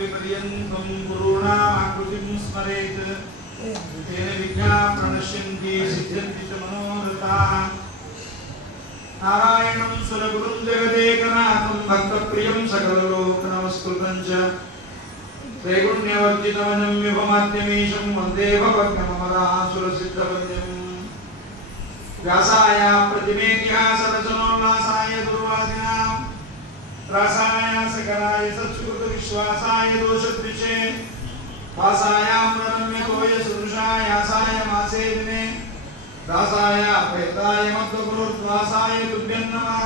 विपर्यन्तं गुरूणामाकृतिं स्मरेत् तेन विद्याः प्रणश्यन्ति सिद्ध्यन्ति च मनोरथाः। नारायणं सुरगुरुं जगदेकनाथं भक्तप्रियं सकललोकनमस्कृतं च त्रैगुण्यवर्जितमजं विभमाद्यमीशं वन्दे भवद्गममदासुरसिद्धवन्द्यम्। व्यासाय प्रतिमेतिहासरचनोल्लासाय दुर्वादिनां त्रासाय सकलाय सत्सुकृतविश्वासाय दोषद्विषे वासायाम्ररम्यतोय सदृशायासाय मासे दिने दासाय अभयताय मध्वगुरुर्वासाय तुभ्यं नमः।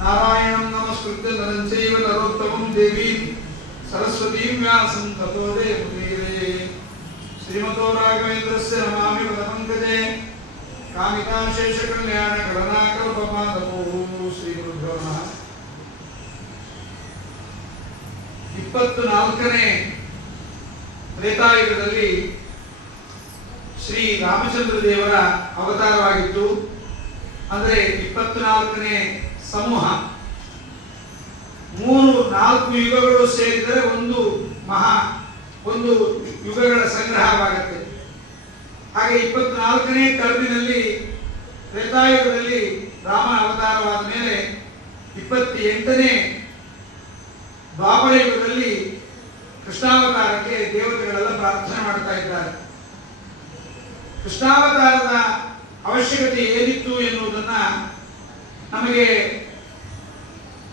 नारायणं नमस्कृत्य नरं चैव नरोत्तमं देवीं सरस्वतीं व्यासं ततो जयमुदीरये। श्रीमतो राघवेन्द्रस्य नमामि पदपङ्कजे कामिकाशेषकल्याणकरुणाकल्पपादपो श्रीगुरुभ्यो नमः। 24ನೇ ತ್ರೇತಾಯುಗದಲ್ಲಿ ಶ್ರೀ ರಾಮಚಂದ್ರ ದೇವರ ಅವತಾರವಾಗಿತ್ತು. ಅಂದರೆ 24ನೇ ಸಮೂಹ, 3-4 ಯುಗಗಳು ಸೇರಿದರೆ ಒಂದು ಯುಗಗಳ ಸಂಗ್ರಹವಾಗುತ್ತೆ. ಹಾಗೆ 24ನೇ ಕರ್ಮಿನಲ್ಲಿ ತ್ರೇತಾಯುಗದಲ್ಲಿ ರಾಮ ಅವತಾರವಾದ ಮೇಲೆ 28ನೇ ದ್ವಾಪರ ಯುಗದಲ್ಲಿ ಕೃಷ್ಣಾವತಾರಕ್ಕೆ ದೇವತೆಗಳೆಲ್ಲ ಪ್ರಾರ್ಥನೆ ಮಾಡ್ತಾ ಇದ್ದಾರೆ. ಕೃಷ್ಣಾವತಾರದ ಅವಶ್ಯಕತೆ ಏನಿತ್ತು ಎನ್ನುವುದನ್ನ ನಮಗೆ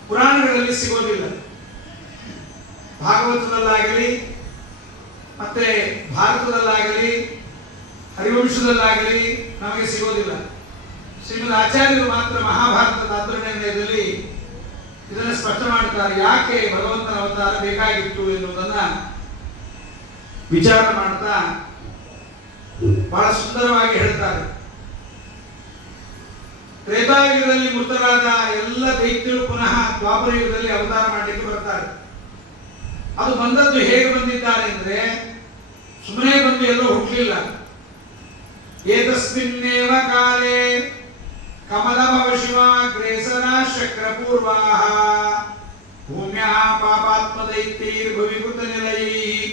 ಪುರಾಣಗಳಲ್ಲಿ ಸಿಗೋದಿಲ್ಲ. ಭಾಗವತದಲ್ಲಾಗಲಿ ಮತ್ತೆ ಭಾರತದಲ್ಲಾಗಲಿ ಹರಿವಂಶದಲ್ಲಾಗಲಿ ನಮಗೆ ಸಿಗೋದಿಲ್ಲ. ಶ್ರೀಮದ್ ಆಚಾರ್ಯರು ಮಾತ್ರ ಮಹಾಭಾರತದ ತಾತ್ಪರ್ಯದಲ್ಲಿ ಇದನ್ನು ಸ್ಪಷ್ಟ ಮಾಡ್ತಾರೆ. ಯಾಕೆ ಭಗವಂತನ ಅವತಾರ ಬೇಕಾಗಿತ್ತು ಎನ್ನುವುದನ್ನ ವಿಚಾರ ಮಾಡ್ತಾ ಬಹಳ ಸುಂದರವಾಗಿ ಹೇಳ್ತಾರೆ. ತ್ರೇತಾಯುಗದಲ್ಲಿ ಮೃತರಾದ ಎಲ್ಲ ದೈತ್ಯರು ಪುನಃ ದ್ವಾಪರ ಯುಗದಲ್ಲಿ ಅವತಾರ ಮಾಡಲಿಕ್ಕೆ ಬರ್ತಾರೆ. ಅದು ಬಂದದ್ದು ಹೇಗೆ ಬಂದಿದ್ದಾರೆ ಅಂದ್ರೆ ಸುಮ್ಮನೆ ಬಂದು ಎಲ್ಲೋ ಹುಟ್ಟಲಿಲ್ಲ. ಏತಸ್ಮಿನ್ನೇವ ಕಾಲೇ ಕಮಲಭವ ಶಿವಾಗ್ರೇಸರ ಶಕ್ರಪೂರ್ವಾಃ ಭೂಮ್ಯಾಃ ಪಾಪಾತ್ಮದೈತ್ಯೈರ್ಭವಿಕೃತ ನಿಲಯೈಃ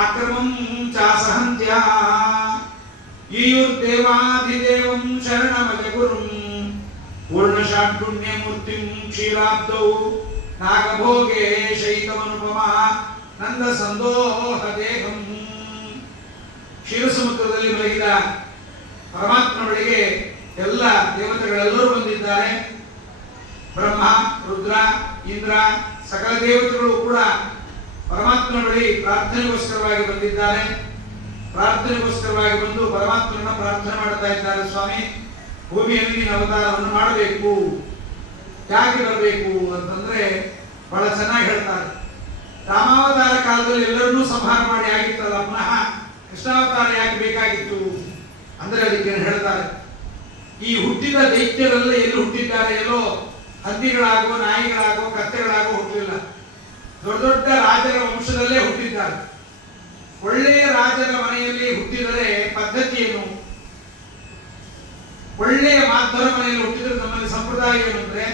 ಆಕ್ರಮಂ ಚಾಸಹಂತ್ಯಃ ಈಯುರ್ದೇವಾಧಿದೇವಂ ಶರಣಮಜಗುರುಂ ಪೂರ್ಣಷಾಡ್ಗುಣ್ಯಮೂರ್ತಿಂ ಕ್ಷೀರಾಬ್ಧೌ ನಾಗಭೋಗೇ ಶೈತಮನುಪಮಃ ನಂದ ಸಂದೋಹ ದೇಹಂ. ಕ್ಷೀರಸಮುದ್ರದಲ್ಲಿ ಮಲಗಿದ ಪರಮಾತ್ಮ ಬಳಿಗೆ ಎಲ್ಲ ದೇವತೆಗಳೆಲ್ಲರೂ ಬಂದಿದ್ದಾರೆ. ಬ್ರಹ್ಮ, ರುದ್ರ, ಇಂದ್ರ, ಸಕಲ ದೇವತೆಗಳು ಕೂಡ ಪರಮಾತ್ಮನ ಬಳಿ ಪ್ರಾರ್ಥನೆಗೋಸ್ಕರವಾಗಿ ಬಂದಿದ್ದಾರೆ. ಪ್ರಾರ್ಥನೆಗೋಸ್ಕರವಾಗಿ ಬಂದು ಪರಮಾತ್ಮನ ಪ್ರಾರ್ಥನೆ ಮಾಡ್ತಾ ಇದ್ದಾರೆ. ಸ್ವಾಮಿ, ಭೂಮಿಯಲ್ಲಿ ನೀನು ಅವತಾರವನ್ನು ಮಾಡಬೇಕು, ಯಾಕೆ ಬರಬೇಕು ಅಂತಂದ್ರೆ ಬಹಳ ಚೆನ್ನಾಗಿ ಹೇಳ್ತಾರೆ. ರಾಮಾವತಾರ ಕಾಲದಲ್ಲಿ ಎಲ್ಲರನ್ನೂ ಸಂಹಾರ ಮಾಡಿ ಆಗಿತ್ತಲ್ಲ, ಪುನಃ ಕೃಷ್ಣಾವತಾರ ಯಾಕೆ ಬೇಕಾಗಿತ್ತು ಅಂದ್ರೆ ಅದಕ್ಕೆ ಹೇಳ್ತಾರೆ. ಈ ಹುಟ್ಟಿದ ದೈತ್ಯರೆಲ್ಲ ಎಲ್ಲಿ ಹುಟ್ಟಿದ್ದಾರೆ? ಎಲ್ಲೋ ಹಂದಿಗಳಾಗೋ, ನಾಯಿಗಳಾಗೋ, ಕತ್ತೆಗಳಾಗೋ ಹುಟ್ಟಲಿಲ್ಲ. ದೊಡ್ಡ ದೊಡ್ಡ ರಾಜರ ವಂಶದಲ್ಲೇ ಹುಟ್ಟಿದ್ದಾರೆ. ಒಳ್ಳೆಯ ರಾಜರ ಮನೆಯಲ್ಲಿ ಹುಟ್ಟಿದರೆ ಪದ್ಧತಿ ಏನು? ಒಳ್ಳೆಯ ಮಾಧ್ವರ ಮನೆಯಲ್ಲಿ ಹುಟ್ಟಿದರೆ ನಮ್ಮಲ್ಲಿ ಸಂಪ್ರದಾಯ ಏನು ಅಂದ್ರೆ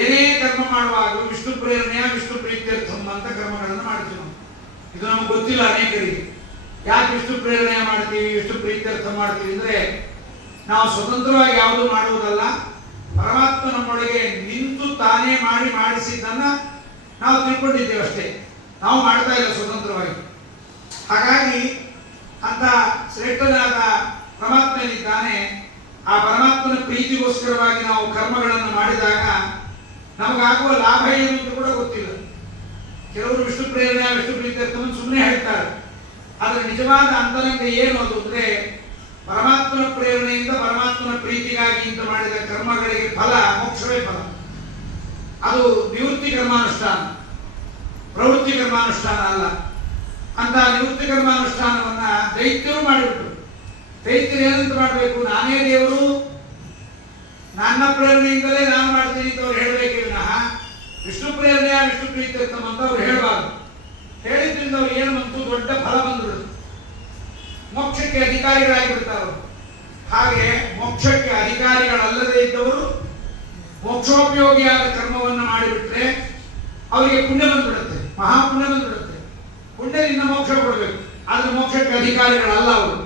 ಏನೇ ಕರ್ಮ ಮಾಡುವಾಗ ವಿಷ್ಣು ಪ್ರೇರಣೆಯ ವಿಷ್ಣು ಪ್ರೀತ್ಯರ್ಥಂ ಅಂತ ಕರ್ಮಗಳನ್ನು ಮಾಡ್ತೀವಿ ನಾವು. ಇದು ನಮ್ಗೆ ಗೊತ್ತಿಲ್ಲ ಅನೇಕರಿಗೆ. ಯಾಕೆ ವಿಷ್ಣು ಪ್ರೇರಣೆಯ ಮಾಡ್ತೀವಿ, ವಿಷ್ಣು ಪ್ರೀತ್ಯರ್ಥ ಮಾಡ್ತೀವಿ ಅಂದ್ರೆ ನಾವು ಸ್ವತಂತ್ರವಾಗಿ ಯಾವುದು ಮಾಡುವುದಲ್ಲ, ಪರಮಾತ್ಮ ನಮ್ಮೊಳಗೆ ನಿಂತು ತಾನೇ ಮಾಡಿಸಿದ್ದನ್ನ ನಾವು ತಿಳ್ಕೊಂಡಿದ್ದೇವೆ ಅಷ್ಟೇ. ನಾವು ಮಾಡ್ತಾ ಇಲ್ಲ ಸ್ವತಂತ್ರವಾಗಿ. ಹಾಗಾಗಿ ಅಂತ ಶ್ರೇಷ್ಠನಾದ ಪರಮಾತ್ಮ ಏನಿದ್ದಾನೆ, ಆ ಪರಮಾತ್ಮನ ಪ್ರೀತಿಗೋಸ್ಕರವಾಗಿ ನಾವು ಕರ್ಮಗಳನ್ನು ಮಾಡಿದಾಗ ನಮಗಾಗುವ ಲಾಭ ಏನು ಅಂತ ಕೂಡ ಗೊತ್ತಿಲ್ಲ. ಕೆಲವರು ವಿಷ್ಣು ಪ್ರೇರಣೆಯ ವಿಷ್ಣು ಪ್ರೀತ್ಯರ್ಥವನ್ನು ಸುಮ್ಮನೆ ಹೇಳ್ತಾರೆ. ಆದರೆ ನಿಜವಾದ ಅಂತರಂಗ ಏನು ಅದು ಅಂದ್ರೆ ಪರಮಾತ್ಮನ ಪ್ರೇರಣೆಯಿಂದ ಪರಮಾತ್ಮನ ಪ್ರೀತಿಗಾಗಿ ಅಂತ ಮಾಡಿದ ಕರ್ಮಗಳಿಗೆ ಫಲ ಮೋಕ್ಷವೇ ಫಲ. ಅದು ನಿವೃತ್ತಿ ಕರ್ಮಾನುಷ್ಠಾನ, ಪ್ರವೃತ್ತಿ ಕರ್ಮಾನುಷ್ಠಾನ ಅಲ್ಲ. ಅಂತ ನಿವೃತ್ತಿ ಕರ್ಮಾನುಷ್ಠಾನವನ್ನ ದೈತ್ಯರು ಮಾಡಿಬಿಟ್ರು. ದೈತ್ಯರು ಏನಂತ ಮಾಡಬೇಕು? ನಾನೇ ದೇವರು, ನನ್ನ ಪ್ರೇರಣೆಯಿಂದಲೇ ನಾನು ಮಾಡ್ತೀನಿ ಅಂತ ಅವ್ರು ಹೇಳಬೇಕೇ ವಿನಃ ವಿಷ್ಣು ಪ್ರೇರಣೆಯ ವಿಷ್ಣು ಪ್ರೀತ್ಯರ್ಥಂ ಅಂತ ಅವ್ರು ಹೇಳಬಾರ್ದು. ಹೇಳಿದ್ರಿಂದ ಅವ್ರು ಏನು ಬಂತು? ದೊಡ್ಡ ಫಲ ಬಂದ್ಬಿಡುತ್ತೆ. ಮೋಕ್ಷಕ್ಕೆ ಅಧಿಕಾರಿಗಳಾಗಿ ಬಿಡ್ತಾರೆ. ಹಾಗೆ ಮೋಕ್ಷಕ್ಕೆ ಅಧಿಕಾರಿಗಳಲ್ಲದೆ ಇದ್ದವರು ಮೋಕ್ಷೋಪಯೋಗಿಯಾದ ಕರ್ಮವನ್ನು ಮಾಡಿಬಿಟ್ರೆ ಅವರಿಗೆ ಪುಣ್ಯ ಬಂದ್ಬಿಡುತ್ತೆ, ಮಹಾಪುಣ್ಯ ಬಂದ್ಬಿಡುತ್ತೆ. ಪುಣ್ಯದಿಂದ ಮೋಕ್ಷ ಕೊಡಬೇಕು. ಆದ್ರೆ ಮೋಕ್ಷಕ್ಕೆ ಅಧಿಕಾರಿಗಳಲ್ಲ ಅವರು.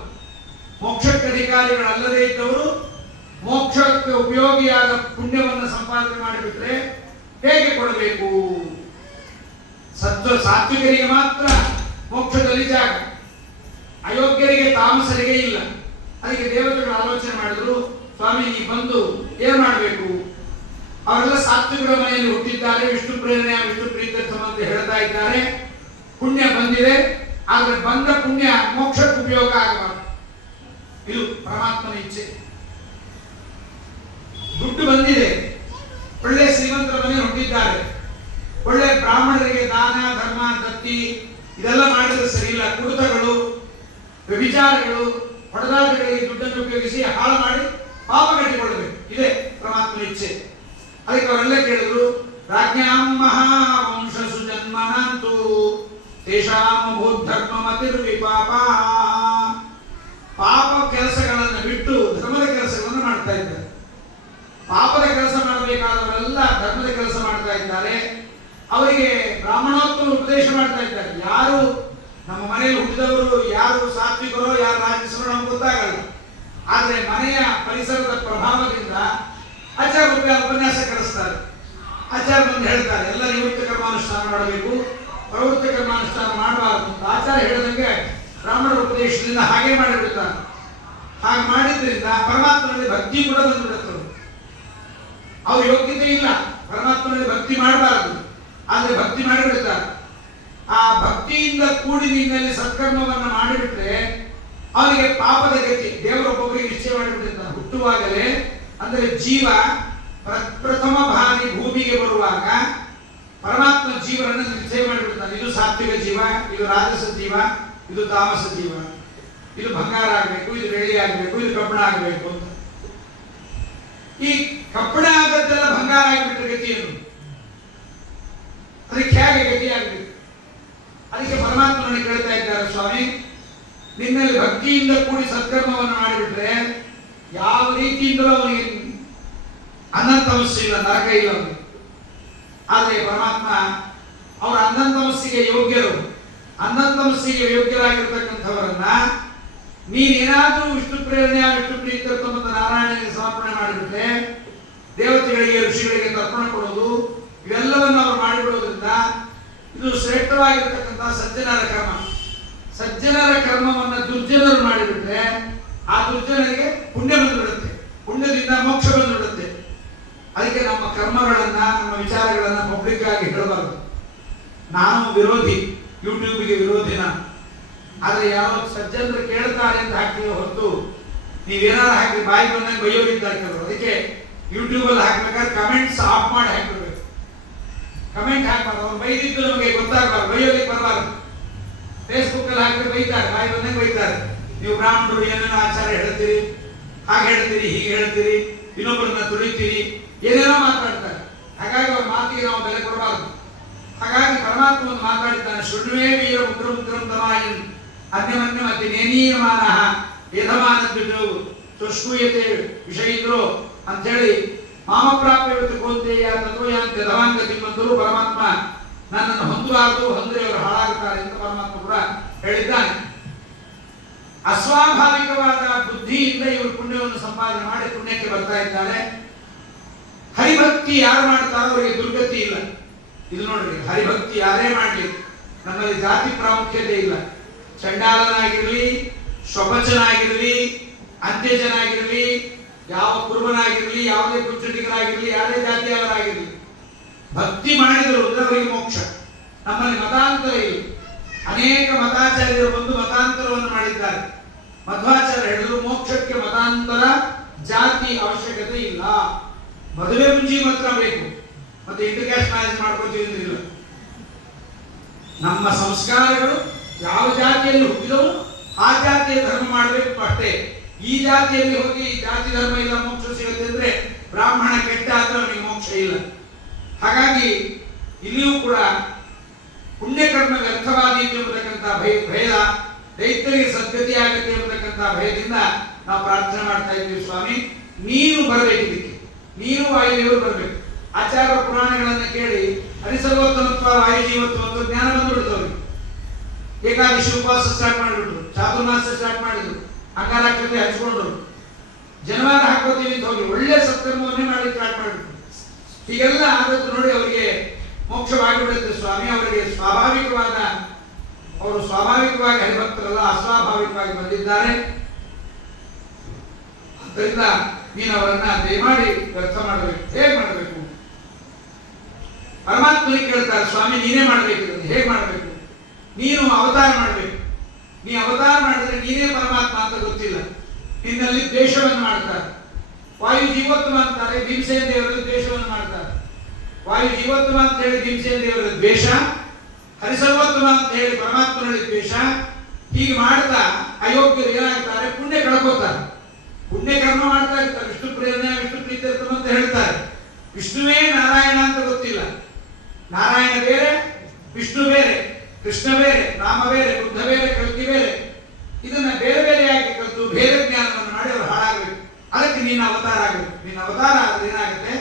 ಮೋಕ್ಷಕ್ಕೆ ಅಧಿಕಾರಿಗಳಲ್ಲದೇ ಇದ್ದವರು ಮೋಕ್ಷಕ್ಕೆ ಉಪಯೋಗಿಯಾದ ಪುಣ್ಯವನ್ನು ಸಂಪಾದನೆ ಮಾಡಿಬಿಟ್ರೆ ಹೇಗೆ ಕೊಡಬೇಕು? ಸಾತ್ವಿಕರಿಗೆ ಮಾತ್ರ ಮೋಕ್ಷದಲ್ಲಿ ಜಾಗ, ಅಯೋಗ್ಯರಿಗೆ ತಾಮಸರಿಗೆ ಇಲ್ಲ. ಅದಕ್ಕೆ ದೇವತೆಗಳು ಆಲೋಚನೆ ಮಾಡಿದ್ರು, ಸ್ವಾಮಿ ನೀ ಬಂದು ಏನ್ ಮಾಡಬೇಕು? ಅವರೆಲ್ಲ ಸಾತ್ವಿಕರ ಮನೆಯಲ್ಲಿ ಹುಟ್ಟಿದ್ದಾರೆ, ವಿಷ್ಣು ಪ್ರೇರಣೆ ವಿಷ್ಣು ಪ್ರೀತ್ಯರ್ಥಂ ಅಂತ ಹೇಳ್ತಾ ಇದ್ದಾರೆ. ಪುಣ್ಯ ಬಂದಿದೆ, ಆದ್ರೆ ಬಂದ ಪುಣ್ಯ ಮೋಕ್ಷಕ್ಕೆ ಉಪಯೋಗ ಆಗಬಾರದು. ಇದು ಪರಮಾತ್ಮನ ಇಚ್ಛೆ. ದುಡ್ಡು ಬಂದಿದೆ, ಒಳ್ಳೆ ಶ್ರೀಮಂತರ ಮನೆ ಹುಟ್ಟಿದ್ದಾರೆ, ಒಳ್ಳೆ ಬ್ರಾಹ್ಮಣರಿಗೆ ದಾನ ಧರ್ಮ ದತ್ತಿ ಇದೆಲ್ಲ ಮಾಡಿದ್ರೆ ಸರಿ ಇಲ್ಲ. ಕುಡಿತಗಳು, ವ್ಯಭಿಚಾರಗಳು, ಹೊಡೆದಾಟಗಳಿಗೆ ದುಡ್ಡನ್ನು ಉಪಯೋಗಿಸಿ ಹಾಳು ಮಾಡಿ ಪಾಪ ಕಟ್ಟಿಕೊಳ್ಳಬೇಕು. ಇದೇ ಪರಮಾತ್ಮನ ಇಚ್ಛೆ. ಅದಕ್ಕೆ ಅವರೆಲ್ಲ ಕೇಳಿದ್ರು, ರಾಜ್ಞಾಂ ಮಹಾವಂಶಸು ಜನ್ಮನಂತು ತೇಷಾಂ ಭೂಧರ್ಮ ಮತಿರ್ವಿಪಾಪ. ಪಾಪ ಕೆಲಸಗಳನ್ನು ಬಿಟ್ಟು ಧರ್ಮದ ಕೆಲಸಗಳನ್ನು ಮಾಡ್ತಾ ಇದ್ದಾರೆ. ಪಾಪದ ಕೆಲಸ ಮಾಡಬೇಕಾದವರೆಲ್ಲ ಧರ್ಮದ ಕೆಲಸ ಮಾಡ್ತಾ ಇದ್ದಾರೆ. ಅವರಿಗೆ ಬ್ರಾಹ್ಮಣೋತ್ತಮ ಉಪದೇಶ ಮಾಡ್ತಾ ಇದ್ದಾರೆ. ಯಾರು ನಮ್ಮ ಮನೆಯಲ್ಲಿ ಹುಟ್ಟಿದವರು, ಯಾರು ಸಾತ್ವಿಕರೋ ಯಾರು ರಾಜಸರೋ ನಮ್ಗೆ ಗೊತ್ತಾಗಲ್ಲ. ಆದ್ರೆ ಮನೆಯ ಪರಿಸರದ ಪ್ರಭಾವದಿಂದ ಆಚಾರ್ಯ ಉಪನ್ಯಾಸ ಕಳಿಸ್ತಾರೆ. ಆಚಾರ್ಯ ಬಂದು ಹೇಳ್ತಾರೆ, ಎಲ್ಲ ನಿವೃತ್ತ ಕರ್ಮಾನುಷ್ಠಾನ ಮಾಡಬೇಕು, ಪ್ರವೃತ್ತ ಕರ್ಮಾನುಷ್ಠಾನ ಮಾಡಬಾರದು. ಆಚಾರ್ಯ ಹೇಳಿದಂಗೆ ಬ್ರಾಹ್ಮಣರ ಉಪದೇಶದಿಂದ ಹಾಗೆ ಮಾಡಿಬಿಡ್ತಾರೆ. ಹಾಗೆ ಮಾಡಿದ್ರಿಂದ ಪರಮಾತ್ಮನಲ್ಲಿ ಭಕ್ತಿ ಕೂಡ ಬಂದ್ಬಿಡುತ್ತೆ. ಅವ್ರ ಯೋಗ್ಯತೆ ಇಲ್ಲ, ಪರಮಾತ್ಮನಲ್ಲಿ ಭಕ್ತಿ ಮಾಡಬಾರದು, ಆದ್ರೆ ಭಕ್ತಿ ಮಾಡಿಬಿಡ್ತಾರೆ. ಆ ಭಕ್ತಿಯಿಂದ ಕೂಡಿ ನಿನ್ನಲ್ಲಿ ಸತ್ಕರ್ಮವನ್ನು ಮಾಡಿಬಿಟ್ರೆ ಅವನಿಗೆ ಪಾಪದ ಗತಿ ದೇವರೊಬ್ಬೊಬ್ಬರಿಗೆ ನಿಶ್ಚಯ ಮಾಡಿಬಿಟ್ಟಿರ್ತಾನೆ. ಹುಟ್ಟುವಾಗಲೇ ಅಂದ್ರೆ ಜೀವ ಪ್ರಥಮ ಬಾರಿ ಭೂಮಿಗೆ ಬರುವಾಗ ಪರಮಾತ್ಮ ಜೀವನನ್ನು ನಿಶ್ಚಯ ಮಾಡಿಬಿಡ್ತಾನೆ. ಇದು ಸಾತ್ವಿಕ ಜೀವ, ಇದು ರಾಜಸ ಜೀವ, ಇದು ತಾಮಸ ಜೀವ, ಇದು ಬಂಗಾರ ಆಗಬೇಕು, ಇದು ಬೆಳ್ಳಿ ಆಗಬೇಕು, ಇದು ಕಬ್ಬಣ ಆಗಬೇಕು ಅಂತ. ಈ ಕಬ್ಬಣ ಆಗದ್ದೆಲ್ಲ ಬಂಗಾರ ಆಗಿಬಿಟ್ರೆ ಗತಿಯನ್ನು ಅದಕ್ಕೆ ಹೇಗೆ ಗತಿ ಆಗಬೇಕು? ಅದಕ್ಕೆ ಪರಮಾತ್ಮನನ್ನು ಕೇಳ್ತಾ ಇದ್ದಾರೆ, ಸ್ವಾಮಿ ನಿನ್ನಲ್ಲಿ ಭಕ್ತಿಯಿಂದ ಕೂಡಿ ಸತ್ಕರ್ಮವನ್ನು ಮಾಡಿಬಿಟ್ರೆ ಯಾವ ರೀತಿಯಿಂದಲೂ ಅವನಿಗೆ ಅನಂತಮಸ್ಸು ಇಲ್ಲ, ನರಕ ಇಲ್ಲ ಅವನಿಗೆ. ಆದರೆ ಪರಮಾತ್ಮ ಅವರ ಅನಂತಮಸ್ಸಿಗೆ ಯೋಗ್ಯರು, ಅನಂತಮಸ್ಸಿಗೆ ಯೋಗ್ಯರಾಗಿರ್ತಕ್ಕಂಥವರನ್ನ ನೀನೇನಾದ್ರೂ ವಿಷ್ಣು ಪ್ರೇರಣೆಯ ವಿಷ್ಣು ಪ್ರೀತ್ಯರ್ಥಂ ಅಂತ ನಾರಾಯಣನಿಗೆ ಸಮರ್ಪಣೆ ಮಾಡಿಬಿಟ್ರೆ ದೇವತೆಗಳಿಗೆ ಋಷಿಗಳಿಗೆ ತರ್ಪಣ ಕೊಡೋದು ಇವೆಲ್ಲವನ್ನು ಅವರು ಮಾಡಿಬಿಡೋದ್ರಿಂದ ಇದು ಶ್ರೇಷ್ಠವಾಗಿರ್ತಕ್ಕಂಥ ಸಜ್ಜನರ ಕರ್ಮ. ಸಜ್ಜನರ ಕರ್ಮವನ್ನು ದುರ್ಜನರು ಮಾಡಿಬಿಟ್ರೆ ಆ ದುರ್ಜನರಿಗೆ ಪುಣ್ಯ ಬಂದುಬಿಡುತ್ತೆ, ಪುಣ್ಯದಿಂದ ಮೋಕ್ಷ ಬಂದುಬಿಡುತ್ತೆ. ಅದಕ್ಕೆ ನಮ್ಮ ಕರ್ಮಗಳನ್ನ ನಮ್ಮ ವಿಚಾರಗಳನ್ನ ಪಬ್ಲಿಕ್ ಆಗಿ ಹೇಳಬಾರದು. ನಾನು ವಿರೋಧಿ, ಯೂಟ್ಯೂಬ್ಗೆ ವಿರೋಧಿ ನಾನು. ಆದ್ರೆ ಯಾವ ಸಜ್ಜನರು ಕೇಳ್ತಾರೆ ಅಂತ ಹಾಕ್ತೀವಿ ಹೊರತು ನೀವೇನಾರು ಹಾಕಿ ಬಾಯಿ ಬಂದಂಗೆ ಬೈಯೋಗಿದ್ದಾರೆ ಕೆಲವರು. ಅದಕ್ಕೆ ಯೂಟ್ಯೂಬ್ ಅಲ್ಲಿ ಹಾಕ್ಬೇಕಾದ್ರೆ ಕಮೆಂಟ್ಸ್ ಆಫ್ ಮಾಡಿ ಹಾಕ್ಬಿಡ್ಬೇಕು. ಕಮೆಂಟ್ ಹಾಕ್ಬಾರ್ದು, ಅವ್ರು ಬೈದಿದ್ದು ನಮಗೆ ಗೊತ್ತಾಗಬಾರ್ದು, ಬೈಯೋದಕ್ಕೆ ಬರಬಾರ್ದು. ಫೇಸ್ಬುಕ್ ಅಲ್ಲಿ ಹಾಕಿದ್ರೆ ಬೈತಾರೆ, ಬಾಯಿ ಬಂದಂಗೆ ಬೈತಾರೆ. ನೀವು ಬ್ರಾಹ್ಮಣರು ಏನೇನೋ ಆಚಾರ ಹೇಳ್ತೀರಿ, ಹಾಗೆ ಹೇಳ್ತೀರಿ, ಹೀಗೆ ಹೇಳ್ತೀರಿ, ಇನ್ನೊಬ್ಬರನ್ನ ತುಳಿತೀರಿ, ಏನೇನೋ ಮಾತಾಡ್ತಾರೆ. ಹಾಗಾಗಿ ಅವ್ರ ಮಾತಿಗೆ ನಾವು ಬೆಲೆ ಕೊಡಬಾರದು. ಹಾಗಾಗಿ ಪರಮಾತ್ಮ ಒಂದು ಮಾತಾಡಿದ್ದಾನೆ, ಶೃಣ್ವೇ ವೀರ ಉಗ್ರಂ ಉಗ್ರಂ ತಮಾಯನ್ ಅನ್ಯಮನ್ಯ ಮತ್ತೆ ನೇನೀಯಮಾನ ಯಥಮಾನದ್ದು ತುಷ್ಕೂಯತೆ ವಿಷಯಿದ್ರು ಅಂತ ಹೇಳಿ ಮಾಮಪ್ರಾಪ್ಯವತ್ತು ಗೋಂತೆಯ ತತ್ವಯಾಂತ ಯಥವಾಂಗತಿ ಬಂದರು. ಪರಮಾತ್ಮ ನನ್ನನ್ನು ಹೊಂದಲಾರದು, ಹೊಂದರೆ ಅವರು ಹಾಳಾಗುತ್ತಾರೆ ಅಂತ ಪರಮಾತ್ಮ ಕೂಡ ಹೇಳಿದ್ದಾನೆ. ಅಸ್ವಾಭಾವಿಕವಾದ ಬುದ್ಧಿಯಿಂದ ಇವರು ಪುಣ್ಯವನ್ನು ಸಂಪಾದನೆ ಮಾಡಿ ಪುಣ್ಯಕ್ಕೆ ಬರ್ತಾ ಇದ್ದಾರೆ. ಹರಿಭಕ್ತಿ ಯಾರು ಮಾಡ್ತಾರೋ ಅವರಿಗೆ ದುರ್ಗತಿ ಇಲ್ಲ. ಇದು ನೋಡ್ರಿ, ಹರಿಭಕ್ತಿ ಯಾರೇ ಮಾಡಲಿ ನಮ್ಮಲ್ಲಿ ಜಾತಿ ಪ್ರಾಮುಖ್ಯತೆ ಇಲ್ಲ. ಚಂಡಾಲನಾಗಿರ್ಲಿ, ಶ್ವಪಚನಾಗಿರ್ಲಿ, ಅಂತ್ಯಜನಾಗಿರ್ಲಿ, ಯಾವ ಕುರುಬನಾಗಿರ್ಲಿ, ಯಾವುದೇ ಕುಚ್ಚುಟಿಗರಾಗಿರ್ಲಿ, ಯಾವುದೇ ಜಾತಿಯವರಾಗಿರ್ಲಿ ಭಕ್ತಿ ಮಾಡಿದರು ಅಂದ್ರೆ ಅವರಿಗೆ ಮೋಕ್ಷ. ನಮ್ಮಲ್ಲಿ ಮತಾಂತರ ಇಲ್ಲ. ಅನೇಕ ಮತಾಚಾರ್ಯರು ಬಂದು ಮತಾಂತರವನ್ನು ಮಾಡಿದ್ದಾರೆ. ಮಧ್ವಾಚಾರ್ಯ ಹೇಳಿದ್ರು ಮೋಕ್ಷಕ್ಕೆ ಮತಾಂತರ ಜಾತಿ ಅವಶ್ಯಕತೆ ಇಲ್ಲ. ಮದುವೆ ಮುಂಚಿ ಮಾತ್ರ ಬೇಕು, ಮತ್ತೆ ಇಂಟರ್ ಕ್ಯಾಸ್ಟ್ ಮ್ಯಾರೇಜ್ ಮಾಡ್ಕೊಳ್ತೀವಿ ಇಲ್ಲ. ನಮ್ಮ ಸಂಸ್ಕಾರಗಳು ಯಾವ ಜಾತಿಯಲ್ಲಿ ಹುಟ್ಟಿದವು ಆ ಜಾತಿಯ ಧರ್ಮ ಮಾಡಬೇಕು ಅಷ್ಟೇ. ಈ ಜಾತಿಯಲ್ಲಿ ಹೋಗಿ ಈ ಜಾತಿ ಧರ್ಮ ಇಲ್ಲ ಮೋಕ್ಷ ಸಿಗುತ್ತೆ ಅಂದ್ರೆ ಬ್ರಾಹ್ಮಣ ಕೆಟ್ಟ ಆದ್ರೆ ಅವನಿಗೆ ಮೋಕ್ಷ ಇಲ್ಲ. ಹಾಗಾಗಿ ಇಲ್ಲಿಯೂ ಕೂಡ ಪುಣ್ಯಕರ್ಮ ವ್ಯರ್ಥವಾದೀತು ಎಂಬತಕ್ಕಂಥ ಭಯ, ರೈತರಿಗೆ ಸದ್ಗತಿ ಆಗತ್ತೆ ಎಂಬತಕ್ಕಂಥ ಭಯದಿಂದ ನಾವು ಪ್ರಾರ್ಥನೆ ಮಾಡ್ತಾ ಇದ್ದೀವಿ. ಸ್ವಾಮಿ ನೀನು ಬರಬೇಕು, ಇದಕ್ಕೆ ನೀನು ವಾಯುದೇವರು ಬರಬೇಕು. ಆಚಾರ ಪುರಾಣಗಳನ್ನ ಕೇಳಿ ಹರಿಸರ್ವೋತ್ತಮತ್ವ ವಾಯುಜೀವತ್ವ ಅಂತ ಜ್ಞಾನ ಬಂದ್ಬಿಡ್ತವ್ರಿಗೆ. ಏಕಾದಶಿ ಉಪವಾಸ ಸ್ಟಾರ್ಟ್ ಮಾಡಿಬಿಟ್ರು, ಚಾತುರ್ಮಾಸ ಸ್ಟಾರ್ಟ್ ಮಾಡಿದ್ರು, ಅಂಗಾರಕ್ಷತೆ ಹಚ್ಕೊಂಡ್ರು, ಜನವಾರ ಹಾಕೋತೀವಿ ಅಂತ ಹೋಗಿ ಒಳ್ಳೆ ಸತ್ಕರ್ಮವನ್ನೇ ಮಾಡಿ ಸ್ಟಾರ್ಟ್ ಮಾಡಿಬಿಟ್ರು. ಹೀಗೆಲ್ಲ ಆದದ್ದು ನೋಡಿ ಅವರಿಗೆ ಮೋಕ್ಷವಾಗಿಬಿಡುತ್ತೆ. ಸ್ವಾಮಿ ಅವರಿಗೆ ಅವರು ಸ್ವಾಭಾವಿಕವಾಗಿ ಹರಿಭಕ್ತರಲ್ಲ, ಅಸ್ವಾಭಾವಿಕವಾಗಿ ಬಂದಿದ್ದಾರೆ. ಆದ್ದರಿಂದ ನೀನು ಅವರನ್ನ ದಯಮಾಡಿ ವ್ಯರ್ಥ ಮಾಡಬೇಕು. ಹೇಗೆ ಮಾಡಬೇಕು? ಪರಮಾತ್ಮನಿಗೆ ಕೇಳ್ತಾರೆ, ಸ್ವಾಮಿ ನೀನೇ ಮಾಡಬೇಕು, ಹೇಗೆ ಮಾಡಬೇಕು? ನೀನು ಅವತಾರ ಮಾಡಬೇಕು. ನೀ ಅವತಾರ ಮಾಡಿದ್ರೆ ನೀನೇ ಪರಮಾತ್ಮ ಅಂತ ಗೊತ್ತಿಲ್ಲ. ನಿನ್ನಲ್ಲಿ ದ್ವೇಷವನ್ನು ಮಾಡ್ತಾರೆ. ವಾಯು ಜೀವೋತ್ತಮ ಅಂತಾರೆ, ಭೀಮಸೇನ ದೇವರಲ್ಲಿ ದ್ವೇಷವನ್ನು ಮಾಡ್ತಾರೆ. ವಾಯು ಜೀವೋತ್ತಮ ಅಂತ ಹೇಳಿ ಭೀಮಸೇನ ದೇವರ ದ್ವೇಷ, ಹರಿಸರ್ವೋತ್ತಮ ಅಂತ ಹೇಳಿ ಪರಮಾತ್ಮನಲ್ಲಿ ದ್ವೇಷ. ಹೀಗೆ ಮಾಡ್ತಾ ಅಯೋಗ್ಯರು ಏನಾಗ್ತಾರೆ? ಪುಣ್ಯ ಕಳ್ಕೋತಾರೆ, ಪುಣ್ಯ ಕರ್ಮ ಮಾಡ್ತಾ ಇರ್ತಾರೆ. ವಿಷ್ಣು ಪ್ರೇರಣೆ, ವಿಷ್ಣು ಪ್ರೀತ್ಯರ್ಥಂ ಅಂತ ಹೇಳ್ತಾರೆ. ವಿಷ್ಣುವೇ ನಾರಾಯಣ ಅಂತ ಗೊತ್ತಿಲ್ಲ. ನಾರಾಯಣ ಬೇರೆ, ವಿಷ್ಣು ಬೇರೆ, ಕೃಷ್ಣ ಬೇರೆ, ರಾಮ ಬೇರೆ, ಬುದ್ಧ ಬೇರೆ, ಕಲ್ಕಿ ಬೇರೆ. ಇದನ್ನ ಬೇರೆ ಬೇರೆಯಾಗಿ ಕಲಿತು ಬೇರೆ ಜ್ಞಾನವನ್ನು ಮಾಡಿ ಅವರು ಹಾಳಾಗಬೇಕು. ಅದಕ್ಕೆ ನೀನು ಅವತಾರ ಆಗಬೇಕು. ನೀನು ಅವತಾರ ಆದ್ರೆ ಏನಾಗುತ್ತೆ?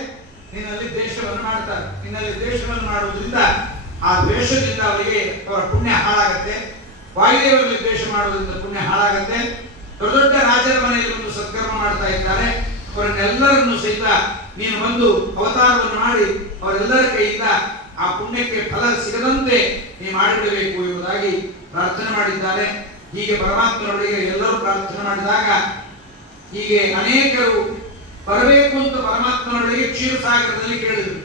ನಿನ್ನಲ್ಲಿ ದ್ವೇಷವನ್ನು ಮಾಡ್ತಾರೆ. ನಿನ್ನಲ್ಲಿ ದ್ವೇಷವನ್ನು ಮಾಡುವುದರಿಂದ ಆ ದ್ವೇಷದಿಂದ ಅವರಿಗೆ ಅವರ ಪುಣ್ಯ ಹಾಳಾಗತ್ತೆ. ವಾಯುದೇವರಲ್ಲಿ ದ್ವೇಷ ಮಾಡುವುದರಿಂದ ಪುಣ್ಯ ಹಾಳಾಗತ್ತೆ. ದೊಡ್ಡ ದೊಡ್ಡ ರಾಜರ ಮನೆಯಲ್ಲಿ ಒಂದು ಸತ್ಕರ್ಮ ಮಾಡ್ತಾ ಇದ್ದಾರೆ, ಅವರನ್ನೆಲ್ಲರನ್ನು ಸಹಿತ ನೀನು ಬಂದು ಅವತಾರವನ್ನು ಮಾಡಿ ಅವರೆಲ್ಲರ ಕೈಯಿಂದ ಆ ಪುಣ್ಯಕ್ಕೆ ಫಲ ಸಿಗದಂತೆ ನೀ ಮಾಡಿಬಿಡಬೇಕು ಎಂಬುದಾಗಿ ಪ್ರಾರ್ಥನೆ ಮಾಡಿದ್ದಾರೆ. ಹೀಗೆ ಪರಮಾತ್ಮನೊಳಗೆ ಎಲ್ಲರೂ ಪ್ರಾರ್ಥನೆ ಮಾಡಿದಾಗ ಹೀಗೆ ಅನೇಕರು ಬರಬೇಕು ಅಂತ ಪರಮಾತ್ಮನೊಳಗೆ ಕ್ಷೀರಸಾಗರದಲ್ಲಿ ಕೇಳಿದರು.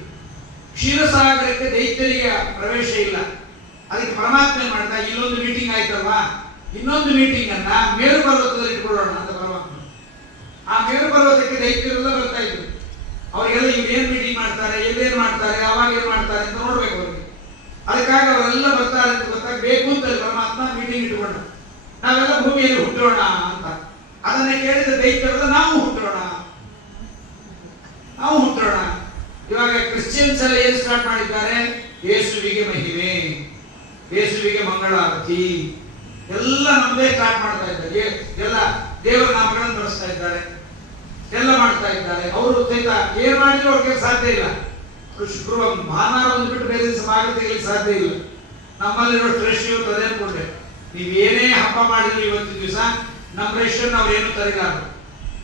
ಕ್ಷೀರಸಾಗರಕ್ಕೆ ದೈತ್ಯರಿಗೆ ಪ್ರವೇಶ ಇಲ್ಲ. ಅದಕ್ಕೆ ಪರಮಾತ್ಮ ಏನ್ ಮಾಡ್ತಾ, ಇಲ್ಲೊಂದು ಮೀಟಿಂಗ್ ಆಯ್ತಲ್ವಾ, ಇನ್ನೊಂದು ಮೀಟಿಂಗ್ ಅನ್ನ ಮೇರು ಪರ್ವತದಲ್ಲಿ ಇಟ್ಕೊಳ್ಳೋಣ ಅಂತ ಪರಮಾತ್ಮ. ಆ ಮೇರು ಪರ್ವತಕ್ಕೆ ದೈತ್ಯರೆಲ್ಲ ಬರ್ತಾ ಇದ್ರು. ಅವರಿಗೆಲ್ಲ ಇವ್ರು ಏನ್ ಮೀಟಿಂಗ್ ಮಾಡ್ತಾರೆ, ಎಲ್ಲೇನ್ ಮಾಡ್ತಾರೆ, ಅವಾಗ ಏನ್ ಮಾಡ್ತಾರೆ ಅಂತ ನೋಡ್ಬೇಕು ಅವರಿಗೆ. ಅದಕ್ಕಾಗಿ ಅವರೆಲ್ಲ ಬರ್ತಾರೆ ಅಂತ ಗೊತ್ತಾಗಬೇಕು ಅಂತ ಪರಮಾತ್ಮ ಮೀಟಿಂಗ್ ಇಟ್ಕೊಂಡ. ನಾವೆಲ್ಲ ಭೂಮಿಯಲ್ಲಿ ಹುಟ್ಟೋಣ ಅಂತ. ಅದನ್ನ ಕೇಳಿದ ದೈತ್ಯರೆಲ್ಲ ನಾವು ಹುಟ್ಟೋಣ. ಇವಾಗ ಕ್ರಿಶ್ಚಿಯನ್ಸ್ ಎಲ್ಲ ಏನು ಸ್ಟಾರ್ಟ್ ಮಾಡಿದ್ದಾರೆ? ಯೇಸುವಿಗೆ ಮಹಿಮೆ, ಯೇಸುವಿಗೆ ಮಂಗಳಾರತಿ ಎಲ್ಲ ನಮ್ಮದೇ ಸ್ಟಾರ್ಟ್ ಮಾಡ್ತಾ ಇದ್ದಾರೆ. ಎಲ್ಲ ದೇವರ ನಾಮಗಳನ್ನು ಬಳಸ್ತಾ ಇದ್ದಾರೆ, ಎಲ್ಲ ಮಾಡ್ತಾ ಇದ್ದಾರೆ. ಅವರು ಸಹಿತ ಏನ್ ಮಾಡಿದ್ರು ಅವ್ರಿಗೆ ಸಾಧ್ಯ ಇಲ್ಲ. ಶುಕ್ರವಾರ ಭಾನುವಾರ ಒಂದು ಬಿಟ್ಟು ಬೇರೆ ದಿವಸ ಭಾಗ ತೆಗಿಲಿಕ್ಕೆ ಸಾಧ್ಯ ಇಲ್ಲ. ನಮ್ಮಲ್ಲಿರೋ ಟ್ರೆಸ್ಟ್ ಇವತ್ತು ಅದೇ ಅನ್ಕೊಂಡೆ, ನೀವೇನೇ ಹಬ್ಬ ಮಾಡಿದ್ರು ಇವತ್ತಿನ ದಿವಸ ನಮ್ಮ ರೇಷನ್ ಅವ್ರೇನು ತರಿಲಾರದು.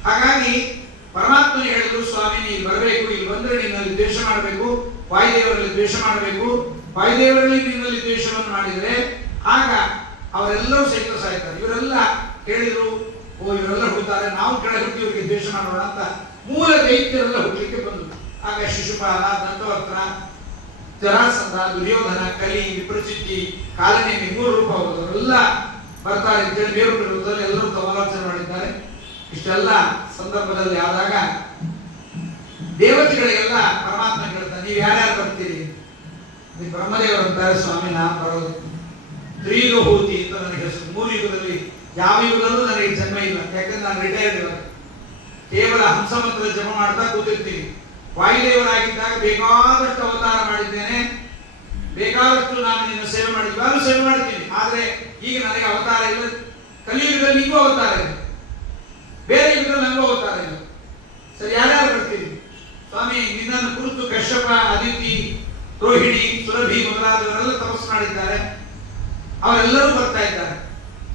ಹಾಗಾಗಿ ಪರಮಾತ್ಮನಿಗೆ ಹೇಳಿದ್ರು, ಸ್ವಾಮಿ ನೀನು ಬರಬೇಕು, ಇಲ್ಲಿ ಬಂದ್ರೆ ನಿನ್ನಲ್ಲಿ ದ್ವೇಷ ಮಾಡಬೇಕು, ವಾಯುದೇವರಲ್ಲಿ ದ್ವೇಷ ಮಾಡಬೇಕು. ವಾಯುದೇವರಲ್ಲಿ ನಿನ್ನಲ್ಲಿ ದ್ವೇಷವನ್ನು ಮಾಡಿದರೆ ಆಗ ಅವರೆಲ್ಲರೂ ಸಹಿತ ಸಾಯ್ತಾರೆ. ಇವರೆಲ್ಲ ಕೇಳಿದ್ರು, ಓ ಇವರೆಲ್ಲ ಹುಡ್ತಾರೆ, ನಾವು ಕೆಳಗೆ ಹುಟ್ಟಿ ಇವರಿಗೆ ದ್ವೇಷ ಮಾಡೋಣ ಅಂತ ಮೂಲ ದೈತ್ಯರೆಲ್ಲ ಹುಟ್ಟಲಿಕ್ಕೆ ಬಂದರು. ಆಗ ಶಿಶುಪಾಲ, ದಂತವಕ್ರ, ಜರಾಸಂಧ, ದುರ್ಯೋಧನ, ಕಲಿ, ವಿಪ್ರಚಿತ್ತಿ, ಕಾಲನೇಮಿ 3 ರೂಪ ಅವರೆಲ್ಲ ಬರ್ತಾರೆ ಅಂತೇಳಿ ಬೇರೆ ರೂಪದಲ್ಲಿ ಎಲ್ಲರೂ ಸಮಾಲೋಚನೆ ಮಾಡಿದ್ದಾರೆ. ಇಷ್ಟೆಲ್ಲ ಸಂದರ್ಭದಲ್ಲಿ ಆದಾಗ ದೇವತೆಗಳಿಗೆಲ್ಲ ಪರಮಾತ್ಮ ಕೇಳ್ತಾನೆ, ನೀವು ಯಾರ್ಯಾರು ಬರ್ತೀರಿ? ಬ್ರಹ್ಮದೇವರು ಅಂತಾರೆ, ಸ್ವಾಮಿ ನಾನು ಬರೋದು ತ್ರಿಯುಗಹೂತಿ ಅಂತ ನನಗೆ ಹೆಸರು. 3 ಯುಗದಲ್ಲಿ ಯಾವ ಯುಗದಲ್ಲೂ ನನಗೆ ಜನ್ಮ ಇಲ್ಲ, ಯಾಕಂದ್ರೆ ನಾನು ರಿಟೈರ್ಡ್ ಇವಾಗ. ಕೇವಲ ಹಂಸಮಂತ್ರ ಜಪ ಮಾಡ್ತಾ ಕೂತಿರ್ತೀನಿ. ವಾಯುದೇವರಾಗಿದ್ದಾಗ ಬೇಕಾದಷ್ಟು ಅವತಾರ ಮಾಡಿದ್ದೇನೆ, ಬೇಕಾದಷ್ಟು ನಾನು ನಿನ್ನ ಸೇವೆ ಮಾಡಿದ್ವಿ, ನಾನು ಸೇವೆ ಮಾಡ್ತೀನಿ. ಆದ್ರೆ ಈಗ ನನಗೆ ಅವತಾರ ಇಲ್ಲ. ಕಲಿಯುಗದಲ್ಲಿ ನಿಂಗೂ ಅವತಾರ ಇಲ್ಲ, ಬೇರೆ ಯುಗದಲ್ಲಿ ನಂಗೂ ಅವತಾರ ಇಲ್ಲ. ಸರಿ, ಯಾರ್ಯಾರು ಬರ್ತೀನಿ? ಸ್ವಾಮಿ ನಿನ್ನನ್ನು ಕುರಿತು ಕಶ್ಯಪ, ಅದಿತಿ, ರೋಹಿಣಿ, ಸುರಭಿ ಮೊದಲಾದವರೆಲ್ಲ ತಪಸ್ಸು ಮಾಡಿದ್ದಾರೆ, ಅವರೆಲ್ಲರೂ ಬರ್ತಾ ಇದ್ದಾರೆ.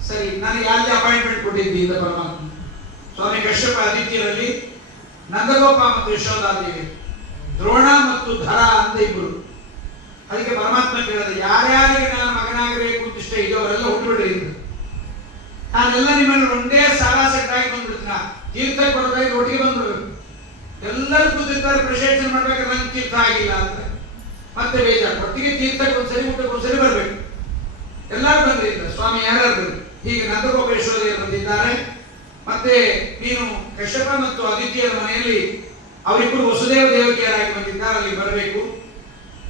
ಸರಿ, ನನಗೆ ಯಾರಿಗೆ ಅಪಾಯಿಂಟ್ಮೆಂಟ್ ಕೊಟ್ಟಿದ್ದಿ ಅಂತ ಪರಮಾತ್ಮ? ಸ್ವಾಮಿ ಕಶ್ಯಪ ಅದಿತಿಯರಲ್ಲಿ ನಂದಗೋಪ ಮತ್ತು ಯಶೋಧಾದೇವಿ, ದ್ರೋಣ ಮತ್ತು ಧರ ಅಂತ ಇಬ್ಬರು. ಅದಕ್ಕೆ ಪರಮಾತ್ಮ ಕೇಳಿದೆ, ಯಾರ್ಯಾರಿಗೆ ನಾನು ಮಗನಾಗಬೇಕು ಅಂತ ಇಷ್ಟ ಇದೆಯೋ ಅವರೆಲ್ಲ ಹುಟ್ಟುಬಿಡ್ರಿ. ನಾನೆಲ್ಲ ನಿಮ್ಮಲ್ಲಿ ಒಂದೇ ಸಾರಾ ಸೆಟ್ಟಾಗಿ ಬಂದ್ಬಿಡ್ತೀನಿ. ತೀರ್ಥಕ್ಕೆ ಬರೋದಾಗಿ ಒಟ್ಟಿಗೆ ಬಂದ್ಬಿಡ್ಬೇಕು. ಎಲ್ಲರೂ ಕೂತಿರ್ತಾರೆ, ಪ್ರಶೇಷಣೆ ಮಾಡ್ಬೇಕಾದ್ರೆ ನಂಗೆ ತೀರ್ಥ ಆಗಿಲ್ಲ ಅಂದ್ರೆ ಮತ್ತೆ ಬೇಜಾರು. ಒಟ್ಟಿಗೆ ತೀರ್ಥಕ್ಕೆ ಒಂದ್ಸರಿ, ಊಟಕ್ಕೆ ಒಂದ್ಸರಿ ಬರ್ಬೇಕು. ಎಲ್ಲರೂ ಬಂದ್ರಿ ಸ್ವಾಮಿ, ಯಾರ್ಯಾರು ಬಂದ್ರಿ? ಹೀಗೆ ನಂದಗೋಪ ಯಶೋಧೆಯರು ಬಂದಿದ್ದಾರೆ. ಮತ್ತೆ ನೀನು ಕಶ್ಯಪ ಮತ್ತು ಅದಿತಿಯರ ಮನೆಯಲ್ಲಿ ಅವರಿಬ್ಬರು ವಸುದೇವ ದೇವಕಿಯರಾಗಿ ಬಂದಿದ್ದಾರೆ, ಅಲ್ಲಿ ಬರಬೇಕು.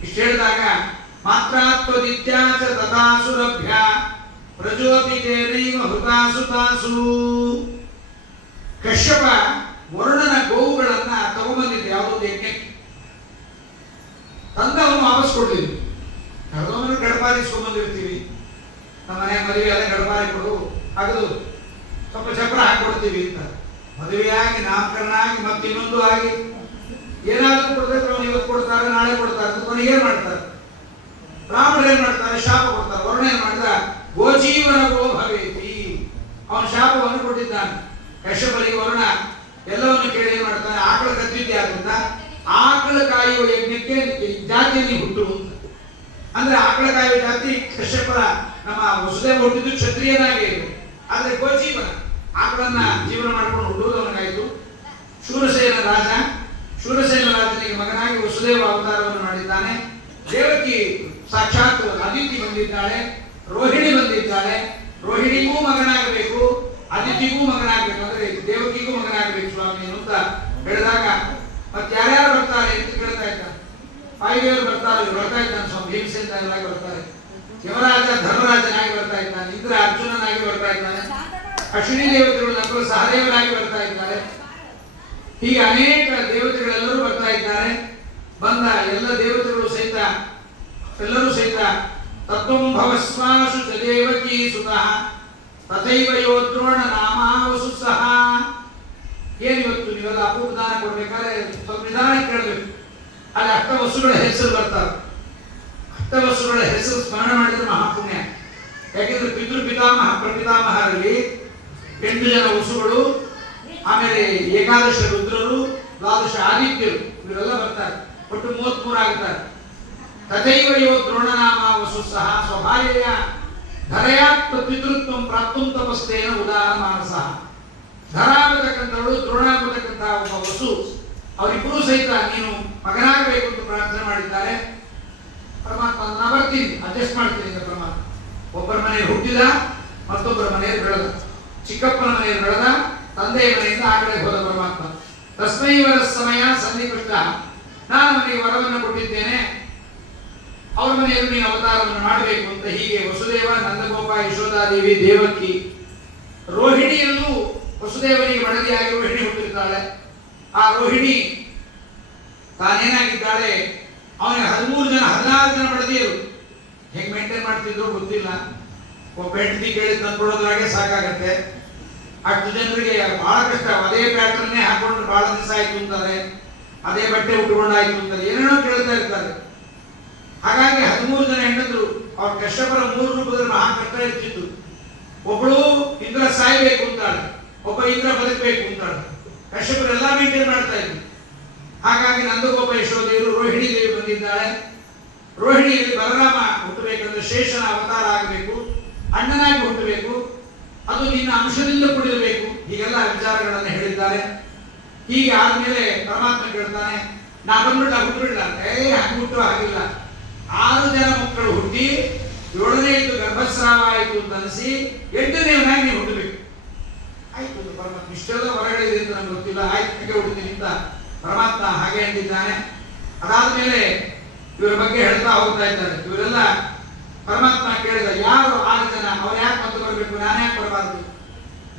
ಇಷ್ಟು ಹೇಳಿದಾಗ ಮಾತ್ರಾತ್ವದಿತ್ಯಾಚ ತಥಾಸುರಭ್ಯ ಪ್ರಜೋತಿ ತೇನೈವ ಹೃತಾಸುತಾಸು. ಕಶ್ಯಪ ವರುಣನ ಗೋವುಗಳನ್ನ ತಗೊಂಡ್ಬಂದಿದ್ದೆ ಯಾವುದೋ ಯಜ್ಞಕ್ಕೆ. ತಂದ ಅವನು ವಾಪಸ್ ಕೊಡ್ಲಿಲ್ಲ. ಯಾವುದೋ ಗಡಪಾರಿಸ್ಕೊಂಡ್ ಬಂದಿರ್ತೀವಿ, ನಮ್ಮ ಮನೆ ಮದುವೆ ಅದೇ ಗಡಪಾರಿ ಕೊಡು, ಹಾಗದು ಸ್ವಲ್ಪ ಚಪ್ರ ಹಾಕೊಡ್ತೀವಿ ಅಂತ. ಮದುವೆಯಾಗಿ, ನಾಮಕರಣ ಆಗಿ, ಮತ್ತೆ ಇನ್ನೊಂದು ಆಗಿ ಏನಾದ್ರೂ ಕೊಡ್ಬೇಕು. ಅವ್ನು ಇವತ್ತು ಕೊಡ್ತಾರೆ, ನಾಳೆ ಕೊಡ್ತಾರೆ ಅಂತ ಕೊನೆಗೆ ಏನ್ ಮಾಡ್ತಾರೆ? ಬ್ರಾಹ್ಮಣರು ಏನ್ ಮಾಡ್ತಾರೆ? ಶಾಪ ಕೊಡ್ತಾರೆ. ವರುಣ ಏನ್ ಮಾಡಿದ? ಗೋಚ ಶಾಪವನ್ನು ಕೊಟ್ಟಿದ್ದಾನೆ. ಕಶ್ಯಪನಿಗೆ ವರುಣ ಎಲ್ಲವನ್ನು ಕೇಳಿ ಏನ್ ಮಾಡ್ತಾನೆ, ಆಕಳ ಕತ್ತಿದ್ದೆ ಆದ್ರಿಂದ ಆಕಳ ಕಾಯುವ ಯಜ್ಞಕ್ಕೆ ಜಾತಿಯಲ್ಲಿ ಹುಟ್ಟು ಅಂದ್ರೆ ಆಕಳ ಕಾಯುವ ಜಾತಿ ಕಶ್ಯಪರ ನಮ್ಮ ವಸುದೇವ ಹುಟ್ಟಿದ್ದು ಕ್ಷತ್ರಿಯನಾಗಿ ಇತ್ತು. ಆದ್ರೆ ಗೋಜೀವನ ಆಕಳನ್ನ ಜೀವನ ಮಾಡ್ಕೊಂಡು ಹುಟ್ಟುವುದು ಅವನಿಗಾಯಿತು. ಶೂರಸೇನ ರಾಜನಿಗೆ ಮಗನಾಗಿ ವಸುದೇವ ಅವತಾರವನ್ನು ಮಾಡಿದ್ದಾನೆ. ದೇವಕಿ ಸಾಕ್ಷಾತ್ ಅದಿತಿ ಬಂದಿದ್ದಾಳೆ, ರೋಹಿಣಿ ಬಂದಿದ್ದಾಳೆ. ರೋಹಿಣಿಗೂ ಮಗನಾಗಬೇಕು, ಅದಿತಿಗೂ ಮಗನಾಗಬೇಕು, ಅಂದ್ರೆ ದೇವಕಿಗೂ ಮಗನಾಗಬೇಕು ಸ್ವಾಮಿ ಅಂತ ಹೇಳಿದಾಗ ಮತ್ತೆ ಯಾರ್ಯಾರು ಬರ್ತಾರೆ ಅಂತ ಕೇಳ್ತಾ ಇದ್ದಾನೆ. ವಾಯುದೇವರು ಬರ್ತಾರೆ, ಬರ್ತಾ ಇದ್ದಾನೆ ಸ್ವಾಮಿ, ಭೀಮಸೇನಾಗಿ ಬರ್ತಾರೆ, ಯಮರಾಜ ಧರ್ಮರಾಜನಾಗಿ ಬರ್ತಾ ಇದ್ದಾನೆ, ಇಂದ್ರ ಅರ್ಜುನನಾಗಿ ಬರ್ತಾ ಇದ್ದಾನೆ, ಅಶ್ವಿನಿ ದೇವತೆಗಳು ನಕಲು ಸಹದೇವರಾಗಿ ಬರ್ತಾ ಇದ್ದಾರೆ. ಹೀಗೆ ಅನೇಕ ದೇವತೆಗಳೆಲ್ಲರೂ ಬರ್ತಾ ಇದ್ದಾರೆ. ಬಂದ ಎಲ್ಲ ದೇವತೆಗಳು ಸಹಿತ ಎಲ್ಲರೂ ಸಹಿತ ತತ್ವಂ ಭವಸ್ವಾಸು ಚ ದೇವಕೀ ಸುತಃ ತಥೈವ ಯೋ ದ್ರೋಣ ನಾಮಾವಸು ಸಹ. ಏನಿವತ್ತು ನೀವೆಲ್ಲ ಅಪೂಪದಾನ ಕೊಡ್ಬೇಕಾದ್ರೆ ಸ್ವಲ್ಪ ನಿಧಾನಕ್ಕೆ ಕೇಳಬೇಕು. ಅಲ್ಲಿ ಅಷ್ಟವಸುಗಳ ಹೆಸರು ಬರ್ತಾರೆ. ಅಷ್ಟವಸುಗಳ ಹೆಸರು ಸ್ಮರಣೆ ಮಾಡಿದ್ರೆ ಮಹಾಪುಣ್ಯ. ಯಾಕೆಂದ್ರೆ ಪಿತೃಪಿತಾಮಹ ಪ್ರಪಿತಾಮಹರಲ್ಲಿ 8 ಜನ ವಸುಗಳು, ಆಮೇಲೆ ಏಕಾದಶ ರುದ್ರರು, ದ್ವಾದಶ ಆದಿತ್ಯರು, ಇವರೆಲ್ಲ ಬರ್ತಾರೆ. ಒಟ್ಟು 33 ಆಗ್ತಾರೆ. ತಥೈವ ಯೋ ದ್ರೋಣನಾಮ ವಸು ಸಹ ಸ್ವಭಾರ್ಯೆಯ ಧರೆಯ ಪಿತೃತ್ವ ಪ್ರಾಪ್ತುಂ ತಪಸ್ತೇನ ಉದಾರ ಮಾನಸ. ಧರಾಗತಕ್ಕಂಥವಳು, ದ್ರೋಣಾಗತಕ್ಕಂತಹ ಒಬ್ಬ ವಸು, ಅವರಿಬ್ಬರೂ ಸಹಿತ ನೀನು ಮಗನಾಗಬೇಕು ಅಂತ ಪ್ರಾರ್ಥನೆ ಮಾಡಿದ್ದಾರೆ. ಪರಮಾತ್ಮ ನಾನು ಬರ್ತೀನಿ, ಅಡ್ಜಸ್ಟ್ ಮಾಡ್ತೀನಿ ಅಂತ ಪರಮಾತ್ಮ. ಒಬ್ಬರ ಮನೆಯಲ್ಲಿ ಹುಟ್ಟಿದ, ಮತ್ತೊಬ್ಬರ ಮನೆಯಲ್ಲಿ ಬೆಳೆದ, ಚಿಕ್ಕಪ್ಪನ ಮನೆಯಲ್ಲಿ ಬೆಳೆದ, ತಂದೆಯ ಮನೆಯಿಂದ ಆ ಕಡೆ ಹೋದ ಪರಮಾತ್ಮ. ತಸ್ಮೈ ವರ ಸಮಯ ಸನ್ನಿಕೃಷ್ಟ, ನಾನು ಅವನಿಗೆ ವರವನ್ನು ಕೊಟ್ಟಿದ್ದೇನೆ, ಅವರ ಮನೆಯಲ್ಲಿ ನೀನು ಅವತಾರವನ್ನು ಮಾಡಬೇಕು ಅಂತ. ಹೀಗೆ ವಸುದೇವ, ನಂದಗೋಪ, ಯಶೋಧಾದೇವಿ, ದೇವಕಿ, ರೋಹಿಣಿಯಲ್ಲೂ ವಸುದೇವನಿಗೆ ಮಡದಿಯಾಗಿ ರೋಹಿಣಿ ಹುಟ್ಟಿರ್ತಾಳೆ. ಆ ರೋಹಿಣಿ ತಾನೇನಾಗಿದ್ದಾಳೆ, ಅವನಿಗೆ 16 ಜನ ಮಡದಿಯರು. ಹೆಂಗ್ ಮೇಂಟೈನ್ ಮಾಡ್ತಿದ್ರು ಗೊತ್ತಿಲ್ಲ. ಒಬ್ಬ ಹೆಂಡತಿ ಕೇಳಿ ತಂದ್ಕೊಡೋದ್ರಾಗೆ ಸಾಕಾಗತ್ತೆ. 10 ಜನರಿಗೆ ಬಹಳ ಕಷ್ಟ. ಅದೇ ಪ್ಯಾಟರ್ನ್ನೇ ಹಾಕೊಂಡು ಬಹಳ ದಿವಸ ಆಯ್ತು ಅಂತಾರೆ, ಅದೇ ಬಟ್ಟೆ ಉಟ್ಕೊಂಡಾಯ್ತು ಅಂತಾರೆ, ಏನೇನೋ ಕೇಳ್ತಾ ಇರ್ತಾರೆ. ಹಾಗಾಗಿ 13 ಜನ ಹೆಣ್ಣಂದ್ರು. ಅವ್ರ ಕಶ್ಯಪರ 3 ರೂಪದಲ್ಲಿ ಮಹಾ ಕಷ್ಟ ಇರ್ತಿತ್ತು. ಒಬ್ಬಳು ಇಂದ್ರ ಸಾಯ್ಬೇಕು ಅಂತಾಳೆ, ಒಬ್ಬ ಇಂದ್ರ ಬದುಕಬೇಕು ಅಂತಾಳೆ. ಕಶ್ಯಪರೆಲ್ಲ ಮೇಂಟೈನ್ ಮಾಡ್ತಾ ಇದ್ರು. ಹಾಗಾಗಿ ನಂದಗೋಪ ಯಶೋದೇವರು, ರೋಹಿಣಿ ದೇವಿ ಬಂದಿದ್ದಾಳೆ. ರೋಹಿಣಿಯಲ್ಲಿ ಬಲರಾಮ ಹುಟ್ಟಬೇಕಂದ್ರೆ ಶೇಷನ ಅವತಾರ ಆಗಬೇಕು, ಅಣ್ಣನಾಗಿ ಹುಟ್ಟಬೇಕು, ಅದು ನಿನ್ನ ಅಂಶದಿಂದ ಕೂಡಿರಬೇಕು. ಹೀಗೆಲ್ಲ ವಿಚಾರಗಳನ್ನು ಹೇಳಿದ್ದಾರೆ. ಹೀಗೆ ಆದ್ಮೇಲೆ ಪರಮಾತ್ಮ ಕೇಳ್ತಾನೆ, ನಾ ಬಂದ್ಬಿಟ್ಟ ಹುಟ್ಟಬಿಡ್ಲ ಅಂತ. ಹಂಗೆ ಹುಟ್ಟುವ ಹಾಗಿಲ್ಲ. 6 ಜನ ಮಕ್ಕಳು ಹುಟ್ಟಿ 7ನೇದು ಗರ್ಭಸ್ರಾವ ಆಯಿತು ಅಂತ ಅನಿಸಿ 8ನೇವನಾಗಿ ನೀವು ಹುಟ್ಟಬೇಕು. ಆಯ್ತು ಪರಮಾತ್ಮ, ಇಷ್ಟೆಲ್ಲ ಹೊರಗಡೆ ಅಂತ ನಮ್ಗೆ ಗೊತ್ತಿಲ್ಲ, ಆಯ್ತು ಹಾಗೆ ಹುಡ್ತೀನಿ ಅಂತ ಪರಮಾತ್ಮ ಹಾಗೆ ಅಂದಿದ್ದಾನೆ. ಅದಾದ್ಮೇಲೆ ಇವರ ಬಗ್ಗೆ ಹೇಳ್ತಾ ಹೋಗ್ತಾ ಇದ್ದಾರೆ. ಇವರೆಲ್ಲ ಪರಮಾತ್ಮ ಕೇಳಿದ, ಯಾರು 6 ಜನ, ಅವ್ರು ಯಾಕೆ ಮತ್ತೆ ಬರಬೇಕು, ನಾನು ಯಾಕೆ ಬರಬಾರದು?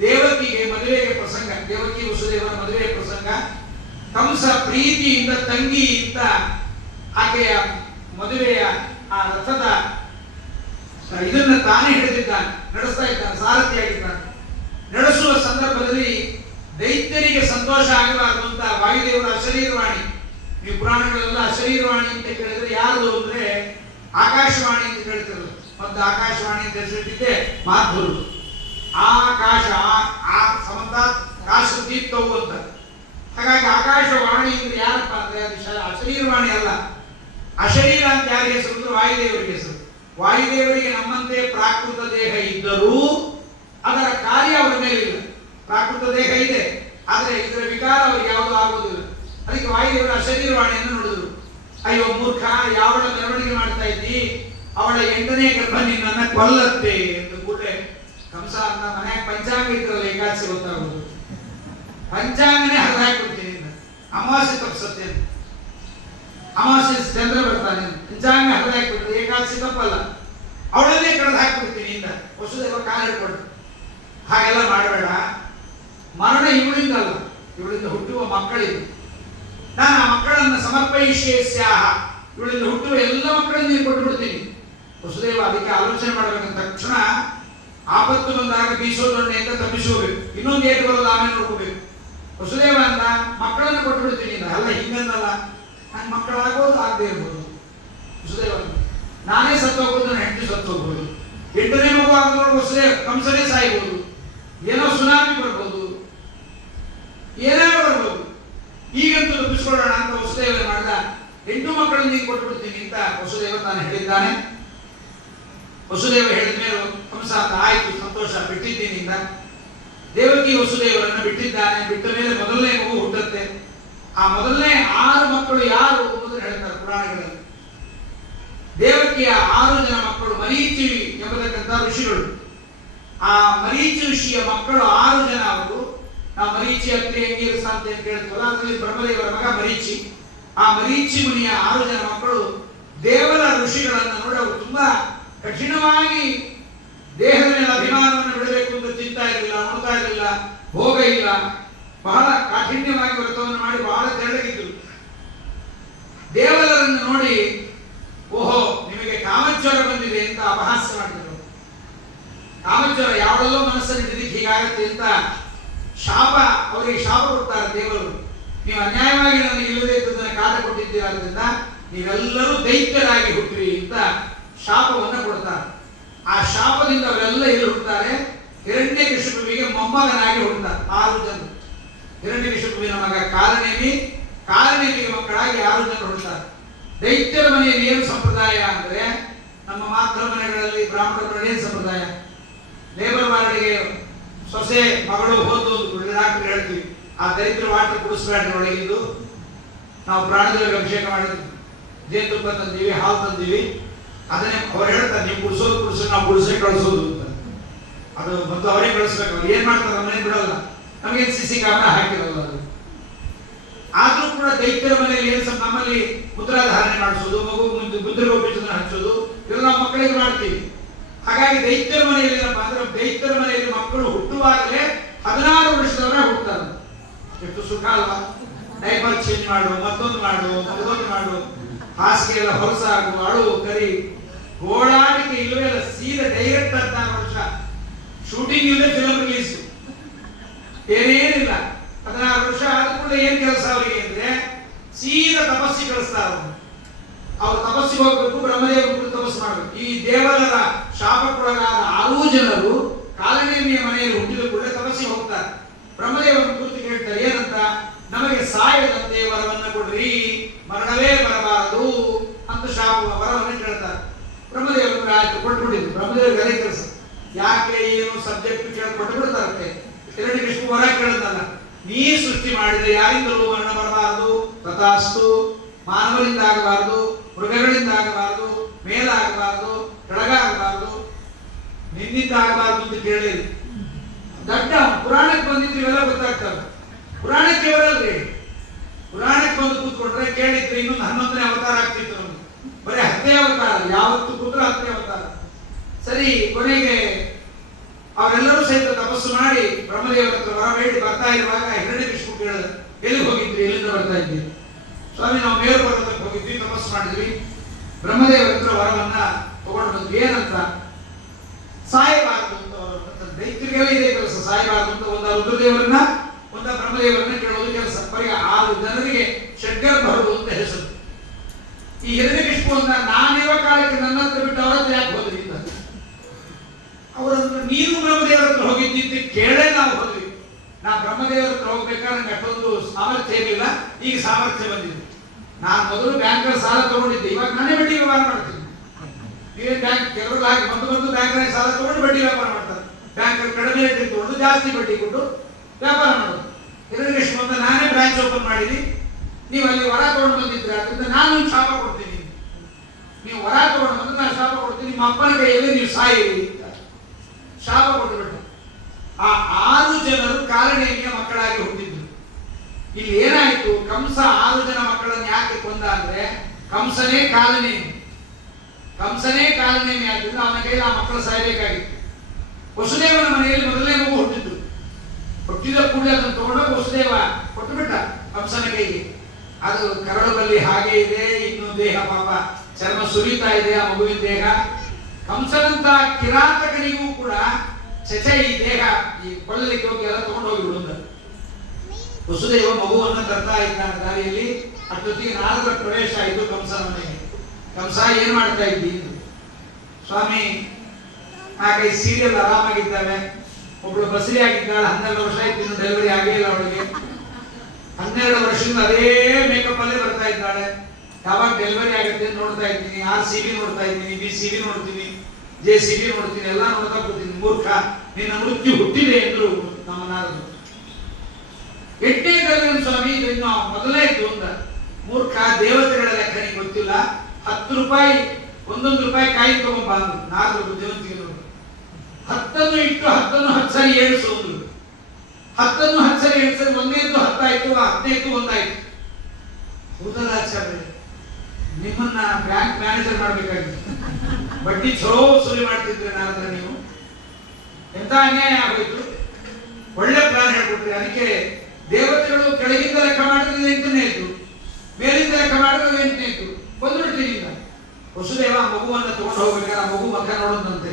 ದೇವಕಿಗೆ ಮದುವೆಗೆ ಪ್ರಸಂಗ, ದೇವಕಿ ವಸುದೇವನ ಮದುವೆಯ ಪ್ರಸಂಗ. ಕಂಸ ಪ್ರೀತಿಯಿಂದ ತಂಗಿಯಿಂದ ಆಕೆಯ ಮದುವೆಯ ಆ ರಥದ ಇದನ್ನ ತಾನೇ ಹಿಡಿದಿದ್ದಾನೆ, ನಡೆಸ್ತಾ ಇದ್ದಾನೆ, ಸಾರಥಿಯಾಗಿದ್ದಾನೆ. ನಡೆಸುವ ಸಂದರ್ಭದಲ್ಲಿ ದೈತ್ಯರಿಗೆ ಸಂತೋಷ ಆಗಬಾರದು ಅಂತ ವಾಯುದೇವರ ಅಶರೀರವಾಣಿ. ನೀವು ಪುರಾಣಗಳೆಲ್ಲ ಅಶರೀರವಾಣಿ ಅಂತ ಕೇಳಿದ್ರೆ ಯಾರು ಅಂದ್ರೆ ಆಕಾಶವಾಣಿ ಅಂತ ಹೇಳ್ತಿರೋದು. ಮತ್ತು ಆಕಾಶವಾಣಿ ಅಂತ ಹೆಸರಿಟ್ಟಿದ್ದೆ ಮಾಧುರು. ಆಕಾಶ ಆ ಸಮಂತ ಕಾಶ ದೀಪ್ತವು ಅಂತ. ಹಾಗಾಗಿ ಆಕಾಶವಾಣಿ ಅಂದ್ರೆ ಯಾರಪ್ಪ ಅಂದ್ರೆ ಅದು ಅಶರೀರವಾಣಿ ಅಲ್ಲ. ಅಶರೀರ ಅಂತ ಯಾರಿಗೆ ಹೆಸರು ಅಂದ್ರೆ ವಾಯುದೇವರಿಗೆ ಹೆಸರು. ವಾಯುದೇವರಿಗೆ ನಮ್ಮಂತೆ ಪ್ರಾಕೃತ ದೇಹ ಇದ್ದರೂ ಅದರ ಕಾರ್ಯ ಅವರ ಮೇಲೆ ಇಲ್ಲ. ಪ್ರಾಕೃತ ದೇಹ ಇದೆ, ಆದರೆ ಇದರ ವಿಕಾರ ಅವರಿಗೆ ಯಾವುದೂ ಆಗೋದಿಲ್ಲ. ಅದಕ್ಕೆ ವಾಯುದೇವರ ಅಶರೀರವಾಣಿಯನ್ನು ನೋಡಿದ್ರು. ಅಯ್ಯೋ ಮೂರ್ಖ, ಯಾವಳ ಮೆರವಣಿಗೆ ಮಾಡ್ತಾ ಇದ್ದಿ, ಅವಳ 8ನೇ ಗರ್ಭ ನಿನ್ನನ್ನ ಕೊಲ್ಲತ್ತೆ ಎಂದು ಕೂಡಲೇ ಕಂಸ ಅಂತ ಮನೆಯಾಗ ಪಂಚಾಂಗ ಇದ್ರಲ್ಲ, ಏಕಾದಶಿ ಗೊತ್ತಾಗೋದು, ಪಂಚಾಂಗನೇ ಹರಿದು ಹಾಕಿಬಿಡ್ತೀನಿ, ಅಮಾವಾಸ್ಯೆ ತಪ್ಪಿಸತ್ತೆ, ಅಮಾವಾಸ್ಯೆ ಚಂದ್ರ ಬರ್ತಾನೆ, ಪಂಚಾಂಗ ಹರಿದು ಹಾಕಿಬಿಟ್ರೆ ಏಕಾದಶಿ ತಪ್ಪಲ್ಲ, ಅವಳನ್ನೇ ಕಳೆದು ಹಾಕಿಬಿಡ್ತೀನಿ ಇಂದ ವಸುದೇವ ಕಾಲ ಹಿಡ್ಕೊಂಡು. ಹಾಗೆಲ್ಲ ಮಾಡಬೇಡ, ಮರಣ ಇವಳಿಂದ ಅಲ್ಲ, ಇವಳಿಂದ ಹುಟ್ಟುವ ಮಕ್ಕಳಿಂದ. ನಾನು ಆ ಮಕ್ಕಳನ್ನು ಸಮರ್ಪಯಿಷ್ಯೇಸ್ಯಾಹ, ಇವಳಿಂದ ಹುಟ್ಟುವ ಎಲ್ಲ ಮಕ್ಕಳನ್ನು ನೀನು ಕೊಟ್ಟು ಬಿಡ್ತೀನಿ. ವಸುದೇವ ಅದಕ್ಕೆ ಆಲೋಚನೆ ಮಾಡಬೇಕಂತ ತಕ್ಷಣ ಆಪತ್ತು ಬಂದಾಗ ಬೀಸೋದೊಣ್ಣೆ ಅಂತ ತಪ್ಪಿಸೋಬೇಕು, ಇನ್ನೊಂದು ಏಟು ಬರೋದು ಆಮೇಲೆ ನೋಡ್ಕೋಬೇಕು. ವಸುದೇವ ಅಂತ ಮಕ್ಕಳನ್ನು ಕೊಟ್ಟು ಬಿಡ್ತೀನಿ ಅಲ್ಲ, ಹಿಂಗನ್ನಲ್ಲ, ನನ್ನ ಮಕ್ಕಳಾಗೋದು ಆಗದೆ ಇರ್ಬೋದು. ವಸುದೇವ ನಾನೇ ಸತ್ತೋಗ್ಬೋದು, ನನ್ನ ಹೆಂಡತಿ ಸತ್ತೋಗ್ಬೋದು, 8ನೇ ಮಗು ಆಗೋದ್ರೊಳಗೆ ವಸುದೇವ ಕಂಸನೇ ಸಾಯ್ಬೋದು. ಏನೋ ಸುನಾಮಿ ಬರ್ಬೋದು, ಏನಾದ್ರು ಬರ್ಬೋದು. ಈಗಂತೂ ತಪ್ಪಿಸ್ಕೊಳ್ಳೋಣ ಅಂತ ವಸುದೇವ ಮಾಡಿದ, 8 ಮಕ್ಕಳನ್ನು ನೀನು ಕೊಟ್ಬಿಡ್ತೀನಿ ಅಂತ ವಸುದೇವ ತಾನು ಹೇಳಿದ್ದಾನೆ. ವಸುದೇವ ಹೇಳಿದ ಮೇಲೆ ಕಂಸ ಅಂತ ಆಯ್ತು, ಸಂತೋಷ, ಬಿಟ್ಟಿದ್ದೀನಿ ಅಂತ ದೇವಕಿ ವಸುದೇವರನ್ನು ಬಿಟ್ಟಿದ್ದಾನೆ. ಬಿಟ್ಟ ಮೇಲೆ ಮೊದಲನೇ ಮಗು ಹುಟ್ಟುತ್ತೆ. ಆ ಮೊದಲನೇ 6 ಮಕ್ಕಳು ಯಾರು ಅನ್ನೋದನ್ನು ಹೇಳ್ತಾರೆ ಪುರಾಣಗಳಲ್ಲಿ. ದೇವಕಿಯ 6 ಜನ ಮಕ್ಕಳು ಮರೀಚಿ ಎಂಬತಕ್ಕಂಥ ಋಷಿಗಳು. ಆ ಮರೀಚಿ ಋಷಿಯ ಮಕ್ಕಳು 6 ಜನ. ಅವರು ನಾವು ಮರೀಚಿ ಅತ್ರಿ ಅಂಗೀರಸ ಅಂತ ಕೇಳ್ತೀವಲ್ಲ, ಅದರಲ್ಲಿ ಬ್ರಹ್ಮದೇವರ ಮಗ ಮರೀಚಿ. ಆ ಮರೀಚಿ ಮುನಿಯ 6 ಜನ ಮಕ್ಕಳು ದೇವರ ಋಷಿಗಳನ್ನು ನೋಡಿ ಅವರು ತುಂಬಾ ಕಠಿಣವಾಗಿ ದೇಹದ ಮೇಲೆ ಅಭಿಮಾನವನ್ನು ಬಿಡಬೇಕು ಅಂತ ಚಿಂತಾ ಇರಲಿಲ್ಲ, ಉಣ್ತಾ ಇರಲಿಲ್ಲ, ಭೋಗ ಇಲ್ಲ, ಬಹಳ ಕಾಠಿಣ್ಯವಾಗಿ ವ್ರತವನ್ನು ಮಾಡಿ ಬಹಳ ತೆಳ್ಳಗಿದ್ರು. ದೇವರನ್ನು ನೋಡಿ ಓಹೋ ನಿಮಗೆ ಕಾಮಜ್ವರ ಬಂದಿದೆ ಅಂತ ಅಪಹಾಸ್ಯ ಮಾಡಿದರು. ಕಾಮಜ್ವರ ಯಾವಳಲ್ಲೋ ಮನಸ್ಸಲ್ಲಿ ಹಿಡಿದಿಕ್ಕೆ ಹೀಗಾಗತ್ತೆ ಅಂತ ಶಾಪ, ಅವರಿಗೆ ಶಾಪ ಕೊಡ್ತಾರೆ ದೇವರು. ನೀವು ಅನ್ಯಾಯವಾಗಿ ನನಗೆ ಇಲ್ಲದೆ ಇದ್ದದನ್ನು ಕಾಟ ಕೊಟ್ಟಿದ್ದೀರಾದ್ರಿಂದ ನೀವೆಲ್ಲರೂ ದೈತ್ಯರಾಗಿ ಹುಟ್ಟಿರಿ ಅಂತ ಶಾಪವನ್ನು ಕೊಡ್ತಾರೆ. ಆ ಶಾಪದಿಂದ ಅವರೆಲ್ಲ ಎಲ್ಲಿ ಹುಟ್ಟುತ್ತಾರೆ? ಹಿರಣ್ಯಕಶಿಪುವಿಗೆ ಮೊಮ್ಮಗನಾಗಿ ಹುಟ್ಟುತ್ತಾರೆ 6 ಜನರು. ಹಿರಣ್ಯಕಶಿಪುವಿನ ಮಗ ಕಾಲನೇಮಿ, ಕಾಲನೇಮಿಗೆ ಮಕ್ಕಳಾಗಿ 6 ಜನರು ಹುಟ್ಟುತ್ತಾರೆ. ದೈತ್ಯರ ಮನೆಯಲ್ಲಿ ಏನು ಸಂಪ್ರದಾಯ ಅಂದ್ರೆ, ನಮ್ಮ ಮಾತೃ ಮನೆಗಳಲ್ಲಿ ಬ್ರಾಹ್ಮಣರ ಮನೆ ಏನು ಸಂಪ್ರದಾಯ? ಲೇಬರ್ ವಾರ್ಡ್ಗೆ ಸೊಸೆ ಮಗಳು ಹೋದ್ದು ಡಾಕ್ಟರ್ ಹೇಳ್ತೀವಿ, ಆ ದರಿದ್ರ ವಾಟರ್ ಕುಡಿಸ್ಬೇಡ್ರಿ ಒಳಗಿದ್ದು. ನಾವು ಪ್ರಾಣದೇವರಿಗೆ ಅಭಿಷೇಕ ಮಾಡಿದ್ವಿ, ಜೇನುತುಪ್ಪ ತಂದೀವಿ, ಹಾಲು ತಂದೀವಿ, ಅದನ್ನೇ ಅವ್ರು ಹೇಳ್ತಾರೆ ನೀವು ಕುಡಿಸೋದು ನಾವು ಕುಡಿಸೇ ಕಳಿಸೋದು ಅಂತ. ಅದು ಮತ್ತು ಅವರೇ ಕಳಿಸ್ಬೇಕು. ಅವ್ರು ಏನ್ ಮಾಡ್ತಾರೆ ನಮ್ಮನೆ ಬಿಡೋಲ್ಲ, ನಮಗೇನು ಸಿಸಿ ಕ್ಯಾಮ್ರಾ ಹಾಕಿರಲ್ಲ. ಅದು ಆದ್ರೂ ಕೂಡ ದೈತ್ಯರ ಮನೆಯಲ್ಲಿ ಏನು ನಮ್ಮಲ್ಲಿ ಮುದ್ರಾಧಾರಣೆ ಮಾಡಿಸೋದು, ಮಗು ಮುಂದೆ ಮುದ್ರೆಗೋಪಿಸೋದನ್ನ ಹಚ್ಚೋದು, ಇವೆಲ್ಲ ನಾವು ಮಕ್ಕಳಿಗೆ ಮಾಡ್ತೀವಿ. ಹಾಗಾಗಿ ದೈತ್ಯರ ಮನೆಯಲ್ಲಿ ಏನಪ್ಪ ಅಂದ್ರೆ, ದೈತ್ಯರ ಮನೆಯಲ್ಲಿ ಮಕ್ಕಳು ಹುಟ್ಟುವಾಗಲೇ 16 ವರ್ಷದವರೇ ಹುಟ್ಟುತ್ತಾರೆ. ಎಷ್ಟು ಸುಖ ಅಲ್ವಾ? ಡೈಪರ್ ಚೇಂಜ್ ಮಾಡು, ಮತ್ತೊಂದು ಮಾಡು, ಮತ್ತೊಂದು ಮಾಡು, ಹಾಸಿಗೆ ಎಲ್ಲ ಹೊರಸಾಗು, ಅಳು, ಕರಿ, ಗೋಳಾಡಿಕೆ ಇಲ್ಲವೇ ಇಲ್ಲ. ಸೀದಾ ಡೈರೆಕ್ಟ್ 16 ವರ್ಷ, ಶೂಟಿಂಗ್ ಇಲ್ಲದೆ ಫಿಲಂ ರಿಲೀಸ್, ಏನೇನಿಲ್ಲ. 16 ವರ್ಷ ಆದ ಕೂಡ ಏನ್ ಕೆಲಸ ಅವರಿಗೆ ಅಂದ್ರೆ ಸೀದಾ ತಪಸ್ಸಿಗೆ ಕಳಿಸ್ತಾರೆ. ಅವ್ರು ತಪಸ್ಸಿಗೆ ಹೋಗ್ಬೇಕು, ಬ್ರಹ್ಮದೇವರು ತಪಸ್ಸು ಮಾಡಬೇಕು. ಈ ದೇವರ ಶಾಪಕ್ಕೊಳಗಾದ 6 ಜನರು ಕಾಲನೇಮಿಯ ಮನೆಯಲ್ಲಿ ಹುಟ್ಟಿದ ಕೂಡಲೇ ತಪಸ್ಸಿಗೆ ಹೋಗ್ತಾರೆ. ಬ್ರಹ್ಮದೇವರನ್ನು ಕುರಿತು ಕೇಳ್ತಾರೆ, ಏನಂತ? ನಮಗೆ ಸಾಯದಂತೆ ವರವನ್ನು ಕೊಡ್ರಿ, ಮರಣವೇ ಬರಬಾರದು ಅಂತ ಶಾಪ ವರವನ್ನು ಕೇಳ್ತಾರೆ. ಬ್ರಹ್ಮದೇವರು ಆಯ್ತು ಕೊಟ್ಬಿಟ್ಟಿದ್ರು. ಬ್ರಹ್ಮದೇವರಿಗೆ ಅದೇ ಕೆಲಸ. ಯಾಕೆ ಏನು ಸಬ್ಜೆಕ್ಟ್ ಕೇಳಿ ಕೊಟ್ಟು ಬಿಡ್ತಾರಂತೆ. ಹಿರಣ್ಯಕಶಿಪು ವರ ಕೇಳಿದ್ನಲ್ಲ, ನೀ ಸೃಷ್ಟಿ ಮಾಡಿದ್ರೆ ಯಾರಿಂದಲೂ ಮರಣ ಬರಬಾರದು, ತಥಾಸ್ತು. ಮಾನವರಿಂದ ಆಗಬಾರದು, ಮೃಗಗಳಿಂದ ಆಗಬಾರದು, ಮೇಲಾಗಬಾರದು, ಕೆಳಗಾಗಬಾರದು, ನಿನ್ನಿಂದ ಆಗಬಾರದು ಅಂತ ಕೇಳಿರಿ. ದಡ್ಡ ಪುರಾಣಕ್ಕೆ ಬಂದಿದ್ರು ಇವೆಲ್ಲ ಗೊತ್ತಾಗ್ತವೆ. ಪುರಾಣಕ್ಕೆ ಬರಲ್ರಿ. ಪುರಾಣಕ್ಕೆ ಬಂದು ಕೂತ್ಕೊಂಡ್ರೆ ಕೇಳಿದ್ರೆ ಇನ್ನೊಂದು 11ನೇ ಅವತಾರ ಆಗ್ತಿತ್ತು ನಮ್ಗೆ. ಬರೀ 10 ಅವತಾರ, ಯಾವತ್ತು ಕೂತ್ರ 10 ಅವತಾರ. ಸರಿ, ಕೊನೆಗೆ ಅವರೆಲ್ಲರೂ ಸಹಿತ ತಪಸ್ಸು ಮಾಡಿ ಬ್ರಹ್ಮದೇವರ ಹತ್ರ ವರ ಬೇಡಿ ಬರ್ತಾ ಇರುವಾಗ ಹಿರಣ್ಯಕಶಿಪು ಕೇಳಿದ, ಎಲ್ಲಿಗೆ ಹೋಗಿದ್ರಿ, ಎಲ್ಲಿಂದ ಬರ್ತಾ ಇದ್ದೀರಿ? ಸ್ವಾಮಿ ನಾವು ಮೇರು ಪರ್ವತಕ್ಕೆ ಹೋಗಿದ್ವಿ, ತಪಸ್ಸು ಮಾಡಿದ್ವಿ, ಬ್ರಹ್ಮದೇವರ ಹತ್ರ ವರವನ್ನ ತಗೊಂಡು ಬಂದ್ವಿ. ಏನಂತ? ಸಾಯಬಾರದು ಅಂತ. ದೈತ್ಯರಿಗೆಲ್ಲ ಇದೇ ಕೆಲಸ, ಸಾಯಬಾರದು ಅಂತ. ಒಂದ ರುದ್ರದೇವರನ್ನ, ಒಂದ ಬ್ರಹ್ಮದೇವರನ್ನ ಕೇಳೋದು ಕೆಲಸ. ಅವರಿಗೆ 6 ಜನರಿಗೆ ಷಡ್ಗರ್ಭರು ಅಂತ ಹೆಸರು. ಈ ಹಿರಣ್ಯಕಶಿಪು ಅಂತ, ನಾನಿರುವ ಕಾಲಕ್ಕೆ ನನ್ನ ಹತ್ರ ಬಿಟ್ಟು ಅವರ ಹತ್ರ ಯಾಕೆ ಹೋದ್ರಿ ಅಂತ. ಅವರನ್ನು ನೀನು ಬ್ರಹ್ಮದೇವರ ಹತ್ರ ಹೋಗಿದ್ದಿದ್ದು ಕೇಳೇ ನಾವು ಹೋದ್ವಿ. ನಾ ಬ್ರಹ್ಮದೇವರ ಹತ್ರ ಹೋಗ್ಬೇಕಾದ್ರೆ ನಂಗೆ ಅಷ್ಟೊಂದು ಸಾಮರ್ಥ್ಯ ಇರಲಿಲ್ಲ, ಈಗ ಸಾಮರ್ಥ್ಯ ಬಂದಿದೆ. ನಾನು ಮೊದಲು ಬ್ಯಾಂಕಲ್ಲಿ ಸಾಲ ತಗೊಂಡಿದ್ದೆ, ಇವಾಗ ನಾನೇ ಬಡ್ಡಿ ವ್ಯವಹಾರ ಮಾಡ್ತೀನಿ. ನೀವೇ ಬ್ಯಾಂಕ್ ಕೆಲವರು ಹಾಕಿ ಬಂದು ಬ್ಯಾಂಕ್ನಲ್ಲಿ ಸಾಲ ತಗೊಂಡು ಬಡ್ಡಿ ವ್ಯಾಪಾರ ಮಾಡ್ತಾರೆ. ಬ್ಯಾಂಕಲ್ಲಿ ಕಡಿಮೆ ರೇಟ್ ತಗೊಂಡು ಜಾಸ್ತಿ ಬಡ್ಡಿ ಕೊಟ್ಟು ವ್ಯಾಪಾರ ಮಾಡೋದು. ಹಿರಣ್ಯಕಶಿಪು ಅಂತ, ನಾನೇ ಬ್ರಾಂಚ್ ಓಪನ್ ಮಾಡಿದ್ದೀನಿ, ನೀವು ಅಲ್ಲಿ ವರ ತಗೊಂಡು ಬಂದಿದ್ರೆ ಅದರಿಂದ ನಾನು ಶಾಪ ಕೊಡ್ತೀನಿ. ನೀವು ವರ ತಗೊಂಡು ಬಂದ್ರೆ ನಾನು ಶಾಪ ಕೊಡ್ತೀನಿ, ನಿಮ್ಮ ಅಪ್ಪನ ಕೈಯಲ್ಲಿ ನೀವು ಸಾಯಿರಿ ಅಂತ ಶಾಪ ಕೊಟ್ಟು ಬಿಟ್ಟು. ಆ 6 ಜನರು ಕಾಲನೇಮಿಯ ಮಕ್ಕಳಾಗಿ ಹುಟ್ಟಿದ್ರು. ಇಲ್ಲಿ ಏನಾಯ್ತು? ಕಂಸ 6 ಜನ ಮಕ್ಕಳನ್ನು ಯಾಕೆ ಕೊಂದ ಅಂದ್ರೆ, ಕಂಸನೇ ಕಾಲನೇಮಿ ಆದ್ರಿಂದ ಅವನ ಕೈಯಲ್ಲಿ ಆ ಮಕ್ಕಳು ಸಾಯಬೇಕಾಗಿತ್ತು. ವಸುದೇವನ ಮನೆಯಲ್ಲಿ ಮೊದಲನೇ ಮಗು ಹುಟ್ಟಿದ್ದು. ಹುಟ್ಟಿದ ಕೂಡಲೇ ಅದನ್ನು ತಗೊಂಡೋಗಿ ವಸುದೇವ ಕೊಟ್ಟು ಬಿಟ್ಟ ಕಂಸನ ಕೈಗೆ. ಅದು ಕರಳದಲ್ಲಿ ಹಾಗೆ ಇದೆ, ಇನ್ನು ದೇಹ ಪಾಪ ಚರ್ಮ ಸುರಿತಾ ಇದೆ ಆ ಮಗುವಿನ ದೇಹ. ಕಂಸನಂತ ಕಿರಾತಕನಿಗೂ ಕೂಡ ಚಚ ಈ ದೇಹ ಈ ಕೊಳ್ಳಲಿಕ್ಕೆ ಹೋಗಿ ಎಲ್ಲ ತಗೊಂಡು ಹೋಗಿ ಬಿಡುವುದು. ವಸುದೇವ ಮಗುವನ್ನು ತರ್ತಾ ಇದ್ದಾನೆ ದಾರಿಯಲ್ಲಿ. ಅಷ್ಟೊತ್ತಿಗೆ ನಾರದರ ಪ್ರವೇಶ ಆಯಿತು ಕಂಸನ ಮನೆಗೆ. ಕಂಸ ಏನ್ ಮಾಡ್ತಾ ಇದ್ದೀನಿ? ಸ್ವಾಮಿ 4-5 ಸೀರಿಯಲ್ ಆರಾಮಾಗಿದ್ದಾವೆ, ಒಬ್ಳು ಬಸರಿ ಆಗಿದ್ದಾಳೆ, 12 ವರ್ಷ ಆಯ್ತು, ಇನ್ನು ಡೆಲಿವರಿ ಆಗೇ ಇಲ್ಲ ಅವಳಿಗೆ. 12 ವರ್ಷದಿಂದ ಅದೇ ಮೇಕಪ್ ಅಲ್ಲೇ ಬರ್ತಾ ಇದ್ದಾಳೆ. ಯಾವಾಗ ಡೆಲಿವರಿ ಆಗುತ್ತೆ ನೋಡ್ತಾ ಇದ್ದೀನಿ, RCB ನೋಡ್ತಾ ಇದ್ದೀನಿ, BCB ನೋಡ್ತೀನಿ, JCB ನೋಡ್ತೀನಿ, ಎಲ್ಲ ನೋಡ್ತಾ ಕೂತೀನಿ. ಮೂರ್ಖ, ನಿನ್ನ ಮೃತ್ಯು ಹುಟ್ಟಿದೆ ಎಂದ್ರು ನಮ್ಮ ನಾರದರು. 8ನೇ ಕಲ್ಯಾಣ ಸ್ವಾಮಿ ಇದು ಇನ್ನು ಮೊದಲೇ ಇತ್ತು ಅಂದ. ಮೂರ್ಖ, ದೇವತೆಗಳ ಲೆಕ್ಕ ನಿಗೆ ಗೊತ್ತಿಲ್ಲ. 10 ರೂಪಾಯಿ, 1 ರೂಪಾಯಿ ಕಾಯಿ ತಗೊಂಡ್ ಬಂದು ನಾರದರು ಬುದ್ಧಿವಂತಿಗೆ ನೋಡಿ. 10 ಇಟ್ಟು 10 ಸರಿ ಏಳ್ಸು ಅಂದ್ರು. 10 ಸರಿ ಏಳ್ಸರಿ, 1ನೇದ್ದು 10 ಆಯ್ತು, 15ದ್ದು 1 ಆಯ್ತು. ಹೌದಲ್ಲ ಆಚಾರ್ಯ, ನಿಮ್ಮನ್ನ ಬ್ಯಾಂಕ್ ಮ್ಯಾನೇಜರ್ ಮಾಡ್ಬೇಕಾಗಿತ್ತು. ಬಡ್ಡಿ ಚಲೋ ಸುಲಿ ಮಾಡ್ತಿದ್ರೆ ನಾರದ್ರ ನೀವು. ಎಂತ ಅನ್ಯಾಯ ಆಗೋಯ್ತು. ಒಳ್ಳೆ ಪ್ಲಾನ್ ಹೇಳ್ಕೊಟ್ರಿ. ಅದಕ್ಕೆ ದೇವತೆಗಳು ಕೆಳಗಿಂದ ಲೆಕ್ಕ ಮಾಡಿದ್ರೆ 8ನೇ ಇತ್ತು, ಮೇಲಿಂದ ಲೆಕ್ಕ ಮಾಡಿದ್ರೆ 8ನೇ ಇತ್ತು. ಬಂದ್ಬಿಡ್ತೀನಿ. ವಸುದೇವ ಮಗುವನ್ನ ತಗೊಂಡು ಹೋಗ್ಬೇಕಾದ್ರೆ ಮಗು ಮಖ ನೋಡೋದಂತೆ.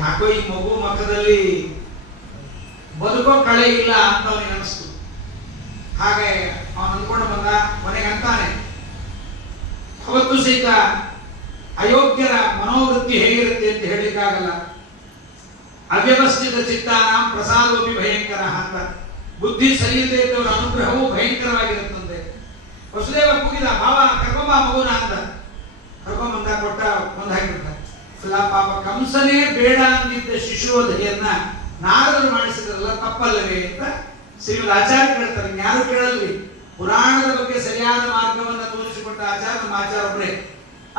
ಯಾಕೋ ಈ ಮಗು ಮಖದಲ್ಲಿ ಬದುಕೋ ಕಳೆ ಇಲ್ಲ ಅಂತ ಅವನಿಗೆ ಅನಿಸ್ತು. ಹಾಗೆ ಅವನು ಅಂದ್ಕೊಂಡು ಬಂದ. ಮನೆಗೆ ಅಂತಾನೆ, ಅವತ್ತು ಸಹಿತ ಅಯೋಗ್ಯರ ಮನೋವೃತ್ತಿ ಹೇಗಿರುತ್ತೆ ಅಂತ ಹೇಳಿಕ್ಕಾಗಲ್ಲ. ಅವ್ಯವಸ್ಥಿತ ಚಿತ್ತಾನ ಪ್ರಸಾದೋಪಿ ಭಯಂಕರ ಅಂತ. ಬುದ್ಧಿ ಸರಿಯಿಲ್ಲದೆ ಇದ್ದವರ ಅನುಗ್ರಹವು ಭಯಂಕರವಾಗಿರುತ್ತಂತೆ. ವಸುದೇವ ಕೂಗಿದ, ಭಾವ ಕರ್ಕೊಂಬ ಮಗುನ ಅಂತ. ಕರ್ಕೊಂಬಂದ, ಕೊಟ್ಟ, ಬಂದು ಹಾಕಿಬಿಟ್ಟ. ಪಾಪ ಕಂಸನೇ ಬೇಡ ಅಂದಿದ್ದ ಶಿಶುವಧೆಯನ್ನ ನಾರದರು ಮಾಡಿಸಿದ್ರಲ್ಲ, ತಪ್ಪಲ್ಲವೇ ಅಂತ ಶ್ರೀಮದ್ ಆಚಾರ್ಯ ಹೇಳ್ತಾರೆ. ಯಾರು ಕೇಳಲ್ರಿ. ಪುರಾಣದ ಬಗ್ಗೆ ಸರಿಯಾದ ಮಾರ್ಗವನ್ನು ತೋರಿಸಿಕೊಟ್ಟ ಆಚಾರ ನಮ್ಮ ಆಚಾರ ಒಬ್ಬರೇ.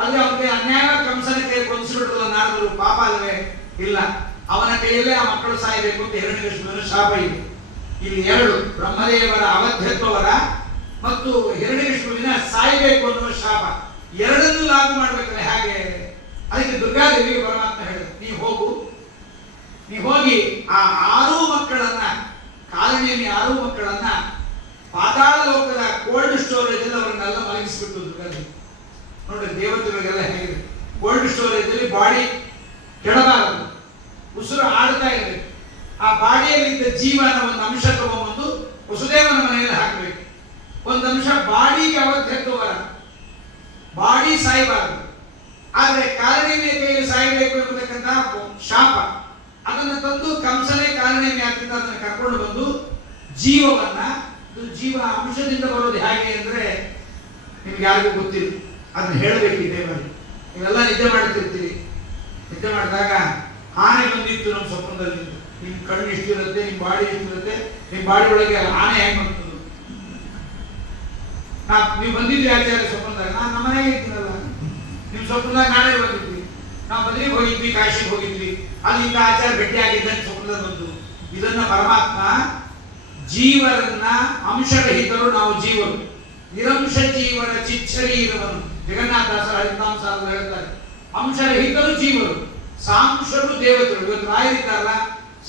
ಆದ್ರೆ ಅವನಿಗೆ ಅನ್ಯಾಯ ಕಂಸನ ಕೈ ಕೊಂದಿಸಿಬಿಟ್ರಲ್ಲ ನಾರದರು, ಪಾಪ ಅಲ್ವೇ? ಇಲ್ಲ, ಅವನ ಕೈಯಲ್ಲೇ ಆ ಮಕ್ಕಳು ಸಾಯಬೇಕು ಅಂತ ಹಿರಣ್ಯಕಶಿಪುವಿನ ಶಾಪ ಇದೆ. ಇಲ್ಲಿ 2, ಬ್ರಹ್ಮದೇವರ ಅವಧ್ಯತ್ವವರ ಮತ್ತು ಹಿರಣ್ಯಕಶಿಪುವಿನ ಸಾಯಬೇಕು ಅನ್ನುವ ಶಾಪ, ಎರಡನ್ನೂ ಲಾಗು ಮಾಡ್ಬೇಕಲ್ಲ. ಹಾಗೆ ಅದಕ್ಕೆ ದುರ್ಗಾದೇವಿಗೆ ಪರಮಾತ್ಮ ಹೇಳಿದ, ನೀ ಹೋಗಿ ಆ 6 ಮಕ್ಕಳನ್ನ, ಕಾಲನೇಮಿ 6 ಮಕ್ಕಳನ್ನ ಪಾತಾಳ ಲೋಕದ ಕೋಲ್ಡ್ ಸ್ಟೋರೇಜ್ ಅಲ್ಲಿ ಅವರನ್ನೆಲ್ಲ ಮಲಗಿಸ್ಬಿಟ್ಟು ದುರ್ಗಾದೇವಿ. ನೋಡ್ರಿ ದೇವತೆಗಳಿಗೆಲ್ಲ ಹೇಗಿದೆ. ಕೋಲ್ಡ್ ಸ್ಟೋರೇಜ್ ಅಲ್ಲಿ ಬಾಡಿ ಕೆಡಬಾರದು, ಉಸಿರು ಆಡ್ತಾ ಇರಬೇಕು. ಆ ಬಾಡಿಯಲ್ಲಿದ್ದ ಜೀವನ ಒಂದು ಅಂಶ ತಗೊಂಡ್ಬಂದು ವಸುದೇವನ ಮನೆಯಲ್ಲಿ ಹಾಕಬೇಕು. ಒಂದು ಅಂಶ ಬಾಡಿಗೆ ಅವಧ್ಯತ್ವವರ, ಬಾಡಿ ಸಾಯಬಾರದು. ಆದ್ರೆ ಕಾಲನೇಮಿಯ ಕೈಯಲ್ಲಿ ಸಾಯಬೇಕು ಎಂಬತಕ್ಕಂತ ಶಾಪ, ಅದನ್ನು ತಂದು ಕಂಸನೇ ಕಾಲನೇಮಿ ಆಗ್ತಿದ್ದ ಅದನ್ನು ಕರ್ಕೊಂಡು ಬಂದು ಜೀವವನ್ನ, ಜೀವ ಅಂಶದಿಂದ ಬರೋದು ಹೇಗೆ ಅಂದ್ರೆ ನಿಮ್ಗೆ ಯಾರಿಗೂ ಗೊತ್ತಿಲ್ಲ. ಅದನ್ನ ಹೇಳಬೇಕು ಈ ಟೈಮಲ್ಲಿ. ನೀವೆಲ್ಲ ನಿದ್ದೆ ಮಾಡ್ತಿರ್ತೀರಿ. ನಿದ್ದೆ ಮಾಡಿದಾಗ ಆನೆ ಬಂದಿತ್ತು ನಮ್ಮ ಸ್ವಪ್ನದಲ್ಲಿ. ನಿಮ್ ಕಣ್ಣು ಇಷ್ಟಿರುತ್ತೆ, ನಿಮ್ ಬಾಡಿ ಇಷ್ಟಿರುತ್ತೆ, ನಿಮ್ ಬಾಡಿ ಒಳಗೆ ಆನೆ ಹೆಂಗ್ ಬಂತು? ನೀವು ಬಂದಿದ್ರಿ ಆಚಾರ್ಯ ಸ್ವಪ್ನದಾಗ. ನಾನು ನಮ್ಮನೆಗೆ ಇದ್ದೀನಲ್ಲ, ನಿಮ್ ಸ್ವಪ್ನದಾಗ ನಾನೇ ಬಂದಿದ್ವಿ. ನಾವು ಬದಲಿಗೆ ಹೋಗಿದ್ವಿ, ಕಾಶಿಗೆ ಹೋಗಿದ್ವಿ, ಅಲ್ಲಿಂದ ಆಚಾರ್ಯ ಭೇಟಿ ಆಗಿದ್ದಂತೆ ಸ್ವಪ್ನದಲ್ಲಿ ಬಂದು. ಇದನ್ನ ಪರಮಾತ್ಮ ಜೀವರನ್ನ ಅಂಶರಹಿತರು, ನಾವು ಜೀವರು, ನಿರಂಶ ಜೀವರ ಚಿಚ್ಚರೀರವನು. ಜಗನ್ನಾಥದಾಸರ ಹರಿತಾಂಸಾರ ಹೇಳ್ತಾರೆ, ಅಂಶರಹಿತರು ಜೀವರು, ಸಾಂಶರು ದೇವತೆಗಳು. ಇವತ್ತು ರಾಯರಿದ್ದಾರಲ್ಲ,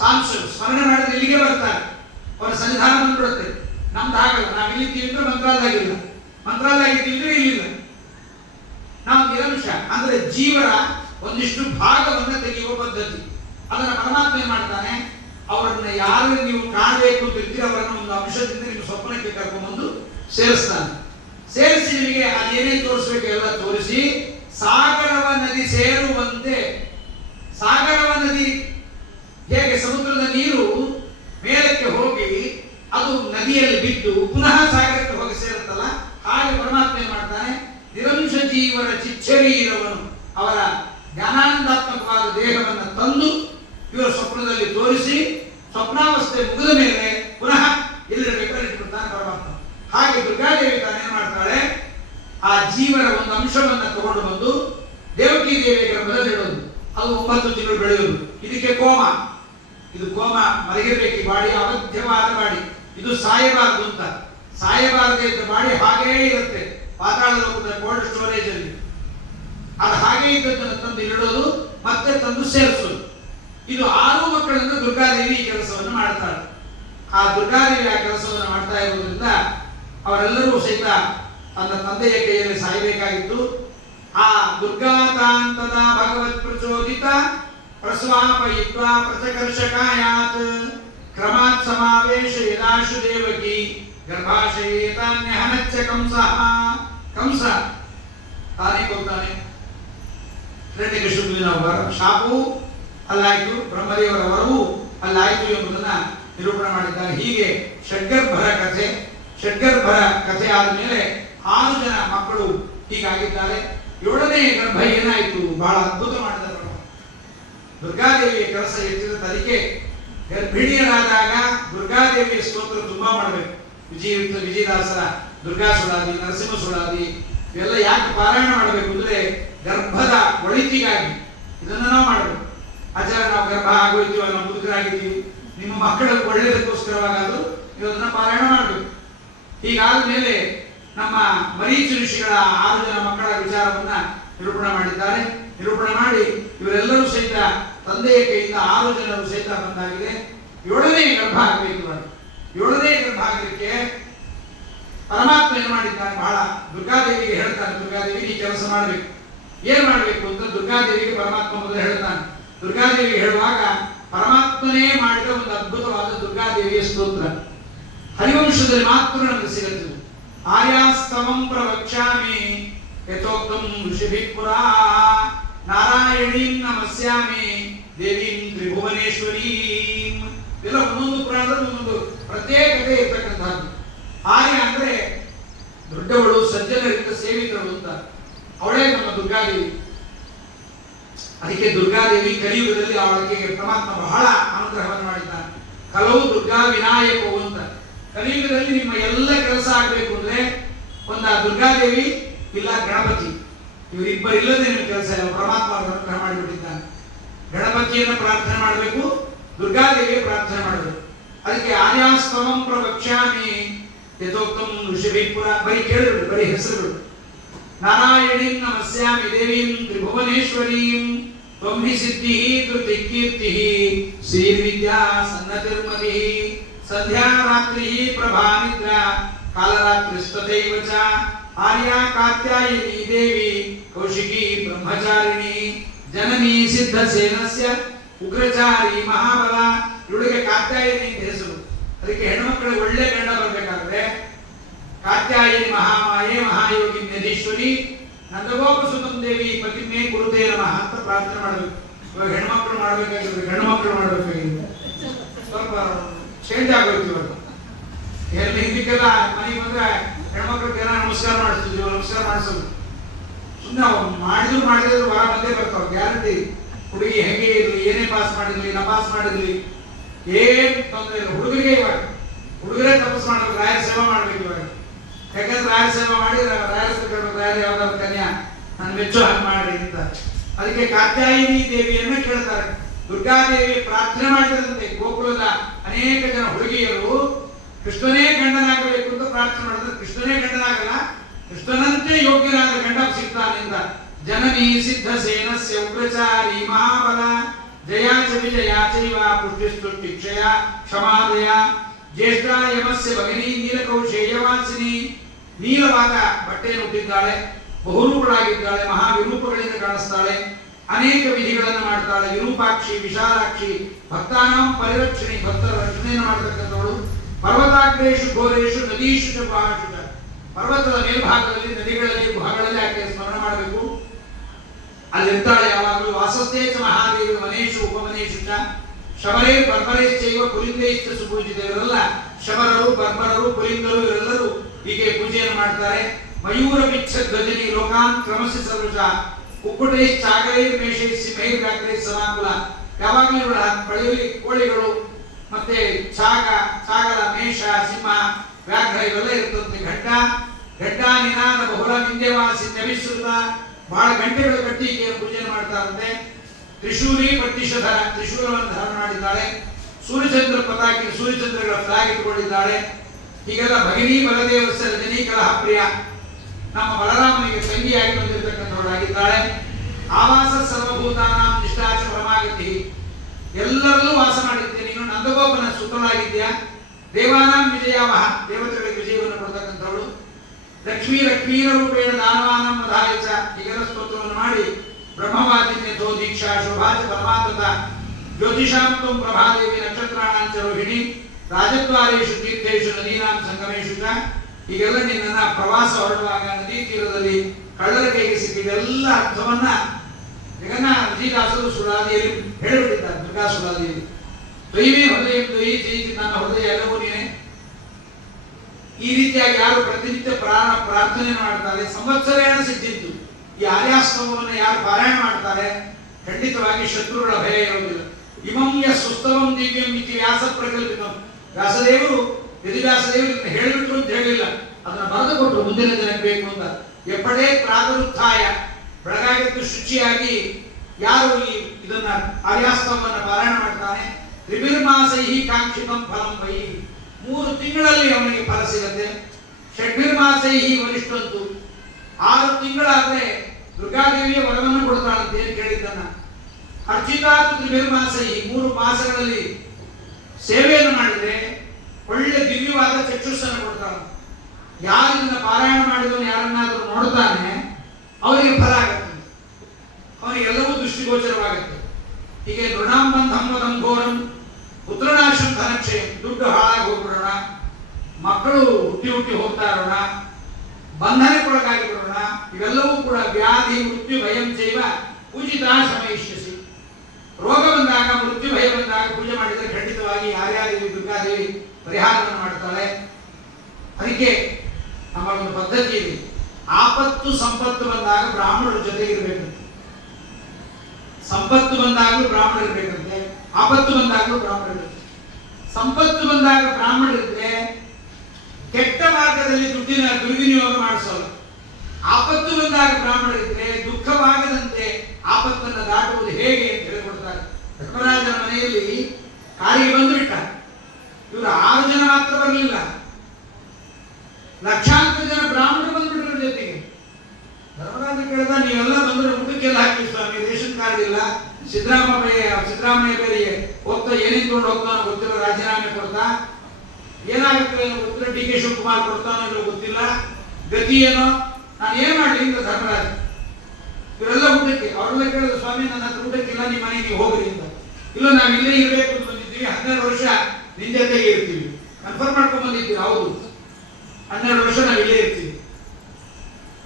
ಸಾಂಶರು ಸ್ಮರಣೆ ಮಾಡಿದ್ರೆ ಇಲ್ಲಿಗೆ ಬರ್ತಾರೆ, ಅವರ ಸನ್ನಿಧಾನ ಬಂದ್ಬಿಡುತ್ತೆ. ನಮ್ದು ಆಗಲ್ಲ. ನಾವು ಇಲ್ಲಿದ್ದೀವಿ ಅಂದ್ರೆ ಮಂತ್ರಾಲಯಗಿಲ್ಲ, ಮಂತ್ರಾಲಯಗಿದ್ದಿದ್ರೆ ಇಲ್ಲಿಲ್ಲ. ನಾವು ನಿರಂಶ ಅಂದ್ರೆ ಜೀವರ ಒಂದಿಷ್ಟು ಭಾಗವನ್ನು ತೆಗೆಯುವ ಪದ್ಧತಿ. ಅದನ್ನ ಪರಮಾತ್ಮ ಏನ್ ಮಾಡ್ತಾನೆ, ಅವರನ್ನ ಯಾರು ನೀವು ಕಾಣಬೇಕು ಅಂತ ಇರ್ತೀರಿ ಅವರನ್ನು ಒಂದು ಅಂಶದಿಂದ ನಿಮ್ಮ ಸ್ವಪ್ನಕ್ಕೆ ಕರ್ಕೊಂಡ್ಬಂದು ಸೇರಿಸ್ತಾನೆ. ಸೇರಿಸಿ ನಿಮಗೆ ಅದೇನೇ ತೋರಿಸ್ಬೇಕು ಎಲ್ಲ ತೋರಿಸಿ, ಸಾಗರವ ನದಿ ಸೇರುವಂತೆ. ಸಾಗರವ ನದಿ ಹೇಗೆ ಸಮುದ್ರದ ನೀರು ಮೇಲಕ್ಕೆ ಹೋಗಿ ಅದು ನದಿಯಲ್ಲಿ ಬಿದ್ದು ಪುನಃ ಸಾಗರಕ್ಕೆ ಹೋಗಿ ಸೇರುತ್ತಲ್ಲ, ಹಾಗೆ ಪರಮಾತ್ಮ ಏನ್ ಮಾಡ್ತಾನೆ, ನಿರಂಶ ಜೀವರ ಚಿಚ್ಚರೀರವನು, ಅವರ ಜ್ಞಾನಾನಂದಾತ್ಮಕವಾದ ದೇಹವನ್ನು ತಂದು ಇವರ ಸ್ವಪ್ನದಲ್ಲಿ ತೋರಿಸಿ, ಸ್ವಪ್ನಾವಸ್ಥೆ ಮುಗಿದ ಮೇಲೆ ಪುನಃ ಎಲ್ಲಿರಬೇಕು ಇಟ್ಬಿಡ್ತಾನೆ ಪರಮಾತ್ಮ. ಹಾಗೆ ದುರ್ಗಾದೇವಿ ತಾನೇನ್ ಮಾಡ್ತಾಳೆ, ಆ ಜೀವನ ಒಂದು ಅಂಶವನ್ನ ತಗೊಂಡು ಬಂದು ದೇವಕಿ ದೇವಿಯ ಗರ್ಭದಲ್ಲಿಡೋದು. ಅದು 9 ತಿಂಗಳು ಬೆಳೆಯೋದು. ಇದಕ್ಕೆ ಕೋಮ, ಇದು ಕೋಮ ಮಲಗಿರ್ಬೇಕು. ಈ ಬಾಡಿ ಅವಧ್ಯವಾದ ಬಾಡಿ, ಇದು ಸಾಯಬಾರದು ಅಂತ. ಸಾಯಬಾರದೆ ಇದ್ದ ಬಾಡಿ ಹಾಗೇ ಇರುತ್ತೆ ಪಾತಾಳ ಲೋಕದ ಕೋಲ್ಡ್ ಸ್ಟೋರೇಜ್ ಅಲ್ಲಿ. ಅದು ಹಾಗೆ ಇದ್ದದನ್ನು ತಂದು ಇಡೋದು, ಮತ್ತೆ ತಂದು ಸೇರಿಸೋದು. ಇದು 6 ಮಕ್ಕಳನ್ನು ದುರ್ಗಾದೇವಿ ಈ ಕೆಲಸವನ್ನು ಮಾಡ್ತಾಳೆ. ಆ ದುರ್ಗಾದೇವಿ ಆ ಕೆಲಸವನ್ನು ಮಾಡ್ತಾ ಇರುವುದರಿಂದ ಅವರೆಲ್ಲರೂ ಸಹಿತ ತನ್ನ ತಂದೆಯ ಕೈಯಲ್ಲಿ ಸಾಯಬೇಕಾಗಿತ್ತು. ಆ ದುರ್ಗಾತಾಂತದ ಭಗವತ್ ಪ್ರಚೋದಿತ ಪ್ರಸ್ವಾಪಯಿತ್ವಾ ಪ್ರಚಕರ್ಷಕಾಯಾತ್ ಕ್ರಮಾತ್ ಸಮಾವೇಶ ಯದಾಶು ದೇವಕಿ ಗರ್ಭಾಶಯೇತಾನ್ಯಹನಚ್ಚ ಕಂಸಃ. ಕಂಸ ತಾನೇ ಕೊಲ್ತಾನೆ. ಹಿರಣ್ಯಕಶಿಪುವಿನ ಶಾಪವು ಅಲ್ಲಾಯ್ತು, ಬ್ರಹ್ಮದೇವರ ವರವು ಅಲ್ಲಾಯಿತು ಎಂಬುದನ್ನ ನಿರೂಪಣೆ ಮಾಡಿದ್ದಾರೆ. ಹೀಗೆ ಷಡ್ಗರ್ಭರ ಕಥೆ ಆದ ಮೇಲೆ 6 ಜನ ಮಕ್ಕಳು ಹೀಗಾಗಿದ್ದಾರೆ. 7ನೇ ಗರ್ಭ ಏನಾಯಿತು? ಬಹಳ ಅದ್ಭುತ ಮಾಡಿದ ದುರ್ಗಾದೇವಿಯ ಕೆಲಸ ಎತ್ತಿದ ತನಿಖೆ. ಗರ್ಭಿಣಿಯರಾದಾಗ ದುರ್ಗಾದೇವಿಯ ಸ್ತೋತ್ರ ತುಂಬಾ ಮಾಡಬೇಕು. ವಿಜಯದಾಸರ ದುರ್ಗಾ ಸುಳಾದಿ, ನರಸಿಂಹ ಸುಳಾದಿ ಇವೆಲ್ಲ ಯಾಕೆ ಪಾರಾಯಣ ಮಾಡಬೇಕು ಅಂದ್ರೆ ಗರ್ಭದ ಒಳಿತಿಗಾಗಿ. ಇದನ್ನ ನಾವು ಮಾಡಬೇಕು. ಆಚಾರ್ಯ ನಾವು ಗರ್ಭ ಆಗೋಯ್ತೀವ, ನಾವು ಮುದುಕರಾಗಿದ್ದೀವಿ, ನಿಮ್ಮ ಮಕ್ಕಳ ಒಳ್ಳೆಯದಕ್ಕೋಸ್ಕರವಾಗಾದ್ರೂ ಇದನ್ನ ಪಾರಾಯಣ ಮಾಡಬೇಕು. ಹೀಗಾದ ಮೇಲೆ ನಮ್ಮ ಮರೀಚಿ ಋಷಿಗಳ 6 ಜನ ಮಕ್ಕಳ ವಿಚಾರವನ್ನ ನಿರೂಪಣೆ ಮಾಡಿದ್ದಾರೆ. ನಿರೂಪಣೆ ಮಾಡಿ ಇವರೆಲ್ಲರೂ ಸಹಿತ ತಂದೆಯ ಕೈಯಿಂದ 6 ಜನರು ಸಹಿತ ಬಂದಾಗಿದೆ. 7ನೇ ಗರ್ಭ ಆಗಬೇಕು. 7ನೇ ಗರ್ಭ ಆಗಲಿಕ್ಕೆ ಪರಮಾತ್ಮ ಏನ್ ಮಾಡಿದ್ದಾನೆ? ಬಹಳ ದುರ್ಗಾದೇವಿಗೆ ಹೇಳ್ತಾನೆ, ದುರ್ಗಾದೇವಿ ಈ ಕೆಲಸ ಮಾಡಬೇಕು. ಏನ್ ಮಾಡಬೇಕು ಅಂತ ದುರ್ಗಾದೇವಿಗೆ ಪರಮಾತ್ಮ ಮೊದಲು ಹೇಳ್ತಾನೆ. ದುರ್ಗಾದೇವಿಗೆ ಹೇಳುವಾಗ ಪರಮಾತ್ಮನೇ ಮಾಡಿದ ಒಂದು ಅದ್ಭುತವಾದ ದುರ್ಗಾದೇವಿಯ ಸ್ತೋತ್ರ ಹರಿವಂಶದಲ್ಲಿ ಮಾತ್ರ ನಮಗೆ ಸಿಗುತ್ತದೆ. ಆರ್ಯಾಸ್ತವಂ ಪ್ರವಕ್ಷ್ಯಾಮಿ ಯಥೋಕ್ತಂ ಋಷಿಭಿಃ ಪುರಾ ನಾರಾಯಣೀಂ ನಮಸ್ಯಾಮಿ ದೇವೀಂ ತ್ರಿಭುವನೇಶ್ವರೀಂ. ಎಲ್ಲ ಒಂದೊಂದು ಪುರಾಣದಲ್ಲಿ ಒಂದೊಂದು ಪ್ರತ್ಯೇಕತೆ ಇರ್ತಕ್ಕಂಥದ್ದು. ಆರ್ಯ ಅಂದ್ರೆ ದೊಡ್ಡವಳು, ಸಜ್ಜನರಿಂದ ಸೇವಿತಳು ಅಂತ. ಅವಳೇ ನಮ್ಮ ದುರ್ಗಾದೇವಿ. ಅದಕ್ಕೆ ದುರ್ಗಾದೇವಿ ಕಲಿಯುಗದಲ್ಲಿ ಅವಳಿಗೆ ಪರಮಾತ್ಮ ಬಹಳ ಅನುಗ್ರಹವನ್ನು ಮಾಡಿದ್ದಾನೆ. ಕಲವು ದುರ್ಗಾ ವಿನಾಯಕವು ಅಂತ. ಕಲಿಯುಗದಲ್ಲಿ ನಿಮ್ಮ ಎಲ್ಲ ಕೆಲಸ ಆಗಬೇಕು ಅಂದ್ರೆ ಒಂದ ದುರ್ಗಾದೇವಿ ಇಲ್ಲ ಗಣಪತಿ, ಇವರಿಬ್ಬರಿಲ್ಲದೆ ನಿಮ್ಮ ಕೆಲಸ ಇಲ್ಲ. ಪರಮಾತ್ಮ ಅನುಗ್ರಹ ಮಾಡಿಬಿಟ್ಟಿದ್ದಾನೆ. ಗಣಪತಿಯನ್ನು ಪ್ರಾರ್ಥನೆ ಮಾಡಬೇಕು, ದುರ್ಗಾದೇವಿಯ ಪ್ರಾರ್ಥನೆ ಮಾಡಬೇಕು. ಅದಕ್ಕೆ ಆರ್ಯಾಸ್ತವಂ ಪ್ರವಕ್ಷ್ಯಾಮಿ ಯಥೋಕ್ತಂ ಋಷಿಭಿಃ ಪುರಾ. ಬರೀ ಕೇಳಿಬಿಡು, ಬರೀ ಹೆಸರುಗಳು. ನಾರಾಯಣೀಂ ನಮಸ್ಯಾಮಿ ದೇವೀಂ ತ್ರಿಭುವನೇಶ್ವರೀಂ ತ್ವಂ ಹಿ ಸಿದ್ಧಿಃ ಧೃತಿ ಕೀರ್ತಿಃ ಶ್ರೀರ್ವಿದ್ಯಾ ಸನ್ನತಿರ್ಮತಿಃ ಸಂಧ್ಯಾ ರಾತ್ರಿಃ ಪ್ರಭಾ ನಿದ್ರಾ ಕಾಲರಾತ್ರಿಸ್ತಥೈವ ಚ ಆರ್ಯಾ ಕಾತ್ಯಾಯಿನಿ ದೇವಿ ಕೌಶಿಕಿ ಬ್ರಹ್ಮಚಾರಿಣಿ ಜನನಿ ಸಿದ್ಧಸೇನಸ್ಯ ಉಗ್ರಚಾರಿ ಮಹಾಬಲ. ಇವಳಿಗೆ ಕಾತ್ಯಾಯಿನಿ ಅಂತ ಹೆಸರು. ಅದಕ್ಕೆ ಹೆಣ್ಮಕ್ಳಿಗೆ ಒಳ್ಳೆ ಗಂಡ ಬರಬೇಕಾದ್ರೆ ಕಾತ್ಯಾಯಿನಿ ಮಹಾಮಾಯೆ ಮಹಾಯೋಗಿ ನದೀಶ್ವರಿ ನಂದಗೋಪ ಸುತಂ ದೇವಿ ಪತಿಮೇ ಕುರುತೇ ನಮಃ ಅಂತ ಪ್ರಾರ್ಥನೆ ಮಾಡಬೇಕು. ಇವಾಗ ಹೆಣ್ಮಕ್ಳು ಮಾಡಬೇಕಾಗಿದ್ರೆ ಗಂಡು ಮಕ್ಕಳು ಮಾಡಬೇಕಾಗಿದ್ರೆ ಸ್ವಲ್ಪ ಚೇಂಜ್ ಆಗೋಯ್ತು. ಇವಾಗ ಎಲ್ಲ ಹಿಂದಕ್ಕೆಲ್ಲ ಮನೆಗೆ ಬಂದ್ರೆ ಹೆಣ್ಮಕ್ಳಿಗೆ ಏನೋ ನಮಸ್ಕಾರ ಮಾಡಿಸ್ತಿದ್ವಿ, ನಮಸ್ಕಾರ ಮಾಡಿಸೋದು ಸುಮ್ಮನೆ ಮಾಡಿದ್ರು ವರ ಬಂದೇ ಬರ್ತಾವ ಗ್ಯಾರಂಟಿ. ಹುಡುಗಿ ಹೆಂಗೆ ಇರಲಿ, ಏನೇ ಪಾಸ್ ಮಾಡಿರ್ಲಿ, ನಪಾಸ್ ಮಾಡಿರ್ಲಿ, ಏನ್ ತೊಂದರೆ ಇಲ್ಲ. ಹುಡುಗರಿಗೆ ಇವಾಗ ಹುಡುಗರೇ ತಪಸ್ ಮಾಡ್ಬೇಕು, ರಾಯರ ಸೇವೆ ಮಾಡ್ಬೇಕು. ಇವಾಗ ಯಾಕಂದ್ರೆ ರಾಯರ ಸೇವೆ ಮಾಡಿ ರಾಯರ ಯಾವ್ದಾದ್ರು ಕನ್ಯಾ ನನ್ನ ಮೆಚ್ಚು ಹಂಗೆ ಮಾಡ್ರಿ ಅಂತ. ಅದಕ್ಕೆ ಕಾತ್ಯಾಯಿನಿ ದೇವಿಯನ್ನ ಕೇಳ್ತಾರೆ. ದುರ್ಗಾದೇವಿ ಪ್ರಾರ್ಥನೆ ಮಾಡಿದಂತೆ ಗೋಕುಲದ ಅನೇಕ ಜನ ಹುಡುಗಿಯರು ಕೃಷ್ಣನೇ ಗಂಡನಾಗಬೇಕು ಅಂತ ಪ್ರಾರ್ಥನೆ ಮಾಡಿದ್ರೆ ಕೃಷ್ಣನೇ ಗಂಡನಾಗಲ್ಲ, ಕೃಷ್ಣನಂತೆ ಯೋಗ್ಯರಾದ ಗಂಡ ಸಿಗ್ತಾನಿಂದ. ಜನನಿ ಸಿದ್ಧಸೇನಸ್ಯ ಉಗ್ರಚಾರಿ ಮಹಾಬಲ ಜಯಾ ಚ ವಿಜಯಾ ಚೈವ ಪುಷ್ಟಿಸ್ತುಷ್ಟಿ ಕ್ಷಯ ಕ್ಷಮಾದಯ ಜ್ಯೇಷ್ಠ ಯಮಸ್ಯ ಭಗಿನಿ ನೀಲಕೌಶೇಯವಾಸಿನಿ. ನೀಲವಾದ ಬಟ್ಟೆಯನ್ನು ಹುಟ್ಟಿದ್ದಾಳೆ, ಬಹುರೂಪಳಾಗಿದ್ದಾಳೆ, ಮಹಾವಿರೂಪಗಳಿಂದ ಕಾಣಿಸ್ತಾಳೆ, ಅನೇಕ ವಿಧಿಗಳನ್ನು ಮಾಡ್ತಾಳೆ. ವಿರೂಪಾಕ್ಷಿ ವಿಶಾಲಾಕ್ಷಿ ಭಕ್ತಾನಾಂ ಪರಿರಕ್ಷಣಿ, ಭಕ್ತರ ರಕ್ಷಣೆಯನ್ನು ಮಾಡತಕ್ಕಂಥವಳು. ಪರ್ವತಾಗ್ರೇಶು ಘೋರೇಶು ನದೀಶು ಚ ಗುಹಾಶು ಚ. ಪರ್ವತದ ಮೇಲ್ಭಾಗದಲ್ಲಿ, ನದಿಗಳಲ್ಲಿ, ಗುಹಗಳಲ್ಲಿ ಆಕೆ ಸ್ಮರಣ ಮಾಡಬೇಕು. ಅಲ್ಲಿರ್ತಾಳೆ ಯಾವಾಗಲೂ. ವಾಸಸ್ಥೇಚ ಮಹಾದೇವಿ ಮನೇಶು ಉಪಮನೇಶು ಚ ಶಬರೇ ಬರ್ಬರೇಶ್ಚೈವ ಪುಲಿಂದೇಶ್ಚ ಸುಪೂಜಿತ. ಇವರೆಲ್ಲ ಶಬರರು, ಬರ್ಬರರು, ಪುಲಿಂದರು ಇವರೆಲ್ಲರೂ ಹೀಗೆ ಪೂಜೆಯನ್ನು ಮಾಡ್ತಾರೆ. ಮಯೂರ ಪಿಚ್ಛ ಧ್ವಜನಿ ಲೋಕಾನ್ ಕ್ರಮಸಿ ಸರ್ವಜ ಕುಕ್ಕುಟೈಶ್ ಚಾಗರೈರ್ ಮೇಷೈಶ್ ಸಿಂಹೈರ್ ವ್ಯಾಘ್ರೈರ್ ಸಮಾಕುಲ. ಯಾವಾಗಲೂ ಇವಳ ಬಳಿಯಲ್ಲಿ ಕೋಳಿಗಳು ಮತ್ತೆ ಚಾಗರ, ಮೇಷ, ಸಿಂಹ, ವ್ಯಾಘ್ರ ಇವೆಲ್ಲ ಇರ್ತಂತೆ. ಘಡ್ಡ ನಿನಾದ ಬಹುಲ ವಿಂಧ್ಯವಾಸಿ ನವಿಶ್ರುತ. ಬಹಳ ಗಂಟೆಗಳು ಕಟ್ಟಿ ಪೂಜೆಯನ್ನು ಮಾಡ್ತಾರಂತೆ. ತ್ರಿಶೂಲಿ ಪಟ್ಟಿಷಧರ, ತ್ರಿಶೂಲವನ್ನು ಧಾರಣ ಮಾಡಿದ್ದಾಳೆ. ಸೂರ್ಯಚಂದ್ರ ಪತಾಕಿ, ಸೂರ್ಯಚಂದ್ರಗಳ ಫ್ಲಾಗ್ ಇಟ್ಟುಕೊಂಡಿದ್ದಾಳೆ. ಹೀಗೆಲ್ಲ ಭಗಿನಿ ಬಲದೇವಸ್ಯ ರಜನಿ ಕಲಹ ಪ್ರಿಯ, ನಮ್ಮ ಬಲರಾಮನಿಗೆ ತಂಗಿಯಾಗಿ ಬಂದಿರತಕ್ಕಂಥವಳಾಗಿದ್ದಾಳೆ. ಆವಾಸ ಸರ್ವಭೂತಾನಾಂ ನಿಷ್ಠಾಚ ಪರಮಾಗತಿ. ಎಲ್ಲರಲ್ಲೂ ವಾಸ ಮಾಡಿದ್ದೆ ನೀನು. ನಂದಗೋಪನ ಸುತಳಾಗಿದ್ಯಾ. ದೇವಾನಾಂ ವಿಜಯಾವಹ, ದೇವತೆಗಳಿಗೆ ವಿಜಯವನ್ನು ಕೊಡ್ತಕ್ಕಂಥವಳು. ಲಕ್ಷ್ಮೀರ ರೂಪೇಣ ದಾನವಾನಂ ಮಧಾಯಚ. ಹೀಗೆಲ್ಲ ಸ್ತೋತ್ರವನ್ನು ಮಾಡಿ ಬ್ರಹ್ಮವಾಚಿನ್ಯಥೋ ದೀಕ್ಷಾ ಶೋಭಾಚ ಪರಮಾತ್ಮತ ಜ್ಯೋತಿಷಾಂ ತ್ವಂ ಪ್ರಭಾದೇವಿ ನಕ್ಷತ್ರಾಣಾಂ ಚ ರೋಹಿಣಿ ರಾಜದ್ವಾರೇಶು ತೀರ್ಥೇಶು ನದೀನಾಂ ಸಂಗಮೇಶು ಚ. ಹೀಗೆಲ್ಲ ನಿನ್ನ ಪ್ರವಾಸ ಹೊರಡುವಾಗ ನದಿ ತೀರದಲ್ಲಿ ಕಳ್ಳರ ಕೈಗೆ ಸಿಕ್ಕಿದೆಲ್ಲ ಅರ್ಥವನ್ನ ಜಗನ್ನ ವಿಜಯದಾಸರು ಸುಳಾದಿಯಲ್ಲಿ ಹೇಳಿಬಿಟ್ಟಿದ್ದಾರೆ. ದುರ್ಗಾ ಸುಳಾದಿಯಲ್ಲಿ ತ್ವಯಿಮೇ ಹೃದಯ ತ್ವಯಿ ಜಯಿಸಿ, ನನ್ನ ಹೃದಯ ಎಲ್ಲವೂ ನೀನೆ. ಈ ರೀತಿಯಾಗಿ ಯಾರು ಪ್ರತಿನಿತ್ಯ ಪ್ರಾರ್ಥನೆ ಮಾಡ್ತಾರೆ, ಸಂವತ್ಸರೇಣ ಸಿದ್ಧಿತ್ತು, ಈ ಆರ್ಯಾಸ್ತವವನ್ನು ಯಾರು ಪಾರಾಯಣ ಮಾಡ್ತಾರೆ ಖಂಡಿತವಾಗಿ ಶತ್ರುಗಳ ಭಯ ಇರುವುದಿಲ್ಲ. ಇಮಂ ಯ ಸುಸ್ತವಂ ದಿವ್ಯಂ ಇತಿ ವ್ಯಾಸ ಪ್ರಕಲ್ಪಿತಂ. ವ್ಯಾಸದೇವರು ವ್ಯಾಸದೇವರು ಹೇಳಿಬಿಟ್ರು ಅಂತ ಹೇಳಿಲ್ಲ, ಅದನ್ನ ಬರೆದು ಕೊಟ್ಟರು ಮುಂದಿನ ದಿನಕ್ಕೆ ಬೇಕು ಅಂತ. ಎಪ್ಪಡೇ ಪ್ರಾತರುತ್ಥಾಯ, ಬೆಳಗಾಗಿದ್ದು ಶುಚಿಯಾಗಿ ಯಾರು ಇದನ್ನ ಆರ್ಯಾಸ್ತವನ್ನ ಪಾರಾಯಣ ಮಾಡ್ತಾನೆ, ತ್ರಿಭಿರ್ಮಾಸೈಹಿ ಕಾಂಕ್ಷಿತಂ ಫಲಂ ವೈ, 3 ತಿಂಗಳಲ್ಲಿ ಅವನಿಗೆ ಫಲ ಸಿಗುತ್ತೆ. ಷಡ್ಭಿರ್ಮಾಸೈಹಿ ವರಿಷ್ಠಂತು, 6 ತಿಂಗಳಾದ್ರೆ ದುರ್ಗಾದೇವಿಯ ವರವನ್ನು ಕೊಡ್ತಾಳಂತೆ ಏನು ಕೇಳಿದ್ದನ್ನ. ಅರ್ಚಿತಾತು ತ್ರಿಭಿರ್ಮಾಸೈಹಿ, 3 ಮಾಸಗಳಲ್ಲಿ ಸೇವೆಯನ್ನು ಮಾಡಿದ್ರೆ ಒಳ್ಳೆ ದಿವ್ಯವಾದ ಚಕ್ಷುಸ್ಸನ್ನು ಕೊಡ್ತಾಳೆ. ಯಾರು ಇದನ್ನ ಪಾರಾಯಣ ಮಾಡಿದವನು ಯಾರನ್ನಾದರೂ ನೋಡ್ತಾನೆ ಅವರಿಗೆ ಫಲ ಆಗುತ್ತೆ, ಅವನಿಗೆಲ್ಲವೂ ದೃಷ್ಟಿಗೋಚರವಾಗುತ್ತೆ. ಹೀಗೆ ಋಣಾಂಬಂಧಂ ವದಂ ಘೋರಂ ಪುತ್ರನಾಶಂ ಧನಕ್ಷಯಂ, ದುಡ್ಡು ಹಾಳಾಗಿ ಹೋಗ್ಬಿಡೋಣ, ಮಕ್ಕಳು ಹುಟ್ಟಿ ಹೋಗ್ತಾ ಇರೋಣ, ಬಂಧನಕ್ಕೊಳಗಾಗಿ ಬಿಡೋಣ, ಇವೆಲ್ಲವೂ ಕೂಡ ವ್ಯಾಧಿ ಮೃತ್ಯು ಭಯಂ ಚೈವ ಪೂಜಿತಾ ಶಮಯಿಷ್ಯಸಿ. ರೋಗ ಬಂದಾಗ ಮೃತ್ಯು ಭಯ ಬಂದಾಗ ಪೂಜೆ ಮಾಡಿದರೆ ಖಂಡಿತವಾಗಿ ಆರ್ಯಾದೇವಿ ದುರ್ಗಾದೇವಿ ಪರಿಹಾರವನ್ನು ಮಾಡ್ತಾಳೆ. ಅದಕ್ಕೆ ನಮ್ಮ ಒಂದು ಪದ್ಧತಿ ಇದೆ, ಆಪತ್ತು ಸಂಪತ್ತು ಬಂದಾಗ ಬ್ರಾಹ್ಮಣರ ಜೊತೆಗಿರ್ಬೇಕು. ಸಂಪತ್ತು ಬಂದಾಗಲೂ ಬ್ರಾಹ್ಮಣರು ಇರ್ಬೇಕಂತೆ, ಆಪತ್ತು ಬಂದಾಗಲೂ ಬ್ರಾಹ್ಮಣರು ಇರ್ಬೇಕು. ಸಂಪತ್ತು ಬಂದಾಗ ಬ್ರಾಹ್ಮಣರಿದ್ರೆ ಕೆಟ್ಟ ಮಾರ್ಗದಲ್ಲಿ ದುಡ್ಡಿನ ದುರ್ವಿನಿಯೋಗ ಮಾಡಿಸೋಲ್ಲ. ಆಪತ್ತು ಬಂದಾಗ ಬ್ರಾಹ್ಮಣರಿದ್ರೆ ದುಃಖವಾಗದಂತೆ ಆಪತ್ತನ್ನು ದಾಟುವುದು ಹೇಗೆ ಅಂತ ಹೇಳಿಕೊಡ್ತಾರೆ. ಧರ್ಮರಾಜನ ಮನೆಯಲ್ಲಿ ಕಾರಿಗೆ ಬಂದು ಬಿಟ್ಟ, ಇವರು 6 ಜನ ಮಾತ್ರ ಬರಲಿಲ್ಲ, ಲಕ್ಷಾಂತರ ಜನ ಬ್ರಾಹ್ಮಣರು ಬಂದ್ಬಿಟ್ರ ಜೊತೆಗೆ. ಧರ್ಮರಾಜ ಕೇಳಿದ, ನೀವೆಲ್ಲ ಬಂದ್ರೆ ಊಟಕ್ಕೆಲ್ಲ ಹಾಕಿ ಸ್ವಾಮಿ, ರೇಷನ್ ಕಾರ್ಡ್ ಇಲ್ಲ, ಸಿದ್ದರಾಮಯ್ಯ ಬೇರೆ ಹೋಗ್ತಾ ಏನೇನು ತಗೊಂಡು ಹೋಗ್ತಾನೋ ಗೊತ್ತಿಲ್ಲ, ರಾಜೀನಾಮೆ ಕೊಡ್ತಾ, ಏನಾಗುತ್ತೆ ಏನೋ ಗೊತ್ತಿಲ್ಲ, ಡಿ ಕೆ ಶಿವಕುಮಾರ್ ಕೊಡ್ತಾನೋ ಇಲ್ಲೋ ಗೊತ್ತಿಲ್ಲ, ಗತಿ ಏನೋ, ನಾನು ಏನ್ ಮಾಡಲಿ ಅಂತ ಧರ್ಮರಾಜ. ಇವರೆಲ್ಲ ಊಟಕ್ಕೆ, ಅವರೆಲ್ಲ ಕೇಳಿದ್ರು, ಸ್ವಾಮಿ ನನ್ನ ಹತ್ರ ಊಟಕ್ಕಿಲ್ಲ, ನಿಮ್ಮ ಮನೆಗೆ ನೀವು ಹೋಗ್ರಿ ಅಂತ. ಇಲ್ಲ ನಾವು ಇಲ್ಲೇ ಇರಬೇಕು ಅಂತ ಬಂದಿದ್ದೀವಿ, 12 ವರ್ಷ ನಿನ್ ಜೊತೆಗೆ ಇರ್ತೀವಿ, ಕನ್ಫರ್ಮ್ ಮಾಡ್ಕೊಂಡ್ ಬಂದಿದ್ದೀವಿ, ಹೌದು 12 ವರ್ಷ ನಾವು ಇಲ್ಲೇ ಇರ್ತೀವಿ.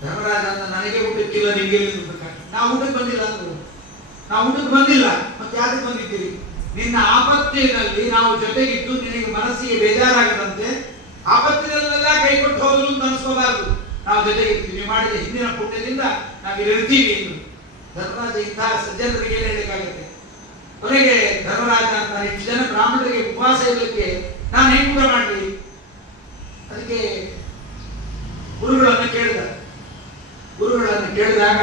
ಧರ್ಮರಾಜ ಅಂತ, ನನಗೆ ಊಟಕ್ಕಿಲ್ಲ, ನಿಮ್ಗೆ ನಾವು ಊಟಕ್ಕೆ ಬಂದಿಲ್ಲ ಅಂದ್ರು. ನಾವು ಊಟಕ್ಕೆ ಬಂದಿಲ್ಲ, ಮತ್ತೆ ಯಾಕೆ ಬಂದಿದ್ದೀರಿ? ನಿನ್ನ ಆಪತ್ತಿನಲ್ಲಿ ನಾವು ಜೊತೆಗಿದ್ದು ನಿನಗೆ ಮನಸ್ಸಿಗೆ ಬೇಜಾರಾಗದಂತೆ, ಆಪತ್ತಿನಲ್ಲೆಲ್ಲ ಕೈ ಕೊಟ್ಟು ಹೋದ್ರು ಅಂತ ಅನ್ಸ್ಕೋಬಾರ್ದು, ನಾವು ಜೊತೆಗಿರ್ತೀವಿ, ನೀವು ಮಾಡಿದ ಹಿಂದಿನ ಪುಣ್ಯದಿಂದ ನಾವು ಇರ್ತೀವಿ ಎಂದು. ಧರ್ಮರಾಜ ಇಂತಹ ಸಜ್ಜನರಿಗೆ ಏನು ಹೇಳಲಿಕ್ಕಾಗುತ್ತೆ? ಕೊನೆಗೆ ಧರ್ಮರಾಜ ಅಂತ, 8 ಜನ ಬ್ರಾಹ್ಮಣರಿಗೆ ಉಪವಾಸ ಇರಲಿಕ್ಕೆ ನಾನು ಹೆಂಗ್ ಊಟ ಮಾಡಲಿ? ಅದಕ್ಕೆ ಗುರುಗಳನ್ನು ಕೇಳಿದಾಗ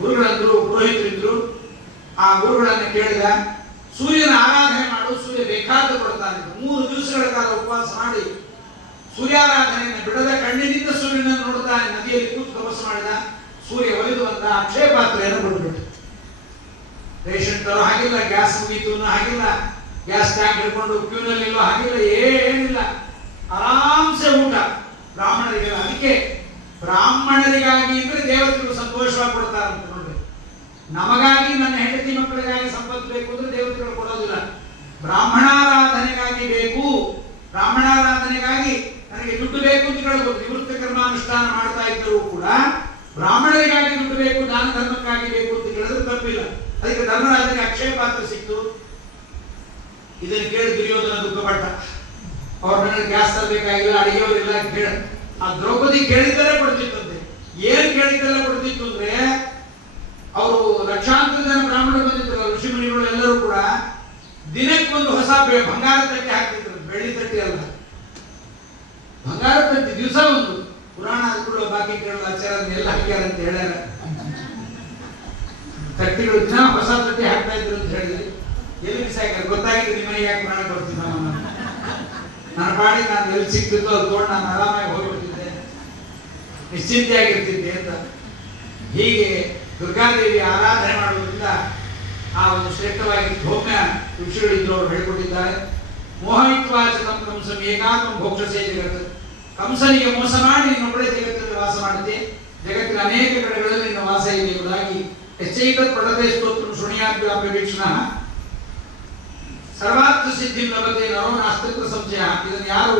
ಗುರುಗಳಂದ್ರು, ಪುರೋಹಿತರಿದ್ರು, ಆ ಗುರುಗಳನ್ನು ಕೇಳಿದ, ಸೂರ್ಯನ ಆರಾಧನೆ ಮಾಡು, ಸೂರ್ಯ ಬೇಕಾದ ಕೊಡ್ತಾನೆ. 3 ದಿವಸಗಳ ಕಾಲ ಉಪವಾಸ ಮಾಡಿ ಸೂರ್ಯಾರಾಧನೆಯನ್ನು ಬಿಡದ ಕಣ್ಣಿನಿಂದ ಸೂರ್ಯನನ್ನು ನೋಡ್ತಾ ನದಿಯಲ್ಲಿ ಕೂತು ತಪಸ್ಸು ಮಾಡಿದ. ಸೂರ್ಯ ಒಲಿದು ಬಂದ, ಅಕ್ಷಯ ಪಾತ್ರೆಯನ್ನು ಬಿಡ್ಬಿಟ್ಟು. ರೇಷನ್ ತರೋ ಹಾಗಿಲ್ಲ, ಗ್ಯಾಸ್ ಮುಗೀತು ಹಾಗಿಲ್ಲ, ಗ್ಯಾಸ್ ಟ್ಯಾಂಕ್ ಹಿಡ್ಕೊಂಡು ಕ್ಯೂನಲ್ಲಿ ನಿಲ್ಲೋ ಹಾಗಿಲ್ಲ, ಏನಿಲ್ಲ, ಆರಾಮ್ಸೆ ಊಟ ಬ್ರಾಹ್ಮಣರಿಗೆಲ್ಲ. ಅದಕ್ಕೆ ಬ್ರಾಹ್ಮಣರಿಗಾಗಿ ಅಂದ್ರೆ ದೇವತೆಗಳು ಸಂತೋಷವಾಗಿ ಕೊಡ್ತಾರೆ ಅಂತ ನೋಡ್ರಿ. ನಮಗಾಗಿ, ನನ್ನ ಹೆಂಡತಿ ಮಕ್ಕಳಿಗಾಗಿ ಸಂಪತ್ತು ಬೇಕು ಅಂದ್ರೆ ದೇವತೆಗಳು ಕೊಡೋದಿಲ್ಲ. ಬ್ರಾಹ್ಮಣಾರಾಧನೆಗಾಗಿ ಬೇಕು, ಬ್ರಾಹ್ಮಣಾರಾಧನೆಗಾಗಿ ನನಗೆ ದುಡ್ಡು ಬೇಕು ಅಂತ ಕೇಳಬಹುದು. ನಿವೃತ್ತ ಕರ್ಮಾನುಷ್ಠಾನ ಮಾಡ್ತಾ ಇದ್ದರೂ ಕೂಡ ಬ್ರಾಹ್ಮಣರಿಗಾಗಿ ದುಡ್ಡು ಬೇಕು, ದಾನ ಧರ್ಮಕ್ಕಾಗಿ ಬೇಕು ಅಂತ ಕೇಳಿದ್ರೆ ತಪ್ಪಿಲ್ಲ. ಅದಕ್ಕೆ ಧರ್ಮರಾಜನಿಗೆ ಅಕ್ಷಯ ಪಾತ್ರ ಸಿಕ್ತು. ಇದನ್ನು ಕೇಳಿ ದುರ್ಯೋಧನ ದುಃಖಪಟ್ಟ. ಅವ್ರ ಮನೆಗೆ ಗ್ಯಾಸ್ ತರಬೇಕಾಗಿಲ್ಲ, ಅಡಿಗೆಯವರಿಲ್ಲ ಕೇಳ. ಆ ದ್ರೌಪದಿ ಕೇಳಿದ್ದಲ್ಲೇ ಕೊಡ್ತಿತ್ತಂತೆ. ಏನ್ ಕೇಳಿದ್ದೆಲ್ಲ ಕೊಡ್ತಿತ್ತು ಅಂದ್ರೆ, ಅವರು ಲಕ್ಷಾಂತರ ಜನ ಬ್ರಾಹ್ಮಣರು ಬಂದಿದ್ರು, ಋಷಿಮುನಿಗಳು ಎಲ್ಲರೂ ಕೂಡ ದಿನಕ್ಕೊಂದು ಹೊಸ ಬಂಗಾರ ತಟ್ಟೆ ಹಾಕ್ತಿದ್ರು, ಬೆಳ್ಳಿ ತಟ್ಟೆ ಅಲ್ಲ, ಬಂಗಾರ ತಟ್ಟೆ. ದಿವಸ ಒಂದು ಪುರಾಣ ಕೂಡ ಬಾಕಿ ಕೇಳೋ ಆಚಾರ ಎಲ್ಲ ಹಾಕ್ಯಾರ ಅಂತ ಹೇಳ್ಯಾರ. ತಟ್ಟೆಗಳು ದಿನ ಹೊಸ ತಟ್ಟೆ ಹಾಕ್ತಾ ಇದ್ರು ಅಂತ ಹೇಳಿದ್ರೆ ಎಲ್ಲಿ ಬಿಸಾಕ್ಯಾರ ಗೊತ್ತಾಗಿತ್ತು. ನಿಮ್ಮನೆ ಯಾಕೆ ಪ್ರಾಣ ಕೊಡ್ತಿದ್ದ, ನನ್ನ ಪಾಡಿ ನಾನು ಎಲ್ಲಿ ಸಿಕ್ತಿತ್ತು ಅದು ತಗೊಂಡು ನಾನು ಆರಾಮಾಗಿ ಹೋಗ್ಬಿಡ್ತಿದ್ದೆ, ನಿಶ್ಚಿಂತೆಯಾಗಿರ್ತಿದ್ದೆ ಅಂತ. ಹೀಗೆ ದುರ್ಗಾದೇವಿ ಆರಾಧನೆ ಮಾಡುವುದರಿಂದ ಆ ಒಂದು ಶ್ರೇಷ್ಠವಾಗಿ ಭೌಮ್ಯ ಋಷಿಗಳಿದ್ದು ಅವರು ಹೇಳಿಕೊಟ್ಟಿದ್ದಾರೆ. ಮೋಹಿತ್ವಾಚಕಂ ಕಂಸಂ ಏಕಾತ್ಮ ಭೋಕ್ಷಸೇ ಜಗತ್. ಕಂಸನಿಗೆ ಮೋಸ ಮಾಡಿ ಇನ್ನೊಬ್ಬಳೇ ಜಗತ್ತಿನಲ್ಲಿ ವಾಸ ಮಾಡುತ್ತೆ, ಜಗತ್ತಿನ ಅನೇಕ ಕಡೆಗಳಲ್ಲಿ ನಿನ್ನ ವಾಸ ಇದೆ ಎಂಬುದಾಗಿ ಹೆಚ್ಚೈಕತ್ ಪಡತೆ ಸ್ತೋತ್ರ ಶೃಣಿಯಾಭ್ಯಾಪಿ ವೀಕ್ಷಣ ಸರ್ವಾರ್ಥ ಸಿದ್ಧಿ ಲಭತೆ ನರೋ ನಾಸ್ತಿತ್ವ ಸಂಶಯ. ಇದನ್ನು ಯಾರು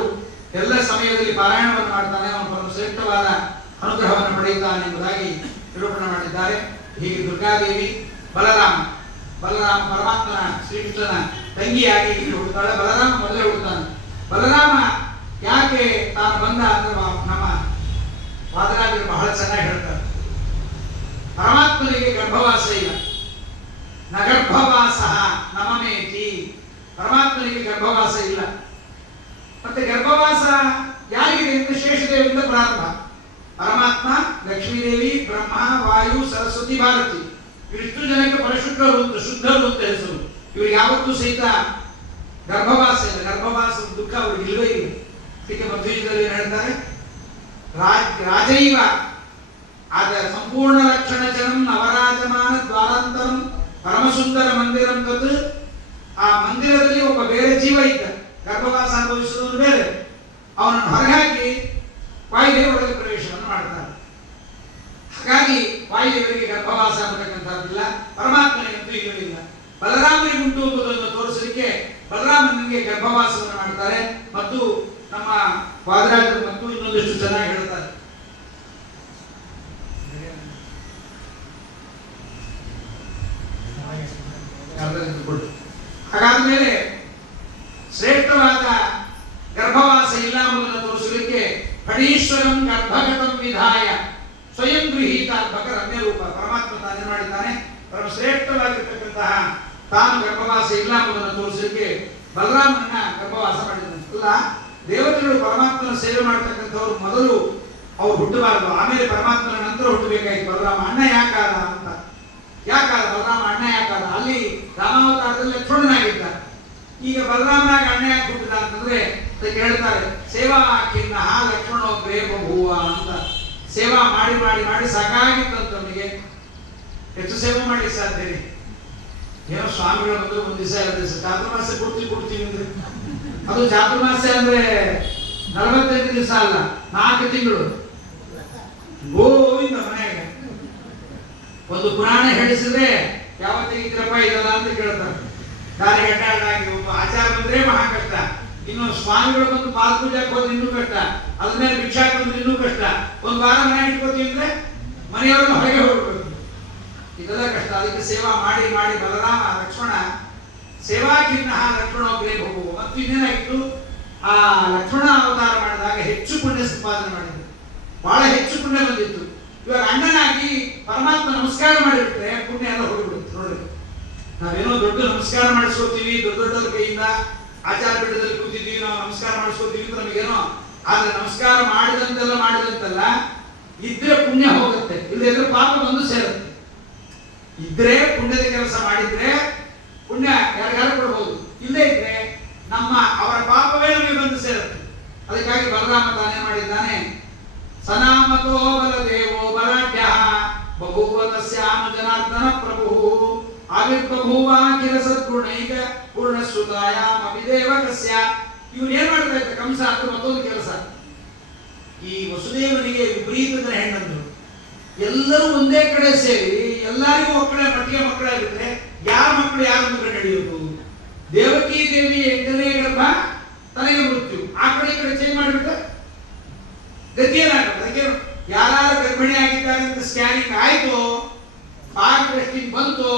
ಎಲ್ಲ ಸಮಯದಲ್ಲಿ ಪಾರಾಯಣವನ್ನು ಮಾಡ್ತಾನೆ ಅವನು ಶ್ರೇಷ್ಠವಾದ ಅನುಗ್ರಹವನ್ನು ಪಡೆಯುತ್ತಾನೆ ಎಂಬುದಾಗಿ ನಿರೂಪಣೆ ಮಾಡಿದ್ದಾರೆ. ಹೀಗೆ ದುರ್ಗಾದೇವಿ, ಬಲರಾಮ ಬಲರಾಮ ಪರಮಾತ್ಮನ ಶ್ರೀಕೃಷ್ಣನ ತಂಗಿಯಾಗಿ ಹುಡ್ತಾಳೆ. ಬಲರಾಮ ಮೊದಲೇ ಹುಡ್ತಾನೆ. ಬಲರಾಮ ಯಾಕೆ ತಾನು ಬಂದ ಅಂದ್ರೆ ನಮ್ಮ ವಾದರಾಜರು ಬಹಳ ಚೆನ್ನಾಗಿ ಹೇಳ್ತಾರೆ. ಪರಮಾತ್ಮನಿಗೆ ಗರ್ಭವಾಸ ಇಲ್ಲ. ನ ಗರ್ಭವಾಸ ನಮಮೇತಿ. ಪರಮಾತ್ಮನಿಗೆ ಗರ್ಭವಾಸ ಇಲ್ಲ. ಮತ್ತೆ ಗರ್ಭವಾಸ ಯಾರಿಗಿದೆ ಅಂತ ಶೇಷದೇವರಿಂದ ಪ್ರಾರಂಭ. ಪರಮಾತ್ಮ, ಲಕ್ಷ್ಮೀದೇವಿ, ಬ್ರಹ್ಮ, ವಾಯು, ಸರಸ್ವತಿ, ಭಾರತಿ ಇವಿಷ್ಟು ಜನಕ್ಕೆ ಪರಶುದ್ಧರು ಅಂತ ಶುದ್ಧರು ಅಂತ ಹೆಸರು. ಇವ್ರಿಗೆ ಯಾವತ್ತೂ ಸಹಿತ ಗರ್ಭವಾಸ ಇಲ್ಲ. ಗರ್ಭವಾಸದ ದುಃಖ ಅವ್ರಿಗೆ ಇಲ್ಲವೇ ಇಲ್ಲ. ಇದಕ್ಕೆ ಮಧ್ವೀಜದಲ್ಲಿ ಹೇಳ್ತಾರೆ, ರಾಜೈವ ಆದ ಸಂಪೂರ್ಣ ಲಕ್ಷಣ ಜನಂ ನವರಾಜಮಾನ ದ್ವಾರಾಂತರಂ ಪರಮಸುಂದರ ಮಂದಿರಂ ತತ್. ಆ ಮಂದಿರದಲ್ಲಿ ಒಬ್ಬ ಬೇರೆ ಜೀವ ಇದ್ದ, ಗರ್ಭವಾಸ ಅನುಭವಿಸುವುದು ಬೇರೆ. ಅವನನ್ನು ಹೊರಹಾಕಿ ವಾಯುದೇವ ಒಳಗೆ ಪ್ರವೇಶವನ್ನು ಮಾಡ್ತಾರೆ. ಹಾಗಾಗಿ ವಾಯುದೇವರಿಗೆ ಗರ್ಭವಾಸ ಅನ್ನತಕ್ಕಂಥದ್ದಿಲ್ಲ, ಪರಮಾತ್ಮನಿಗಂತೂ ಇಲ್ಲ. ಬಲರಾಮನಿಗೆ ಉಂಟು ಎಂಬುದನ್ನು ತೋರಿಸಲಿಕ್ಕೆ ಬಲರಾಮನಿಗೆ ಗರ್ಭವಾಸವನ್ನು ಮಾಡ್ತಾರೆ. ಮತ್ತು ನಮ್ಮ ವಾದರಾಜರು ಮತ್ತು ಇನ್ನೊಂದಿಷ್ಟು ಚೆನ್ನಾಗಿ ಹೇಳ್ತಾರೆ. ಹಾಗಾದ ಮೇಲೆ ಶ್ರೇಷ್ಠವಾದ ಗರ್ಭವಾಸ ಇಲ್ಲ ಎಂಬುದನ್ನು ತೋರಿಸಲಿಕ್ಕೆ ಫಣೀಶ್ವರಂ ಗರ್ಭಗತಂ ವಿಧಾಯ ಸ್ವಯಂ ಗೃಹೀತ ರಮ್ಯ ರೂಪ ಪರಮಾತ್ಮ ತಾನೇ ಮಾಡಿದ್ದಾನೆ. ಪರಮ ಶ್ರೇಷ್ಠವಾಗಿರ್ತಕ್ಕಂತಹ ತಾನು ಗರ್ಭವಾಸ ಇಲ್ಲ ಎಂಬುದನ್ನು ತೋರಿಸಲಿಕ್ಕೆ ಬಲರಾಮನ ಗರ್ಭವಾಸ ಮಾಡಿದ್ದಾನೆ. ಅಲ್ಲ, ದೇವತೆಗಳು ಪರಮಾತ್ಮನ ಸೇವೆ ಮಾಡ್ತಕ್ಕಂಥವ್ರು ಮೊದಲು ಅವ್ರು ಹುಟ್ಟಬಾರದು, ಆಮೇಲೆ ಪರಮಾತ್ಮನ ನಂತರ ಹುಟ್ಟಬೇಕಾಯ್ತು. ಬಲರಾಮ ಅಣ್ಣ ಯಾಕಾದ ಅಂತ. ಯಾಕಾದ ಬಲರಾಮ ಅಣ್ಣ ಯಾಕಾದ? ಅಲ್ಲಿ ರಾಮಾವತಾರದಲ್ಲಿ ಲಕ್ಷ್ಮಣನಾಗಿದ್ದ. ಈಗ ಬಲರಾಮನಾಗ ಅಣ್ಣ ಯಾಕೆ ಹುಟ್ಟಿದ ಅಂತಂದ್ರೆ ಅದಕ್ಕೆ ಹೇಳ್ತಾರೆ, ಸೇವಾ ಖಿನ್ನ ಲಕ್ಷ್ಮಣೋ ಪ್ರೇಮಭೂವ ಅಂತ. ಸೇವಾ ಮಾಡಿ ಮಾಡಿ ಮಾಡಿ ಸಾಕಾಗಿತ್ತಂತ ಅವನಿಗೆ. ಹೆಚ್ಚು ಸೇವೆ ಮಾಡಿ ಸಾಧ್ಯ ಏನೋ ಸ್ವಾಮಿಗಳ ಬಂದು ಒಂದ್ ದಿವಸ 2 ದಿವಸ ಚಾತುರ್ಮಾಸ ಕೊಡ್ತೀವಿ ಅಂದ್ರೆ, ಅದು ಚಾತುರ್ಮಾಸ ಅಂದ್ರೆ 45 ದಿವಸ ಅಲ್ಲ, 4 ತಿಂಗಳು ಗೋವಿಂದ ಮನೆಯಾಗ ಒಂದು ಪುರಾಣ ಹೇಳಿಸಿದ್ರೆ ಯಾವತ್ತಿಗಿದ್ರಪ್ಪ ಇದಲ್ಲ ಅಂತ ಕೇಳ್ತಾರೆ. ದಾರಿ ಗಡ್ಡಾಗಿ ಒಬ್ಬ ಆಚಾರ ಬಂದ್ರೆ ಮಹಾ ಕಷ್ಟ. ಇನ್ನು ಸ್ವಾಮಿಗಳು ಬಂದು ಪಾದ ಪೂಜಾಕ್ಕೆ ಹೋದ್ರೆ ಇನ್ನೂ ಕಷ್ಟ. ಅದ್ರ ಮೇಲೆ ಭಿಕ್ಷಾಕ್ ಬಂದ್ರೆ ಇನ್ನೂ ಕಷ್ಟ. ಒಂದು ವಾರ ಮನೆ ಇಟ್ಕೋತೀವಿ ಅಂದ್ರೆ ಮನೆಯವ್ರನ್ನ ಹೊರಗೆ ಹೋಗ್ಬೇಕು, ಇದೆಲ್ಲ ಕಷ್ಟ. ಅದಕ್ಕೆ ಸೇವಾ ಮಾಡಿ ಮಾಡಿ ಬಲರಾಮ ಲಕ್ಷ್ಮಣ ಸೇವಾಕಿನ್ನ ಲಕ್ಷ್ಮಣೋಗ್ರೇ ಹೋಗುವ. ಮತ್ತು ಇನ್ನೇನಾಗಿತ್ತು, ಆ ಲಕ್ಷ್ಮಣ ಅವತಾರ ಮಾಡಿದಾಗ ಹೆಚ್ಚು ಪುಣ್ಯ ಸಂಪಾದನೆ ಮಾಡಿದ್ರು, ಬಹಳ ಹೆಚ್ಚು ಪುಣ್ಯ ಬಂದಿತ್ತು. ಇವಾಗ ಅಣ್ಣನಾಗಿ ಪರಮಾತ್ಮ ನಮಸ್ಕಾರ ಮಾಡಿಬಿಟ್ರೆ ಪುಣ್ಯ ಎಲ್ಲ ಹೋಗಿಬಿಡುತ್ತೆ. ನೋಡ್ರಿ, ನಾವೇನೋ ದೊಡ್ಡ ನಮಸ್ಕಾರ ಮಾಡಿಸ್ಕೋತೀವಿ, ದೊಡ್ಡ ದೊಡ್ಡವ್ರ ಕೈಯಿಂದ ಆಚಾರ ಪೀಠದಲ್ಲಿ ಕೂತಿದ್ದೀವಿ, ನಾವು ನಮಸ್ಕಾರ ಮಾಡಿಸ್ಕೋತೀವಿ ಅಂತ ನಮಗೇನೋ. ಆದ್ರೆ ನಮಸ್ಕಾರ ಮಾಡಿದಂತೆಲ್ಲ ಇದ್ರೆ ಪುಣ್ಯ ಹೋಗುತ್ತೆ, ಇಲ್ಲದ್ರೆ ಪಾಪ ಬಂದು ಸೇರುತ್ತೆ. ಇದ್ರೆ ಪುಣ್ಯದ ಕೆಲಸ ಮಾಡಿದ್ರೆ ಪುಣ್ಯ ಯಾರಿಗಾರು ಕೊಡ್ಬೋದು, ಇಲ್ಲೇ ಇದ್ರೆ ಅವರ ಪಾಪವೇ ನಮಗೆ ಬಂದು ಸೇರುತ್ತೆ. ಅದಕ್ಕಾಗಿ ಬಲರಾಮ ತಾನೇ ಮಾಡಿದ್ದಾನೆ, ಸನಾಮತೋ ಬಲದೇವೋ ಬಲಾಢ್ಯ ಬಭೂವ ತಸ್ಯಾನುಜನಾರ್ದನ ಪ್ರಭು ಆವಿರ್ಬಭೂವ ಕಿಲ ಸದ್ಗುಣೈಕ ಪೂರ್ಣಸುತಾಯಾಮಪಿ ದೇವಕಸ್ಯ. ಇವ್ರು ಏನ್ ಮಾಡ್ತಾ ಇದ್ದಾರೆ ಕಂಸ ಅಂತ ಮತ್ತೊಂದು ಕೆಲಸ. ಈ ವಸುದೇವನಿಗೆ ವಿಪರೀತದ ಹೆಣ್ಣಂದ್ರು, ಎಲ್ಲರೂ ಒಂದೇ ಕಡೆ ಸೇರಿ ಎಲ್ಲರಿಗೂ ಮಟ್ಟಿಗೆ ಮಕ್ಕಳಾಗಿದ್ರೆ ಯಾರ ಮಕ್ಕಳು ಯಾರೊಂದು ಕಡೆ ನಡೆಯೋದು? ದೇವಕಿ ದೇವಿ 8ನೇ ಗರ್ಭ, ತನಗೆ ಮೃತ್ಯು. ಆ ಕಡೆ ಈ ಕಡೆ ಚೇಂಜ್ ಮಾಡಿಬಿಟ್ರೆ ಗತಿಯೇನಾಗುತ್ತೆ? ಅದಕ್ಕೆ ಯಾರು ಗರ್ಭಿಣಿ ಆಗಿದ್ದಾರೆ ಅಂತ ಸ್ಕ್ಯಾನಿಂಗ್ ಆಯ್ತು, ಪಾರ್ಟ್ ಟೆಸ್ಟಿಂಗ್ ಬಂತು,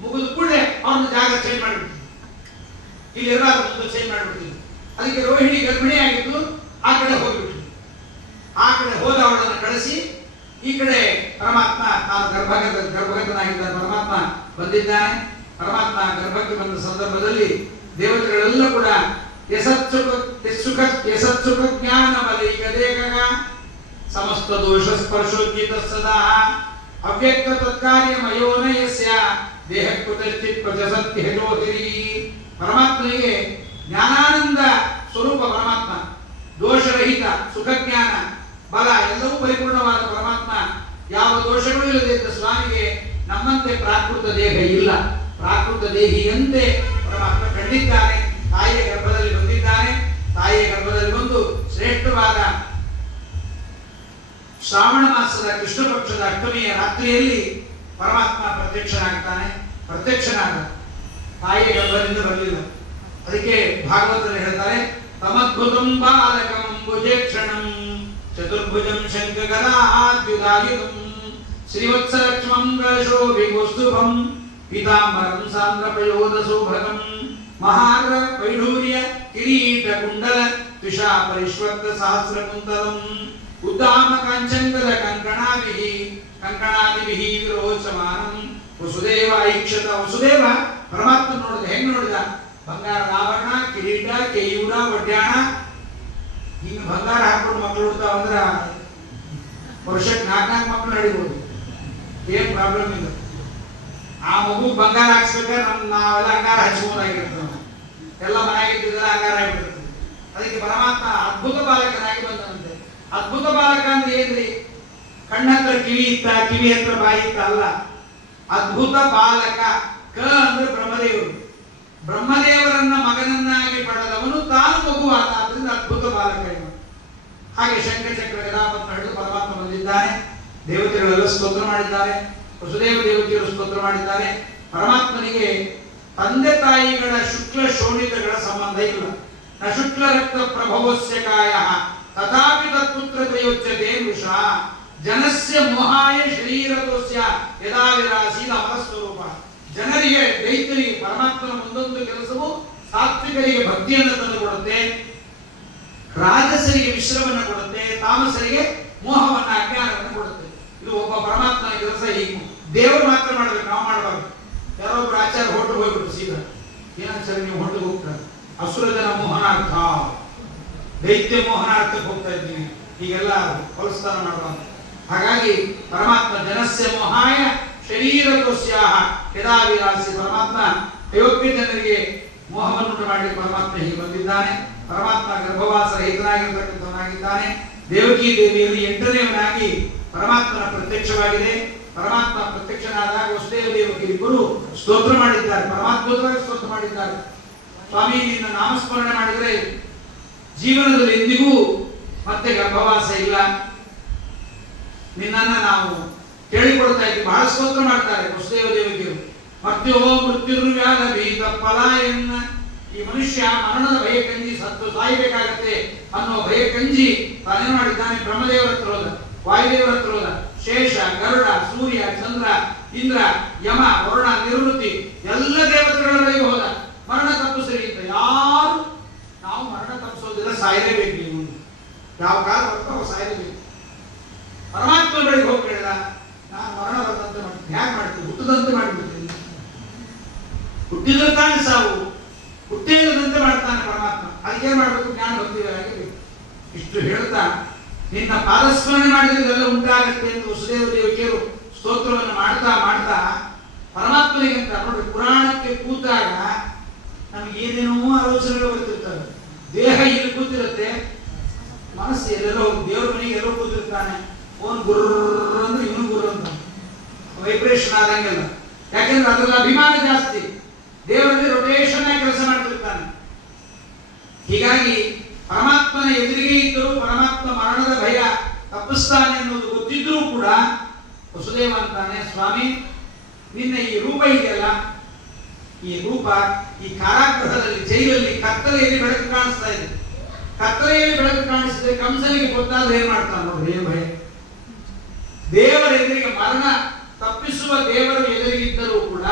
ಮುಗಿದ ಕೂಡಲೇ ಅವನ ಜಾಗ ಚೇಂಜ್ ಮಾಡಿಬಿಡ್ತೀವಿ, ಇಲ್ಲಿ ಇರಬಾರ್ದು ಚೇಂಜ್ ಮಾಡಿಬಿಡ್ತೀವಿ. ಅದಕ್ಕೆ ರೋಹಿಣಿ ಗರ್ಭಿಣಿ ಆಗಿದ್ದು ಆ ಕಡೆ ಹೋಗಿಬಿಟ್ರು. ಆ ಕಡೆ ಹೋದ ಅವಳನ್ನು ಕಳಿಸಿ ಈ ಕಡೆ ಪರಮಾತ್ಮ ತಾನು ಗರ್ಭಗತನಾಗಿದ್ದ ಪರಮಾತ್ಮ ಬಂದಿದ್ದಾನೆ. ಪರಮಾತ್ಮ ಗರ್ಭಕ್ಕೆ ಬಂದ ಸಂದರ್ಭದಲ್ಲಿ ದೇವತೆಗಳೆಲ್ಲ ಕೂಡ ಯಸತ್ಸುಖ ಜ್ಞಾನ ಬಲೈಕದೇಕ ಸಮಸ್ತ ದೋಷ ಸ್ಪರ್ಶೋದ್ಯತ ಸದಾ ಅವ್ಯಕ್ತ ತತ್ಕಾರ್ಯಮಯೋನಯಸ್ಯ ದೇಹಕೃತಚಿತ್ ಪ್ರಜಸತ್ಯಜೋಹಿರಿ. ಪರಮಾತ್ಮನಿಗೆ ಜ್ಞಾನಾನಂದ ಸ್ವರೂಪ ಪರಮಾತ್ಮ, ದೋಷರಹಿತ, ಸುಖಜ್ಞಾನ, ಬಲ ಎಲ್ಲವೂ ಪರಿಪೂರ್ಣವಾದ ಪರಮಾತ್ಮ. ಯಾವ ದೋಷಗಳು ಇಲ್ಲದೆ ಇದ್ದ ಸ್ವಾಮಿಗೆ ನಮ್ಮಂತೆ ಪ್ರಾಕೃತ ದೇಹ ಇಲ್ಲ. ಪ್ರಾಕೃತ ದೇಹಿಯಂತೆ ಪರಮಾತ್ಮ ಕಂಡಿದ್ದಾನೆ. ತಾಯಿಯ ಗರ್ಭದಲ್ಲಿ ಬಂದಿದ್ದಾನೆ. ತಾಯಿಯ ಗರ್ಭದಲ್ಲಿ ಬಂದು ಶ್ರೇಷ್ಠವಾದ ಶ್ರಾವಣ ಮಾಸದ ಕೃಷ್ಣ ಪಕ್ಷದ ಅಷ್ಟಮಿಯ ರಾತ್ರಿಯಲ್ಲಿ ಪರಮಾತ್ಮ ಪ್ರತ್ಯಕ್ಷನಾದ ತಾಯಿಯ ಗರ್ಭದಿಂದ ಬರಲಿಲ್ಲ. ಅದಕ್ಕೆ ಭಾಗವತರು ಹೇಳ್ತಾರೆ, ತಮದ್ಭುತಂ ಬಾಲಕಂ ಭುಜೇಕ್ಷಣಂ ಚತುರ್ಭುಜಂ ಶಂಖಗದಾದ್ಯುದಾಯುಧಂ ಶ್ರೀವತ್ಸಲಕ್ಷ್ಮಂ ಕಲಶೋಭಿಕೌಸ್ತುಭಂ ಪೀತಾಂಬರಂ ಸಾಂದ್ರಪಯೋಧ ಸೌಭಗಂ ಮಹಾರ ವೈಢೂರ್ಯ ಕಿರೀಟ ಕುಂಡಲ ತುಷಾ ಪರಿಶ್ವಕ್ತ ಸಹಸ್ರ ಕುಂತಲಂ ಉದ್ದಾಮ ಕಾಂಚಂಗದ ಕಂಕಣಾದಿಭಿಃ ವಿರೋಚಮಾನಂ ವಸುದೇವ ಐಕ್ಷತ. ವಸುದೇವ ಪರಮಾತ್ಮ ನೋಡಿದ, ಹೆಂಗ್ ನೋಡಿದ? ಬಂಗಾರದ ಆಭರಣ, ಕಿರೀಟ, ಕೇಯೂರ, ಒಡ್ಯಾಣ, ಹಿಂಗ ಬಂಗಾರ ಹಾಕೊಂಡು ಮಕ್ಕಳು ಹುಡ್ತಾವ ಅಂದ್ರ ವರ್ಷಕ್ಕೆ 4 ಮಕ್ಕಳು ನಡಿಬಹುದು, ಏನ್ ಪ್ರಾಬ್ಲಮ್ ಇಲ್ಲ. ಆ ಮಗು ಬಂಗಾರ ಹಾಕ್ಸ್ಬೇಕಾದ್ರೆ ನಾವೆಲ್ಲ ಅಂಗಾರ ಹಚ್ಬೋದಾಗಿರ್ತದೆ, ಎಲ್ಲ ಮನೆಯಾಗಿದ್ದಿದ್ದೆಲ್ಲ ಅಂಗಾರ ಆಗಿಬಿಡ್ತದೆ. ಅದಕ್ಕೆ ಪರಮಾತ್ಮ ಅದ್ಭುತ ಬಾಲಕನಾಗಿ ಬಂದಂತೆ. ಅದ್ಭುತ ಬಾಲಕ ಅಂದ್ರೆ ಏನ್ರಿ? ಕಣ್ಣತ್ರ ಕಿವಿ ಇತ್ತ, ಕಿವಿ ಹತ್ರ ಬಾಯಿ ಇತ್ತ ಅಲ್ಲ. ಅದ್ಭುತ ಬಾಲಕ. ಕ ಅಂದ್ರೆ ಬ್ರಹ್ಮದೇವರು. ಬ್ರಹ್ಮದೇವರನ್ನ ಮಗನನ್ನಾಗಿ ಪಡೆದವನು ತಾನು ಮಗುವಾದ, ಆದ್ರಿಂದ ಅದ್ಭುತ ಬಾಲಕ ಇವನು. ಹಾಗೆ ಶಂಖಚಕ್ರ ಗದಾಪತ್ರ ಹಿಡಿದು ಪರಮಾತ್ಮ ಬಂದಿದ್ದಾನೆ. ದೇವತೆಗಳೆಲ್ಲ ಸ್ತೋತ್ರ ಮಾಡಿದ್ದಾರೆ, ವಸುದೇವ ದೇವತೆಯರು ಸ್ತೋತ್ರ ಮಾಡಿದ್ದಾರೆ. ಪರಮಾತ್ಮನಿಗೆ ತಂದೆ ತಾಯಿಗಳ ಶುಕ್ಲ ಶೋಣಿತಗಳ ಸಂಬಂಧ ಇಲ್ಲ. ನ ಶುಕ್ಲ ರಕ್ತ ಪ್ರಭವಸ್ಯ ಕಾಯ ತಥಾಪಿ ತತ್ಪುತ್ರ ಪ್ರಯೋಜ್ಯತೆ ವೃಷ ಜನಸ್ಯ ಮೋಹಾಯ ಶರೀರದೋಸ್ಯ ಯದಾ ವಿರಾಸೀದ ಅಮರಸ್ವರೂಪ. ಜನರಿಗೆ, ದೈತ್ಯರಿಗೆ ಪರಮಾತ್ಮನ ಒಂದೊಂದು ಕೆಲಸವು ಸಾತ್ವಿಕರಿಗೆ ಭಕ್ತಿಯನ್ನು ತಂದು ಕೊಡುತ್ತೆ, ರಾಜಸರಿಗೆ ವಿಶ್ರಮವನ್ನು ಕೊಡುತ್ತೆ, ತಾಮಸರಿಗೆ ಮೋಹವನ್ನ, ಅಜ್ಞಾನವನ್ನು ಕೊಡುತ್ತೆ. ಇದು ಒಬ್ಬ ಪರಮಾತ್ಮನ ಕೆಲಸ. ಹೀಗೆ ದೇವರು ಮಾತ್ರ ಮಾಡಬೇಕು, ನಾವು ಮಾಡಬಾರ್ದು. ಯಾರೊಬ್ರು ಆಚಾರ್ಯ ಹೊರಟು ಹೋಗ್ಬಿಟ್ಟು ಸೀದಾ, ಏನಾಚಾರ್ಯ ನೀವು ಹೊರಟು ಹೋಗ್ತಾರೆ, ಅಸುರ ಜನ ಮೋಹನಾರ್ಥ, ದೈತ್ಯ ಮೋಹನಾರ್ಥಕ್ಕೆ ಹೋಗ್ತಾ ಇದ್ದೀನಿ, ಹೀಗೆಲ್ಲ ಹೊಲಸ್ತಾನ ಮಾಡಬಾರ್ದು. ಹಾಗಾಗಿ ಪರಮಾತ್ಮ ಜನಸ್ಯ ಮೋಹಾಯ ಶರೀರದೋಸ್ಯಾಹ ಯದಾ ವಿರಾಸಿ. ಪರಮಾತ್ಮ ಅಯೋಗ್ಯ ಜನರಿಗೆ ಮೋಹವನ್ನುಂಟು ಮಾಡಲಿಕ್ಕೆ ಪರಮಾತ್ಮ ಹೀಗೆ ಬಂದಿದ್ದಾನೆ. ಪರಮಾತ್ಮ ಗರ್ಭವಾಸ ರಹಿತನಾಗಿರ್ತಕ್ಕಂಥವನಾಗಿದ್ದಾನೆ. ದೇವಕಿ ದೇವಿಯಲ್ಲಿ 8ನೇವನಾಗಿ ಪರಮಾತ್ಮನ ಪ್ರತ್ಯಕ್ಷವಾಗಿದೆ. ಪರಮಾತ್ಮ ಪ್ರತ್ಯಕ್ಷನಾದಾಗ ವಸುದೇವ ದೇವಕಿ ಇಬ್ಬರು ಸ್ತೋತ್ರ ಮಾಡಿದ್ದಾರೆ, ಪರಮಾತ್ಮವಾಗಿ ಸ್ತೋತ್ರ ಮಾಡಿದ್ದಾರೆ. ಸ್ವಾಮಿ, ನಿನ್ನ ನಾಮಸ್ಮರಣೆ ಮಾಡಿದರೆ ಜೀವನದಲ್ಲಿ ಎಂದಿಗೂ ಮತ್ತೆ ಗರ್ಭವಾಸ ಇಲ್ಲ, ನಿನ್ನನ್ನು ನಾವು ಕೇಳಿಕೊಡ್ತಾ ಇದ್ದೀವಿ. ಬಹಳ ಸ್ತೋತ್ರ ಮಾಡ್ತಾರೆ ವಸುದೇವ ದೇವಕಿಯರು. ಮರ್ತ್ಯೋ ಮೃತ್ಯುರ್ವ್ಯಾಧ ಭೀತ ಪಲಾಯನ್ನ. ಈ ಮನುಷ್ಯ ಮರಣದ ಭಯ ಕಂಜಿ ಸತ್ತು ಸಾಯಬೇಕಾಗತ್ತೆ ಅನ್ನೋ ಭಯ ಕಂಜಿ ತಾನೇನು ಮಾಡಿದ್ದಾನೆ? ಬ್ರಹ್ಮದೇವರ ಹತ್ರ ಹೋದ, ವಾಯುದೇವರ ಹತ್ರ ಹೋದ, ಶೇಷ, ಗರುಡ, ಸೂರ್ಯ, ಚಂದ್ರ, ಇಂದ್ರ, ಯಮ, ವರುಣ, ನಿವೃತ್ತಿ ಎಲ್ಲ ದೇವತೆಗಳ ಬಳಿಗೆ ಹೋದ. ಮರಣ ತಪ್ಪಿಸ್ರಿ ಅಂತ. ಯಾರು ನಾವು ಮರಣ ತಪ್ಪಿಸೋದಿಲ್ಲ, ಸಾಯಲೇಬೇಕು. ನೀವು ಯಾವ ಕಾಲ ಬರ್ತಾವ ಸಾಯಲೇಬೇಕು. ಪರಮಾತ್ಮ ಬಳಿಗೆ ಹೋಗಿ ಹೇಳಿದ, ನಾನು ಮರಣ ಬರ್ತಂತೆ ಮಾಡ್ತೀನಿ. ಹ್ಯಾಕ್ ಮಾಡ್ತೀನಿ? ಹುಟ್ಟದಂತೆ ಮಾಡಿಬಿಡ್ತೀನಿ. ಹುಟ್ಟಿದ್ರೆ ತಾನೆ ಸಾವು, ಹುಟ್ಟಿಲ್ಲದಂತೆ ಮಾಡ್ತಾನೆ ಪರಮಾತ್ಮ. ಅದಕ್ಕೇನ್ ಮಾಡ್ಬೇಕು? ಜ್ಞಾನ ಹೊಂದಿರಬೇಕು. ಇಷ್ಟು ಹೇಳ್ತಾ ನಿನ್ನ ಪಾದಸ್ಮರಣೆ ಮಾಡಿದ್ರೆ ಇದೆಲ್ಲ ಉಂಟಾಗತ್ತೆ ಎಂದು ವಸುದೇವ ದೇವಕಿಯರು ಸ್ತೋತ್ರವನ್ನು ಮಾಡ್ತಾ ಮಾಡ್ತಾ ಪರಮಾತ್ಮನಿಗೆ ಅಂತ ನೋಡಿ, ಪುರಾಣಕ್ಕೆ ಕೂತಾಗ ನಮ್ಗೆ ಏನೇನೋ ಆಲೋಚನೆಗಳು ಬರ್ತಿರ್ತವೆ. ದೇಹ ಇಲ್ಲಿ ಕೂತಿರುತ್ತೆ, ಮನಸ್ಸು ಎಲ್ಲೆಲ್ಲೋ, ದೇವ್ರ ಮನೆಗೆ ಎಲ್ಲೋ ಕೂತಿರ್ತಾನೆ. ಫೋನ್ ಗುರ್ರ ಅಂದ್ರೆ ಇವನು ಗುರು ಅಂತ ವೈಬ್ರೇಷನ್ ಆದಂಗೆಲ್ಲ. ಯಾಕೆಂದ್ರೆ ಅದರಲ್ಲಿ ಅಭಿಮಾನ ಜಾಸ್ತಿ, ದೇವರಲ್ಲಿ ರೊಟೇಷನ್ ಆಗಿ ಕೆಲಸ ಮಾಡ್ತಿರ್ತಾನೆ. ಹೀಗಾಗಿ ಪರಮಾತ್ಮನ ಎದುರಿಗೆ ಇದ್ದರೂ ಪರಮಾತ್ಮ ಮರಣದ ಭಯ ತಪ್ಪಿಸ್ತಾನೆ ಅನ್ನೋದು ಗೊತ್ತಿದ್ರೂ ಕೂಡ ವಸುದೇವ ಅಂತಾನೆ, ಸ್ವಾಮಿ ನಿನ್ನ ಈ ರೂಪ ಇದೆಯಲ್ಲ, ಈ ರೂಪ ಈ ಕಾರಾಗೃಹದಲ್ಲಿ, ಜೈಲಲ್ಲಿ, ಕತ್ತಲೆಯಲ್ಲಿ ಬೆಳಕು ಕಾಣಿಸ್ತಾ ಇದೆ. ಕತ್ತಲೆಯಲ್ಲಿ ಬೆಳಕು ಕಾಣಿಸಿದ್ರೆ ಕಂಸನಿಗೆ ಗೊತ್ತಾದ್ರೆ ಏನ್ ಮಾಡ್ತಾನೆ ನೋಡ್ರಿ, ಏನು ಭಯ. ದೇವರ ಎದುರಿಗೆ, ಮರಣ ತಪ್ಪಿಸುವ ದೇವರ ಎದುರಿಗಿದ್ದರೂ ಕೂಡ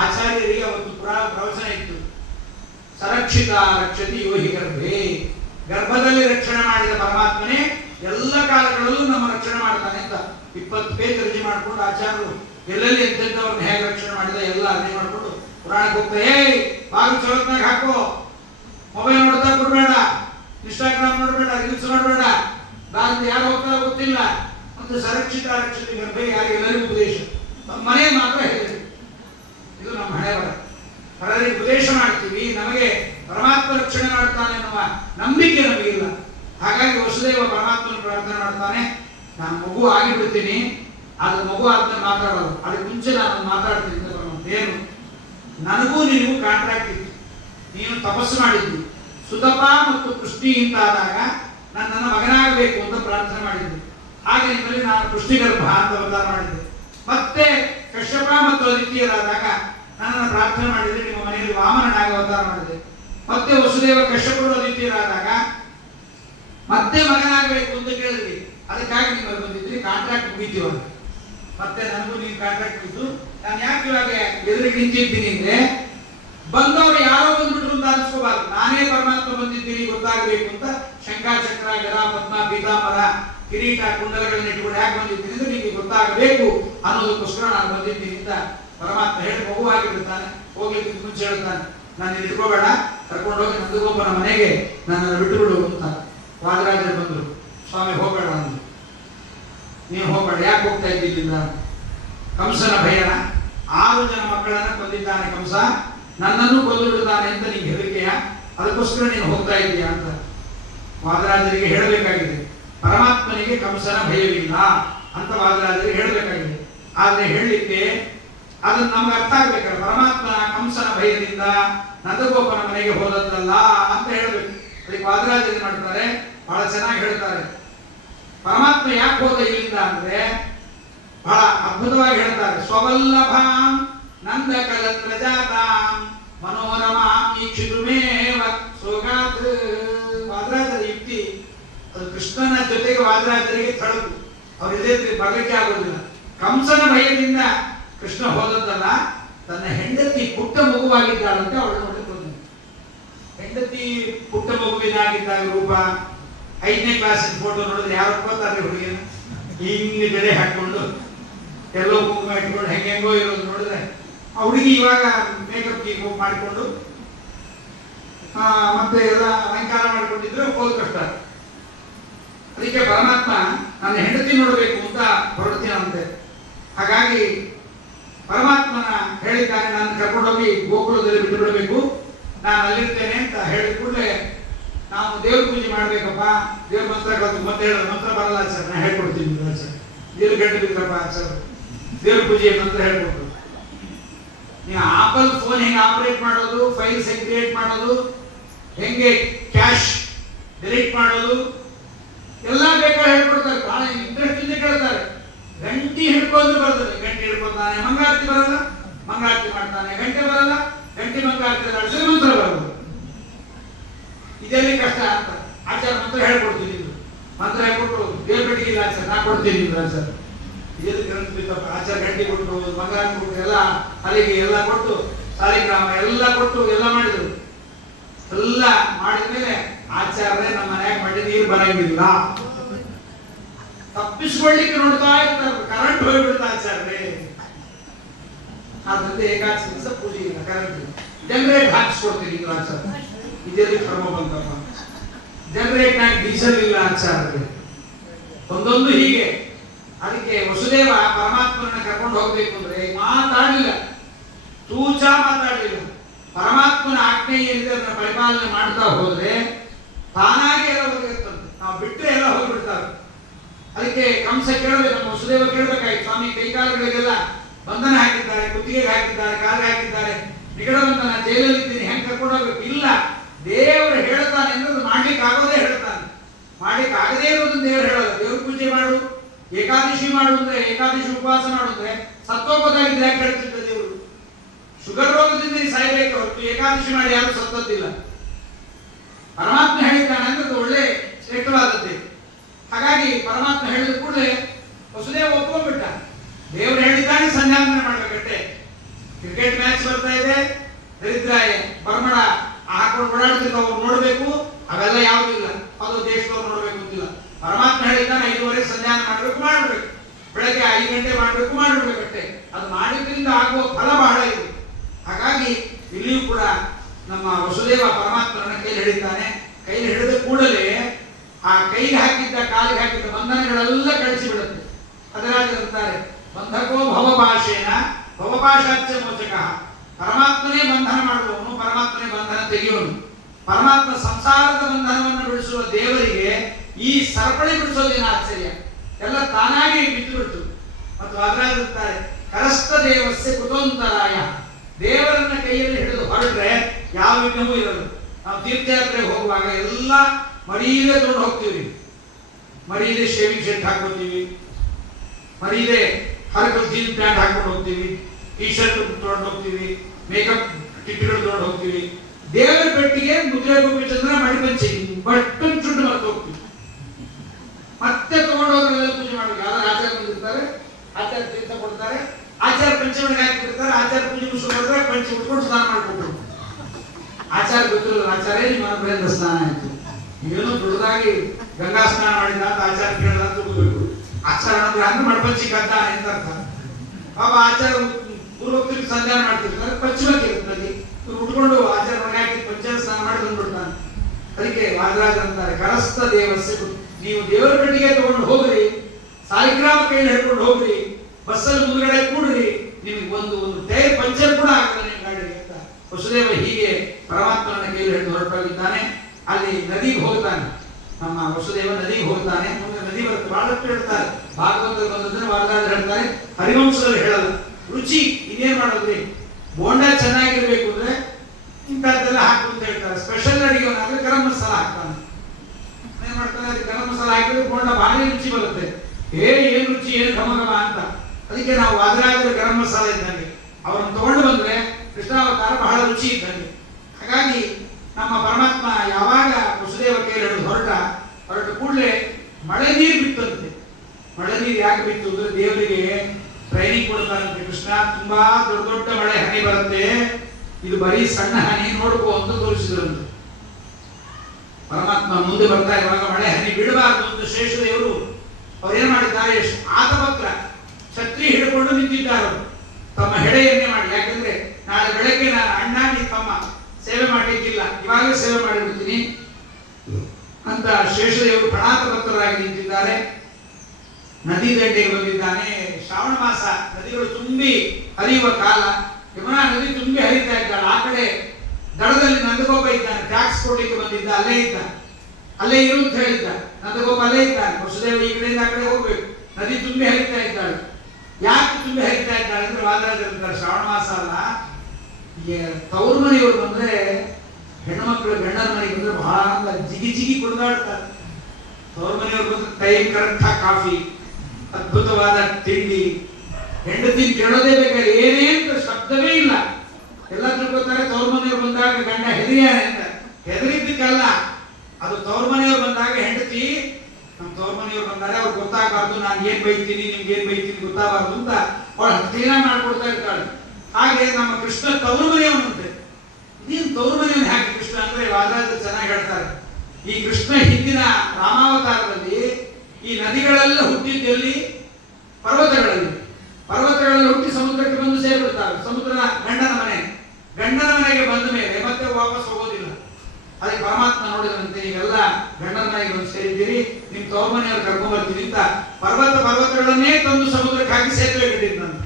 ಆಚಾರ್ಯರಿಗೆ ಅವತ್ತು ಪ್ರವಚನ ಇತ್ತು. ಸರಕ್ಷಿತ ರಕ್ಷತಿ ಯೋಹಿ ಗರ್ಭೆ. ಗರ್ಭದಲ್ಲಿ ರಕ್ಷಣೆ ಮಾಡಿದ ಪರಮಾತ್ಮನೇ ಎಲ್ಲ ಕಾಲಗಳಲ್ಲೂ ನಮ್ಮ ರಕ್ಷಣೆ ಮಾಡ್ತಾನೆ ಅಂತ 20 ಪೇಜ್ ಅರ್ಜಿ ಮಾಡ್ಕೊಂಡು ಆಚಾರ್ಯರು ಎಲ್ಲೆಲ್ಲಿ ಎಂತೆಂಥವ್ರನ್ನ ಹೇಗೆ ರಕ್ಷಣೆ ಮಾಡಿದ ಎಲ್ಲ ಅರ್ಜಿ ಮಾಡ್ಕೊಂಡು ಪುರಾಣಕ್ಕೆ ಹೋಗ್ತಾರೆ. ಬಾಗಿಲು ಚೌಕನಾಗ ಹಾಕೋ, ಮೊಬೈಲ್ ನೋಡ್ತಾ ಕೊಡ್ಬೇಡ, ಇನ್ಸ್ಟಾಗ್ರಾಮ್ ನೋಡ್ಬೇಡ, ರೀಲ್ಸ್ ನೋಡ್ಬೇಡ, ಬಾಗಿಲು ಯಾರು ಹೋಗ್ತಾರೋ ಗೊತ್ತಿಲ್ಲ. ಮತ್ತು ಸರಕ್ಷಿತ ರಕ್ಷತೆ ಗರ್ಭೆ ಯಾರಿಗೆಲ್ಲರಿಗೂ ಉಪದೇಶ, ಮನೆ ಮಾತ್ರ ಹೇಳಿದೆ. ಇದು ನಮ್ಮ ಹಣೆ ಬರ. ಹೊರಗೆ ಉಪದೇಶ ಮಾಡ್ತೀವಿ, ನಮಗೆ ಪರಮಾತ್ಮ ರಕ್ಷಣೆ ಮಾಡ್ತಾನೆ ಎನ್ನುವ ನಂಬಿಕೆ ನಮಗಿಲ್ಲ. ಹಾಗಾಗಿ ವಸುದೇವ ಪರಮಾತ್ಮನ ಪ್ರಾರ್ಥನೆ ಮಾಡ್ತಾನೆ, ನಾನು ಮಗು ಆಗಿಬಿಡ್ತೀನಿ, ಅದು ಮಗು ಆದ್ಮೇಲೆ ಮಾತಾಡೋದು, ಅದಕ್ಕೆ ಮುಂಚೆ ನಾನು ಮಾತಾಡ್ತೀನಿ ಅಂತ ಪರಮಾತ್ಮ. ಏನು? ನನಗೂ ನಿನಗೂ ಕಾಂಟ್ರಾಕ್ಟ್ ಇತ್ತು, ನೀನು ತಪಸ್ಸು ಮಾಡಿದ್ದಿ, ಸುತಪ ಮತ್ತು ಪೃಷ್ಟಿ ಇಂತಾದಾಗ ನನ್ನ ಮಗನಾಗಬೇಕು ಅಂತ ಪ್ರಾರ್ಥನೆ ಮಾಡಿದ್ದೆ. ಹಾಗೆ ನಿಮ್ಮಲ್ಲಿ ನಾನು ಪೃಷ್ಟಿಗರ್ಭ ಅಂತ ಅವತಾರ ಮಾಡಿದ್ದೆ. ಮತ್ತೆ ಕಶ್ಯಪ ಮತ್ತು ಅದಿತಿಯರಾದಾಗ ನನ್ನನ್ನು ಪ್ರಾರ್ಥನೆ ಮಾಡಿದ್ರೆ ನಿಮ್ಮ ಮನೆಯಲ್ಲಿ ವಾಮನನಾಗಿ ಅವತಾರ ಮಾಡಿದೆ. ಮತ್ತೆ ವಸುದೇವ ಕಶ್ಯಪರು ಅದಿತಿಯರಾದಾಗ ಮತ್ತೆ ಮಗನಾಗಬೇಕು ಅಂತ ಕೇಳಿದ್ರಿ, ಅದಕ್ಕಾಗಿ ನಿಮ್ಮಲ್ಲಿ ಬಂದಿದ್ರಿ. ಕಾಂಟ್ರಾಕ್ಟ್ ಮುಗಿತೀವ, ಮತ್ತೆ ನನಗೂ ನೀನು ಕಾಂಟ್ರಾಕ್ಟ್ ಇದ್ದು ನಾನು ಯಾಕೆ ಇವಾಗ ಎದುರಿಗೆ ನಿಂತಿದ್ದೀನಿ ಅಂದ್ರೆ ಬಂದವರು ಯಾರೋ ಬಂದ್ಬಿಟ್ರು ಅಂತ ಅನ್ಸ್ಕೋಬಾರ್ದು. ನಾನೇ ಪರಮಾತ್ಮ ಬಂದಿದ್ದೀನಿ ಗೊತ್ತಾಗಬೇಕು ಅಂತ ಶಂಖಾಚಕ್ರ ಗದಾ ಪದ್ಮ ಪೀತಾಂಬರ ಕಿರೀಟ ಕುಂಡಲಗಳನ್ನ ಇಟ್ಕೊಂಡು ಯಾಕೆ ಬಂದಿದ್ದೀನಿ ಅಂದ್ರೆ ನಿಮಗೆ ಗೊತ್ತಾಗಬೇಕು ಅನ್ನೋದಕ್ಕೋಸ್ಕರ ನಾನು ಬಂದಿದ್ದೀನಿ ಅಂತ ಪರಮಾತ್ಮ ಹೇಳಿ ಮಗುವಾಗಿರ್ತಾನೆ. ಹೋಗ್ಲಿಕ್ಕೆ ಮುಂಚೆ ಹೇಳ್ತಾನೆ, ನಾನು ಇಲ್ಲಿ ಇಟ್ಕೋಬೇಡ, ಕರ್ಕೊಂಡೋಗಿ ನಂದಗೋಪನ ಮನೆಗೆ ನನ್ನನ್ನು ಬಿಟ್ಟುಬಿಡು ಅಂತ. ವಾದರಾಜರು ಬಂದರು, ಸ್ವಾಮಿ ಹೋಗಬೇಡ ಅಂದ್ರು. ನೀವು ಹೋಗಬೇಡ, ಯಾಕೆ ಹೋಗ್ತಾ ಇದ್ದಿಲ್ಲ? ಕಂಸನ ಭಯನ 6 ಜನ ಮಕ್ಕಳನ್ನ ಕೊಂದಿದ್ದಾನೆ ಕಂಸ, ನನ್ನನ್ನು ಕೊಂದು ಬಿಡುತ್ತಾನೆ ಅಂತ ನಿಂಗೆ ಹೆದರಿಕೆಯ, ಅದಕ್ಕೋಸ್ಕರ ನೀನು ಹೋಗ್ತಾ ಇದ್ದೀಯಾ ಅಂತ ವಾದರಾಜರಿಗೆ ಹೇಳಬೇಕಾಗಿದೆ. ಪರಮಾತ್ಮನಿಗೆ ಕಂಸನ ಭಯವಿಲ್ಲ ಅಂತ ವಾದರಾಜರಿಗೆ ಹೇಳಬೇಕಾಗಿದೆ. ಆದ್ರೆ ಹೇಳಲಿಕ್ಕೆ ಅದನ್ನ ನಮ್ಗೆ ಅರ್ಥ ಆಗ್ಬೇಕಲ್ಲ. ಪರಮಾತ್ಮ ಕಂಸನ ಭಯದಿಂದ ನಂದಗೋಪನ ಮನೆಗೆ ಹೋದದ್ದಲ್ಲ ಅಂತ ಹೇಳ್ಬೇಕು. ಅದಕ್ಕೆ ವಾದರಾಜರು ಮಾಡ್ತಾರೆ, ಬಹಳ ಚೆನ್ನಾಗಿ ಹೇಳ್ತಾರೆ. ಪರಮಾತ್ಮ ಯಾಕೆ ಹೋದ ಇಲ್ಲಿಂದ ಅಂದ್ರೆ ಬಹಳ ಅದ್ಭುತವಾಗಿ ಹೇಳ್ತಾರೆ. ಸ್ವವಲ್ಲಭಾಂ ನಂದ ಕಲತ್ರ ಜಾತಾಂ ಮನೋರಮಾಂ ಈಕ್ಷಿತುಮೇವ ಸೋಗಾತ್. ವಾದರಾಜರ ಯುಕ್ತಿ ಅದು ಕೃಷ್ಣನ ಜೊತೆಗೆ ವಾದರಾಜರಿಗೆ ತಳಕು, ಅವ್ರ ಇದೇ ಬರಲಿಕ್ಕೆ ಆಗೋದಿಲ್ಲ. ಕಂಸನ ಭಯದಿಂದ ಕೃಷ್ಣ ಹೋದದ್ದಲ್ಲ, ತನ್ನ ಹೆಂಡತಿ ಪುಟ್ಟ ಮಗುವಾಗಿದ್ದಾಳಂತೆ ಅವಳು ನೋಡಕ್ಕೆ ಹೋದ. ಹೆಂಡತಿ ಪುಟ್ಟ ಮಗುವಿನಾಗಿದ್ದಾಗ ರೂಪ 5ನೇ ಕ್ಲಾಸಿನ ಫೋಟೋ ನೋಡಿದ್ರೆ ಯಾರು ಒಪ್ಕೋತಾರೆ? ಹುಡುಗಿನ ಹಿಂಗೆ ಜಡೆ ಹಾಕೊಂಡು ಎಲ್ಲೋ ಕುಂಕುಮ ಇಟ್ಕೊಂಡು ಹೆಂಗೆಂಗೋ ಇರೋದು ನೋಡಿದ್ರೆ, ಆ ಹುಡುಗಿ ಇವಾಗ ಮೇಕಪ್ ಗೀಕಪ್ ಮಾಡಿಕೊಂಡು ಮತ್ತೆ ಎಲ್ಲ ಅಲಂಕಾರ ಮಾಡಿಕೊಂಡಿದ್ರೆ ಹೋದ ಕಷ್ಟ. ಅದಕ್ಕೆ ಪರಮಾತ್ಮ ನನ್ನ ಹೆಂಡತಿ ನೋಡಬೇಕು ಅಂತ ಹೊರಡ್ತೀನಂತೆ. ಹಾಗಾಗಿ ಪರಮಾತ್ಮನ ಹೇಳಿದ್ದಾನೆ, ನಾನು ಕರ್ಕೊಂಡೋಗಿ ಗೋಕುಲದಲ್ಲಿ ಬಿಟ್ಟು ಬಿಡಬೇಕು, ನಾನು ಅಲ್ಲಿರ್ತೇನೆ ಅಂತ ಹೇಳಿದ ಕೂಡಲೇ ನಾವು ದೇವ್ರ ಪೂಜೆ ಮಾಡ್ಬೇಕಪ್ಪ, ದೇವ್ರ ಮಂತ್ರ ಮತ್ತೆ ಹೇಳೋ ಮಂತ್ರ ಬರಲ್ಲ ಸರ್, ನಾನು ಹೇಳ್ಕೊಡ್ತೀನಿ ಸರ್, ದೇವ್ರ ಗಂಟೆ ಬಿದ್ರಪ್ಪ ಸರ್, ದೇವ್ರ ಪೂಜೆ ಮಂತ್ರ ಹೇಳ್ಕೊಡ್ತು. ನೀವು ಆಪಲ್ ಫೋನ್ ಹೆಂಗೆ ಆಪರೇಟ್ ಮಾಡೋದು, ಫೈಲ್ಸ್ ಹೆಂಗೆ ಕ್ರಿಯೇಟ್ ಮಾಡೋದು, ಹೆಂಗೆ ಕ್ಯಾಶ್ ಡಿಲೀಟ್ ಮಾಡೋದು ಎಲ್ಲ ಬೇಕಾದ್ರೆ ಹೇಳ್ಕೊಡ್ತಾರೆ. ಬಹಳ ಇಂಟ್ರೆಸ್ಟ್ ಇಂದ ಕೇಳ್ತಾರೆ. ಗಂಟಿ ಹಿಡ್ಕೊಂಡು ಬರ್ತದೆ, ಗಂಟೆ ಹಿಡ್ಕೊತಾನೆ, ಮಂಗಳಾರತಿ ಬರಲ್ಲ, ಮಂಗಳಾರತಿ ಮಾಡ್ತಾನೆ, ಗಂಟೆ ಬರಲ್ಲ, ಗಂಟೆ ಮಂಗಳಾರತಿ ನಡೆಸಿದ್ರೆ ಮಂತ್ರ ಬರಲ್ಲ. ಇದೆಲ್ಲಿ ಕಷ್ಟ ಅಂತ ಆಚಾರ ಮಂತ್ರ ಹೇಳ್ಕೊಡ್ತೀನಿ, ಮಂತ್ರ ಹೇಳ್ಕೊಟ್ಟು ದೇವ್ರ ಬೆಟ್ಟಿಗೆ ಇಲ್ಲ ಆಚಾರ ನಾ ಕೊಡ್ತೀನಿ ಸರ್, ಇದೆಲ್ಲಿ ಗ್ರಂಥ ಬಿತ್ತಪ್ಪ ಆಚಾರ ಗಂಟೆ ಕೊಟ್ಟು ಮಂಗಳಾರತಿ ಕೊಟ್ಟು ಎಲ್ಲ ಅಲ್ಲಿಗೆ ಎಲ್ಲ ಕೊಟ್ಟು ಸಾಲಿಗ್ರಾಮ ಎಲ್ಲ ಕೊಟ್ಟು ಎಲ್ಲ ಮಾಡಿದ್ರು. ಎಲ್ಲ ಮಾಡಿದ್ಮೇಲೆ ಆಚಾರ್ಯ ನಮ್ಮ ಮನ್ಯಾಗ ಮಾಡಿ ನೀರು ಬರಂಗಿಲ್ಲ, ತಪ್ಪಿಸ್ಕೊಳ್ಳಿಕ್ಕೆ ನೋಡ್ತಾ ಇರ್ತಾರೆ, ಕರೆಂಟ್ ಹೋಗ್ಬಿಡ್ತಾ ಆಚಾರ್ಯ. ಆದ್ರಿಂದ ಏಕಾದಶಿ ದಿವಸ ಪೂಜೆ ಇಲ್ಲ, ಕರೆಂಟ್ ಜನರೇಟ್ ಹಾಕಿಸ್ಕೊಡ್ತೀನಿ ಇದು ಆಚಾರ. ಇದೆಲ್ಲಿ ಕ್ರಮ ಬಂತಪ್ಪ, ಜನರೇಟ್ ನಾಗ ಡೀಸೆಲ್ ಇಲ್ಲ ಆಚಾರ್ಯ. ಒಂದೊಂದು ಹೀಗೆ. ಅದಕ್ಕೆ ವಸುದೇವ ಪರಮಾತ್ಮನ ಕರ್ಕೊಂಡು ಹೋಗ್ಬೇಕು ಅಂದ್ರೆ ಮಾತಾಡಲಿಲ್ಲ, ತೂಚ ಮಾತಾಡಲಿಲ್ಲ. ಪರಮಾತ್ಮನ ಆಜ್ಞೆ ಏನಿದೆ ಅದನ್ನ ಪರಿಪಾಲನೆ ಮಾಡ್ತಾ ಹೋದ್ರೆ ತಾನಾಗಿ ಎಲ್ಲ ಹೋಗಿರ್ತಂತೆ, ನಾವು ಬಿಟ್ಟರೆ ಎಲ್ಲ ಹೋಗ್ಬಿಡ್ತಾರೆ. ಅದಕ್ಕೆ ಕಂಸ ಕೇಳಬೇಕು, ನಮ್ಮ ವಸುದೇವ ಕೇಳಬೇಕಾಯ್ತು, ಸ್ವಾಮಿ ಕೈಕಾಲುಗಳಿಗೆಲ್ಲ ಬಂಧನ ಹಾಕಿದ್ದಾರೆ, ಕುತ್ತಿಗೆಗೆ ಹಾಕಿದ್ದಾರೆ, ಕಾಲಿಗೆ ಹಾಕಿದ್ದಾರೆ, ನಿಗಡಬಂಧನ, ಜೈಲಲ್ಲಿ ಇದ್ದೀನಿ, ಹೆಂಗೆ ಕರ್ಕೊಂಡು ಹೋಗ್ಬೇಕು? ಇಲ್ಲ, ದೇವರು ಹೇಳ್ತಾನೆ ಅಂದ್ರೆ ಮಾಡ್ಲಿಕ್ಕೆ ಆಗೋದೇ ಹೇಳ್ತಾನೆ. ಮಾಡ್ಲಿಕ್ಕೆ ಆಗದೇ ಇರೋದನ್ನ ದೇವರು ಹೇಳಲ್ಲ. ದೇವ್ರ ಪೂಜೆ ಮಾಡು, ಏಕಾದಶಿ ಮಾಡು ಅಂದ್ರೆ, ಏಕಾದಶಿ ಉಪವಾಸ ಮಾಡಿದ್ರೆ ಸತ್ತೋಗೋದಾಗಿದ್ರೆ ಯಾಕೆ ಹೇಳ್ತಿದ್ದ ದೇವರು? ಶುಗರ್ ರೋಗದಿಂದ ಸಾಯ್ಬೇಕು ಹೊರತು ಏಕಾದಶಿ ಮಾಡಿ ಯಾರು ಸತ್ತದ್ದಿಲ್ಲ. ಪರಮಾತ್ಮ ಹೇಳಿದ್ದಾನೆ ಅಂದ್ರೆ ಅದು ಒಳ್ಳೆ ಶ್ರೇಷ್ಠವಾದದ್ದೇ. ಹಾಗಾಗಿ ಪರಮಾತ್ಮ ಹೇಳಿದ ಕೂಡಲೇ ವಸುದೇವ ಒಪ್ಕೊಂಡ್ಬಿಟ್ಟ. ದೇವರು ಹೇಳಿದ್ದಾನೆ ಸಂಧ್ಯಾವಂದನೆ ಮಾಡ್ಬೇಕಟ್ಟೆ. ಕ್ರಿಕೆಟ್ ಮ್ಯಾಚ್ ಬರ್ತಾ ಇದೆ, ದರಿದ್ರಾಯ ಬರ್ಮಣ ಹಾಕೊಂಡು ಓಡಾಡ್ತಿದ್ದ ಅವ್ರು ನೋಡ್ಬೇಕು, ಅವೆಲ್ಲ ಯಾವ್ದು ಇಲ್ಲ, ಅದು ದೇಶದವ್ರು ನೋಡ್ಬೇಕು ಅಂತಿಲ್ಲ. ಪರಮಾತ್ಮ ಹೇಳಿದ್ದಾನೆ 5:30 ಸಂಧ್ಯಾನ ಮಾಡ್ಬೇಕು, ಮಾಡ್ಬೇಕು, ಬೆಳಗ್ಗೆ 5 ಗಂಟೆ ಮಾಡ್ಬೇಕು, ಮಾಡ್ಬೇಕಟ್ಟೆ. ಅದು ಮಾಡಿದ್ರಿಂದ ಆಗುವ ಫಲ ಬಹಳ ಇದೆ. ಹಾಗಾಗಿ ಇಲ್ಲಿಯೂ ಕೂಡ ನಮ್ಮ ವಸುದೇವ ಪರಮಾತ್ಮನ ಕೈಲಿ ಹಿಡಿತಾನೆ. ಕೈಲಿ ಹಿಡಿದ ಕೂಡಲೇ ಆ ಕೈಗೆ ಹಾಕಿದ್ದ ಕಾಲಿಗೆ ಹಾಕಿದ್ದ ಬಂಧನಗಳೆಲ್ಲ ಕಳಿಸಿ ಬಿಡುತ್ತೆ. ಅದರಾಗಿರುತ್ತಾರೆ ಬಂಧಕೋ ಭವಭಾಷೇನ ಭವಭಾಷಾಚ್ಯ ಮೋಚಕ. ಪರಮಾತ್ಮನೇ ಬಂಧನ ಮಾಡುವವನು, ಪರಮಾತ್ಮನೇ ಬಂಧನ ತೆಗೆಯುವನು. ಪರಮಾತ್ಮ ಸಂಸಾರದ ಬಂಧನವನ್ನು ಬಿಡಿಸುವ ದೇವರಿಗೆ ಈ ಸರಪಳಿ ಬಿಡಿಸೋದೇನು ಆಶ್ಚರ್ಯ, ಎಲ್ಲ ತಾನಾಗಿ ಬಿದ್ದು ಬಿಡ್ತು. ಮತ್ತು ಅದರಾಗಿರುತ್ತಾರೆ ಕರಸ್ಥ ದೇವಸ್ಯ ಕುತೋಂತರಾಯ. ದೇವರನ್ನ ಕೈಯಲ್ಲಿ ಹಿಡಿದು ಹೊರಟ್ರೆ ಯಾವ ವಿಘ್ನವೂ ಇರಲ್ಲ. ನಾವು ತೀರ್ಥಯಾತ್ರೆಗೆ ಹೋಗುವಾಗ ಎಲ್ಲ ಮರೀದೆ ತೊಗೊಂಡು ಹೋಗ್ತೀವಿ, ಮರೀದೆ ಶೇವಿಂಗ್ ಶರ್ಟ್ ಹಾಕೋತೀವಿ, ಮರೀದೆ ಹರಕಲ್ ಜೀನ್ ಪ್ಯಾಂಟ್ ಹಾಕೊಂಡು ಹೋಗ್ತೀವಿ, ಟಿ ಶರ್ಟ್ ತೊಗೊಂಡು ಹೋಗ್ತೀವಿ, ಮೇಕಪ್ ಕಿಟ್ಗಳು ತೊಗೊಂಡು ಹೋಗ್ತೀವಿ. ದೇವರ ಬೆಟ್ಟಿಗೆ ಮುದ್ರೆ ಗೋಪಿಚಂದ್ರ ಮಡಿಪಂಚಿ ಬಟ್ಟನ್ ಚುಟ್ಟು ಮರ್ತು ಹೋಗ್ತೀವಿ. ಮತ್ತೆ ತಗೊಂಡೋದ್ರೆಲ್ಲ ಪೂಜೆ ಮಾಡಬೇಕು. ಯಾರು ಆಚಾರ್ಯ ಬಂದಿರ್ತಾರೆ, ಆಚಾರ್ಯ ತೀರ್ಥ ಕೊಡ್ತಾರೆ, ಆಚಾರ ಪಂಚಮಣಿಗೆ ಹಾಕಿಬಿಡ್ತಾರೆ. ಆಚಾರ ಪೂಜೆ ಮುಗಿಸ್ಕೊಂಡ್ರೆ ಪಂಚೆ ಉಟ್ಕೊಂಡು ಸ್ನಾನ ಮಾಡ್ಕೊಟ್ರು. ಆಚಾರ ಗೊತ್ತಿರೋದು ಆಚಾರ್ಯ ನಿಮ್ಮ ಮನೆಯಿಂದ ಸ್ನಾನ ಆಯ್ತು. ಏನೋ ದೊಡ್ಡದಾಗಿ ಗಂಗಾ ಸ್ನಾನ ಮಾಡಿದ ಅಂತ ಆಚಾರ ಕೇಳಿದ ಅಂತ ತಿಳ್ಕೋಬೇಕು. ಆಚಾರ ಅಂದ್ರೆ ಅಂದ್ರೆ ಮಡಪಂಚಿಕಂತ ಅಂತ ಅರ್ಥ. ಪಾಪ ಆಚಾರ ಪೂರ್ವೋಕ್ತಿಗೆ ಸಂಧಾನ ಮಾಡ್ತಿರ್ತಾರೆ, ಪಶ್ಚಿಮಕ್ಕೆ ಇರುತ್ತದೆ ಉಟ್ಕೊಂಡು ಆಚಾರ ಒಳಗೆ ಹಾಕಿ ಪಂಚಾರ ಸ್ನಾನ ಮಾಡಿ ಬಂದ್ಬಿಡ್ತಾನೆ. ಅದಕ್ಕೆ ವಾದರಾಜ ಅಂತಾರೆ, ಕರಸ್ಥ ದೇವಸ್ಯ. ನೀವು ದೇವರ ಪೆಟ್ಟಿಗೆ ತಗೊಂಡು ಹೋಗ್ರಿ, ಸಾಲಿಗ್ರಾಮ ಕೈಯಲ್ಲಿ ಹಿಡ್ಕೊಂಡು ಹೋಗ್ರಿ, ಬಸ್ಸಲ್ಲಿ ಮುಂದ್ಗಡೆ ಕೂಡ್ರಿ, ನಿಮಗೆ ಒಂದು ಟೈರ್ ಪಂಚರ್ ಕೂಡ ಆಗಲ್ಲ ನಿಮ್ಮ ಗಾಡಿಗೆ ಅಂತ ವಸುದೇವ ಹೀಗೆ ಪರಮಾತ್ಮನ ಕೈಯಲ್ಲಿ ಹಿಡಿದು ಹೊರಟೋಗಿದ್ದಾನೆ. ಅಲ್ಲಿ ನದಿಗೆ ಹೋಗ್ತಾನೆ. ನಮ್ಮ ವಸುದೇವ ನದಿಗೆ ಹೋಗ್ತಾನೆ. ಮುಂದೆ ನದಿ ಬರುತ್ತೆ, ಬಹಳಷ್ಟು ಹೇಳ್ತಾರೆ. ಭಾಗವತದಲ್ಲಿ ಬಂದದನ್ನು ವಾದರಾಜ ಹೇಳ್ತಾರೆ, ಹರಿವಂಶದಲ್ಲಿ ಹೇಳಲ್ಲ. ರುಚಿ ಇನ್ನೇನ್ ಮಾಡೋದ್ರಿ, ಬೋಂಡ ಚೆನ್ನಾಗಿರ್ಬೇಕು ಅಂದ್ರೆ ಇಂಥದ್ದೆಲ್ಲ ಹಾಕು ಅಂತ ಹೇಳ್ತಾರೆ. ಸ್ಪೆಷಲ್ ಅಡಿಗೆವನಾದ್ರೆ ಗರಂ ಮಸಾಲ ಹಾಕ್ತಾನೆ. ಏನ್ ಮಾಡ್ತಾನೆ, ಅದು ಗರಂ ಮಸಾಲ ಹಾಕಿದ್ರೆ ಬೋಂಡ ಭಾರಿ ರುಚಿ ಬರುತ್ತೆ. ಏನ್ ರುಚಿ, ಏನ್ ಘಮ ಘಮ ಅಂತ. ಅದಕ್ಕೆ ನಾವು ವಾದರಾಜರ ಗರಂ ಮಸಾಲ ಇದ್ದಂಗೆ ಅವರನ್ನು ತಗೊಂಡು ಬಂದ್ರೆ ಕೃಷ್ಣಾವತಾರ ಬಹಳ ರುಚಿ ಇದ್ದಂಗೆ. ಹಾಗಾಗಿ ನಮ್ಮ ಪರಮಾತ್ಮ ಯಾವಾಗ ವಸುದೇವ ಕೈಯಲ್ಲಿ ಹಿಡಿದು ಹೊರಟ ಕೂಡಲೇ ಮಳೆ ನೀರು ಬಿತ್ತಂತೆ. ಮಳೆ ನೀರು ಯಾಕೆ ಬಿತ್ತು ಅಂದ್ರೆ ದೇವರಿಗೆ ಟ್ರೈನಿಂಗ್ ಕೊಡ್ತಾರಂತೆ. ಕೃಷ್ಣ, ತುಂಬಾ ದೊಡ್ಡ ದೊಡ್ಡ ಮಳೆ ಹನಿ ಬರುತ್ತೆ, ಇದು ಬರೀ ಸಣ್ಣ ಹನಿ ನೋಡ್ಕೋ ಅಂತ ತೋರಿಸಿದ್ರಂತೆ. ಪರಮಾತ್ಮ ಮುಂದೆ ಬರ್ತಾ ಇರುವಾಗ ಮಳೆ ಹನಿ ಬಿಡಬಾರ್ದು ಅಂತ ಶೇಷದೇವರು ಅವ್ರೇನ್ ಮಾಡಿದ್ದಾರೆ, ಆತಪತ್ರ ಛತ್ರಿ ಹಿಡ್ಕೊಂಡು ನಿಂತಿದ್ದಾರೆ. ತಮ್ಮ ಹೆಡೆಯನ್ನೇ ಮಾಡಿ, ಯಾಕಂದ್ರೆ ನಾಳೆ ಬೆಳಗ್ಗೆ ನಾನು ಅಣ್ಣ ನೀ ತಮ್ಮ ಸೇವೆ ಮಾಡ್ಲಿಕ್ಕಿಲ್ಲ, ಇವಾಗಲೇ ಸೇವೆ ಮಾಡಿಬಿಡ್ತೀನಿ ಅಂತ ಶೇಷದೇವರು ಪ್ರಣಾತಪತ್ರರಾಗಿ ನಿಂತಿದ್ದಾರೆ. ನದಿ ದಂಡೆಗೆ ಬಂದಿದ್ದಾನೆ. ಶ್ರಾವಣ ಮಾಸ, ನದಿಗಳು ತುಂಬಿ ಹರಿಯುವ ಕಾಲ. ಯಮುನಾ ನದಿ ತುಂಬಿ ಹರಿತಾ ಇದ್ದಾಳೆ. ಆ ಕಡೆ ದಡದಲ್ಲಿ ನಂದಗೋಪ ಇದ್ದಾನೆ, ಟ್ಯಾಕ್ಸ್ ಕೊಡ್ಲಿಕ್ಕೆ ಬಂದಿದ್ದ, ಅಲ್ಲೇ ಇದ್ದ, ಅಲ್ಲೇ ಇರು ಅಂತ ಹೇಳಿದ್ದ. ನಂದಗೋಪ ಅಲ್ಲೇ ಇದ್ದಾನೆ. ವಸುದೇವ ಈ ಕಡೆಯಿಂದ ಆ ಕಡೆ ಹೋಗ್ಬೇಕು. ನದಿ ತುಂಬಿ ಹರಿತಾ ಇದ್ದಾಳೆ. ಯಾಕೆ ತುಂಬಿ ಹರಿತಾ ಇದ್ದಾಳೆ ಅಂದ್ರೆ ವಾದರಾಜ ಇರ್ತಾರೆ, ಶ್ರಾವಣ ಮಾಸ ಅಲ್ಲ, ತವ್ರ ಮನೆಯವರು ಬಂದ್ರೆ, ಹೆಣ್ಣುಮಕ್ಕಳು ಗಂಡನ ಮನೆಗೆ ಬಂದ್ರೆ ಬಹಳ ಜಿಗಿ ಜಿಗಿ ಕುಡಿದಾಡ್ತಾರೆ. ತವ್ರ ಮನೆಯವರು ಬಂದ್ರೆ ಟೈಮ್ ಕರೆಕ್ಟ್ ಕಾಫಿ, ಅದ್ಭುತವಾದ ತಿಂಡಿ, ಹೆಂಡತಿ ಕೇಳೋದೇ ಬೇಕಾದ್ರೆ ಏನೇನು ಶಬ್ದವೇ ಇಲ್ಲ. ಎಲ್ಲ ತಿಳ್ಕೊತಾರೆ ತವ್ರ ಮನೆಯವ್ರು ಬಂದಾಗ ಗಂಡ ಹೆದರಿಯಾನೆ ಅಂತ. ಹೆದರಿದ್ದಕ್ಕಲ್ಲ, ಅದು ತವ್ರ ಮನೆಯವ್ರು ಬಂದಾಗ ಹೆಂಡತಿ, ನಮ್ಮ ತವ್ರ ಮನೆಯವ್ರು ಬಂದಾಗ ಅವ್ರು ಗೊತ್ತಾಗಬಾರ್ದು, ನಾನು ಏನ್ ಬೈತೀನಿ ನಿಮ್ಗೆ ಏನ್ ಬೈತೀನಿ ಗೊತ್ತಾಗಬಾರ್ದು ಅಂತ ಅವಳು ಕ್ಲೀನಾಗಿ ಮಾಡ್ಕೊಡ್ತಾ ಇರ್ತಾಳೆ. ಹಾಗೆ ನಮ್ಮ ಕೃಷ್ಣ ತವ್ರ ಮನೆಯವನಂತೆ. ನೀನು ತವ್ರ ಮನೆಯವನು ಯಾಕೆ ಕೃಷ್ಣ ಅಂದ್ರೆ ವಾದರಾಜ ಚೆನ್ನಾಗಿ ಹೇಳ್ತಾರೆ. ಈ ಕೃಷ್ಣ ಹಿಂದಿನ ರಾಮಾವತಾರದಲ್ಲಿ ಈ ನದಿಗಳೆಲ್ಲ ಹುಟ್ಟಿದ್ದಲ್ಲಿ ಪರ್ವತಗಳಲ್ಲಿ ಹುಟ್ಟಿ ಸಮುದ್ರಕ್ಕೆ ಬಂದು ಸೇರಿಬಿಡ್ತಾರೆ. ಸಮುದ್ರ ಗಂಡನ ಮನೆಗೆ ಬಂದ ಮೇಲೆ ಮತ್ತೆ ವಾಪಸ್ ಹೋಗೋದಿಲ್ಲ. ಅದಕ್ಕೆ ಪರಮಾತ್ಮ ನೋಡಿದಂತೆ, ಈಗೆಲ್ಲ ಗಂಡನ ಮನೆಗೆ ಬಂದು ಸೇರಿದ್ದೀರಿ, ನಿಮ್ ತವ್ರ ಮನೆಯವ್ರು ಕರ್ಕೊಂಡ್ ಬರ್ತೀನಿ ಅಂತ ಪರ್ವತಗಳನ್ನೇ ತಂದು ಸಮುದ್ರಕ್ಕೆ ಹಾಕಿ ಸೇತುವೆ ಕಟ್ಟಿದ್ದಂತೆ.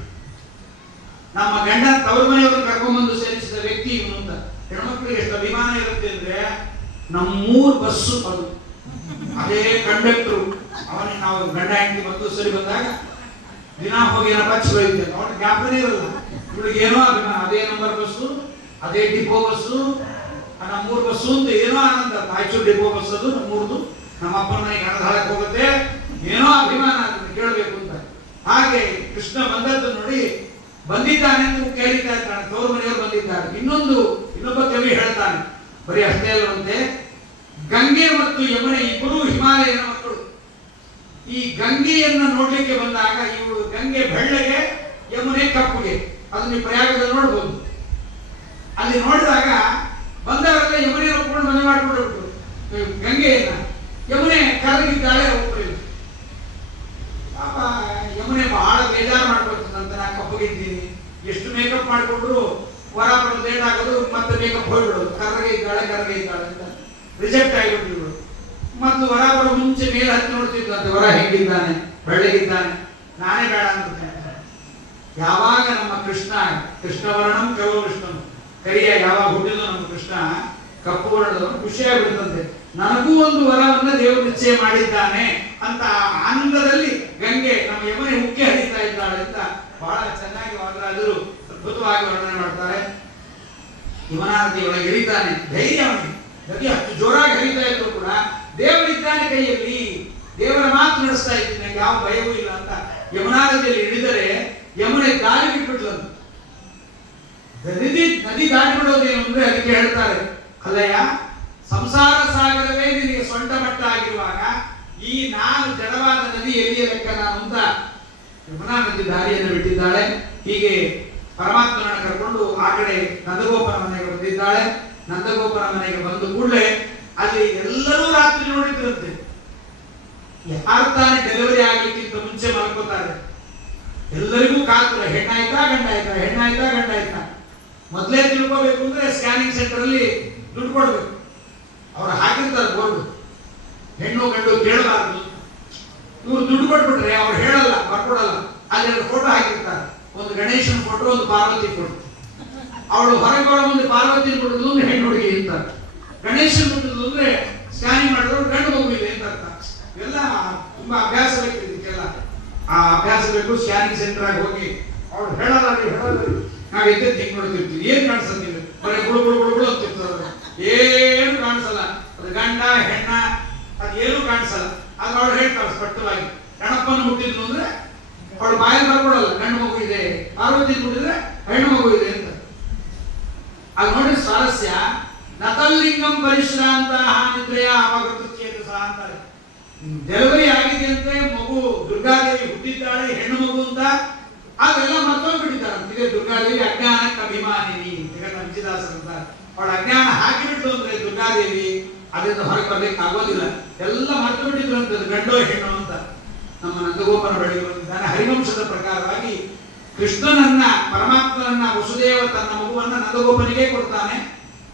ನಮ್ಮ ಗಂಡ ತವ್ರ ಮನೆಯವ್ರನ್ನ ಕರ್ಕೊಂಡ್ಬಂದು ಸೇರಿಸಿದ ವ್ಯಕ್ತಿ ಇವನು ಅಂತ. ಹೆಣ್ಮಕ್ಳಿಗೆ ಎಷ್ಟು ಅಭಿಮಾನ ಇರುತ್ತೆ ಅಂದ್ರೆ, ನಮ್ಮೂರ್ ಬಸ್ಸು ಅದು, ಅದೇ ಕಂಡಕ್ಟ್ರು ಅವನಿಗೆ ನಾವು ಗಂಡ ಹೆಂಡತಿ ಬಂದು ಸರಿ ಬಂದಾಗ ದಿನ ಹೋಗಿ ಏನೋ ಪಚ್ಚ ಬೈತೆ, ಅವನ ಜ್ಞಾಪನೇ ಇರಲ್ಲ. ಇವಳಿಗೆ ಏನೋ ಅಭಿಮಾನ, ಅದೇ ನಂಬರ್ ಬಸ್ಸು, ಅದೇ ಡಿಪೋ ಬಸ್ಸು, ನಮ್ಮೂರ್ ಬಸ್ಸು ಅಂತ ಏನೋ ಆನಂದ. ರಾಯಚೂರು ಡಿಪೋ ಬಸ್ ಅದು ನಮ್ಮೂರ್ದು, ನಮ್ಮ ಅಪ್ಪನ ಮನೆಗೆ ಹಣದಾಳಕ್ಕೆ ಹೋಗುತ್ತೆ, ಏನೋ ಅಭಿಮಾನ ಕೇಳಬೇಕು ಅಂತ. ಹಾಗೆ ಕೃಷ್ಣ ಬಂದದ್ದು ನೋಡಿ ಬಂದಿದ್ದಾನೆ ಅಂತ ಕೇಳಿತಾ ಇದ್ದಾನೆ, ತವ್ರ ಮನೆಯವರು ಬಂದಿದ್ದಾರೆ. ಇನ್ನೊಬ್ಬ ಕವಿ ಹೇಳ್ತಾನೆ, ಬರೀ ಅಷ್ಟೇ ಅಲ್ಲವಂತೆ, ಗಂಗೆ ಮತ್ತು ಯಮುನೆ ಇಬ್ಬರು ಹಿಮಾಲಯನ ಮಕ್ಕಳು. ಈ ಗಂಗೆಯನ್ನ ನೋಡ್ಲಿಕ್ಕೆ ಬಂದಾಗ ಇವರು ಗಂಗೆ ಬೆಳ್ಳಗೆ, ಯಮುನೆ ಕಪ್ಪುಗೆ. ಅದು ನೀವು ಪ್ರಯಾಗದಲ್ಲಿ ನೋಡ್ಬೋದು. ಅಲ್ಲಿ ನೋಡಿದಾಗ ಬಂದವರೆಲ್ಲ ಯಮುನೆ ಒಪ್ಕೊಂಡು ಮನೆ ಮಾಡ್ಕೊಂಡು ಗಂಗೆಯನ್ನ. ಯಮುನೆ ಕರಗಿದ್ದಾಳೆ ಒಬ್ಬರು. ಪಾಪ ಯಮುನೆ ಬಹಳ ಬೇಜಾರು ಮಾಡ್ಕೊಳ್ತದಂತ, ನಾನು ಕಪ್ಪಗಿದ್ದೀನಿ, ಎಷ್ಟು ಮೇಕಪ್ ಮಾಡಿಕೊಂಡ್ರು ವರ ಬರೋದು ಲೇಟ್ ಆಗೋದು, ಮತ್ತೆ ಮೇಕಪ್ ಹೋಗ್ಬಿಡೋದು, ಕರ್ರಗೆ ಇದ್ದಾಳೆ ಅಂತ ರಿಜೆಕ್ಟ್ ಆಗಿಬಿಟ್ಟಿದ್ರು. ಮತ್ತು ವರ ಬರೋ ಮುಂಚೆ ಮೇಲೆ ಹತ್ತಿ ನೋಡ್ತಿದ್ದಂತೆ, ವರ ಹೆಂಗಿದ್ದಾನೆ, ಬೆಳ್ಳಗಿದ್ದಾನೆ, ನಾನೇ ಬೇಡ ಅಂತ. ಯಾವಾಗ ನಮ್ಮ ಕೃಷ್ಣವರ್ಣಂ ಕವ ವಿಷ್ಣು ಕರಿಯ ಯಾವಾಗ ಹುಟ್ಟಿದ್ರು ನಮ್ಮ ಕೃಷ್ಣ ಕಪ್ಪು ವರ್ಣದವನು, ಖುಷಿಯಾಗ್ಬಿಡ್ತಂತೆ, ನನಗೂ ಒಂದು ವರವನ್ನ ದೇವರು ನಿಶ್ಚಯ ಮಾಡಿದ್ದಾನೆ ಅಂತ ಆನಂದದಲ್ಲಿ ಗಂಗೆ ನಮ್ಮ ಯಮುನೆ ಉಕ್ಕೆ ಹರಿತಾ ಇದ್ದಾಳೆ ಅಂತ ಬಹಳ ಚೆನ್ನಾಗಿ ವಾದರಾಜರು ಅದ್ಭುತವಾಗಿ ವರ್ಣನೆ ಮಾಡ್ತಾರೆ. ಯಮುನಾ ನದಿ ಒಳಗೆ ಇಳಿತಾನೆ, ಧೈರ್ಯ ಅವನಿಗೆ. ನದಿ ಅಷ್ಟು ಜೋರಾಗಿ ಹರಿತಾ ಇದ್ರು ಕೂಡ ದೇವರಿದ್ದಾನೆ ಕೈಯಲ್ಲಿ, ದೇವರ ಮಾತು ನಡೆಸ್ತಾ ಇದ್ದೀನಿ, ನಂಗೆ ಯಾವ ಭಯವೂ ಇಲ್ಲ ಅಂತ ಯಮುನಾ ನದಿಯಲ್ಲಿ ಇಳಿದರೆ ಯಮುನೆ ದಾರಿ ಬಿಟ್ಬಿಟ್ಲಂತ. ನದಿ ದಾರಿ ಬಿಡೋದೇನು ಅಂದ್ರೆ ಅದಕ್ಕೆ ಹೇಳ್ತಾರೆ, ಅಲ್ಲಯ್ಯ ಸಂಸಾರ ಸಾಗರವೇ ನಿನಗೆ ಸೊಂಟ ಮಟ್ಟ ಆಗಿರುವಾಗ ಈ ನಾನು ಜಡವಾದ ನದಿ ಎಲ್ಲಿಯ ಲೆಕ್ಕ ನಾನು ಅಂತ ಯಮುನಾ ನದಿ ದಾರಿಯನ್ನು ಬಿಟ್ಟಿದ್ದಾಳೆ. ಹೀಗೆ ಪರಮಾತ್ಮನನ್ನು ಕರ್ಕೊಂಡು ಆ ಕಡೆ ನಂದಗೋಪನ ಮನೆಗೆ ಬಂದಿದ್ದಾಳೆ. ನಂದಗೋಪನ ಮನೆಗೆ ಬಂದು ಕೂಡಲೇ ಅಲ್ಲಿ ಎಲ್ಲರೂ ರಾತ್ರಿ ನೋಡಿದ್ರಂತೆ. ಯಾರು ತಾನೇ ಡೆಲಿವರಿ ಆಗ್ಲಿಕ್ಕಿಂತ ಮುಂಚೆ ಮಲ್ಕೋತಾರೆ. ಎಲ್ಲರಿಗೂ ಕಾತುರ, ಹೆಣ್ಣಾಯ್ತಾ ಗಂಡಾಯ್ತಾ, ಹೆಣ್ಣಾಯ್ತಾ ಗಂಡಾಯ್ತಾ. ಮೊದಲೇ ತಿಳ್ಕೋಬೇಕು ಅಂದ್ರೆ ಸ್ಕ್ಯಾನಿಂಗ್ ಸೆಂಟರ್ ಅಲ್ಲಿ ದುಡ್ಡು ಕೊಡ್ಬೇಕು. ಅವ್ರು ಹಾಕಿರ್ತಾರೆ ಬೋರ್ಡ್, ಹೆಣ್ಣು ಗಂಡು ಕೇಳಬಾರ್ದು. ಇವ್ರು ದುಡ್ಡು ಕೊಟ್ಬಿಟ್ರೆ ಅವ್ರು ಹೇಳಲ್ಲ, ಬರ್ಕೊಡಲ್ಲ. ಅಲ್ಲಿ ಎರಡು ಫೋಟೋ ಹಾಕಿರ್ತಾರೆ, ಒಂದು ಗಣೇಶನ ಫೋಟೋ, ಒಂದು ಪಾರ್ವತಿ ಫೋಟೋ. ಅವಳು ಹೊರಗೆ ಬರೋ ಮುಂದೆ ಪಾರ್ವತಿ ಬಿಡುದು ಅಂದ್ರೆ ಹೆಣ್ಣು ಹುಡುಗಿ ಅಂತ, ಗಣೇಶನ್ ಬಿಡುದು ಅಂದ್ರೆ ಸ್ಕ್ಯಾನಿಂಗ್ ಮಾಡಿದ್ರು ಗಂಡು ಮಗು ಇದೆ ಅಂತ ಅರ್ಥ. ಇವೆಲ್ಲ ತುಂಬಾ ಅಭ್ಯಾಸ ಬೇಕು ಇದಕ್ಕೆಲ್ಲ. ಆ ಅಭ್ಯಾಸ ಬೇಕು. ಸ್ಕ್ಯಾನಿಂಗ್ ಸೆಂಟರ್ ಆಗಿ ಹೋಗಿ ಅವ್ರು ಹೇಳಲ್ಲ, ನಾವು ಎದ್ದೆ ತಿಂಗ್ ನೋಡ್ತಿರ್ತೀವಿ. ಏನ್ ಕಾಣಿಸ್ತದೆ ಬರೀ ಗುಳು ಗುಳು ಗುಳು ಗುಳು ಅಂತಿರ್ತದೆ, ಏನು ಕಾಣಿಸಲ್ಲ. ಅದು ಗಂಡ ಹೆಣ್ಣ ಅದೇನು ಕಾಣಿಸಲ್ಲ. ಆದ್ರೆ ಅವ್ರು ಹೇಳ್ತಾರೆ ಸ್ಪಷ್ಟವಾಗಿ, ಗಣಪನ ಹುಟ್ಟಿದ್ನು ಅಂದ್ರೆ ಅವಳು ಬಾಯಲ್ಲಿ ಬರ್ಕೊಡಲ್ಲ, ಗಂಡು ಮಗು ಇದೆ. ಪಾರ್ವತಿ ಹುಟ್ಟಿದ್ರೆ ಹೆಣ್ಣು ಮಗು ಇದೆ ಅಂತ. ಅದು ನೋಡಿ ಸ್ವಾರಸ್ಯ. ನತಲ್ಲಿಂಗಂ ಪರಿಶ್ರಾಂತ ನಿದ್ರೆಯ ಅಪಗತಚೇತ ಸಹ ಅಂತಾರೆ. ಡೆಲಿವರಿ ಆಗಿದೆ ಅಂತೆ, ಮಗು ದುರ್ಗಾದೇವಿ ಹುಟ್ಟಿದ್ದಾಳೆ, ಹೆಣ್ಣು ಮಗು ಅಂತ. ಅದೆಲ್ಲ ಮತ್ತೊಂಡ್ಬಿಟ್ಟಿದ್ದಾರೆ. ಇದೇ ದುರ್ಗಾದೇವಿ ಅಜ್ಞಾನಕ್ಕೆ ಅಭಿಮಾನಿನಿ ಜಗನ್ನ ವಿಜಯದಾಸರು ಅಂತ. ಅವಳ ಅಜ್ಞಾನ ಹಾಕಿಬಿಟ್ಟು ಅಂದ್ರೆ ದುರ್ಗಾದೇವಿ ಅದರಿಂದ ಹೊರಗೆ ಬರ್ಲಿಕ್ಕೆ ಆಗೋದಿಲ್ಲ. ಎಲ್ಲ ಮರ್ತು ಬಿಟ್ಟಿದ್ರು ಅಂತ, ಗಂಡೋ ಹೆಣ್ಣು ಅಂತ. ನಮ್ಮ ನಂದಗೋಪನ ಬಳಿಗೆ ಬಂದಿದ್ದಾನೆ. ಹರಿವಂಶದ ಪ್ರಕಾರವಾಗಿ ಕೃಷ್ಣನನ್ನ, ಪರಮಾತ್ಮನನ್ನ, ವಸುದೇವ ತನ್ನ ಮಗುವನ್ನ ನಂದಗೋಪನಿಗೆ ಕೊಡ್ತಾನೆ.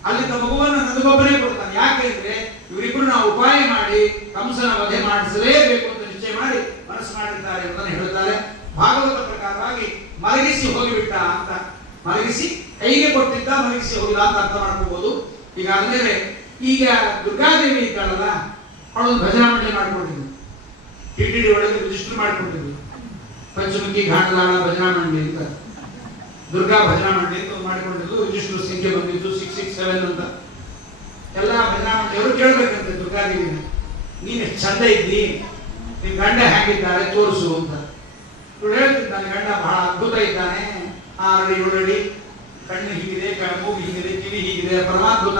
ಅಲ್ಲಿದ್ದ ಮಗುವನ್ನ ನಂದಗೋಪನೇ ಕೊಡ್ತಾನೆ. ಯಾಕೆಂದ್ರೆ ಇವರಿಬ್ಬರು ನಾವು ಉಪಾಯ ಮಾಡಿ ಕಂಸನ ವಧೆ ಮಾಡಿಸಲೇಬೇಕು ಅಂತ ನಿಶ್ಚಯ ಮಾಡಿ ಮನಸ್ಸು ಮಾಡಿದ್ದಾರೆ ಅಂತ ಹೇಳ್ತಾರೆ. ಭಾಗವತ ಪ್ರಕಾರವಾಗಿ ಮಲಗಿಸಿ ಹೋಗಿಬಿಟ್ಟ ಅಂತ, ಮಲಗಿಸಿ ಕೈಗೆ ಕೊಟ್ಟಿದ್ದ, ಮಲಗಿಸಿ ಹೋಗಿಲ್ಲ ಅಂತ ಅರ್ಥ ಮಾಡ್ಕೋಬಹುದು. ಈಗ ಆದ್ಮೇಲೆ ಈಗ ದುರ್ಗಾದೇವಿ ಇದ್ದಾಳಲ್ಲ, ಅವಳೊಂದು ಭಜನಾ ಮಂಡಳಿ ಮಾಡ್ಕೊಂಡಿದ್ಲು. ಟಿಟಿಡಿ ಒಳಗೆ ರಿಜಿಸ್ಟರ್ ಮಾಡ್ಕೊಂಡಿದ್ಲು. ಪಂಚಮುಖಿ ಘಾಟದಾಳ ಭಜನಾ ಮಂಡಳಿ ಅಂತ, ದುರ್ಗಾ ಭಜನಾ ಮಂಡಳಿ ಅಂತ ಮಾಡಿಕೊಂಡಿದ್ದು. ರಿಜಿಸ್ಟರ್ ಸಂಖ್ಯೆ ಬಂದಿದ್ದು 667 ಅಂತ. ಎಲ್ಲ ಭಜನಾ ಮಂಡಳಿಯವರು ಕೇಳ್ಬೇಕಂತೆ ದುರ್ಗಾದೇವಿನ, ನೀನು ಎಷ್ಟು ಚಂದ ಇದ್ದಿ, ನಿನ್ ಗಂಡ ಹೇಗಿದ್ದಾರೆ ತೋರಿಸು ಅಂತ. ಇವಳು ಹೇಳ್ತಿದ್ದಾನೆ, ಗಂಡ ಬಹಳ ಅದ್ಭುತ ಇದ್ದಾನೆ, 6 ಅಡಿ 7 ಅಡಿ, ಕಣ್ಣು ಹೀಗಿದೆ, ಮೂಗು ಹೀಗಿದೆ, ಕಿವಿ ಹೀಗಿದೆ, ಪರಮಾದ್ಭುತ.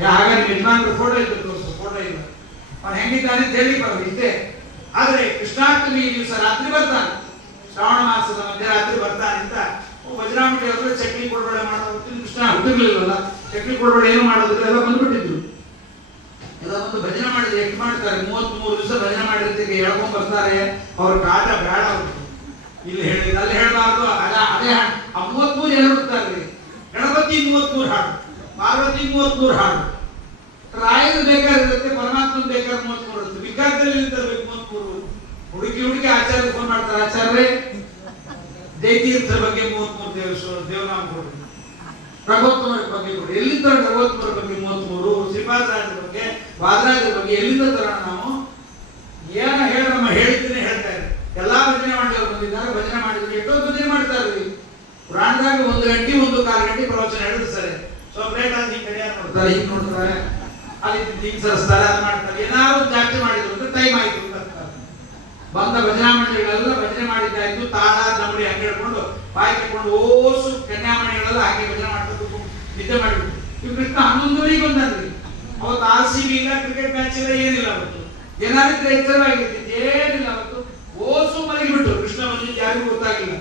ಹಾಗಾಗಿ ನಿಮ್ಮ ಯಜಮಾನ್ರ ಫೋಟೋ ಇದ್ದು ತೋರಿಸು. ಫೋಟೋ ಇಲ್ಲ, ಅವನು ಹೆಂಗಿದ್ದಾನೆ ಅಂತ ಹೇಳಿ ಬರೋದು ಇಷ್ಟೇ. ಆದ್ರೆ ಕೃಷ್ಣಾಷ್ಟಮಿ ದಿವಸ ರಾತ್ರಿ ಬರ್ತಾನೆ, ಶ್ರಾವಣ ಮಾಸದ ಮಧ್ಯರಾತ್ರಿ ಬರ್ತಾನೆ ಅಂತ ಭಜನಾ ಮಂಡಳಿಯವರು ಚಟ್ನಿ ಕೊಡಬೇಡ ಮಾಡೋದು. ಕೃಷ್ಣ ಹುಟ್ಟಿರ್ಲಿಲ್ವಲ್ಲ, ಚಟ್ನಿ ಕೊಡಬೇಡ ಏನು ಮಾಡೋದಿಲ್ಲ, ಎಲ್ಲ ಬಂದ್ಬಿಟ್ಟಿದ್ರು. ಎಲ್ಲ ಬಂದು ಭಜನೆ ಮಾಡಿದ್ರೆ ಎಷ್ಟು ಮಾಡ್ತಾರೆ, 33 ದಿವಸ ಭಜನೆ ಮಾಡಿರ್ತೀವಿ, ಹೇಳ್ಕೊಂಡ್ ಬರ್ತಾರೆ. ಅವ್ರ ಕಾಟ ಬೇಡ, ಇಲ್ಲಿ ಹೇಳಿದ ಅಲ್ಲಿ ಹೇಳಬಾರ್ದು. ಅದೇ ಆ 33 ಹೇಳಿರ್ತಾರೆ. ಗಣಪತಿ 33 ಹಾಡು, ಪಾರ್ವತಿ 33 ಹಾಡು, ರಾಯರು ಬೇಕಾಗಿರುತ್ತೆ, ಪರಮಾತ್ಮ ಬೇಕಾದ್ರೆ 33 ಇರುತ್ತೆ. ವಿಕಾಸದಲ್ಲಿ ತರಬೇಕು 33. ಹುಡುಕಿ ಆಚಾರ್ಯ ಫೋನ್ ಮಾಡ್ತಾರೆ, ಆಚಾರ್ಯ ಜಯತೀರ್ಥ ಬಗ್ಗೆ 33 ದೇವನಾಮ ಕೊಡ್ರಿ, ರಘೋತ್ತಮರ ಬಗ್ಗೆ ಕೊಡಿ. ಎಲ್ಲಿಂದ ರಘೋತ್ತಮರ ಬಗ್ಗೆ 33, ಶ್ರೀಪಾದರಾಜರ ಬಗ್ಗೆ, ವಾದರಾಜರ ಬಗ್ಗೆ ಎಲ್ಲಿಂದ ತರೋಣ ನಾವು? ಏನ ಹೇಳಮ್ಮ, ಹೇಳಿದ್ದೀನಿ ಹೇಳ್ತಾ ಇದ್ದಾರೆ. ಎಲ್ಲಾ ಭಜನೆ ಮಾಡಿದವರು ಬಂದಿದ್ದಾರೆ, ಭಜನೆ ಮಾಡಿದ್ರು. ಎಷ್ಟೋ ಭಜನೆ ಮಾಡ್ತಾರೆ. ಪುರಾಣದಾಗ 1 ಗಂಟೆ 1.25 ಗಂಟೆ ಪ್ರವಚನ ಹೇಳಿರ್ತಾರೆ. ಸ್ವಲ್ಪ ಲೇಟ್ ಆಗಿ ಈ ಕಡೆ ನೋಡ್ತಾರೆ, ಹಿಂಗ್ ನೋಡ್ತಾರೆ, ಅಲ್ಲಿ ಹಿಂಗ್ ಸರಿಸ್ತಾರೆ, ಅದು ಮಾಡ್ತಾರೆ. ಏನಾದ್ರು ಜಾಸ್ತಿ ಮಾಡಿದ್ರು ಅಂದ್ರೆ ಟೈಮ್ ಆಯ್ತು ಅಂತ ಬಂದ ಭಜನಾ ಮಂಡಳಿಗಳೆಲ್ಲ ಭಜನೆ ಮಾಡಿದ್ದಾಯ್ತು. ತಾಳ ದಮಡಿ ಹಂಗೆ ಹೇಳ್ಕೊಂಡು ಬಾಯಿ ಕಟ್ಕೊಂಡು ಓಸು ಕನ್ಯಾಮಣಿಗಳೆಲ್ಲ ಹಾಗೆ ಭಜನೆ ಮಾಡ್ಕೊಂಡು ನಿದ್ದೆ ಮಾಡಿಬಿಟ್ಟು ಇವ್ ಕೃಷ್ಣ 11 ಬಂದ್ರಿ. ಅವತ್ತು RCB ಇಲ್ಲ, ಕ್ರಿಕೆಟ್ ಮ್ಯಾಚ್ ಇಲ್ಲ, ಏನಿಲ್ಲ. ಅವತ್ತು ಏನಾದ್ರು ಎಚ್ಚರವಾಗಿರ್ತಿತ್ತು, ಏನಿಲ್ಲ. ಅವತ್ತು ಓಸು ಮಲಗಿಬಿಟ್ಟು ಕೃಷ್ಣ ಬಂದಿದ್ದು ಯಾರಿಗೂ ಗೊತ್ತಾಗಿಲ್ಲ.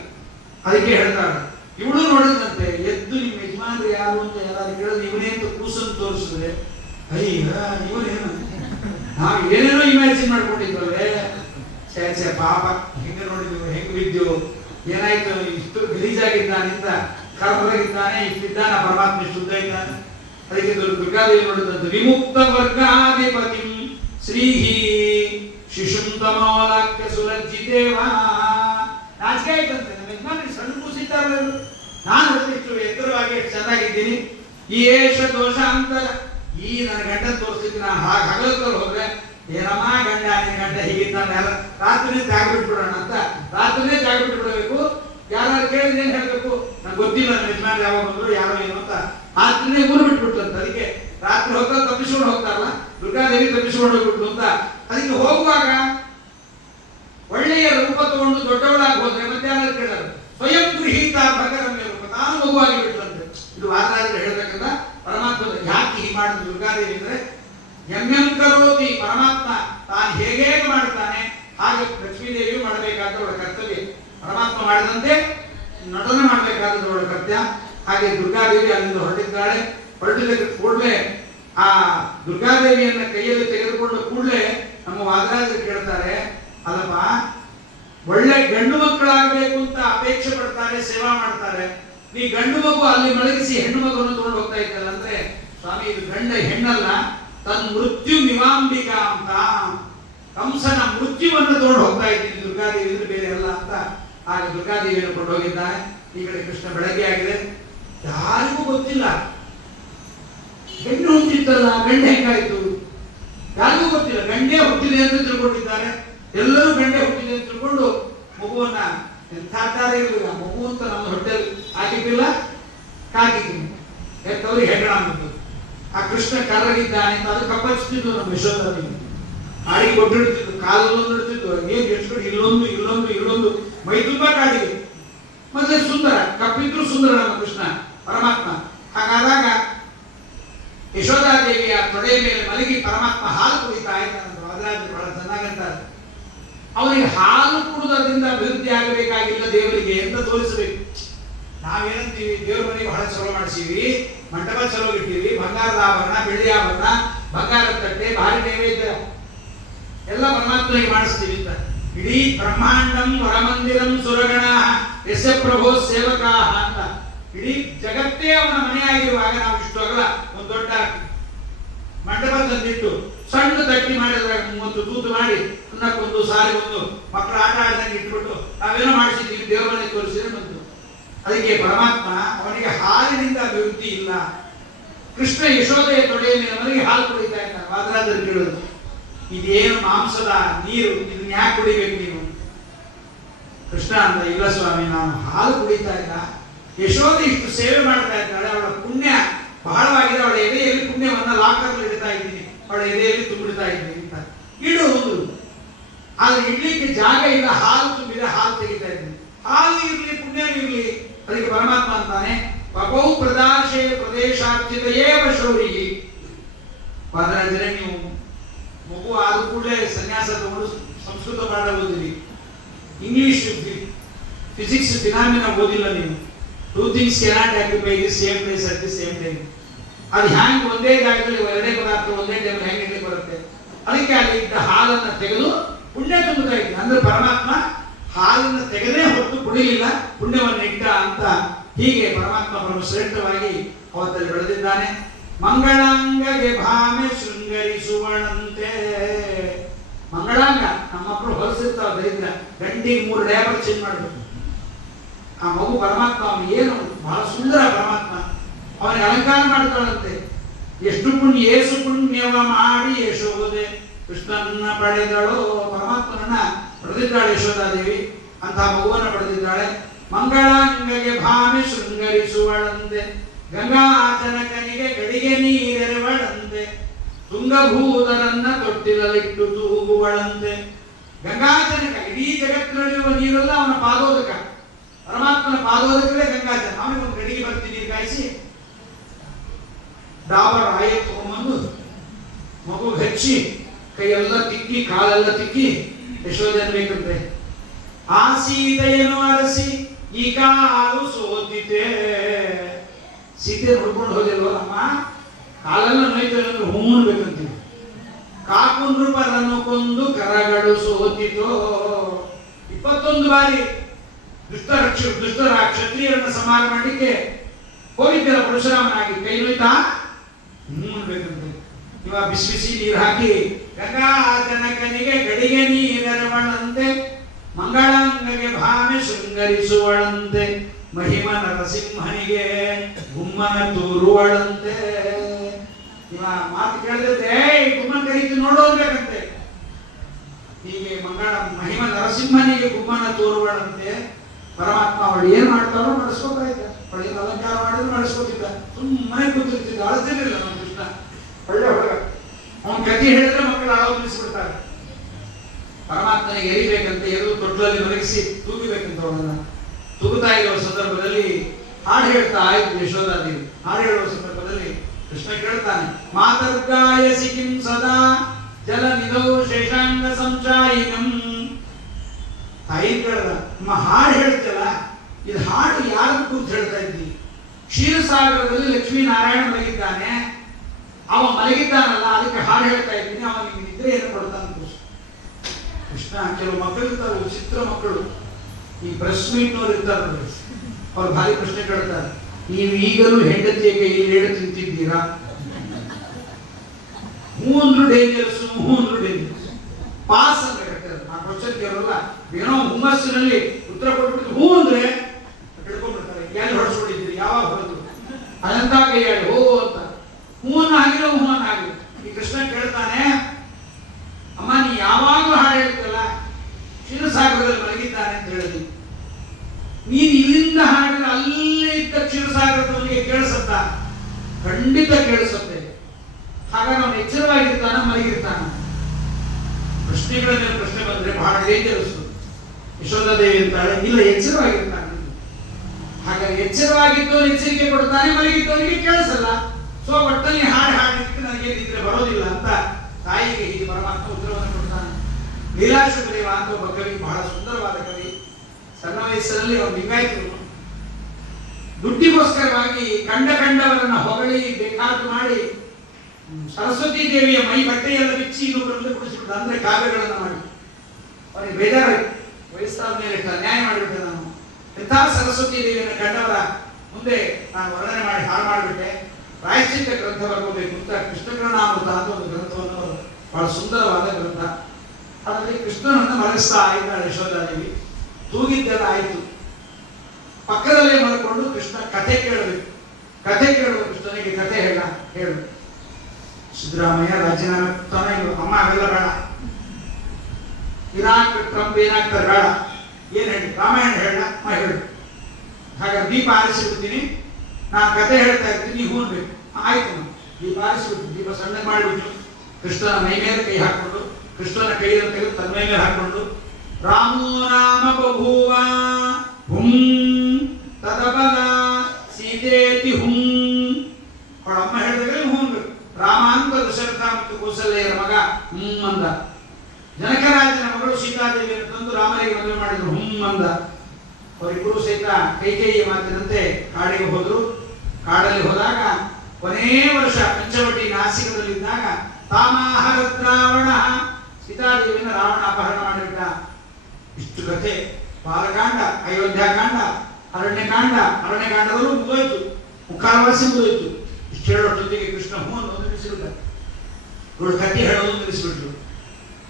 ಅದಕ್ಕೆ ಹೇಳ್ತಾರೆ, ಇವಳು ನೋಡಿದಂತೆ ಎದ್ದು ನಿಮ್ಮ ಯಜಮಾನ್ರು ಯಾರು ಅಂತ ಯಾರು ಕೇಳಿದ್ರೆ ಇವನೇ ಅಂತ ಕೂಸನ್ನು ತೋರಿಸಿದ್ರೆ, ಅಯ್ಯ ಇವನೇನು, ನಾವು ಏನೇನೋ ಇಮ್ಯಾಜಿನ್ ಮಾಡ್ಕೊಂಡಿದ್ವಲ್ವೇ, ಛೇ ಪಾಪ, ಹೆಂಗ ನೋಡಿದ್ವಿ, ಹೆಂಗ್ ಬಿದ್ದೆವು, ಏನಾಯ್ತು, ಇಷ್ಟು ಗಲೀಜಾಗಿದ್ದಾನೆ ಅಂತ ಕರ್ಮರಾಗಿದ್ದಾನೆ, ಇಷ್ಟಿದ್ದಾನೆ, ಪರಮಾತ್ಮ ಶುದ್ಧ ಇದ್ದಾನೆ. ಅದಕ್ಕೆ ದುರ್ಗಾದೇವಿ ನೋಡಿದಂತೆ ವಿಮುಕ್ತ ವರ್ಗಾಧಿಪತಿ ಶ್ರೀಹಿ ಶಿಶುಂತಮೋಲಾಕ್ಯ ಸುರಜ್ಜಿದೇವ. ನಾಚಿಕೆ ಆಯ್ತಂತೆ, ನಮ್ಮ ಯಜಮಾನ್ರಿಗೆ ಸಣ್ಣ ಕೂಸಿದ್ದಾರಲ್ಲ, ನಾನು ಇಷ್ಟು ಎತ್ತರವಾಗಿ ಎಷ್ಟು ಚೆನ್ನಾಗಿದ್ದೀನಿ, ಈ ಏಷ ದೋಷಾಂತರ, ಈ ನನ್ನ ಗಂಡ ತೋರಿಸ್ತಿದ್ದೀನಿ. ನಾನು ಹಗಲತ್ತಲ್ಲಿ ಹೋದ್ರೆ ಏನಮ್ಮ ಗಂಡ ನಿನ್ನ ಗಂಡ ಹೀಗಿದ್ದಾನೆ, ರಾತ್ರಿನೇ ಜಾಗ ಬಿಟ್ಬಿಡೋಣ ಅಂತ ರಾತ್ರಿನೇ ಜಾಗ ಬಿಟ್ಬಿಡಬೇಕು. ಯಾರು ಕೇಳಿದ್ರೆ ಏನ್ ಹೇಳ್ಬೇಕು, ನಂಗೆ ಗೊತ್ತಿಲ್ಲ ನಮ್ಮ ಯಜಮಾನ್ ಯಾವಾಗ ಬಂದ್ರು ಯಾರೋ ಏನು ಅಂತ ರಾತ್ರಿನೇ ಊರು ಬಿಟ್ಬಿಟ್ಟಂತ. ಅದಕ್ಕೆ ರಾತ್ರಿ ಹೋಗ್ತಾ ತಪ್ಪಿಸ್ಕೊಂಡು ಹೋಗ್ತಾರಲ್ಲ, ದುರ್ಗಾದೇವಿ ತಪ್ಪಿಸ್ಕೊಂಡು ಹೋಗ್ಬಿಟ್ಲು ಅಂತ. ಅದಕ್ಕೆ ಹೋಗುವಾಗ ಒಳ್ಳೆಯ ರೂಪ ತಗೊಂಡು ದೊಡ್ಡವಳಾಗಿ ಹೋದ್ರೆ ಮತ್ತೆ ಯಾರು ಕೇಳೋರು, ಸ್ವಯಂ ಗೃಹೀತ ಭಗರಮ್ಯ ರೂಪ, ತಾನು ಮಗುವಾಗಿ ಬಿಟ್ಲಂತೆ. ಇದು ವಾದರಾಜರು ಹೇಳ್ತಕ್ಕಂಥ ಪರಮಾತ್ಮ. ಯಾಕೆ ಹೀಗೆ ಮಾಡಿದ ದುರ್ಗಾದೇವಿ ಅಂದ್ರೆ, ಯಮ್ಯಂ ಕರೋತಿ, ಪರಮಾತ್ಮ ತಾನು ಹೇಗೆ ಮಾಡ್ತಾನೆ ಹಾಗೆ ಲಕ್ಷ್ಮೀದೇವಿಯು ಮಾಡಬೇಕಾದ ಅವಳ ಕರ್ತವ್ಯ. ಪರಮಾತ್ಮ ಮಾಡಿದಂತೆ ನಟನೆ ಮಾಡಬೇಕಾದದ್ದು ಅವಳ ಕೃತ್ಯ. ಹಾಗೆ ದುರ್ಗಾದೇವಿ ಅಲ್ಲಿಂದ ಹೊರಟಿದ್ದಾಳೆ. ಹೊರಟಿದ ಕೂಡಲೇ ಆ ದುರ್ಗಾದೇವಿಯನ್ನ ಕೈಯಲ್ಲಿ ತೆಗೆದುಕೊಂಡು ಕೂಡಲೇ ನಮ್ಮ ವಾದರಾಜರು ಕೇಳ್ತಾರೆ, ಅಲ್ಲಪ್ಪ ಒಳ್ಳೆ ಗಂಡು ಮಕ್ಕಳಾಗಬೇಕು ಅಂತ ಅಪೇಕ್ಷೆ ಪಡ್ತಾರೆ, ಸೇವಾ ಮಾಡ್ತಾರೆ, ನೀ ಗಂಡು ಮಗು ಅಲ್ಲಿ ಮಲಗಿಸಿ ಹೆಣ್ಣು ಮಗುವನ್ನು ತಗೊಂಡು ಹೋಗ್ತಾ ಇದ್ದಲ್ಲ ಅಂದ್ರೆ, ಸ್ವಾಮಿ ಇದು ಗಂಡ ಹೆಣ್ಣಲ್ಲ, ತನ್ನ ಮೃತ್ಯು ನಿವಾಂಬಿಕಾ ಅಂತ ಕಂಸನ ಮೃತ್ಯುವನ್ನು ತಗೊಂಡು ಹೋಗ್ತಾ ಇದ್ದೀನಿ ದುರ್ಗಾದೇವಿ ಇದ್ರೆ ಬೇರೆ ಅಲ್ಲ ಅಂತ. ಆಗ ದುರ್ಗಾದೇವಿಯನ್ನು ಕೊಂಡು ಹೋಗಿದ್ದಾನೆ. ಈ ಕಡೆ ಕೃಷ್ಣ ಬೆಳಗ್ಗೆ ಆಗಿದೆ, ಯಾರಿಗೂ ಗೊತ್ತಿಲ್ಲ ಹೆಣ್ಣು ಹುಟ್ಟಿತ್ತಲ್ಲ, ಗಂಡ ಹೆಂಗಾಯ್ತು ಯಾರಿಗೂ ಗೊತ್ತಿಲ್ಲ. ಗಂಡೇ ಹುಟ್ಟಿದೆ ಅಂತ ತಿಳ್ಕೊಂಡಿದ್ದಾರೆ ಎಲ್ಲರೂ, ಗಂಡೇ ಹುಟ್ಟಿದೆ ಅಂತ ತಿಳ್ಕೊಂಡು ಮಗುವನ್ನ ಎಂಥ ಇರಲಿಲ್ಲ, ಮಗು ಅಂತ ನಮ್ಮ ಹೊಟ್ಟೆಯಲ್ಲಿ ಹಾಕಿದ್ದಿಲ್ಲ, ಕಾಕಿದ್ದೀನಿ ಹೆತ್ತವ್ರಿಗೆ ಹೆಗಣ ಅಂಬಿಟ್ಟು. ಆ ಕೃಷ್ಣ ಕರಗಿದ್ದಾನೆ ಅಂತ ಅದು ಕಪ್ಪಚ್ತಿದ್ದು ನಮ್ಮ ಯಶೋಧರಿಗೆ ಆಡಿಗೆ ಒಡ್ಡಿಡ್ತಿದ್ದು, ಕಾಲಲ್ಲೊಂದು ಇಡ್ತಿದ್ದು, ಏನ್ ಎಚ್ಕೊಂಡು ಇಲ್ಲೊಂದು ಮೈ ತುಂಬಾ ಕಾಡಿಗೆ. ಮತ್ತೆ ಸುಂದರ, ಕಪ್ಪಿದ್ರು ಸುಂದರ ನಮ್ಮ ಕೃಷ್ಣ ಪರಮಾತ್ಮ. ಹಾಗಾದಾಗ ಯಶೋಧಾದೇವಿಯ ತೊಡೆಯ ಮೇಲೆ ಮಲಗಿ ಪರಮಾತ್ಮ ಹಾಲು ಕುಡಿತಾ ಇದ್ದಾನೆ. ವಾದರಾಜರು ಬಹಳ ಚೆನ್ನಾಗಂತಾರೆ, ಅವನಿಗೆ ಹಾಲು ಕುಡಿದ್ರಿಂದ ಅಭಿವೃದ್ಧಿ ಆಗಬೇಕಾಗಿಲ್ಲ ದೇವರಿಗೆ ಅಂತ ತೋರಿಸಬೇಕು. ನಾವೇನಂತೀವಿ, ದೇವ್ರ ಮನೆಗೆ ಬಹಳ ಚಲೋ ಮಾಡಿಸೀವಿ, ಮಂಟಪ ಚಲೋ ಇಟ್ಟಿವಿ, ಬಂಗಾರದ ಆಭರಣ, ಬೆಳ್ಳಿ ಆಭರಣ, ಬಂಗಾರದ ತಟ್ಟೆ, ಭಾರಿ ನೈವೇದ್ಯ ಎಲ್ಲ ಪರಮಾತ್ಮನಿಗೆ ಮಾಡಿಸ್ತೀವಿ ಅಂತ. ಇಡೀ ಬ್ರಹ್ಮಾಂಡಂ ವರಮಂದಿರಂ ಸುರಗಣ ಯಶ ಪ್ರಭೋ ಸೇವಕಾ ಅಂತ ಇಡೀ ಜಗತ್ತೇ ಅವನ ಮನೆ ಆಗಿರುವಾಗ ನಾವು ಇಷ್ಟು ಅಗಲ ಒಂದು ದೊಡ್ಡ ಮಂಟಪ ತಂದಿಟ್ಟು ಸಣ್ಣ ತಟ್ಟಿ ಮಾಡಿದ್ರೆ ಒಂದು ತೂತು ಮಾಡಿ ಅನ್ನಕ್ಕೊಂದು ಸಾರಿಗೊಂದು ಮಕ್ಕಳು ಆಟ ಆಡ್ದಂಗೆ ಇಟ್ಬಿಟ್ಟು ನಾವೇನೋ ಮಾಡಿಸಿದ್ದೀವಿ, ದೇವರ ಮನೆ ತೋರಿಸಿದ್ರೆ ಬಂತು. ಅದಕ್ಕೆ ಪರಮಾತ್ಮ ಅವನಿಗೆ ಹಾಲಿನಿಂದ ಅಭಿವೃದ್ಧಿ ಇಲ್ಲ. ಕೃಷ್ಣ ಯಶೋದೆಯ ತೊಡೆಯ ಮೇಲೆ ಮನೆಗೆ ಹಾಲು ಕುಡಿತಾ ಇದ್ದಾನೆ. ವಾದರಾಜರು ಕೇಳೋದು, ಇದೇನು ಮಾಂಸದ ನೀರು, ಇದನ್ನ ಯಾಕೆ ಕುಡಿಬೇಕು ನೀನು? ಕೃಷ್ಣ ಅಂತ, ಇಲ್ಲ ಸ್ವಾಮಿ ನಾನು ಹಾಲು ಕುಡಿತಾ ಇಲ್ಲ, ಯಶೋದೆ ಇಷ್ಟು ಸೇವೆ ಮಾಡ್ತಾ ಇದ್ದಾಳೆ, ಅವಳ ಪುಣ್ಯ ಬಹಳವಾಗಿದೆ, ಅವಳ ಎದೆಯಲ್ಲಿ ಪುಣ್ಯವನ್ನ ಲಾಕರ್ಲಿ ಇಡ್ತಾ ಇದ್ದೀನಿ, ಅವಳ ಎದೆಯಲ್ಲಿ ತುಂಬಿಡ್ತಾ ಇದ್ದೀನಿ ಅಂತ. ಇಡುವುದು ಆದ್ರೆ ಇಡ್ಲಿಕ್ಕೆ ಜಾಗ ಇಲ್ಲ, ಹಾಲು ತುಂಬಿದೆ, ಹಾಲು ತೆಗಿತಾ ಇದ್ದೀನಿ. ಹಾಲು ಇರ್ಲಿ ಪುಣ್ಯನೂ ಇರ್ಲಿ. ಅದಕ್ಕೆ ಪರಮಾತ್ಮ ಅಂತಾನೆ, ಪಪೌ ಪ್ರದಾಶೇ ಪ್ರದೇಶಾರ್ಚಿತಯೇವ ಶೌರಿ. ವಾದರಾಜರೇ, ನೀವು ಮಗು ಆದ ಕೂಡಲೇ ಸನ್ಯಾಸ ತಗೊಂಡು ಸಂಸ್ಕೃತ ಪಾಠ ಓದಿರಿ, ಇಂಗ್ಲಿಷ್ ಫಿಸಿಕ್ಸ್ ಫಿನಾಮಿನಾ ಓದಿಲ್ಲ ನೀವು. Two things cannot occupy the same place at the same time. ಅದು ಹ್ಯಾಂಗ್ ಒಂದೇ ಜಾಗದಲ್ಲಿ ಎರಡೇ ಪದಾರ್ಥ ಒಂದೇ ಟೈಮ್ ಹೆಂಗೆ ಬರುತ್ತೆ? ಅದಕ್ಕೆ ಅಲ್ಲಿ ಇದ್ದ ಹಾಲನ್ನು ತೆಗೆದು ಪುಣ್ಯ ತುಂಬುತ್ತಾ ಇದ್ದ. ಅಂದ್ರೆ ಪರಮಾತ್ಮ ಹಾಲನ್ನು ತೆಗೆದೇ ಹೊತ್ತು ಕುಡಿಲಿಲ್ಲ, ಪುಣ್ಯವನ್ನು ಇಟ್ಟ ಅಂತ. ಹೀಗೆ ಪರಮಾತ್ಮ ಪರಮ ಶ್ರೇಷ್ಠವಾಗಿ ಅವತ್ತಲ್ಲಿ ಬೆಳೆದಿದ್ದಾನೆ. ಮಂಗಳಾಂಗಗೆ ಭಾಮೆ ಶೃಂಗರಿಸುವಳಂತೆ. ಮಂಗಳಾಂಗ ನಮ್ಮ ಮಕ್ಕಳು ಹೊಲಸಿರ್ತಾವ ದರಿದ್ರ, ಗಂಟಿಗೆ 3 ಡಯಾಪರ್ ಚೇಂಜ್ ಮಾಡಬೇಕು. ಆ ಮಗು ಪರಮಾತ್ಮ ಅವನು ಏನು ಬಹಳ ಸುಂದರ ಪರಮಾತ್ಮ, ಅವನಿಗೆ ಅಲಂಕಾರ ಮಾಡ್ತಾಳಂತೆ. ಎಷ್ಟು ಪುಣ್ಯ, ಏಸು ಪುಣ್ಯವ ಮಾಡಿ ಯಶೋದೆ ಕೃಷ್ಣನ ಪಡೆದಳು. ಪರಮಾತ್ಮನನ್ನ ಪಡೆದಿದ್ದಾಳೆ ಯಶೋಧಾದೇವಿ, ಅಂತಹ ಮಗುವನ್ನ ಪಡೆದಿದ್ದಾಳೆ. ಮಂಗಳಾಂಗಗೆ ಭಾಮೆ ಶೃಂಗರಿಸುವಳಂತೆ, ಗಂಗಾಜನಕನಿಗೆ ಗಡಿಗೆ ನೀರೆರವಳಂತೆ, ತುಂಗಭೂತರನ್ನ ತೊಟ್ಟಿಲಲ್ಲಿಟ್ಟು ತೂಗುವಳಂತೆ. ಗಂಗಾಜನಕ, ಇಡೀ ಜಗತ್ತಿನಲ್ಲಿರುವ ನೀರೆಲ್ಲ ಅವನ ಪಾದೋದಕ, ಪರಮಾತ್ಮನ ಪಾದೋದಕವೇ ಗಂಗಾಜನ. ಅವನಿಗೆ ಒಂದು ಗಡಿಗೆ ಬರ್ತಿ ನೀರು ಕಾಯಿಸಿ ಡಾಬರ್ ಆಯ ತಗೊಂಬಂದು ಮಗು ಹಚ್ಚಿ ಕೈಯೆಲ್ಲ ತಿಕ್ಕಿ ಕಾಲೆಲ್ಲ ತಿಕ್ಕಿ ಯಶೋಧೆ ಅನ್ಬೇಕಂತೆ. ಆ ಸೀತೆಯನ್ನು ಅರಸಿ ಈ ಕಾಲು ಸೋತಿತೆ. ಸೀತೆ ನೋಡ್ಕೊಂಡು ಹೋದಿಲ್ವ ನಮ್ಮ ಕಾಲೆಲ್ಲ ನೋಯ್ತಾರೆ ಅಂದ್ರೆ ಹೂ ಅನ್ಬೇಕಂತೀವಿ. ಕಾಕುಂದ್ರೂಪರನ್ನು ಕೊಂದು ಕರಗಳು ಸೋತಿತೋ. 21 ಬಾರಿ ದುಷ್ಟರ ಕ್ಷತ್ರಿಯರನ್ನು ಸಂಹಾರ ಮಾಡಲಿಕ್ಕೆ ಹೋಗಿದ್ದೆಲ್ಲ ಪರಶುರಾಮನಾಗಿ, ಕೈ ನೋಯ್ತಾ ಅನ್ಬೇಕಂತೆ. ಇವ ಬಿಸಿ ಬಿಸಿ ನೀರು ಹಾಕಿ ಗಂಗಾ ಜನಕನಿಗೆ ಗಡಿಗೆ ನೀರೆರವಳಂತೆ, ಮಂಗಳಾಂಗಗೆ ಭಾಮೆ ಶೃಂಗರಿಸುವಳಂತೆ, ಮಹಿಮ ನರಸಿಂಹನಿಗೆ ಗುಮ್ಮನ ತೋರುವಳಂತೆ. ಇವ ಮಾತು ಕೇಳಿದ್ರೆ ಗುಮ್ಮನ ಕರೀತಿ ನೋಡೋಗ್ಬೇಕಂತೆ. ಹೀಗೆ ಮಹಿಮ ನರಸಿಂಹನಿಗೆ ಗುಮ್ಮನ ತೋರುವಳಂತೆ. ಪರಮಾತ್ಮ ಅವಳು ಏನ್ ಮಾಡ್ತಾರೋ ನಡೆಸ್ಕೋತಾ ಇದ್ದ, ಅವಳಿಗೆ ಅಲಂಕಾರ ಮಾಡಿದ್ರು ನಡೆಸ್ಕೋತಿದ್ದ, ಸುಮ್ಮನೆ ಕೂತಿರ್ತಿದ್ದ, ಅಳತಿರ್ಲಿಲ್ಲ ನಮ್ಮ ಕೃಷ್ಣ. ಒಳ್ಳೆ ಹುಡುಗ, ಅವನ ಕಥೆ ಹೇಳಿದ್ರೆ ಮಕ್ಕಳು ಆಲೋಚಿಸ್ಬಿಡ್ತಾರೆ. ಪರಮಾತ್ಮನಿಗೆ ಎರಿಬೇಕಂತೆ, ಎರು ತೊಟ್ಲಲ್ಲಿ ಮಲಗಿಸಿ ತೂಗಿಬೇಕಂತ ಅವಳನ್ನ. ತೂಗುತ್ತಾ ಇರುವ ಸಂದರ್ಭದಲ್ಲಿ ಹಾಡು ಹೇಳ್ತಾ ಆಯ್ತು ಯಶೋಧಾದೇವಿ. ಹಾಡು ಹೇಳುವ ಸಂದರ್ಭದಲ್ಲಿ ಕೃಷ್ಣ ಕೇಳ್ತಾನೆ, ಮಾತರ್ಗಾಯಸಿ ಕಿಂ ಸದಾ ಜಲ ನಿಧೌ ಶೇಷಾಂಗ ಸಂಚಾಯಿನಂ. ತಾಯಿ ಕೇಳ್ದ, ನಮ್ಮ ಹಾಡು ಹೇಳ್ತಲ್ಲ, ಇದು ಹಾಡು ಯಾತಕ್ಕೂ ಅಂತ ಹೇಳ್ತಾ ಇದ್ದೀನಿ. ಕ್ಷೀರಸಾಗರದಲ್ಲಿ ಲಕ್ಷ್ಮೀನಾರಾಯಣ ಮಲಗಿದ್ದಾನೆ, ಅವ ಮಲಗಿದ್ದಾನಲ್ಲ, ಅದಕ್ಕೆ ಹಾಡು ಹೇಳ್ತಾ ಇದ್ದೀನಿ. ಅವನಿಗೆ ನಿದ್ರೆಯನ್ನು ಕೊಡ್ತಾನೆ. ಕೃಷ್ಣ ಕೆಲವು ಮಕ್ಕಳು ಇರ್ತಾರೆ, ವಿಚಿತ್ರ ಮಕ್ಕಳು. ಈ ಪ್ರೆಸ್ ಮೀಟ್ನವ್ರು ಇರ್ತಾರೆ ನೋಡಿ, ಅವ್ರು ಭಾರಿ ಪ್ರಶ್ನೆ ಕೇಳ್ತಾರೆ. ನೀವು ಈಗಲೂ ಹೆಂಡತಿಯ ಕೈಯಲ್ಲಿ ಹೇಳಿ ತಿಂತಿದ್ದೀರಾ? ಹೂ ಅಂದ್ರು ಡೇಂಜರ್ಸ್, ಹೂ ಅಂದ್ರು ಡೇಂಜರ್ಸ್. ಪಾಸ್ ಅಂತ ಹೇಳ್ತಾರೆ. ಆ ಕ್ವಶನ್ ಕೇಳಲ್ಲ, ಏನೋ ಹುಮ್ಮಸ್ಸಿನಲ್ಲಿ ಉತ್ತರ ಕೊಟ್ಬಿಟ್ಟು ಹೂ ಅಂದ್ರೆ ಹಿಡ್ಕೊಂಡ್ಬಿಡ್ತಾರೆ. ಎಲ್ಲಿ ಹೊಡೆಸ್ಕೊಂಡಿದ್ದೀರಿ, ಯಾವಾಗ ಹೊಡೆದ್ರು, ಅದಂತ ಕೈ ಹೇಳಿ ಹೋ ಅಂತ. ಹೂವನ್ನ ಆಗಿರೋ ಹೂವನ್ನ ಆಗಲಿ. ಈ ಕೃಷ್ಣ ಕೇಳ್ತಾನೆ, ಅಮ್ಮ ನೀ ಯಾವಾಗಲೂ ಹಾಡು ಹೇಳ್ತಲ್ಲ, ಕ್ಷೀರಸಾಗರದಲ್ಲಿ ಮಲಗಿದ್ದಾನೆ ಅಂತ ಹೇಳಿದ್ವಿ. ನೀನು ಇಲ್ಲಿಂದ ಹಾಡಿದ್ರೆ ಅಲ್ಲೇ ಇದ್ದ ಕ್ಷೀರಸಾಗರದವನಿಗೆ ಕೇಳಿಸತ್ತ? ಖಂಡಿತ ಕೇಳಿಸುತ್ತೆ. ಹಾಗಾಗಿ ಅವನು ಎಚ್ಚರವಾಗಿರ್ತಾನ, ಮಲಗಿರ್ತಾನ? ಪ್ರಶ್ನೆಗಳ ಮೇಲೆ ಪ್ರಶ್ನೆ ಬಂದ್ರೆ ಬಹಳ ಡೇಂಜರಸ್. ಯಶೋಧಾದೇವಿ ಅಂತಾಳೆ, ಇಲ್ಲ ಎಚ್ಚರವಾಗಿರ್ತಾನೆ. ಹಾಗಾಗಿ ಎಚ್ಚರವಾಗಿದ್ದವನು ಎಚ್ಚರಿಕೆ ಕೊಡ್ತಾನೆ, ಮಲಗಿದ್ದವನಿಗೆ ಕೇಳಿಸಲ್ಲ. ಸೊ ಒಟ್ಟಲ್ಲಿ ಹಾಡಿಕ್ಕೆ ನನಗೆ ನಿದ್ರೆ ಬರೋದಿಲ್ಲ ಅಂತ ತಾಯಿಗೆ ಹೀಗೆ ಪರಮಾತ್ಮ ಉತ್ತರವನ್ನು ಕೊಡ್ತಾನೆ. ಲೀಲಾಶುಗ್ರೀವ ಅಂತ ಒಬ್ಬ ಕವಿ, ಬಹಳ ಸುಂದರವಾದ ಕವಿ. ಸಣ್ಣ ವಯಸ್ಸಿನಲ್ಲಿ ಅವನು ಲಿಂಗಾಯತರು. ದುಡ್ಡಿಗೋಸ್ಕರವಾಗಿ ಕಂಡವರನ್ನ ಹೊಗಳಿ ಬೇಕಾದ್ದು ಮಾಡಿ ಸರಸ್ವತಿ ದೇವಿಯ ಮೈ ಬಟ್ಟೆಯೆಲ್ಲ ಬಿಚ್ಚಿ ಇನ್ನೊಬ್ಬರನ್ನು ಕುಡಿಸಿಬಿಟ್ಟ. ಅಂದ್ರೆ ಕಾವ್ಯಗಳನ್ನ ಮಾಡಿ ಅವನಿಗೆ ಬೇಜಾರಾಯ್ತು. ವಯಸ್ಸಾದ ಮೇಲೆ ನ್ಯಾಯ ಮಾಡಿಬಿಟ್ಟೆ ನಾನು. ಎಂಥ ಸರಸ್ವತಿ ದೇವಿಯನ್ನು ಕಂಡವರ ಮುಂದೆ ನಾನು ವರ್ಣನೆ ಮಾಡಿ ಹಾಳು ಮಾಡಿಬಿಟ್ಟೆ. ಪ್ರಾಯಶ್ಚಿತ್ತ ಗ್ರಂಥ ಬರ್ಕೋಬೇಕು ಅಂತ ಕೃಷ್ಣಕರ್ಣಾಮೃತ ಅಂತ ಒಂದು ಗ್ರಂಥವನ್ನು, ಬಹಳ ಸುಂದರವಾದ ಗ್ರಂಥ. ಅದರಲ್ಲಿ ಕೃಷ್ಣನನ್ನು ಮನಸ್ಸಾ ಇದ್ದಾಳೆ ಯಶೋಧಾದೇವಿ. ತೂಗಿದ್ದೆಲ್ಲ ಆಯಿತು. ಪಕ್ಕದಲ್ಲೇ ಮಲ್ಕೊಂಡು ಕೃಷ್ಣ ಕಥೆ ಕೇಳಬೇಕು. ಕಥೆ ಕೇಳುವ ಕೃಷ್ಣನಿಗೆ ಕಥೆ ಹೇಳು. ಸಿದ್ದರಾಮಯ್ಯ ರಾಜೀನಾಮೆ ತಾನೇ ಇಲ್ಲ, ಅಮ್ಮ ಅವೆಲ್ಲ ಬೇಡ, ಇರಾಕ್ ಟ್ರಂಪ್ ಏನಾಗ್ತಾರೆ ಬೇಡ, ಏನ್ ಹೇಳಿ, ರಾಮಾಯಣ ಹೇಳ, ಅಮ್ಮ ಹೇಳು. ಹಾಗಾದ್ರೆ ದೀಪ ಆರಿಸಿಬಿಡ್ತೀನಿ, ನಾನು ಕಥೆ ಹೇಳ್ತಾ ಇರ್ತೀನಿ, ನೀವು ಬೇಕು. ಆಯ್ತು, ದೀಪ ಆರಿಸಿಬಿಟ್ಟು ದೀಪ ಸಣ್ಣ ಮಾಡಿಬಿಟ್ಟು ಕೃಷ್ಣನ ಮೈ ಮೇಲೆ ಕೈ ಹಾಕೊಂಡು, ಕೃಷ್ಣನ ಕೈಯನ್ನು ತೆಗೆದು ತನ್ನ ಮೈ ಮೇಲೆ ಹಾಕೊಂಡು, ರಾಮೋ ನಾಮ ಬಭೂವ ಹುಂ ತದಬಲ ಸೀತೇತಿ ಹುಂ. ಅವಳಮ್ಮ ಹೇಳಿದಾಗ ಹೂ ಅನ್ಬೇಕು. ರಾಮ ಅಂತ ದಶರಥ ಮತ್ತು ಕೌಸಲ್ಯರ ಮಗ ಹುಂ ಅಂದ. ಜನಕರಾಜನ ಮಗಳು ಸೀತಾದೇವಿಯನ್ನು ತಂದು ರಾಮನಿಗೆ ಮದುವೆ ಮಾಡಿದ್ರು, ಹುಂ ಅಂದ. ಅವರಿಬ್ಬರು ಸಹಿತ ಕೈಕೇಯಿಯ ಮಾತಿನಂತೆ ಕಾಡಿಗೆ ಹೋದ್ರು. ಕಾಡಲ್ಲಿ ಹೋದಾಗ ಕೊನೇ ವರ್ಷ ಪಂಚವಟಿ ನಾಸಿಕದಲ್ಲಿದ್ದಾಗ ತಾಮಾಹರತ್ ರಾವಣ, ಸೀತಾದೇವಿಯನ್ನು ರಾವಣ ಅಪಹರಣ ಮಾಡಿಬಿಟ್ಟ. ಇಷ್ಟು ಕಥೆ. ಬಾಲಕಾಂಡ, ಅಯೋಧ್ಯಾಕಾಂಡ, ಅರಣ್ಯಕಾಂಡದಲ್ಲೂ ಮುಗಿದೋಯ್ತು, ಮುಖಾವಾಸಿ ಮುಗಿದೋಯ್ತು. ಇಷ್ಟು ಹೇಳೋಟೊಂದಿಗೆ ಕೃಷ್ಣ ಹೂವನ್ನು ನಿಲ್ಲಿಸಿಬಿಟ್ಟ. ಇವಳು ಕಥೆ ಹೇಳೋದು ನಿಲ್ಲಿಸಿಬಿಟ್ರು.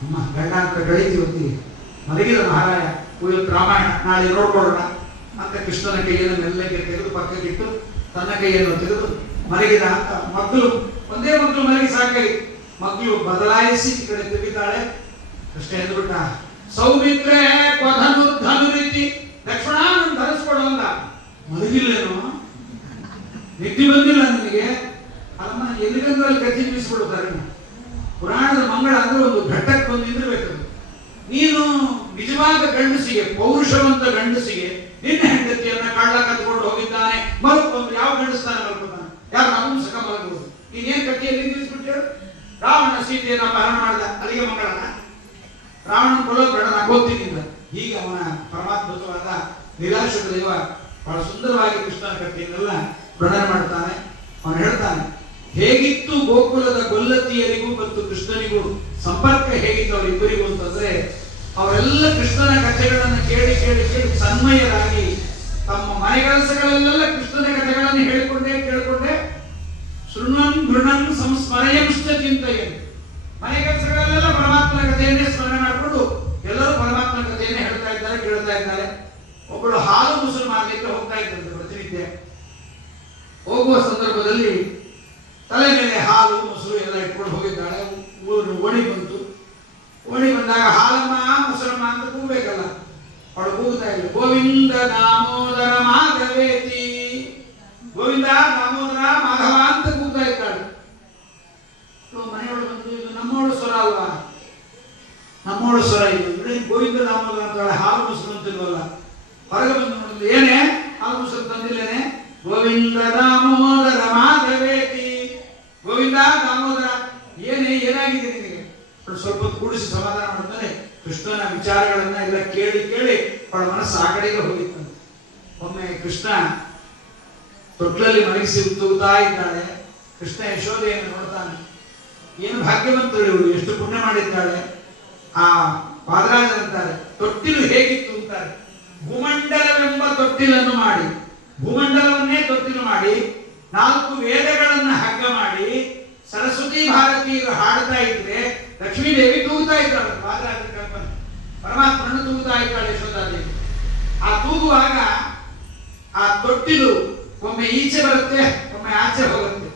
ಅಮ್ಮ ಗಂಡ ಅಂತ ಗಳಿತೀವತ್ತಿ ಮಲಗಿದ ಮಹಾರಾಯ, ಇವತ್ತು ರಾಮಾಯಣ ನಾಳೆ ನೋಡ್ಕೊಳ್ಳೋಣ ಅಂತ ಕೃಷ್ಣನ ಕೈಯನ್ನು ಮೆಲ್ಲಗೆ ತೆಗೆದು ಪಕ್ಕಕ್ಕಿಟ್ಟು ತನ್ನ ಕೈಯನ್ನು ತೆಗೆದು ಮಲಗಿದ ಅಂತ. ಮಕ್ಕಳು ಒಂದೇ ಮಕ್ಕಳು ಮಲಗಿ ಸಾಕಾಗಿ, ಮಕ್ಕಳು ಬದಲಾಯಿಸಿ ಈ ಕಡೆ ತಿರುಗಿದ್ದಾಳೆ. ಕೃಷ್ಣ ಎದ್ಬಿಟ್ಟ. ಸೌಮಿತ್ರೇ ಧನು ರೀತಿ ಲಕ್ಷ್ಮಣ ನಾನು ಧರಿಸ್ಕೊಡು ಅಂದ. ಮಲಗಿಲ್ಲೇನು, ನಿದ್ದೆ ಬಂದಿಲ್ಲ ನಿನಗೆ? ಅಲ್ಲಮ್ಮ ಎಲ್ಲಿಗಂದ್ರಲ್ಲಿ ಕಥೆ ಬೀಸಿಬಿಡುತ್ತಾರೆ. ಪುರಾಣದ ಮಂಗಳ ಅಂದ್ರೆ ಒಂದು ಘಟ್ಟಕ್ಕೆ ಬಂದು ನಿಂದಿರ್ಬೇಕದು. ನೀನು ನಿಜವಾದ ಗಂಡಸಿಗೆ, ಪೌರುಷವಂತ ಗಂಡಸಿಗೆ ನಿನ್ನ ಹೆಂಡತಿಯನ್ನ ಕಳ್ಳ ಕದ್ಕೊಂಡು ಹೋಗಿದ್ದಾನೆ, ಮಲ್ಕೊಂಡು ಯಾವ ಗಂಡಸ್ತಾನೆ ಮಲ್ಕೊತಾನೆ? ಯಾರು ನಪುಂಸಕ ಮಲಗುವುದು? ನೀನೇನ್ ಕಥೆಯಲ್ಲಿ ನಿಲ್ಲಿಸ್ಬಿಟ್ಟು ಹೇಳು. ರಾವಣ ಸೀತೆಯನ್ನು ಅಪಹರಣ ಮಾಡಿದ, ಅಲ್ಲಿಗೆ ಮಂಗಳನ. ರಾವಣನ ಕೊಲ್ಲೋದು ಬೇಡ, ನಾ ಹೋಗ್ತೀನಿ ಅಂತ. ಹೀಗೆ ಅವನ ಪರಮಾದ್ಭುತವಾದ ಲೀಲಾಶುಗ್ರೀವ ಬಹಳ ಸುಂದರವಾಗಿ ಕೃಷ್ಣನ ಕಥೆಯನ್ನೆಲ್ಲ ವರ್ಣನೆ ಮಾಡ್ತಾನೆ. ಅವನು ಹೇಳ್ತಾನೆ, ಹೇಗಿತ್ತು ಗೋಕುಲದ ಗೊಲ್ಲತಿಯರಿಗೂ ಮತ್ತು ಕೃಷ್ಣನಿಗೂ ಸಂಪರ್ಕ ಹೇಗಿತ್ತು ಅವರಿಬ್ಬರಿಗೂ ಅಂತಂದ್ರೆ, ಅವರೆಲ್ಲ ಕೃಷ್ಣನ ಕಥೆಗಳನ್ನು ಕೇಳಿ ಕೇಳಿ ಕೇಳಿ ಸನ್ಮಯರಾಗಿ ತಮ್ಮ ಮನೆಗೆಲಸಗಳಲ್ಲೆಲ್ಲ ಕೃಷ್ಣನ ಕಥೆಗಳನ್ನು ಕೇಳಿಕೊಂಡೇ ಶೃಣ್ವನ್ ಗೃಣನ್ ಸಂಸ್ಮರಯಂಶ್ಚ ಚಿಂತೆಯನ್. ಮನೆಗೆಲಸಗಳಲ್ಲೆಲ್ಲ ಪರಮಾತ್ಮನ ಕಥೆಯನ್ನೇ ಸ್ಮರಣೆ ಮಾಡಿಕೊಂಡು ಎಲ್ಲರೂ ಪರಮಾತ್ಮನ ಕಥೆಯನ್ನೇ ಕೇಳ್ತಾ ಇದ್ದಾರೆ. ಒಬ್ಬಳು ಹಾಲು ಮೊಸರು ಮಾಡಲಿಕ್ಕೆ ಹೋಗ್ತಾ ಇದ್ದಂತೆ ಪ್ರತಿನಿತ್ಯ. ಹೋಗುವ ಸಂದರ್ಭದಲ್ಲಿ ತಲೆ ಮೇಲೆ ಹಾಲು ಮೊಸರು ಎಲ್ಲ ಇಟ್ಕೊಂಡು ಹೋಗಿದ್ದಾಳೆ. ಓಣಿ ಬಂತು. ಓಣಿ ಬಂದಾಗ ಹಾಲಮ್ಮ ಮೊಸರಮ್ಮ ಅಂತ ಕೂಗಬೇಕಲ್ಲ, ಅವಳು ಕೂಗ್ತಾ ಇಲ್ಲ. ಗೋವಿಂದ ದಾಮೋದರ ಮಾಧವೇತಿ, ಗೋವಿಂದ ದಾಮೋದರ ಮಾಧವ ಅಂತ ಕೂಗ್ತಾ ಇದ್ದಾಳೆ. ಮನೆಯೊಳು ಬಂದು, ಇದು ನಮ್ಮವಳು ಸ್ವರ ಅಲ್ವಾ? ನಮ್ಮವಳು ಸ್ವರ ಇದು. ಗೋವಿಂದ ದಾಮೋದರ ಅಂತಾಳೆ, ಹಾಲು ಮೊಸರು ಅಂತಿಲ್ವಲ್ಲ. ಹೊರಗೆ ಬಂದು ನೋಡಿದ್ಲು, ಏನೇ ಹಾಲು ಮೊಸರು ತಂದಿಲ್ಲೇನೆ? ಗೋವಿಂದ ದಾಮೋದರ ಮಾಧವೇತಿ, ಗೋವಿಂದ ದಾಮೋದರ ಏನಾಗಿದೆ ನಿನಗೆ? ಸ್ವಲ್ಪ ಕೂಡಿಸಿ ಸಮಾಧಾನ ಮಾಡ್ತಾನೆ. ಕೃಷ್ಣನ ವಿಚಾರಗಳನ್ನ ಎಲ್ಲ ಕೇಳಿ ಕೇಳಿ ಅವಳ ಮನಸ್ಸು ಆ ಕಡೆಗೆ ಹೋಗಿತ್ತಂತೆ. ಒಮ್ಮೆ ಕೃಷ್ಣ ತೊಟ್ಲಲ್ಲಿ ಮಲಗಿಸಿ ತೂಗುತ್ತಾ ಇದ್ದಾಳೆ. ಕೃಷ್ಣ ಯಶೋದೆಯನ್ನು ನೋಡ್ತಾನೆ. ಏನು ಭಾಗ್ಯವಂತಳು ಇವಳು, ಎಷ್ಟು ಪುಣ್ಯ ಮಾಡಿದ್ದಾಳೆ. ಆ ವಾದರಾಜರಂತಾರೆ, ತೊಟ್ಟಿಲು ಹೇಗಿತ್ತು ಅಂತಾರೆ, ಭೂಮಂಡಲವೆಂಬ ತೊಟ್ಟಿಲನ್ನು ಮಾಡಿ, ಭೂಮಂಡಲವನ್ನೇ ತೊಟ್ಟಿಲು ಮಾಡಿ 4 ವೇದಗಳನ್ನ ಹಗ್ಗ ಮಾಡಿ ಸರಸ್ವತಿ ಭಾರತೀಯರು ಹಾಡ್ತಾ ಇದ್ರೆ ಲಕ್ಷ್ಮೀದೇವಿ ತೂಗುತ್ತಾ ಇದ್ದಾಳೆ. ವಾದರಾಜರ ಕಲ್ಪನೆ, ಪರಮಾತ್ಮನನ್ನು ತೂಗುತ್ತಾ ಇದ್ದಾಳೆ ಯಶೋಧಾದೇವಿ. ಆ ತೂಗುವಾಗ ಆ ತೊಟ್ಟಿಲು ಒಮ್ಮೆ ಈಚೆ ಬರುತ್ತೆ, ಒಮ್ಮೆ ಆಚೆ ಹೋಗುತ್ತೆ.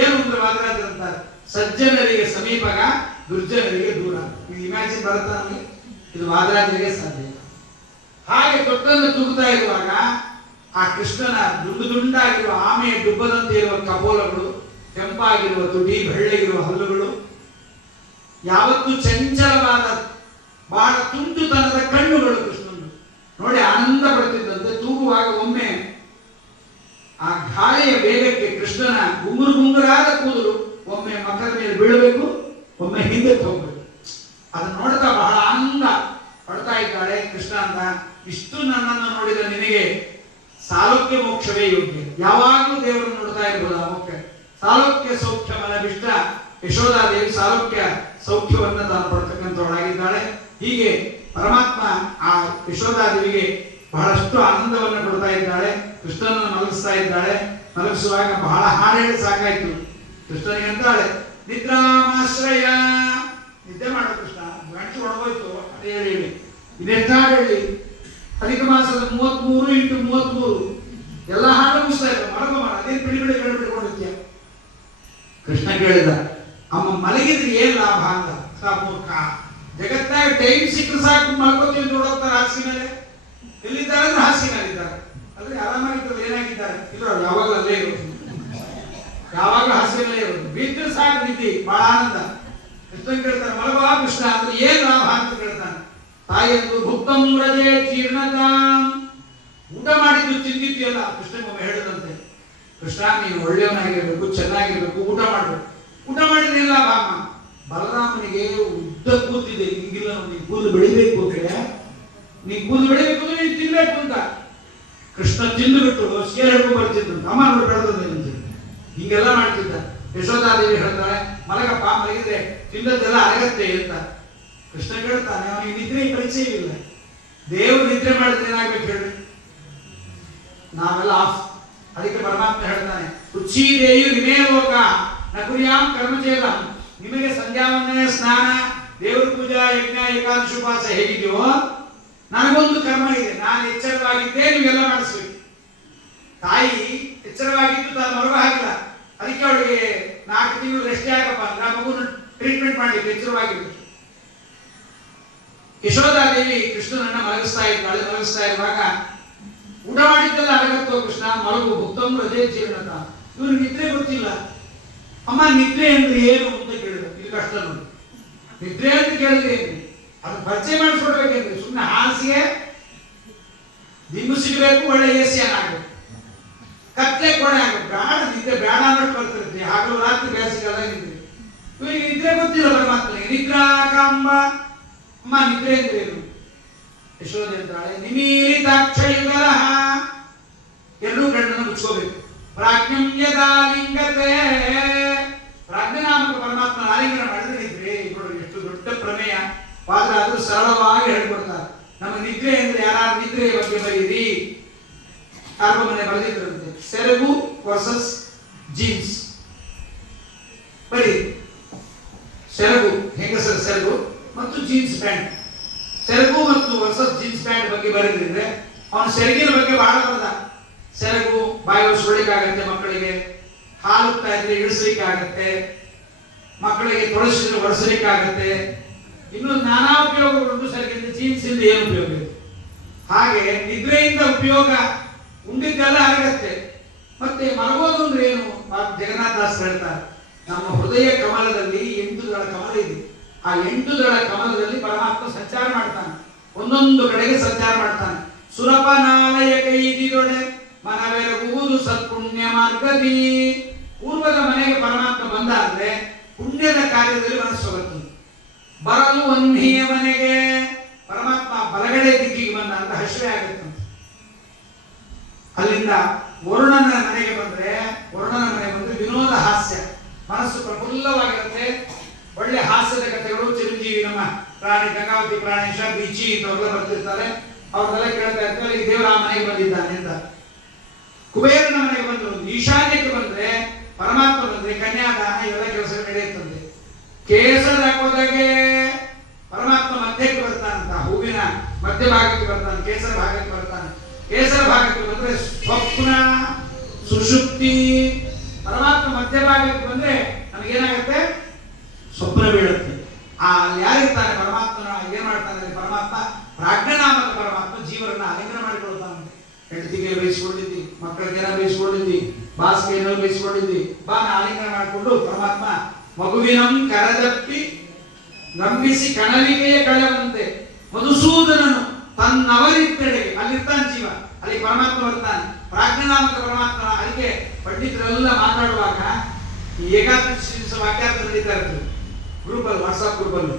ಏನು ಅಂದ್ರೆ ವಾದರಾಜರಂತಾರೆ, ಸಜ್ಜನರಿಗೆ ಸಮೀಪಗ, ದುರ್ಜನರಿಗೆ ದೂರ. ಇದು ಇಮ್ಯಾಜಿನ್ ಬರುತ್ತಾ ನಮಗೆ? ಇದು ವಾದರಾಜರಿಗೆ ಸಾಧ್ಯ. ಹಾಗೆ ತೊಟ್ಟನ್ನು ತೂಗುತ್ತಾ ಇರುವಾಗ ಆ ಕೃಷ್ಣನ ದುಂಡಾಗಿರುವ ಆಮೆಯ ಡುಬ್ಬದಂತೆ ಇರುವ ಕಪೋಲಗಳು, ಕೆಂಪಾಗಿರುವ ತುಟಿ, ಬೆಳ್ಳಗಿರುವ ಹಲ್ಲುಗಳು, ಯಾವತ್ತೂ ಚಂಚಲವಾದ ಬಹಳ ತುಂಟುತನದ ಕಣ್ಣುಗಳು ಕೃಷ್ಣನು ನೋಡಿ ಆನಂದ ಪಡುತ್ತಿದ್ದಂತೆ. ತೂಗುವಾಗ ಒಮ್ಮೆ ಆ ಗಾಳಿಯ ವೇಗಕ್ಕೆ ಕೃಷ್ಣನ ಗುಂಗುರಾದ ಕೂದಲು ಒಮ್ಮೆ ಮಕರ ಮೇಲೆ ಬೀಳಬೇಕು, ಒಮ್ಮೆ ಹಿಂದಕ್ಕೆ ಹೋಗ್ಬೇಕು. ಅದನ್ನ ನೋಡ್ತಾ ಬಹಳ ಆನಂದ ಪಡ್ತಾ ಇದ್ದಾಳೆ ಕೃಷ್ಣ ಅಂತ. ಇಷ್ಟು ನನ್ನನ್ನು ನೋಡಿದ ನಿನಗೆ ಸಾಲೋಕ್ಯ ಮೋಕ್ಷವೇ ಯೋಗ್ಯ. ಯಾವಾಗಲೂ ದೇವರನ್ನು ನೋಡ್ತಾ ಇರ್ಬೋದು. ಆ ಮೋಕ್ಷ ಸಾಲೋಕ್ಯ ಸೌಖ್ಯ ಮನವಿಷ್ಟ. ಯಶೋಧಾದೇವಿ ಸಾಲೋಕ್ಯ ಸೌಖ್ಯವನ್ನ ತಾನು ಪಡ್ತಕ್ಕಂಥವಳಾಗಿದ್ದಾಳೆ. ಹೀಗೆ ಪರಮಾತ್ಮ ಆ ಯಶೋಧಾದೇವಿಗೆ ಬಹಳಷ್ಟು ಆನಂದವನ್ನು ಕೊಡ್ತಾ ಇದ್ದಾಳೆ. ಕೃಷ್ಣನನ್ನು ಮಲಗಿಸ್ತಾ ಇದ್ದಾಳೆ. ಮಲಗಿಸುವಾಗ ಬಹಳ ಹಾಡು ಹೇಳಿ ಸಾಕಾಯ್ತು. ಕೃಷ್ಣನಿಗೆ ಅಂತಾಳೆ, ನಿದ್ರಾಮಾಶ್ರಯ, ನಿದ್ದೆ ಮಾಡು ಕೃಷ್ಣ, ಗಂಟು ಒಣಗೋಯ್ತು ಅಂತ ಹೇಳಿ ಇದೆಷ್ಟು ಹಾಡು ಹೇಳಿ. ಅಧಿಕ ಮಾಸದ 33 × 33 ಎಲ್ಲ ಹಾಡು ಮುಗಿಸ್ತಾ ಇದ್ದ. ಮಲಗೋ ಮಾಡ, ಅದೇನು ಬಿಡಿ ಬಿಡ್ಕೊಂಡಿರ್ತೀಯ. ಕೃಷ್ಣ ಕೇಳಿದ, ಅಮ್ಮ ಮಲಗಿದ್ರೆ ಏನ್ ಲಾಭ ಅಂತ. ಮೂರ್ಖ, ಜಗತ್ತಾಗ ಟೈಮ್ ಸಿಕ್ಕರೆ ಸಾಕು ಮಲ್ಕೋತೀವಿ, ನೋಡೋಗ್ತಾರೆ ಹಾಸಿಗೆ ಮೇಲೆ. ಎಲ್ಲಿದ್ದಾರೆ ಅಂದ್ರೆ ಹಾಸಿಗೆ ಮೇಲೆ ಇದ್ದಾರೆ. ಅಂದ್ರೆ ಆರಾಮಾಗಿದ್ದಾರೆ, ಏನಾಗಿದ್ದಾರೆ ಇರೋ ಯಾವಾಗಲೂ ಅಲ್ಲೇ ಇರೋದು, ಯಾವಾಗಲೂ ಹಾಸಿಗೆ ಮೇಲೆ ಇರೋದು. ಬಿದ್ದರೆ ಸಾಕು ನಿದ್ದೆ, ಬಹಳ ಆನಂದ. ಕೃಷ್ಣ ಕೇಳ್ತಾನೆ, ಮಲಗೋ ಕೃಷ್ಣ ಅಂದ್ರೆ ಏನ್ ಲಾಭ ಅಂತ ಕೇಳ್ತಾನೆ. ತಾಯಿಯಂದು ಭುಕ್ತಂ ರಜೆ ಜೀರ್ಣತಾಂ, ಊಟ ಮಾಡಿದ್ದು ತಿಂದಿದ್ಯಲ್ಲ. ಕೃಷ್ಣಗೊಮ್ಮೆ ಹೇಳಿದಂತೆ, ಕೃಷ್ಣ ನೀನು ಒಳ್ಳೆಯವನಾಗಿರ್ಬೇಕು, ಚೆನ್ನಾಗಿರ್ಬೇಕು, ಊಟ ಮಾಡ್ಬೇಕು. ಊಟ ಮಾಡಿದ್ರೆ ಇಲ್ಲ ಬಾಮ. ಬಲರಾಮನಿಗೆ ಉದ್ದ ಕೂತಿದೆ, ಹಿಂಗಿಲ್ಲ, ನೀನು ಕೂದಲು ಬೆಳಿಬೇಕು ಅಂದ್ರೆ, ನೀನು ಕೂದಲು ಬೆಳಿಬೇಕು ಅಂದ್ರೆ ನೀನು ತಿನ್ಬೇಕು ಅಂತ. ಕೃಷ್ಣ ತಿಂದು ಬಿಟ್ಟು ಸೇರ್ ಹೇಳ್ಕೊಂಡು ಬರ್ತಿದ್ದಂತ. ಅಮ್ಮ ನೋಡಿ ಬೆಳೆದಂತೆ ಹಿಂಗೆಲ್ಲ ಮಾಡ್ತಿದ್ದ. ಯಶೋಧಾದೇವಿ ಹೇಳ್ತಾಳೆ, ಮಲಗಪ್ಪ, ಮಲಗಿದ್ರೆ ತಿಂದದ್ದೆಲ್ಲ ಅರಗತ್ತೆ ಅಂತ. ಕೃಷ್ಣ ಕೇಳ್ತಾನೆ, ಅವನಿಗೆ ನಿದ್ರೆ ಪರಿಚಯವಿಲ್ಲ. ದೇವರು ನಿದ್ರೆ ಮಾಡಿದ್ರೆ ಏನಾಗ್ಬೇಕು ಹೇಳಿ, ನಾವೆಲ್ಲ ಆಫ್. ಅದಕ್ಕೆ ಪರಮಾತ್ಮ ಹೇಳ್ತಾನೆ, ಉಚ್ಛೀದೇಯು ನಿಮೇ ಲೋಕ ನ ಕುರ್ಯಾಂ ಕರ್ಮಚೇದ. ನಿಮಗೆ ಸಂಧ್ಯಾವಂದನೆ, ಸ್ನಾನ, ದೇವರ ಪೂಜಾ, ಯಜ್ಞ, ಏಕಾದಶಿ ಉಪವಾಸ ಹೇಗಿದೆಯೋ ನನಗೊಂದು ಕರ್ಮ ಇದೆ. ನಾನು ಎಚ್ಚರವಾಗಿದ್ದೇ ನೀವೆಲ್ಲ ಮಾಡಿಸ್ಬೇಕು. ತಾಯಿ ಎಚ್ಚರವಾಗಿದ್ದು ತಾನು ಮಲಗೋ ಹಾಗಿಲ್ಲ. ಅದಕ್ಕೆ ಅವಳಿಗೆ 4 ತಿಂಗಳು ರೆಸ್ಟ್ ಆಗಪ್ಪ ಅಂದ್ರೆ ಆ ಮಗುನ ಟ್ರೀಟ್ಮೆಂಟ್ ಮಾಡ್ಲಿಕ್ಕೆ ಎಚ್ಚರವಾಗಿರ್ಬೇಕು. ಯಶೋಧಾದೇವಿ ಕೃಷ್ಣನನ್ನ ಮಲಗಿಸ್ತಾ ಇದ್ದಾಳೆ. ಮಲಗಿಸ್ತಾ ಇರುವಾಗ ಊಟ ಮಾಡಿದ್ದೆಲ್ಲ ಅರಗತ್ತೋ ಕೃಷ್ಣ, ಮಲಗು, ಭುಕ್ತಂ ರಜೆ ಜೀರ್ಣತ. ಇವ್ರು ನಿದ್ರೆ ಗೊತ್ತಿಲ್ಲ. ಅಮ್ಮ ನಿದ್ರೆ ಅಂದ್ರೆ ಏನು ಅಂತ ಕೇಳಿದ. ಇದು ಕಷ್ಟ ನೋಡಿ. ನಿದ್ರೆ ಅಂತ ಕೇಳಿದ್ರೆ ಏನು, ಅದು ಪರಿಚಯ ಮಾಡಿಸ್ಕೊಡ್ಬೇಕೇನ್ರಿ. ಸುಮ್ಮನೆ ಹಾಸಿಗೆ ದಿಂಬು ಸಿಗಬೇಕು, ಒಳ್ಳೆ ಎಸಿಯನ್ ಆಗ್ಬೇಕು, ಕತ್ಲೆ ಕೊಡೆ ಆಗ್ಬೇಕು. ಬೇಡ ನಿದ್ದೆ ಬೇಡ ಅನ್ನೋದು ಬರ್ತಿರ್ತೀವಿ. ಹಗಲು ರಾತ್ರಿ ಬೇಸಿಗೆಲ್ಲ ನಿದ್ರೆ. ಇವರಿಗೆ ನಿದ್ರೆ ಗೊತ್ತಿಲ್ಲ ಪರಮಾತ್ಮನಿಗೆ. ನಿದ್ರಾ ಕಾಂಬ. ಅಮ್ಮ ನಿದ್ರೆ ಅಂದ್ರೆ ಏನು? ಯಶೋದೆ ಅಂತಾಳೆ, ನಿಮೀಲಿತಾಕ್ಷಯುಗಲ, ಎರಡೂ ಕಣ್ಣನ್ನು ಮುಚ್ಕೋಬೇಕು. ಪ್ರಾಜ್ಞಂ ಯದಾ ಲಿಂಗತೆ, ಪ್ರಾಜ್ಞನಾಮಕ ಪರಮಾತ್ಮ ಆಲಿಂಗನ ಮಾಡಿದ್ರೆ ನಿದ್ರೆ. ಇವರು ಎಷ್ಟು ದೊಡ್ಡ ಪ್ರಮೇಯ. ವಾದರಾದ್ರು ಸರಳವಾಗಿ ಹೇಳ್ಕೊಡ್ತಾರೆ. ನಮ್ಮ ನಿದ್ರೆ ಅಂದ್ರೆ, ಯಾರು ನಿದ್ರೆಯ ಬಗ್ಗೆ ಬರೀರಿ. ಯಾರೋ ಮನೆ ಬರೆದಿದ್ರಂತೆ, ಸೆರಗು ವರ್ಸಸ್ ಜೀನ್ಸ್ ಬರೀ. ಸೆರಗು, ಹೆಂಗಸರ ಸೆರಗು ಮತ್ತು ಜೀನ್ಸ್ ಪ್ಯಾಂಟ್. ಸೆರಗು ಮತ್ತು ವರ್ಸಸ್ ಜೀನ್ಸ್ ಪ್ಯಾಂಟ್ ಬಗ್ಗೆ ಬರೆದಿದ್ರೆ ಅವನು ಸೆರಗಿನ ಬಗ್ಗೆ ಬಹಳ ಬರದ. ಸೆರಗು ಬಾಯಿ ಸುಳಿಕಾಗತ್ತೆ, ಮಕ್ಕಳಿಗೆ ಹಾಲುತ್ತಾ ಇದ್ರೆ ಇಳಿಸ್ಲಿಕ್ಕಾಗತ್ತೆ, ಮಕ್ಕಳಿಗೆ ತೊಳಸಿದ್ರೆ ಒರೆಸಲಿಕ್ಕಾಗತ್ತೆ, ಇನ್ನು ನಾನಾ ಉಪಯೋಗಗಳು ಸೆರಗಿಂದ. ಜೀನ್ಸ್ ಇಂದ ಏನು ಉಪಯೋಗ ಇದೆ? ಹಾಗೆ ನಿದ್ರೆಯಿಂದ ಉಪಯೋಗ ಉಂಡಿದ್ದೆಲ್ಲ ಆಗತ್ತೆ. ಮತ್ತೆ ಮಲಗೋದು ಅಂದ್ರೆ ಏನು? ಜಗನ್ನಾಥದಾಸ್ ಹೇಳ್ತಾರೆ, ನಮ್ಮ ಹೃದಯ ಕಮಲದಲ್ಲಿ 8 ದಳ ಕಮಲ ಇದೆ. ಆ 8 ದಳ ಕಮಲದಲ್ಲಿ ಪರಮಾತ್ಮ ಸಂಚಾರ ಮಾಡ್ತಾನೆ, ಒಂದೊಂದು ಕಡೆಗೆ ಸಂಚಾರ ಮಾಡ್ತಾನೆ. ಸುರಪನಾಲಯ ಕೈದಿದೊಡೆ ಮನವೆರಗುವುದು ಸತ್ಪುಣ್ಯ ಮಾರ್ಗದಿ. ಪೂರ್ವದ ಮನೆಗೆ ಪರಮಾತ್ಮ ಬಂದ ಅಂದ್ರೆ ಪುಣ್ಯದ ಕಾರ್ಯದಲ್ಲಿ ಮನಸ್ಸು ಬರ್ತದೆ. ಬರಲು ವನ್ಹಿಯ ಮನೆಗೆ ಪರಮಾತ್ಮ ಬಲಗಡೆ ದಿಕ್ಕಿಗೆ ಬಂದ ಅಂತ ಹಸಿವೆ ಆಗುತ್ತೆ. ಅಲ್ಲಿಂದ ವರುಣನ ಮನೆಗೆ ಬಂದ್ರೆ ವಿನೋದ ಹಾಸ್ಯ, ಮನಸ್ಸು ಪ್ರಫುಲ್ಲವಾಗಿರುತ್ತೆ. ಒಳ್ಳೆ ಹಾಸ್ಯದ ಕಥೆಗಳು, ಚಿರಂಜೀವಿ ನಮ್ಮ ಪ್ರಾಣಿ ಗಂಗಾವತಿ ಪ್ರಾಣೇಶ ಬೀಚಿ ಇಂಥವ್ರೆಲ್ಲ ಬರ್ತಿರ್ತಾರೆ. ಅವ್ರನ್ನೆಲ್ಲ ಕೇಳ್ತಾ ಇರ್ತಾರೆ ಈಗ ದೇವರ ಮನೆಗೆ ಬಂದಿದ್ದಾನೆ ಅಂತ. ಕುಬೇರನ ಮನೆಗೆ ಬಂದ್ರು, ಈಶಾನ್ಯಕ್ಕೆ ಬಂದ್ರೆ ಪರಮಾತ್ಮ ಬಂದ್ರೆ ಕನ್ಯಾದಾನ ಇವೆಲ್ಲ ಕೆಲಸ ನಡೆಯುತ್ತಂತೆ. ಕೇಸರ ಕೊದಗೆ ಪರಮಾತ್ಮ ಮಧ್ಯಕ್ಕೆ ಬರ್ತಾನಂತ, ಹೂವಿನ ಮಧ್ಯ ಭಾಗಕ್ಕೆ ಬರ್ತಾನೆ, ಕೇಸರ ಭಾಗಕ್ಕೆ ಬರ್ತಾನೆ. ಕೇಸರ ಭಾಗಕ್ಕೆ ಬಂದ್ರೆ ಸ್ವಪ್ನ ಸುಷುಪ್ತಿ. ಪರಮಾತ್ಮ ಮಧ್ಯ ಭಾಗಕ್ಕೆ ಬಂದ್ರೆ ನಮಗೇನಾಗುತ್ತೆ? ಸ್ವಪ್ನ ಬೀಳುತ್ತೆ. ಅಲ್ಲಿ ಯಾರಿರ್ತಾನೆ ಪರಮಾತ್ಮನ ಏನ್ ಮಾಡ್ತಾನೆ? ಪರಮಾತ್ಮ ಪ್ರಾಜ್ಞನಾಮಕ ಪರಮಾತ್ಮ ಜೀವರನ್ನ ಆಲಿಂಗನ ಮಾಡಿಕೊಳ್ತಾನಂತೆ. ಹೆಂಡತಿಗೆ ಬಯಸ್ಕೊಂಡಿದ್ದಿ, ಮಕ್ಕಳಿಗೇನ ಬಯಸ್ಕೊಂಡಿದ್ದಿ, ಬಾಸ್ಗೆ ಏನೋ ಬಯಸ್ಕೊಂಡಿದ್ದಿ, ಬಾನ ಆಲಿಂಗನ ಮಾಡಿಕೊಂಡು ಪರಮಾತ್ಮ ಮಗುವಿನಂ ಕರದಪ್ಪಿ ನಂಬಿಸಿ ಕಣಲಿಗೆಯ ಕಳೆವಂತೆ ಮಧುಸೂದನನು ತನ್ನವರಿತ್ತೆಡೆಗೆ, ಅಲ್ಲಿರ್ತಾನೆ ಜೀವ, ಅಲ್ಲಿ ಪರಮಾತ್ಮ ಬರ್ತಾನೆ, ಪ್ರಾಜ್ಞನಾಮಕ ಪರಮಾತ್ಮ. ಅದಕ್ಕೆ ಪಂಡಿತರೆಲ್ಲ ಮಾತಾಡುವಾಗ ಈ ಏಕಾದಶಿ ದಿವಸ ವಾಕ್ಯಾರ್ಥ ನಡೀತಾ ಇರ್ತದೆ ಗ್ರೂಪಲ್ಲಿ, ವಾಟ್ಸಾಪ್ ಗ್ರೂಪಲ್ಲಿ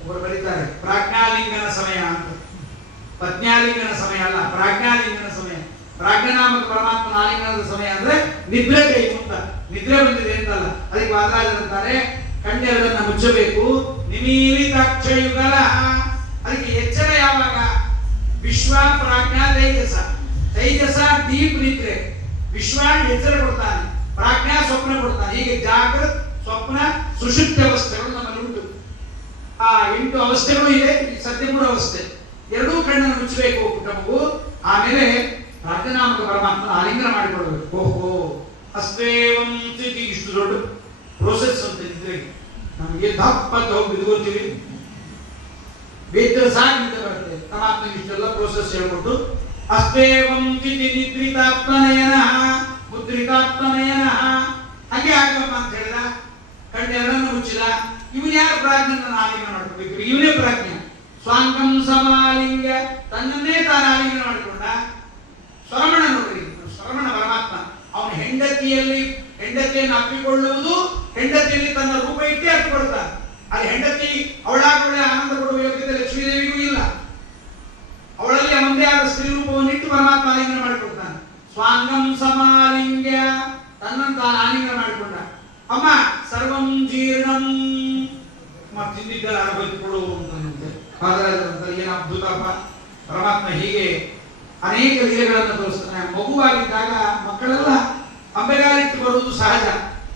ಒಬ್ಬರು ಬರೀತಾರೆ ಪ್ರಾಜ್ಞಾಲಿಂಗನ ಸಮಯ ಅಂತ. ಪತ್ನ್ಯಾಲಿಂಗನ ಸಮಯ ಅಲ್ಲ, ಪ್ರಾಜ್ಞಾಲಿಂಗನ ಸಮಯ. ಪ್ರಾಜ್ಞನಾಮಕ ಪರಮಾತ್ಮನ ಆಲಿಂಗನದ ಸಮಯ ಅಂದ್ರೆ ನಿದ್ರೆ ಕೈಮು ಅಂತ, ನಿದ್ರೆ ಬಂದಿದೆ ಅಂತಲ್ಲ. ಅದಕ್ಕೆ ವಾದರಾಜರಂತಾರೆ ಕಣ್ಣೆರಡನ್ನ ಮುಚ್ಚಬೇಕು, ನಿಮೀಲಿತಾಕ್ಷಯುಗಲ. ಅದಕ್ಕೆ ಎಚ್ಚರ ಯಾವಾಗ? ವಿಶ್ವ ಪ್ರಾಜ್ಞಾ ತೈಜಸ. ತೈಜಸ ಡೀಪ್ ನಿದ್ರೆ, ವಿಶ್ವ ಎಚ್ಚರ ಕೊಡ್ತಾನೆ, ಪ್ರಾಜ್ಞಾ ಸ್ವಪ್ನ ಕೊಡ್ತಾನೆ. ಹೀಗೆ ಜಾಗೃತ್ ಸ್ವಪ್ನ ಸುಷುಪ್ತಿ ಅವಸ್ಥೆಗಳು ನಮ್ಮಲ್ಲಿ ಉಂಟು. ಆ 8 ಅವಸ್ಥೆಗಳು ಇದೆ. ಸದ್ಯ 3 ಅವಸ್ಥೆ. ಎರಡೂ ಕಣ್ಣನ್ನು ಮುಚ್ಚಬೇಕು ಕುಟುಂಬವು. ಆಮೇಲೆ ಪ್ರಾಜ್ಞನಾಮಕ ಪರಮಾತ್ಮನ ಆಲಿಂಗನ ಮಾಡಿಕೊಳ್ಬೇಕು. ಓಹೋ ಅಸ್ತೇವಂ ಸ್ಥಿತಿ, ಇಷ್ಟು ದೊಡ್ಡ ಪ್ರೋಸೆಸ್ ಅಂತ ಇದ್ರೆ ನಮಗೆ ದಪ್ಪ ಹೋಗಿ ಬಿದ್ಕೋತೀವಿ, ಬೇದ್ರೆ ಸಾಕು ನಿದ್ದೆ ಬರುತ್ತೆ. ಪರಮಾತ್ಮನಿಗೆ ಇಷ್ಟೆಲ್ಲ ಪ್ರೋಸೆಸ್ ಹೇಳ್ಕೊಟ್ಟು ಅಸ್ತೇವಂ ಸ್ಥಿತಿ ನಿದ್ರಿತಾತ್ಮನಯನ ಮುದ್ರಿತಾತ್ಮನಯನ ಹಾಗೆ ಆಗಮ್ಮ ಅಂತ ಹೇಳಿದ. ಕಣ್ಣೆರಡನ್ನು ಮುಚ್ಚಿದ. ಇವನು ಯಾರು? ಪ್ರಾಜ್ಞನ ಆಲಿಂಗನ ಮಾಡ್ಕೋಬೇಕು. ಇವನೇ ಪ್ರಾಜ್ಞ. ಸ್ವಾಂಗಂ ಸಮಾಲಿಂಗ, ತನ್ನನ್ನೇ ತಾನು ಆಲಿಂಗನ ಮಾಡಿಕೊಂಡ. ಸ್ವರಮಣ ನೋಡ್ರಿ, ಸ್ವರಮಣ ಪರಮಾತ್ಮ ಅವನ ಹೆಂಡತಿಯನ್ನು ಅಪ್ಪಿಕೊಳ್ಳುವುದು, ಹೆಂಡತಿಯಲ್ಲಿ ತನ್ನ ರೂಪ ಇಟ್ಟೇ ಅಪ್ಪಿಕೊಳ್ತಾನೆ. ಅಲ್ಲಿ ಹೆಂಡತಿ ಅವಳಾಗಲೇ ಆನಂದ ಕೊಡುವ ಯೋಗ್ಯತೆ ಲಕ್ಷ್ಮೀದೇವಿಗೂ ಇಲ್ಲ. ಅವಳಲ್ಲಿ ಒಂದೇ ಆದ ಸ್ತ್ರೀ ರೂಪವನ್ನು ಇಟ್ಟು ಪರಮಾತ್ಮ ಆಲಿಂಗನ ಮಾಡಿಕೊಳ್ತಾನೆ. ಸ್ವಾಂಗಂ ಸಮಾಲಿಂಗ, ತನ್ನನ್ನು ತಾನು ಆಲಿಂಗನ ಮಾಡಿಕೊಂಡ. ಅಮ್ಮ ಸರ್ವಂ ಜೀರ್ಣಂ, ತಿಂದಿದ್ದೆಲ್ಲ ಅನುಭವಿಸಿಕೊಳ್ಳುವಂತೆ. ಏನು ಅದ್ಭುತಪ್ಪ ಪರಮಾತ್ಮ. ಹೀಗೆ ಅನೇಕ ಲೀಲೆಗಳನ್ನು ತೋರಿಸ್ತಾನೆ. ಮಗುವಾಗಿದ್ದಾಗ ಮಕ್ಕಳೆಲ್ಲ ಅಂಬೆಗಾಲಿಟ್ಟು ಬರುವುದು ಸಹಜ.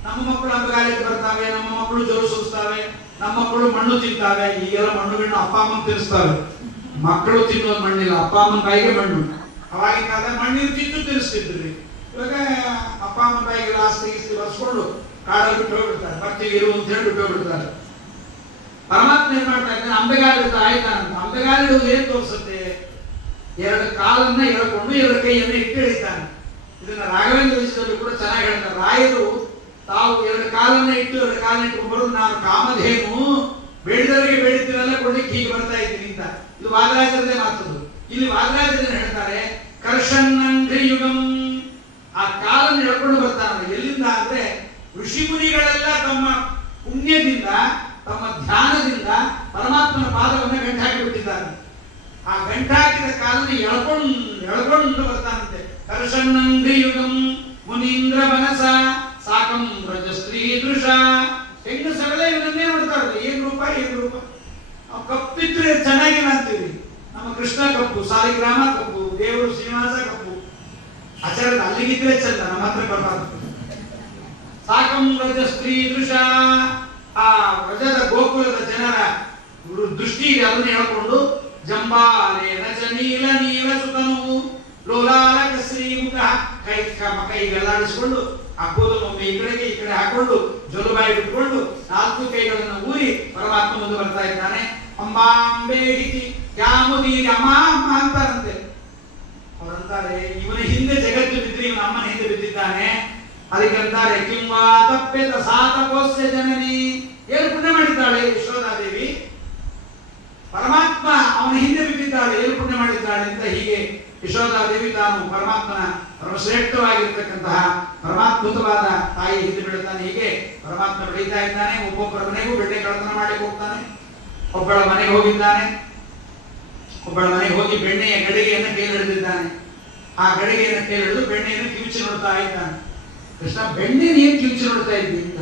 ನಮ್ಮ ಮಕ್ಕಳು ಅಂಬೆಗಾಲಿಟ್ಟು ಬರ್ತಾವೆ, ನಮ್ಮ ಮಕ್ಕಳು ಜೋರು ಸುರಿಸ್ತಾವೆ, ನಮ್ಮ ಮಕ್ಕಳು ಮಣ್ಣು ತಿಂತಾವೆ. ಈಗೆಲ್ಲ ಮಣ್ಣು ಗಿಣ್ಣು ಅಪ್ಪ ಅಮ್ಮನ ತಿನ್ನಿಸ್ತಾವೆ. ಮಕ್ಕಳು ತಿನ್ನೋದು ಮಣ್ಣಿಲ್ಲ, ಅಪ್ಪ ಅಮ್ಮನ ಬಾಯಿಗೆ ಮಣ್ಣು. ಅವಾಗಿದ್ದಾಗ ಮಣ್ಣಿನ ತಿಂದು ತಿನ್ನಿಸ್ತಿದ್ರಿ. ಇವಾಗ ಅಪ್ಪ ಅಮ್ಮನ ಬಾಯಿಗೆ ಆಸ್ತಿ ಬರ್ಸ್ಕೊಂಡು ಕಾಡಲ್ಲಿ ಬಿಟ್ಟು ಹೋಗ್ಬಿಡ್ತಾರೆ. ಬರ್ತೀವಿ ಇರು ಅಂತ ಹೇಳಿ ಬಿಟ್ಟು ಹೋಗ್ಬಿಡ್ತಾರೆ. ಪರಮಾತ್ಮ ಏನ್ ಮಾಡ್ತಾ ಇದ್ದಾನೆ? ಅಂಬೆಗಾಲಿಡ್ತಾ ಆಯ್ತಾನಂತ. ಅಂಬೆಗಾಲಿಡುವುದು ಏನ್ ತೋರಿಸುತ್ತೆ? 2 ಕಾಲನ್ನ ಎಳ್ಕೊಂಡು 2 ಕೈಯನ್ನ ಇಟ್ಟು ಎಳಿತಾನೆ. ಇದನ್ನ ರಾಘವೇಂದ್ರ ವಿಷಯದಲ್ಲಿ ಕೂಡ ಚೆನ್ನಾಗಿ ಹೇಳ್ತಾರೆ. ರಾಯರು ತಾವು 2 ಕಾಲನ್ನ ಇಟ್ಟು 2 ಕಾಲನ್ನ ಇಟ್ಕೊಂಡು ಬರೋದು, ನಾನು ಕಾಮಧೇನು ಬೇಡಿದವರಿಗೆ ಬೇಡಿದ್ದೀರಲ್ಲ ಕೊಡ್ಲಿಕ್ಕೆ ಹೀಗೆ ಬರ್ತಾ ಇದ್ದೀನಿ ಅಂತ. ಇದು ವಾದರಾಜರದೇ ಮಾತದು. ಇಲ್ಲಿ ವಾದರಾಜರನ್ನ ಹೇಳ್ತಾರೆ ಕರ್ಷನ್ನಂಘ್ರಿ ಯುಗಂ. ಆ ಕಾಲನ್ನು ಎಳ್ಕೊಂಡು ಬರ್ತಾನೆ. ಎಲ್ಲಿಂದ ಅಂದ್ರೆ ಋಷಿ ಮುನಿಗಳೆಲ್ಲ ತಮ್ಮ ಪುಣ್ಯದಿಂದ, ತಮ್ಮ ಧ್ಯಾನದಿಂದ ಪರಮಾತ್ಮನ ಪಾದವನ್ನು ಗಂಟಾಕಿ ಬಿಟ್ಟಿದ್ದಾರೆ. ಆ ಗಂಟಾಕಿದ ಕಾಲನ್ನು ಎಳ್ಕೊಂಡು ಬರ್ತಾನಂತೆ. ಕರ್ಷನ್ನಂಘ್ರಿ ಯುಗಂ ಮುನೀಂದ್ರ ಮನಸ ಸಾಕಂ ರಜಸ್ತ್ರೀ ದೃಶ. ಹೆಂಗಸಗಳೇ ಇವನ್ನೇ ನೋಡ್ತಾರೆ. ಏನ್ ರೂಪ. ನಾವು ಕಪ್ಪಿದ್ರೆ ಚೆನ್ನಾಗಿಲ್ಲ ಅಂತೀವಿ. ನಮ್ಮ ಕೃಷ್ಣ ಕಪ್ಪು, ಸಾಲಿಗ್ರಾಮ ಕಪ್ಪು, ದೇವರು ಶ್ರೀನಿವಾಸ ಕಪ್ಪು. ಆಚಾರ್ಯ ಅಲ್ಲಿಗಿದ್ರೆ ಚಂದ, ನಮ್ಮ ಹತ್ರ ಬರಬಾರ್ದು. ಸಾಕಂ ರಜಸ್ತ್ರೀ ದೃಶ. ಆ ರಜದ ಗೋಕುಲದ ಜನರ ದೃಷ್ಟಿ ಇದೆ, ಅದನ್ನು ಹೇಳ್ಕೊಂಡು ಜಂಬಾಲೇನ ಚ ನೀಲ ನೀಲ ಸುತನು ಲೋಲಾಲಕ ಶ್ರೀಮುಖ. ಕೈಗಲ್ಲಾಡಿಸಿಕೊಂಡು ಆ ಕೂದಲೊಮ್ಮೆ ಈ ಕಡೆಗೆ ಈ ಕಡೆ ಹಾಕೊಂಡು ಜೊಲುಬಾಯಿ ಬಿಟ್ಕೊಂಡು 4 ಕೈಗಳನ್ನು ಊರಿ ಪರಮಾತ್ಮ ಮುಂದೆ ಬರ್ತಾ ಇದ್ದಾನೆ. ಅಂಬಾಂಬೆ ಹಿತಿ ಯಾಮುದೀರಿ ಅಮ್ಮ ಅಮ್ಮ ಅಂತಾರಂತೆ. ಅವರಂತಾರೆ ಇವನ ಹಿಂದೆ ಜಗತ್ತು ಬಿದ್ದರೆ ಇವನ ಅಮ್ಮನ ಹಿಂದೆ ಬಿದ್ದಿದ್ದಾನೆ. ಅದಕ್ಕಂತಾರೆ ಕಿಂವಾ ತಪ್ಪೆತ ಸಾತಪೋಸ್ಯ ಜನನಿ. ಏನು ಪುಣ್ಯ ಮಾಡಿದ್ದಾಳೆ ಯಶೋಧಾದೇವಿ? ಪರಮಾತ್ಮ ಅವನ ಹಿಂದೆ ಬಿದ್ದಿದ್ದಾಳೆ. ಏನು ಪುಣ್ಯ ಮಾಡಿದ್ದಾಳೆ ಅಂತ ಹೀಗೆ ಯಶೋಧಾದೇವಿ ತಾನು ಪರಮಾತ್ಮನ ಸರ್ವಶ್ರೇಷ್ಠವಾಗಿರ್ತಕ್ಕಂತಹ ಪರಮಾತ್ಮತವಾದ ತಾಯಿ ಹಿಂದೆ ಬೀಳುತ್ತಾನೆ. ಹೀಗೆ ಪರಮಾತ್ಮ ಬೆಳೀತಾ ಇದ್ದಾನೆ. ಒಬ್ಬೊಬ್ಬರ ಮನೆಗೂ ಬೆಣ್ಣೆ ಕಳ್ಳತನ ಮಾಡಿ ಹೋಗ್ತಾನೆ. ಒಬ್ಬಳ ಮನೆಗೆ ಹೋಗಿದ್ದಾನೆ. ಒಬ್ಬಳ ಮನೆಗೆ ಹೋಗಿ ಬೆಣ್ಣೆಯ ಗಡಿಗೆಯನ್ನು ಕೈಯಲ್ಲಿ ಹಿಡಿದಿದ್ದಾನೆ. ಆ ಗಡಿಗೆಯನ್ನು ಕೇಳಿದ್ರು, ಬೆಣ್ಣೆಯನ್ನು ಕಿವಿಚಿ ನೋಡ್ತಾ ಇದ್ದಾನೆ. ಕೃಷ್ಣ, ಬೆಣ್ಣೆ ನೀನು ಕಿವಿಚಿ ನೋಡ್ತಾ ಇದ್ದಿ ಅಂತ.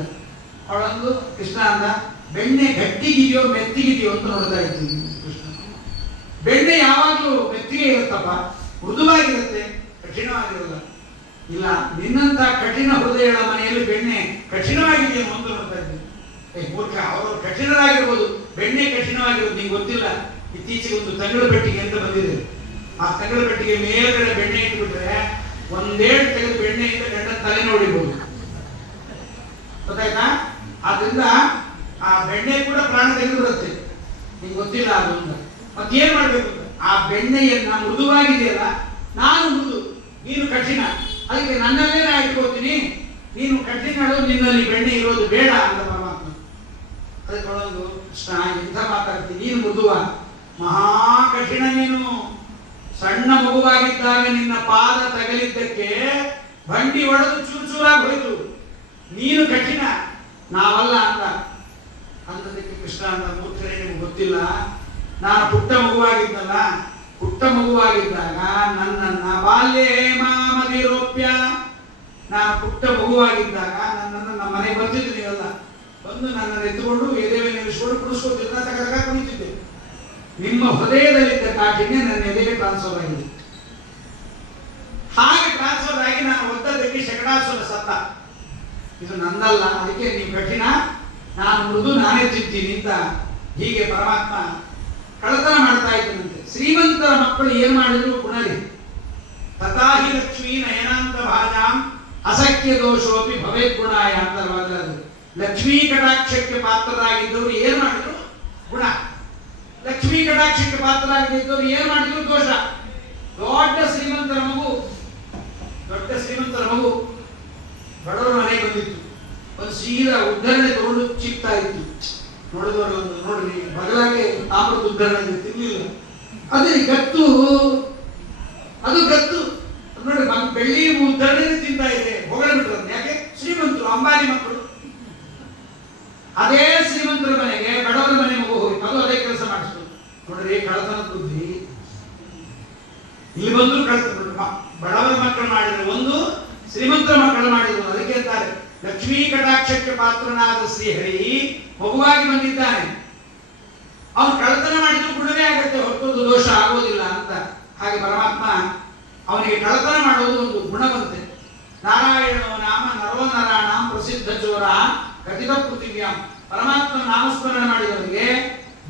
ಅವಳಂದು ಕೃಷ್ಣ ಅಂದ, ಬೆಣ್ಣೆ ಗಟ್ಟಿಗಿದೆಯೋ ಮೆತ್ತಿಗಿದೆಯೋ ಅಂತ ನೋಡ್ತಾ ಇದ್ದೀನಿ. ಕೃಷ್ಣ, ಬೆಣ್ಣೆ ಯಾವಾಗಲೂ ಮೆತ್ತಿಗೆ ಇರುತ್ತಪ್ಪ, ಮೃದುವಾಗಿರುತ್ತೆ, ಕಠಿಣವಾಗಿರಲ್ಲ. ಇಲ್ಲ, ನಿನ್ನಂತ ಕಠಿಣ ಹೃದಯಗಳ ಮನೆಯಲ್ಲಿ ಬೆಣ್ಣೆ ಕಠಿಣವಾಗಿದೆಯೋ ಅಂತ ನೋಡ್ತಾ ಇದ್ದೀನಿ. ಮೂರ್ಖ, ಅವರು ಕಠಿಣರಾಗಿರ್ಬೋದು, ಬೆಣ್ಣೆ ಕಠಿಣವಾಗಿರೋದು ನಿಂಗೆ ಗೊತ್ತಿಲ್ಲ. ಇತ್ತೀಚೆಗೆ ಒಂದು ತಂಗಳು ಪೆಟ್ಟಿಗೆ ಅಂತ ಬಂದಿದೆ. ಆ ತಂಗಳು ಪೆಟ್ಟಿಗೆ ಮೇಲ್ಗಡೆ ಬೆಣ್ಣೆ ಇಟ್ಬಿಟ್ರೆ ಒಂದೇಳು ತೆಗೆದು ಬೆಣ್ಣೆಯಿಂದ ಗಂಡನ ತಲೆ ನೋಡಿಬಹುದು, ಗೊತ್ತಾಯ್ತಾ? ಆದ್ರಿಂದ ಆ ಬೆಣ್ಣೆ ಕೂಡ ಪ್ರಾಣ ತೆಗೆದು ಬರುತ್ತೆ, ನಿಂಗೆ ಗೊತ್ತಿಲ್ಲ ಅದು ಅಂತ. ಮತ್ತೇನ್ ಮಾಡ್ಬೇಕು ಅಂತ, ಆ ಬೆಣ್ಣೆಯನ್ನ ಮೃದುವಾಗಿದೆಯಲ್ಲ, ನಾನು ಮೃದು, ನೀನು ಕಠಿಣ, ಅದಕ್ಕೆ ನನ್ನಲ್ಲೇ ನಾ ಇಟ್ಕೋತೀನಿ, ನೀನು ಕಠಿಣಳು, ನಿನ್ನಲ್ಲಿ ಬೆಣ್ಣೆ ಇರೋದು ಬೇಡ ಅಂತ ಪರಮಾತ್ಮ. ಅದಕ್ಕೆ ಒಳಗೊಂದು ಕೃಷ್ಣ, ಎಂಥ ಮಾತಾಡ್ತೀನಿ, ನೀನು ಮೃದುವ, ಮಹಾ ಕಠಿಣ ನೀನು. ಸಣ್ಣ ಮಗುವಾಗಿದ್ದಾಗ ನಿನ್ನ ಪಾದ ತಗಲಿದ್ದಕ್ಕೆ ಬಂಡಿ ಒಡೆದು ಚೂರು ಚೂರಾಗಿ ಹೋಯ್ತು, ನೀನು ಕಠಿಣ, ನಾವಲ್ಲ ಅಂತ ಅಂದದಕ್ಕೆ ಕೃಷ್ಣ ಅಂತ, ಮೂರ್ಖರೇ ನಿಮ್ಗೆ ಗೊತ್ತಿಲ್ಲ, ನಾನು ಪುಟ್ಟ ಮಗುವಾಗಿದ್ದಲ್ಲ, ಪುಟ್ಟ ಮಗುವಾಗಿದ್ದಾಗ ನನ್ನನ್ನ ಬಾಲ್ಯೇ ಮಾಮದಿರೋಪ್ಯ, ನಾನು ಪುಟ್ಟ ಮಗುವಾಗಿದ್ದಾಗ ನನ್ನನ್ನು ನಮ್ಮ ಮನೆಗೆ ಬರ್ತಿದ್ದು ನೀವಲ್ಲ, ಬಂದು ನನ್ನನ್ನು ಎತ್ತುಕೊಂಡು ಎದೆ ಮೇಲೆ ನಿಲ್ಲಿಸ್ಕೊಂಡು ಕುಡಿಸ್ಕೊತಿದ್ದ, ತಗ ಕುಣಿತಿದ್ದೆ. ನಿಮ್ಮ ಹೃದಯದಲ್ಲಿದ್ದ ಕಾಠಿಣ್ಯ ನನ್ನ ಎದೆಗೆ ಟ್ರಾನ್ಸ್ಫರ್ ಆಗಿದೆ. ಹಾಗೆ ಟ್ರಾನ್ಸ್ಫರ್ ಆಗಿ ನಾನು ಒದ್ದದಕ್ಕೆ ಶಕಟಾಸುರ ಸತ್ತ. ಇದು ನಂದಲ್ಲ, ಅದಕ್ಕೆ ನೀವು ಕಠಿಣ, ನಾನು ಮೃದು, ನಾನೇ ತಿಂತೀನಿ ಅಂತ ಹೀಗೆ ಪರಮಾತ್ಮ ಕಳತನ ಮಾಡ್ತಾ ಇದ್ದನಂತೆ. ಶ್ರೀಮಂತರ ಮಕ್ಕಳು ಏನ್ ಮಾಡಿದ್ರು ಗುಣರಿ. ತಥಾಹಿ ಲಕ್ಷ್ಮೀ ನಯನಾಂತ ಭಾಜಾಂ ಅಸಖ್ಯ ದೋಷೋಪಿ ಭವೇತ್ ಗುಣಾಯ ಅಂತರವಾದ ಲಕ್ಷ್ಮೀ ಕಟಾಕ್ಷಕ್ಕೆ ಪಾತ್ರರಾಗಿದ್ದವರು ಏನ್ ಮಾಡಿದ್ರು ಗುಣ, ಲಕ್ಷ್ಮೀ ಕಟಾಕ್ಷಕ್ಕೆ ಪಾತ್ರರಾಗಿದ್ದವರು ಏನ್ ಮಾಡಿದ್ರು ದೋಷ. ದೊಡ್ಡ ಶ್ರೀಮಂತರ ಮಗು ಬಡವರ ಮನೆಗೆ ಬಂದಿತ್ತು, ಒಂದು ಸೀದಾ ಉದ್ಧರಣೆ ತಗೊಂಡು ಚಿಕ್ತಾ ಇತ್ತು. ನೋಡಿದವರು ಒಂದು ನೋಡ್ರಿ, ಬಗಲಾಗೆ ತಾಮ್ರದ ಉದ್ಧರಣೆ ತಿನ್ಲಿಲ್ಲ, ಅದೇ ಗತ್ತು, ಅದು ಗತ್ತು ನೋಡಿ, ಬೆಳ್ಳಿ ಉದ್ಧರಣೆ ತಿಂತಾ ಇದೆ, ಹೊಗಳಬಿಟ್ರು. ಯಾಕೆ? ಶ್ರೀಮಂತರು, ಅಂಬಾನಿ ಮಕ್ಕಳು. ಅದೇ ಶ್ರೀಮಂತರ ಮನೆಗೆ ಬಡವರ ಮನೆ ಮಗು ಹೋಗಿ ಅದು ಅದೇ ಕೆಲಸ ಮಾಡಿಸ್ತು. ನೋಡ್ರಿ, ಕಳತನದ ಬುದ್ಧಿ. ಇಲ್ಲಿ ಬಂದ್ರು ಕಳತನ, ಬಡವರ ಮಕ್ಕಳು ಮಾಡಿದ್ರು ಒಂದು, ಶ್ರೀಮಂತರ ಮಕ್ಕಳು ಮಾಡಿದ್ರು. ಅದಕ್ಕೆ ಅಂತಾರೆ ಲಕ್ಷ್ಮೀ ಕಟಾಕ್ಷಕ್ಕೆ ಪಾತ್ರನಾದ ಶ್ರೀಹರಿ ಮಗುವಾಗಿ ಬಂದಿದ್ದಾನೆ, ಅವನು ಕಳತನ ಮಾಡಿದ್ರು ಗುಣವೇ ಆಗತ್ತೆ, ಹೊರತು ದೋಷ ಆಗೋದಿಲ್ಲ ಅಂತ. ಹಾಗೆ ಪರಮಾತ್ಮ ಅವನಿಗೆ ಕಳತನ ಮಾಡುವುದು ಒಂದು ಗುಣವಂತೆ. ನಾರಾಯಣೋ ನಾಮ ನರೋ ನರಾಣಾಂ ಪ್ರಸಿದ್ಧ ಚೋರ ಕಥಿತ ಪೃಥಿವ್ಯಾಂ. ಪರಮಾತ್ಮ ನಾಮಸ್ಮರಣೆ ಮಾಡಿದವರಿಗೆ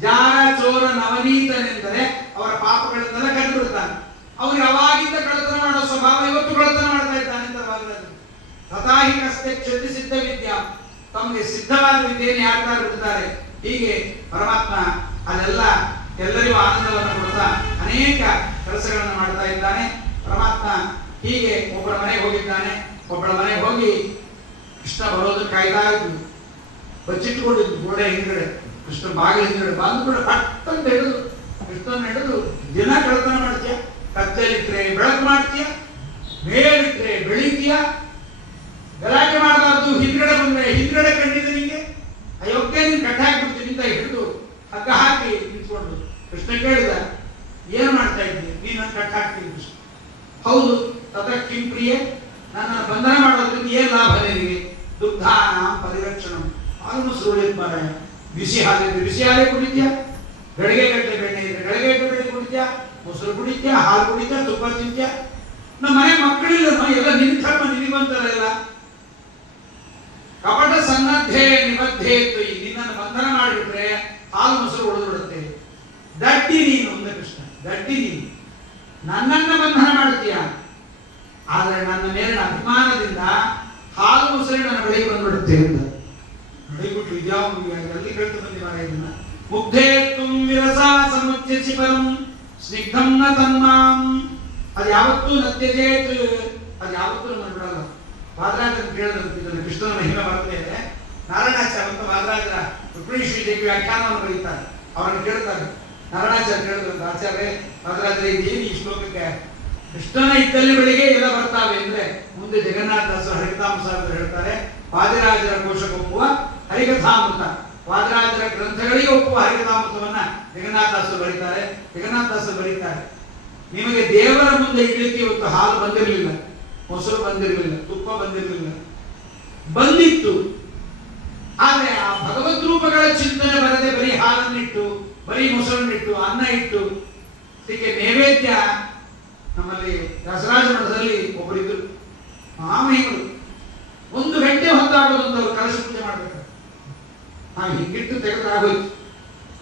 ಜಾರ ಚೋರ ನವನೀತನೆಂದರೆ ಅವರ ಪಾಪಗಳನ್ನೆಲ್ಲ ಕಟ್ಟಿಬಿಡ್ತಾನೆ. ಅವ್ರಿಗೆ ಅವಾಗಿಂದ ಕಳತನ ಮಾಡೋ ಸ್ವಭಾವ, ಇವತ್ತು ಕಳತನ ಮಾಡ್ತಾ ಇದ್ದಾನೆ ಅಂತ ಭಾಗವತ. ತಥಾಹಿ ಕಸ್ತೆ ಕ್ಷತಿ ಸಿದ್ಧ ವಿದ್ಯಾ, ತಮಗೆ ಸಿದ್ಧವಾದ ವಿದ್ಯೆಯನ್ನು ಯಾರು ಬಿಡ್ತಾರೆ. ಹೀಗೆ ಪರಮಾತ್ಮ ಅಲ್ಲೆಲ್ಲ ಎಲ್ಲರಿಗೂ ಆನಂದವನ್ನು ಕೊಡ್ತಾ ಅನೇಕ ಕೆಲಸಗಳನ್ನು ಮಾಡ್ತಾ ಇದ್ದಾನೆ. ಪರಮಾತ್ಮ ಹೀಗೆ ಒಬ್ಬರ ಮನೆಗೆ ಹೋಗಿದ್ದಾನೆ. ಒಬ್ಬಳ ಮನೆಗೆ ಹೋಗಿ ಕೃಷ್ಣ ಬರೋದಕ್ಕೆ ಕಾಯ್ತಾ ಇದ್ದು, ಬಚ್ಚಿಟ್ಕೊಂಡಿದ್ದು ಗೋಡೆ ಹಿಂದ್ಗಡೆ, ಕೃಷ್ಣ ಬಾಗಿಲ ಹಿಂದ್ಗಡೆ ಬಂದು ಕೂಡ ಪಟ್ಟಂತ ಹಿಡಿದು ಕೃಷ್ಣನ ಹಿಡಿದು, ದಿನ ಕಳತನ ಮಾಡ್ತೀಯ, ಕತ್ತಲಿಟ್ರೆ ಬೆಳಕು ಮಾಡ್ತೀಯ, ಮೇಲಿಟ್ರೆ ಬೆಳಿತೀಯ, ಗಲಾಟೆ ಮಾಡಬಾರ್ದು, ಹಿಂದ್ಗಡೆ ಬಂದ್ರೆ ಹಿಂದ್ಗಡೆ ಕಂಡಿದೆ ನಿಂಗೆ, ಅಯೋಗ್ಯ ನೀನು ಕಟ್ಟ ಹಾಕ್ಬಿಡ್ತೀನಿ ಅಂತ ಹಿಡಿದು ಹಗ್ಗ ಹಾಕಿ ನಿಂತ್ಕೊಂಡು ಕೃಷ್ಣ ಕೇಳಿದ, ಏನು ಮಾಡ್ತಾ ಇದ್ದೀನಿ? ನೀನು ನನ್ನ ಕಟ್ಟ ಹಾಕ್ತೀನಿ. ಕೃಷ್ಣ, ಹೌದು. ತದ ಕಿಂ ಪ್ರಿಯ, ನನ್ನನ್ನು ಬಂಧನ ಮಾಡೋದ್ರಿಂದ ಏನು ಲಾಭ ನಿನಗೆ? ದುಗ್ಧಾನ ಪರಿರಕ್ಷಣಂ, ಹಾಲು ಮೊಸರು ಉಳಿಯುತ್ತೆ ಮಾರಾಯ. ಬಿಸಿ ಹಾಲಿದ್ರೆ ಬಿಸಿ ಹಾಲೇ ಕುಡಿತೀಯ, ಗಡಿಗೆ ಗಟ್ಟಲೆ ಬೆಣ್ಣೆ ಇದ್ರೆ ಗಡಿಗೆ ಗಟ್ಟಲೆ ಬೆಣ್ಣೆ ಕುಡಿತೀಯ, ಮೊಸರು ಕುಡಿತೀಯ, ಹಾಲು ಕುಡಿತೀಯ, ತುಪ್ಪ ತಿಂತೀಯ. ನಮ್ಮ ಮನೆ ಮಕ್ಕಳಿಲ್ಲ, ಎಲ್ಲ ನಿನ್ನ ಧರ್ಮ ನಿನಗಂತಾರ ಎಲ್ಲ. ಕಪಟ ಸನ್ನದ್ಧೆ ನಿಬದ್ಧೆ ತೊಯ್, ನಿನ್ನನ್ನು ಬಂಧನ ಮಾಡಿಬಿಟ್ರೆ ಹಾಲು ಮೊಸರು ಉಳಿದು ಬಿಡುತ್ತೆ. ದಡ್ಡಿ ನೀನು ಅಂದ ಕೃಷ್ಣ, ದಡ್ಡಿ ನೀನು, ನನ್ನನ್ನ ಬಂಧನ ಮಾಡ್ತೀಯ, ಆದರೆ ನನ್ನ ಮೇಲಿನ ಅಭಿಮಾನದಿಂದ ಹಾಲು ಮೊಸರು ನನ್ನ ಬಳಿಗೆ ಬಂದ್ಬಿಡುತ್ತೆ ಅಂತ ಹೇಳಿಬಿಟ್ಟು ಇದ್ಯಾವ ಎಲ್ಲಿ ಕೇಳ್ತು ಬಂದಿವ ಇದನ್ನ. ಮುಗ್ಧೇ ತುಂ ವಿರಸ ಸಮುಚ್ಯಸಿ ಪರಂ ಸ್ನಿಗ್ಧಂ ನ ತನ್ಮಾಂ, ಅದು ಯಾವತ್ತೂ ನತ್ಯಜೇತ್, ಅದು ಯಾವತ್ತೂ ನಮ್ಮ ಬಿಡಲ್ಲ. ವಾದರಾಜನ ಕೇಳಿದಂತಿದ್ದಾನೆ, ಕೃಷ್ಣನ ಮಹಿಮೆ ಬರ್ತದೆ ಇದೆ. ನಾರಾಯಣಾಚಾರ್ಯ ಅಂತ ವಾದರಾಜರ ರುಕ್ಮಿಣೀಶ್ವರಿ ವ್ಯಾಖ್ಯಾನವನ್ನು ಬರೀತಾರೆ. ಅವರನ್ನು ಕೇಳ್ತಾರೆ, ನಾರಾಯಣಾಚಾರ್ಯ ಕೇಳಿದ್ರಂತ, ಆಚಾರ್ಯ ವಾದರಾಜರ ಇದೇನು ಈ ಶ್ಲೋಕಕ್ಕೆ ಕೃಷ್ಣನ ಇದ್ದಲ್ಲಿ ಬೆಳಿಗ್ಗೆ ಎಲ್ಲ ಬರ್ತಾವೆ ಅಂದ್ರೆ, ಮುಂದೆ ಜಗನ್ನಾಥದಾಸರು ಹರಿಕಥಾಮೃತ ಹೇಳ್ತಾರೆ, ವಾದಿರಾಜರ ಕೋಶಕ್ಕೆ ಒಪ್ಪುವ ಹರಿಕಥಾಮೃತ, ವಾದಿರಾಜರ ಗ್ರಂಥಗಳಿಗೆ ಒಪ್ಪುವ ಹರಿಕಥಾಮೃತವನ್ನ ಜಗನ್ನಾಥದಾಸರು ಬರೀತಾರೆ. ನಿಮಗೆ ದೇವರ ಮುಂದೆ ಇಡಲಿಕ್ಕೆ ಇವತ್ತು ಹಾಲು ಬಂದಿರಲಿಲ್ಲ, ಮೊಸರು ಬಂದಿರಲಿಲ್ಲ, ತುಪ್ಪ ಬಂದಿರಲಿಲ್ಲ, ಬಂದಿತ್ತು. ಆದರೆ ಆ ಭಗವದ್ ರೂಪಗಳ ಚಿಂತನೆ ಬರದೆ ಬರೀ ಹಾಲನ್ನಿಟ್ಟು, ಬರೀ ಮೊಸರನ್ನಿಟ್ಟು, ಅನ್ನ ಇಟ್ಟು, ಅದಕ್ಕೆ ನೈವೇದ್ಯ. ನಮ್ಮಲ್ಲಿ ದಸರಾಜ ಮಠದಲ್ಲಿ ಒಬ್ಬರಿದ್ರು ಮಹಾಮಹಿಮರು, 1 ಗಂಟೆ ಹೊತ್ತಾಗೋದಂತವ್ರು ಕಲಶ ಪೂಜೆ ಮಾಡ್ಬೇಕು. ನಾವು ಹಿಂಗಿಟ್ಟು ತೆಗೆದ್ರೆ ಆಗೋಯ್ತು.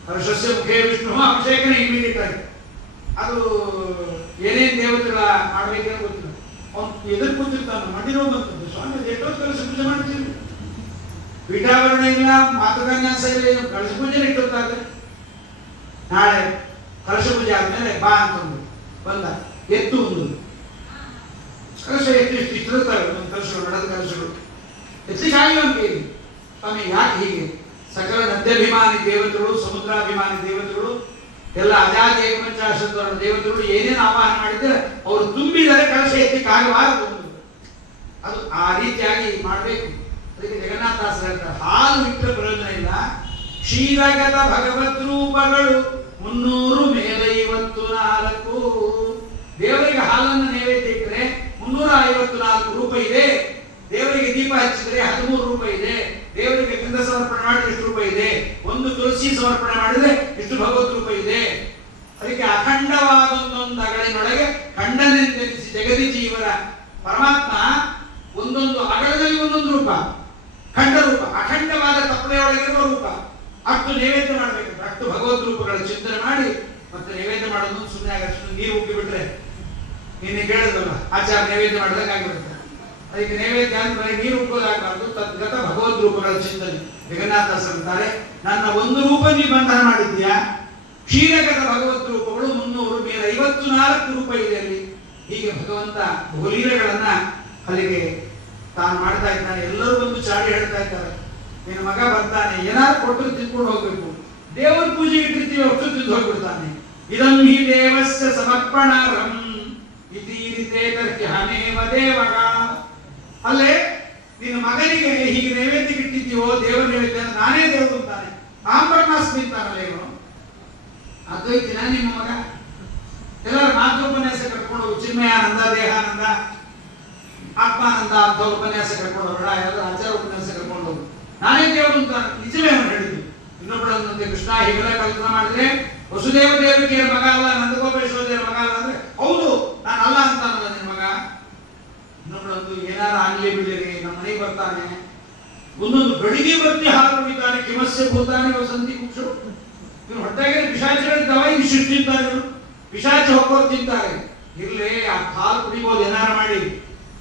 ಕಲಶಸ್ಯ ಮುಖೇ ವಿಷ್ಣು ಅಭಿಷೇಕನೇ ಇಮಿಡಿಯೇಟ್ ಆಗಿ. ಅದು ಏನೇನು ದೇವತೆಗಳ ಮಾಡ್ಬೇಕಂತ ಗೊತ್ತಿಲ್ಲ. ಅವ್ನು ಎದುರು ಕೂತಿರ್ತಾನೆ, ಮಂಡಿರೋ ಬಂತದ್ದು, ಸ್ವಾಮಿ ಎಷ್ಟೊತ್ತು ಕಲಶ ಪೂಜೆ ಮಾಡ್ತೀವಿ, ಪೀಠಾವರಣ ಇಲ್ಲ, ಮಾತುಕನ್ಯಾಸ ಇಲ್ಲ, ಕಲಶ ಪೂಜೆ ಇಟ್ಟೊತ್ತಾದ್ರೆ. ನಾಳೆ ಕಲಶ ಪೂಜೆ ಆದ್ಮೇಲೆ ಬಾ ಅಂತಂದು ಬಂದ, ಎತ್ತು ಒಂದು ಕಲಶ ಎತ್ತು ಇಷ್ಟು ಇಟ್ಟಿರ್ತಾರೆ. ಒಂದು ಕಲಶಗಳು, ನಡೆದ ಕಲಶಗಳು ಎತ್ತಿಗಾಗಿಲ್ಲ ಅಂತ ಹೇಳಿ, ಸ್ವಾಮಿ ಯಾಕೆ ಹೀಗೆ? ಸಕಲ ನದ್ಯಾಭಿಮಾನಿ ದೇವತೆಗಳು, ಸಮುದ್ರಾಭಿಮಾನಿ ದೇವತೆಗಳು, ಎಲ್ಲ ಅಜಾದಿ ಏಕಪಂಚಾಶತ್ವರ ದೇವತೆಗಳು ಏನೇನು ಆವಾಹನ ಮಾಡಿದ್ರೆ ಅವರು ತುಂಬಿದರೆ ಕಲಶ ಎತ್ತಿಕ್ಕಾಗಬಾರದು. ಅದು ಆ ರೀತಿಯಾಗಿ ಮಾಡಬೇಕು. ಅದಕ್ಕೆ ಜಗನ್ನಾಥದಾಸರು ಹೇಳ್ತಾರೆ, ಹಾಲು ಇಟ್ಟರೆ ಪ್ರಯೋಜನ ಇಲ್ಲ. ಕ್ಷೀರಗತ ಭಗವದ್ ರೂಪಗಳು 354. ದೇವರಿಗೆ ಹಾಲನ್ನು ನೈವೇದ್ಯ ಇಟ್ಟರೆ 354 ರೂಪ ಇದೆ. ದೇವರಿಗೆ ದೀಪ ಹಚ್ಚಿದ್ರೆ 13 ರೂಪ ಇದೆ. ದೇವರಿಗೆ ಗಂಧ ಸಮರ್ಪಣೆ ಮಾಡಿದ್ರೆ ಎಷ್ಟು ರೂಪ ಇದೆ. ಒಂದು ತುಳಸಿ ಸಮರ್ಪಣೆ ಮಾಡಿದ್ರೆ ಎಷ್ಟು ಭಗವತ್ ರೂಪ ಇದೆ. ಅದಕ್ಕೆ ಅಖಂಡವಾದೊಂದೊಂದು ಅಗಳಿನೊಳಗೆ ಖಂಡನೆಂದೆನಿಸಿ ಜಗದಿ ಜೀವರ ಪರಮಾತ್ಮ ಒಂದೊಂದು ಅಗಳದಲ್ಲಿ ಒಂದೊಂದು ರೂಪ, ಖಂಡ ರೂಪ, ಅಖಂಡವಾದ ತಪ್ಪಲೆಯೊಳಗಿರುವ ರೂಪ. ಅಷ್ಟು ನೈವೇದ್ಯ ಮಾಡಬೇಕು. ಅಷ್ಟು ಭಗವದ್ ರೂಪಗಳ ಚಿಂತನೆ ಮಾಡಿ ಮತ್ತೆ ನೈವೇದ್ಯ ಮಾಡೋದು ಸುಮ್ಮನೆ ಆಗಷ್ಟು ನೀರು ಉಕ್ಕಿ ಬಿಟ್ರೆ, ನೀನು ಕೇಳಿದಲ್ಲ ಆಚಾರ ನೈವೇದ್ಯ ಮಾಡಿದಾಗ ಆಗಿರುತ್ತೆ. ಅದಕ್ಕೆ ನೈವೇದ್ಯ ಅಂದ್ರೆ ನೀರು ಉಕ್ಕೋದಾಗಬಾರ್ದು, ತದ್ಗತ ಭಗವದ್ ರೂಪಗಳ ಚಿಂತನೆ. ಜಗನ್ನಾಥದಾಸರು ಅಂತಾರೆ, ನನ್ನ ಒಂದು ರೂಪ ನೀ ಬಂಧನ ಮಾಡಿದ್ದೀಯಾ, ಕ್ಷೀರಗತ ಭಗವದ್ ರೂಪಗಳು 354 ರೂಪ ಇದೆ ಅಲ್ಲಿ. ಹೀಗೆ ಭಗವಂತ ಬಹುಲೀಲೆಗಳನ್ನ ಅಲ್ಲಿಗೆ ತಾನು ಮಾಡ್ತಾ ಇದ್ದಾನೆ. ಎಲ್ಲರೂ ಬಂದು ಚಾಡಿ ಹೇಳ್ತಾ ಇದ್ದಾರೆ, ನಿನ್ನ ಮಗ ಬರ್ತಾನೆ, ಏನಾದ್ರು ಕೊಟ್ಟು ತಿಂದ್ಕೊಂಡು ಹೋಗ್ಬೇಕು. ದೇವರ ಪೂಜೆ ಇಟ್ಟಿರ್ತೀವಿ, ಅಷ್ಟು ತಿಂದು ಹೋಗ್ಬಿಡ್ತಾನೆ. ಇದಂ ಹಿ ದೇವಸ್ಯ ಸಮರ್ಪಣಾರ್ಹಂ ಇತೀರಿತೇತರ್ಹ್ಯಹಮೇವ ದೇವಗ. ಅಲ್ಲೇ ನಿನ್ನ ಮಗನಿಗೆ ಹೀಗೆ ನೈವೇದ್ಯ ಇಟ್ಟಿದ್ದೀವೋ, ದೇವರ ನೈವೇದ್ಯ ನಾನೇ ದೇವರು ಅಂತಾನೆ. ಆಂಬರ್ನಾಸ್ಮಿ ಅಂತಾನಲ್ಲ ಇವನು. ಅದ್ವೈತಿನ ನಿಮ್ಮ ಮಗ? ಎಲ್ಲರ ಮಾತೃ ಉಪನ್ಯಾಸ ಕರ್ಕೊಂಡು ಹೋಗು, ಚಿನ್ಮಯಾನಂದ, ದೇಹಾನಂದ, ಆತ್ಮಾನಂದ ಅಂತ ಉಪನ್ಯಾಸ ಕರ್ಕೊಂಡು ಹೋಗೋಣ, ಎಲ್ಲ ಆಚಾರ ಉಪನ್ಯಾಸ ಕರ್ಕೊಂಡು ಹೋಗು, ನಾನೇ ದೇವರು ಅಂತ ನಿಜವೇ ಅವನು ಹೇಳಿದ್ದು. ಇನ್ನೊಬ್ಬಳಂತೆ ಕೃಷ್ಣ ಹೀಗೆಲ್ಲ ಕಲ್ಪನಾ ಮಾಡಿದ್ರೆ ವಸುದೇವ ದೇವಕಿಯರ ಮಗ ಅಲ್ಲ, ನಂದಗೋಪೇಶ್ವರ ಮಗ ಅಲ್ಲ ಅಂದ್ರೆ ಹೌದು ನಾನು ಅಲ್ಲ ಅಂತ ಅನ್ನೋದ ನಿನ್ನ ಮಗ. ಇನ್ನೊಬ್ಬಳಂದು ಏನಾರ ಆಗ್ಲಿ ಬಿಡಲಿ, ನಮ್ಮ ಮನೆಗೆ ಬರ್ತಾನೆ, ಒಂದೊಂದು ಬೆಳಿಗ್ಗೆ ಬರ್ತಿ ಹಾಲು ಕುಡಿತಾನೆ, ಕಿಮಸ್ಸೆ ಭೂತಾನೆ ವಸಂತಿ ಕುಕ್ಷು. ಇವನು ಹೊಟ್ಟೆಗೆ ಪಿಶಾಚಿಗಳಿದ್ದಾವೆ, ಇನ್ನು ಸೃಷ್ಟಿದ್ದಾರೆ, ಇವರು ಪಿಶಾಚಿ ಹೋಗೋರು ತಿಂತಾರೆ. ಇರ್ಲಿ ಆ ಹಾಲು ಕುಡಿಬೋದು ಏನಾರ ಮಾಡಿ.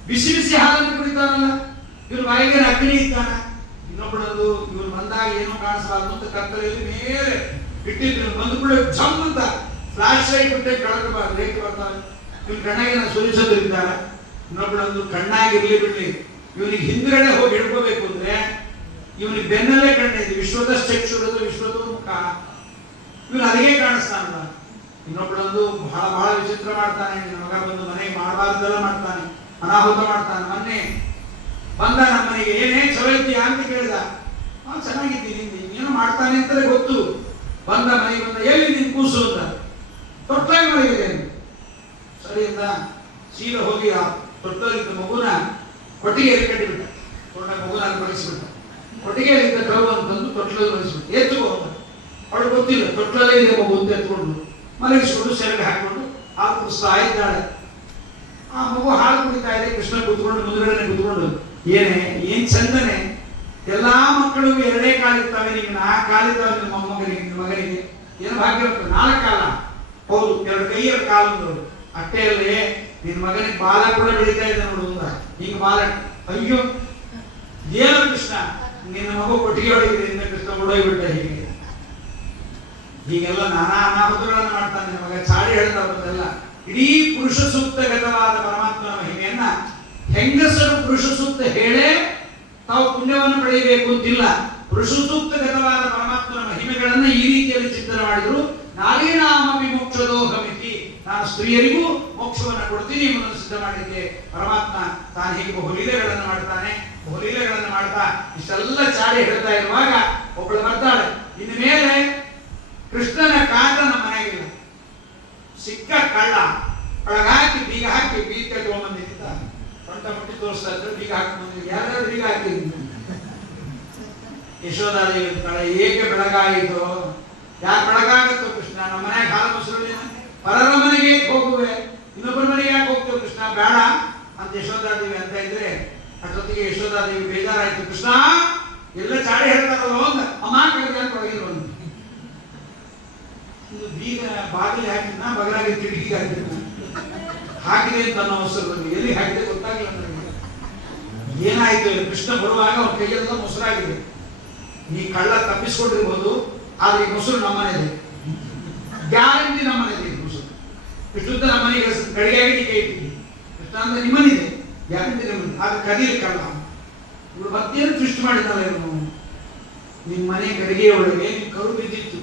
ಬಿಸಿ ಬಿಸಿ ಹಾಲನ್ನು ಕುಡಿತಾನಲ್ಲ, ಇವ್ರು ಬಾಯಿಗೆ ಅಗ್ನಿ ಇದ್ದಾನ. ಇನ್ನೊಬ್ಬಳದು ಇವ್ರು ಬಂದಾಗ ಏನೋ ಕಾಣಿಸಬಾರ್ದು ಅಂತ ಕತ್ತಲೆಯಲ್ಲಿ ಮೇಲೆ ಇಟ್ಟಿದ್ರು, ಬಂದು ಕೂಡ ಜಮ್ ಅಂತ ಫ್ಲಾಶ್ ಲೈಟ್ ಬಿಟ್ಟೆ ಕೆಳಗಬಾರ್ದು, ರೇಟ್ ಬರ್ತಾರೆ. ಇವ್ನ ಕಣ್ಣಾಗಿ ಸುರಿಸೋದ್ರಿದ್ದಾರೆ. ಇನ್ನೊಬ್ಬಳಂದು ಕಣ್ಣಾಗಿರ್ಲಿ ಬಿಡ್ಲಿ, ಇವನಿಗೆ ಹಿಂದ್ಗಡೆ ಹೋಗಿ ಹಿಡ್ಕೋಬೇಕು ಅಂದ್ರೆ ಇವನಿಗೆ ಬೆನ್ನಲ್ಲೇ ಕಣ್ಣ ಇದೆ. ವಿಶ್ವದ ಚಕ್ಷುರದು ವಿಶ್ವದ ಮುಖ, ಇವನು ಅದಿಗೆ ಕಾಣಿಸ್ತಾನಲ್ಲ. ಇನ್ನೊಬ್ಬಳಂದು ಬಹಳ ಬಹಳ ವಿಚಿತ್ರ ಮಾಡ್ತಾನೆ. ನಿನ್ನ ಮಗ ಬಂದು ಮನೆಗೆ ಮಾಡಬಾರ್ದೆಲ್ಲ ಮಾಡ್ತಾನೆ, ಅನಾಹುತ ಮಾಡ್ತಾನೆ. ಮೊನ್ನೆ ಬಂದ ನಮ್ಮ ಮನೆಗೆ, ಏನೇ ಚಲೋ ಇದ್ದೀಯಾ ಅಂತ ಕೇಳಿದ. ಚೆನ್ನಾಗಿದ್ದೀನಿ, ಏನೋ ಮಾಡ್ತಾನೆ ಅಂತಲೇ ಗೊತ್ತು. ಬಂದ ಮನೆಗೆ ಬಂದ, ಎಲ್ಲಿ ನಿನ್ ಕೂಸು ಅಂತ. ತೊಟ್ಲಾಗಿ ಮಲಗಿದೆ ಅಂತ. ಸರಿ ಅಂತ ಸೀದ ಹೋಗಿ ಆ ತೊಟ್ಟಲಿದ್ದ ಮಗುನ ಕೊಟ್ಟಿಗೆಯಲ್ಲಿ ಕಟ್ಟಿಬಿಟ್ಟ. ಮಗುನ ಅಲ್ಲಿ ಮಲಗಿಸ್ಬಿಟ್ಟ. ಕೊಟ್ಟಿಗೆಯಲ್ಲಿದ್ದ ಕರು ಅಂತಂದು ತೊಟ್ಲಲ್ಲಿ ಮಲಗಿಸ್ಬಿಟ್ಟ. ಎತ್ತುಕೋ ಅಂತ ಅವಳು ಗೊತ್ತಿಲ್ಲ, ತೊಟ್ಲಲ್ಲೇ ಇದೆ ಮಗು ಅಂತ ಎತ್ಕೊಂಡು ಮಲಗಿಸ್ಕೊಂಡು ಸೆರಗೆ ಹಾಕೊಂಡು ಹಾಲು ಕುಡಿಸ್ತಾ ಇದ್ದಾಳೆ. ಆ ಮಗು ಹಾಲು ಕುಡಿತಾ ಇದೆ. ಕೃಷ್ಣ ಕೂತ್ಕೊಂಡು ಮುಂದುಗಡೆ ಕೂತ್ಕೊಂಡು, ಏನ್ ಚಂದನೆ, ಎಲ್ಲಾ ಮಕ್ಕಳಿಗೂ 2 ಕಾಲಿರ್ತಾವೆ, ನಿಮ್ಗೆ 4 ಕಾಲಿದ್ದಾವೆ. ನಿಮ್ಮ ಮಗನಿಗೆ ಏನು ಭಾಗ್ಯ ಇರ್ತದೆ, 4 ಕಾಲ. ಹೌದು, 2 ಕೈ 2 ಕಾಲು. ಅಷ್ಟೇ ಅಲ್ಲೇ ನಿನ್ನ ಮಗನಿಗೆ ಬಾಲ ಕೂಡ ಬೆಳೀತಾ ಇದೆ ನೋಡು. ಹಿಂಗ ಬಾಲ, ಅಯ್ಯೋ ಏನು ಕೃಷ್ಣ, ನಿನ್ನ ಮಗು ಕೊಟ್ಟಿಗೆ ಹೊಡಿದ್ರಿಂದ ಕೃಷ್ಣ ಓಡೋಗ್ಬಿಟ್ಟ. ಹೀಗೆಲ್ಲ ನಾನಾ ಅನಾಹುತಗಳನ್ನು ಮಾಡ್ತಾನೆ ನಿನ್ನ ಮಗ. ಚಾಡಿ ಹೇಳ್ತಾ ಬಂದೆಲ್ಲ ಇಡೀ ಪುರುಷ ಸೂಕ್ತಗತವಾದ ಪರಮಾತ್ಮನ ಮಹಿಮೆಯನ್ನ ಹೆಂಗಸರು ಪುರುಷ ಸೂಕ್ತ ಹೇಳೇ ತಾವು ಪುಣ್ಯವನ್ನು ಪಡೆಯಬೇಕು ಅಂತಿಲ್ಲ. ಪುರುಷ ಸೂಕ್ತಗತವಾದ ಪರಮಾತ್ಮನ ಮಹಿಮೆಗಳನ್ನ ಈ ರೀತಿಯಲ್ಲಿ ಚಿಂತನೆ ಮಾಡಿದ್ರು. ನಾರೀಣಾಮಪಿ ಮೋಕ್ಷದೋಹಮಿತಿ, ನಾನು ಸ್ತ್ರೀಯರಿಗೂ ಮೋಕ್ಷವನ್ನು ಕೊಡ್ತೀನಿ ಎಂಬುದನ್ನು ಸಿದ್ಧ ಮಾಡಲಿಕ್ಕೆ ಪರಮಾತ್ಮ ತಾನು ಹೀಗೆ ಬಹುಲೀಲೆಗಳನ್ನು ಮಾಡ್ತಾನೆ. ಬಹುಲೀಲೆಗಳನ್ನು ಮಾಡ್ತಾ ಇಷ್ಟೆಲ್ಲ ಚಾಡಿ ಹೇಳ್ತಾ ಇರುವಾಗ ಒಬ್ಬಳು ಬರ್ತಾಳೆ. ಇನ್ನು ಮೇಲೆ ಕೃಷ್ಣನ ಕಾಟ ನಮ್ಮ ಮನೆಗಿಲ್ಲ. ಸಿಕ್ಕ ಕಳ್ಳ ಹೇಗೆ ಬೆಳಗಾಯಿತು? ಯಾಕೆ ಬೆಳಗಾಗತ್ತೋ ಕೃಷ್ಣ? ನಮ್ಮ ಮನೆಯಾಗ ಹಾಲು ಮೊಸರು ಪರರ ಮನೆಗೆ ಹೋಗುವೆ, ಇನ್ನೊಬ್ಬರ ಮನೆಗೆ ಯಾಕೆ ಹೋಗ್ತೇವೆ ಕೃಷ್ಣ? ಬೇಡ ಅಂತ ಯಶೋಧಾದೇವಿ ಅಂತ ಇದ್ರೆ ಅಷ್ಟೊತ್ತಿಗೆ ಯಶೋಧಾದೇವಿ ಬೇಜಾರಾಯ್ತು. ಕೃಷ್ಣ ಎಲ್ಲ ಚಾಡಿ ಹೇಳ್ತಾರಲ್ಲ ಅಂತ ಅಮ್ಮ ಕರೆದ ಅಂತ ಒಳಗಿರು ಒಂದು ಬೀಗ ಬಾಗಿಲು ಹಾಕಿದ್ನ ಬಗಲಾಗಿ ಕಿಟಕಿಗೆ ಹಾಕಿದ್ನ ಹಾಕಿದೆ ಅಂತ ಅನ್ನೋ ಅವಸರದಲ್ಲಿ ಎಲ್ಲಿ ಹಾಕಿದೆ ಗೊತ್ತಾಗಿಲ್ಲ ನನಗೆ. ಏನಾಯ್ತು? ಕೃಷ್ಣ ಬರುವಾಗ ಅವ್ರ ಕೈಯೆಲ್ಲ ಮೊಸರಾಗಿದೆ. ನೀ ಕಳ್ಳ ತಪ್ಪಿಸ್ಕೊಂಡಿರ್ಬೋದು, ಆದ್ರೆ ಈ ಮೊಸರು ನಮ್ಮನೆದೆ, ಗ್ಯಾರಂಟಿ ನಮ್ಮನೆದೆ ಮೊಸರು. ಕೃಷ್ಣ ನಮ್ಮನೆಗೆ ಗಡಿಗೆಯಾಗಿ ಕೈ ಇಟ್ಟಿದ್ವಿ. ಕೃಷ್ಣ ಅಂದ್ರೆ ನಿಮ್ಮನಿದೆ, ಗ್ಯಾರಂಟಿ ನಮ್ಮನೆ, ಆದ್ರೆ ಕದೀಲಿಕ್ಕಲ್ಲ. ಇವ್ರು ಮತ್ತೇನು ಸೃಷ್ಟಿ ಮಾಡಿದ್ದಲ್ಲ ಇವನು, ನಿಮ್ಮ ಮನೆ ಗಡಿಗೆ ಒಳಗೆ ನಿಮ್ ಕರು ಬಿದ್ದಿತ್ತು,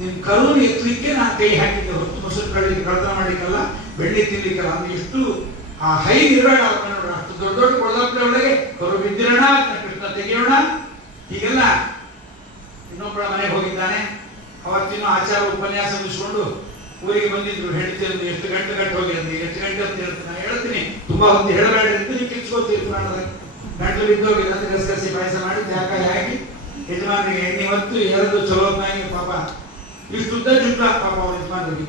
ನಿಮ್ ಕರುವನ್ನು ಎತ್ತಲಿಕ್ಕೆ ನಾನು ಕೈ ಹಾಕಿದ್ದೆ ಹೊತ್ತು ಮೊಸರು ಕಳ್ತನ ಮಾಡ್ಲಿಕ್ಕಲ್ಲ, ಬೆಳ್ಳಿ ತಿನ್ಲಿಕ್ಕಲ್ಲ. ಅಂದ್ರೆ ಎಷ್ಟು ಆ ಹೈನ್ ಇರೋಣ ಅವ್ರ ಅಷ್ಟು ದೊಡ್ಡ ದೊಡ್ಡ ಕೊಳದಪ್ಪಳೆ ಒಳಗೆ ಕರು ಬಿದ್ದಿರೋಣ, ಕೃಷ್ಣ ತೆಗೆಯೋಣ, ಹೀಗೆಲ್ಲ. ಇನ್ನೊಬ್ಬಳ ಮನೆಗೆ ಹೋಗಿದ್ದಾನೆ. ಅವತ್ತಿನ ಆಚಾರ ಉಪನ್ಯಾಸ ಮುಗಿಸ್ಕೊಂಡು ಊರಿಗೆ ಬಂದಿದ್ರು. ಹೇಳ್ತಿರೋದು ಎಷ್ಟು ಗಂಟೆ ಹೋಗಿ ಅಂದ್ರೆ ಎಷ್ಟು ಗಂಟೆ ಅಂತ ಹೇಳ್ತೀನಿ, ನಾನು ಹೇಳ್ತೀನಿ ತುಂಬಾ ಹೊತ್ತು ಹೇಳಬೇಡ ಅಂತ ನೀವು ಕಿಚ್ಕೋತೀರಿ. ಪುರಾಣದಾಗ ಗಂಟಲು ಬಿದ್ದೋಗಿಲ್ಲ ಅಂತ ಗಸಗಸಿ ಪಾಯಸ ಮಾಡಿ ಜಾಕಾಯಿ ಹಾಕಿ ಯಜಮಾನಿಗೆ ಎಣ್ಣೆ ಹೊತ್ತು ಎರಡು ಚಲೋ ನಾಯಿಗೆ ಪಾಪ ಇಷ್ಟು ಉದ್ದ ಜುಟ್ಟು ಪಾಪ ಅವ್ರ ಯಜಮಾನಿಗೆ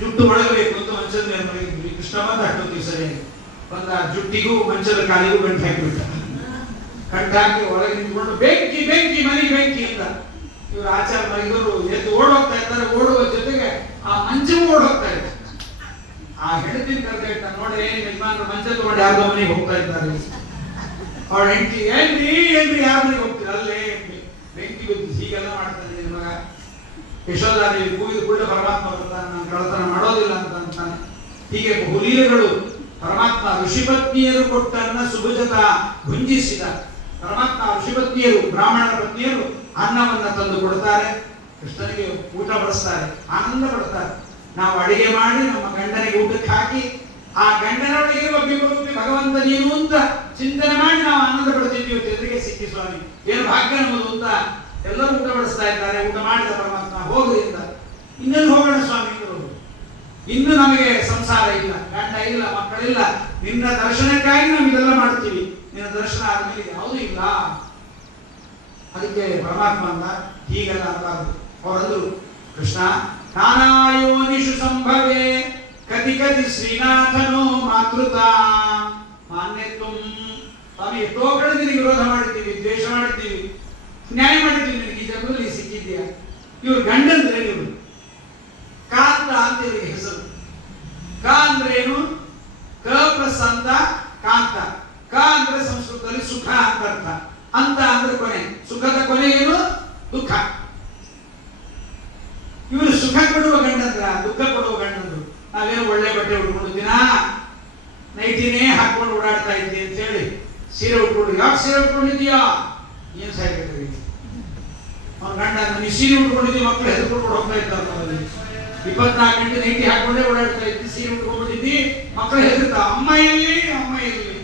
ಜುಟ್ಟು ಒಳಗಬೇಕು ಅಂತ ಮಂಚದ ಮೇಲೆ ಮಲಗಿದ್ವಿ. ಕೃಷ್ಣ ಬಂದ ಅಷ್ಟೊತ್ತಿಗೆ ಸರಿಯಾಗಿ ಬಂದ ಜುಟ್ಟಿಗೂ ಮಂಚದ ಕಾಲಿಗೂ ಗಂಟು ಹಾಕಿಬಿಟ್ಟ. ಗಂಟು ಹಾಕಿ ಒಳಗೆ ನಿಂತ್ಕೊಂಡು ಬೆಂಕಿ ಬೆಂಕಿ ಮನೆಗೆ ಬೆಂಕಿ ಅಂತ ಇವರು ಆಚಾರ ಮೈದವರು ಎದ್ದು ಓಡೋಗ್ತಾ ಇದ್ದಾರೆ. ಓಡುವ ಜೊತೆಗೆ ಆ ಮಂಚವೂ ಓಡೋಗ್ತಾ ಇದೆ. ಆ ಹೆಂಡತಿನ ಕರೆದ ಇಟ್ಟ, ನೋಡಿ ಯಜಮಾನರು ಮಂಚ ತಗೊಂಡು ಯಾರ್ದೋ ಮನೆಗೆ ಹೋಗ್ತಾ ಇದ್ದಾರೆ. ಅವಳ ಹೆಂಡತಿ ಏನ್ರಿ ಏನ್ರಿ ಯಾರ ಮನೆಗೆ ಹೋಗ್ತೀರ? ಅಲ್ಲೇ ಬೆಂಕಿ ಬಿದ್ದು ಹೀಗೆಲ್ಲ ಮಾಡ್ತಾನೆ ನಿನ್ನ ಮಗ. ಯಶೋಧಾದೇವಿ ಕೂಗಿದ ಕೂಡ ಪರಮಾತ್ಮ ಬರ್ತಾನೆ, ನಾನು ಕಳ್ಳತನ ಮಾಡೋದಿಲ್ಲ ಅಂತ ಅಂತಾನೆ. ಹೀಗೆ ಬಹುಲೀಲೆಗಳು ಪರಮಾತ್ಮ ಋಷಿಪತ್ನಿಯರು ಕೊಟ್ಟನ್ನ ಸುಭುಜತ ಭುಂಜಿಸಿದ. ಪರಮಾತ್ಮ ಋಷಿಪತ್ನಿಯರು ಬ್ರಾಹ್ಮಣರ ಪತ್ನಿಯರು ಅನ್ನವನ್ನ ತಂದು ಕೊಡ್ತಾರೆ, ಕೃಷ್ಣನಿಗೆ ಊಟ ಬಡಿಸ್ತಾರೆ, ಆನಂದ ಪಡ್ತಾರೆ. ನಾವು ಅಡಿಗೆ ಮಾಡಿ ನಮ್ಮ ಗಂಡನಿಗೆ ಊಟಕ್ಕೆ ಹಾಕಿ ಆ ಗಂಡನೊಳಗಿರುವ ಬಿಂಬರೂಪಿ ಭಗವಂತ ನೀನು ಅಂತ ಚಿಂತನೆ ಮಾಡಿ ನಾವು ಆನಂದ ಪಡ್ತಿದ್ದೀವಿ. ಎದುರಿಗೆ ಸಿಕ್ಕಿ ಸ್ವಾಮಿ ಏನು ಭಾಗ್ಯ ನಮ್ಮದು ಅಂತ ಎಲ್ಲರೂ ಊಟ ಬಡಿಸ್ತಾ ಇದ್ದಾರೆ. ಊಟ ಮಾಡಿದ ಪರಮಾತ್ಮ ಹೋಗುವುದಿಂದ ಇನ್ನೆಲ್ಲಿ ಹೋಗೋಣ ಸ್ವಾಮಿ, ಇನ್ನು ನಮಗೆ ಸಂಸಾರ ಇಲ್ಲ, ಗಂಡ ಇಲ್ಲ, ಮಕ್ಕಳಿಲ್ಲ, ನಿನ್ನ ದರ್ಶನಕ್ಕಾಗಿ ನಾವು ಇದೆಲ್ಲ ಮಾಡ್ತೀವಿ, ನಿನ್ನ ದರ್ಶನ ಆದ್ಮೇಲೆ ಯಾವುದೂ ಇಲ್ಲ. ಅದಕ್ಕೆ ಪರಮಾತ್ಮ ಅಂದ ಹೀಗೆಲ್ಲ ಅನ್ನಬಾರದು. ಅವರಂದ್ರು ಕೃಷ್ಣ ನಾನಾಯೋನಿಷು ಸಂಭವೇ ಕತಿ ಕತಿ ಶ್ರೀನಾಥನೋ ಮಾತೃತ ಮಾನ್ಯತ್ವ. ಸ್ವಾಮಿ ಎಷ್ಟೋ ಕಡೆ ನಿನಗೆ ವಿರೋಧ ಮಾಡಿದ್ದೀವಿ, ದ್ವೇಷ ಮಾಡಿದ್ದೀವಿ, ನ್ಯಾಯ ಮಾಡಿದ್ದೀವಿ, ನಿನಗೆ ಈ ಜಗದಲ್ಲಿ ಸಿಕ್ಕಿದ್ಯಾ. ಇವ್ರು ಗಂಡಂದ್ರೆ ಇವರು ಕಾಂತ ಅಂತ ಇವರಿಗೆ ಹೆಸರು. ಕ ಅಂದ್ರೆ ಏನು? ಕ ಪ್ಲಸ್ ಅಂತ ಕಾಂತ. ಕ ಅಂದ್ರೆ ಸಂಸ್ಕೃತದಲ್ಲಿ ಸುಖ ಅಂತ ಅರ್ಥ. ಅಂತ ಅಂದ್ರೆ ಕೊನೆ, ಸುಖದ ಕೊನೆ ಏನು? ದುಃಖ. ಇವರು ಸುಖ ಕೊಡುವ ಗಂಡಂದ್ರ, ದುಃಖ ಕೊಡುವ ಗಂಡಂದ್ರು. ನಾವೇನು ಒಳ್ಳೆ ಬಟ್ಟೆ ಉಟ್ಕೊಂಡು ದಿನ ನೈಟಿನೇ ಹಾಕೊಂಡು ಓಡಾಡ್ತಾ ಇದ್ದಿ ಅಂತ ಹೇಳಿ ಸೀರೆ ಉಟ್ಕೊಂಡು, ಯಾಕೆ ಸೀರೆ ಉಟ್ಕೊಂಡಿದ್ಯಾ? ಏನ್ ಸಾಯ್ಬೇಕು ಅವ್ನ ಗಂಡ, ನೀ ಸೀರೆ ಉಟ್ಕೊಂಡಿದ್ದಿ, ಮಕ್ಕಳು ಹೆದರ್ಕೊಂಡು ಹೋಗ್ತಾ ಇರ್ತಾರೆ. 24 ಗಂಟೆ ನೈಟಿ ಹಾಕೊಂಡೇ ಓಡಾಡ್ತಾ ಇದ್ದಿ, ಸೀರೆ ಉಟ್ಕೊಂಡಿದ್ದಿ, ಮಕ್ಕಳು ಹೆದರ್ತಾ, ಅಮ್ಮ ಎಲ್ಲಿ ಅಮ್ಮ ಎಲ್ಲಿ,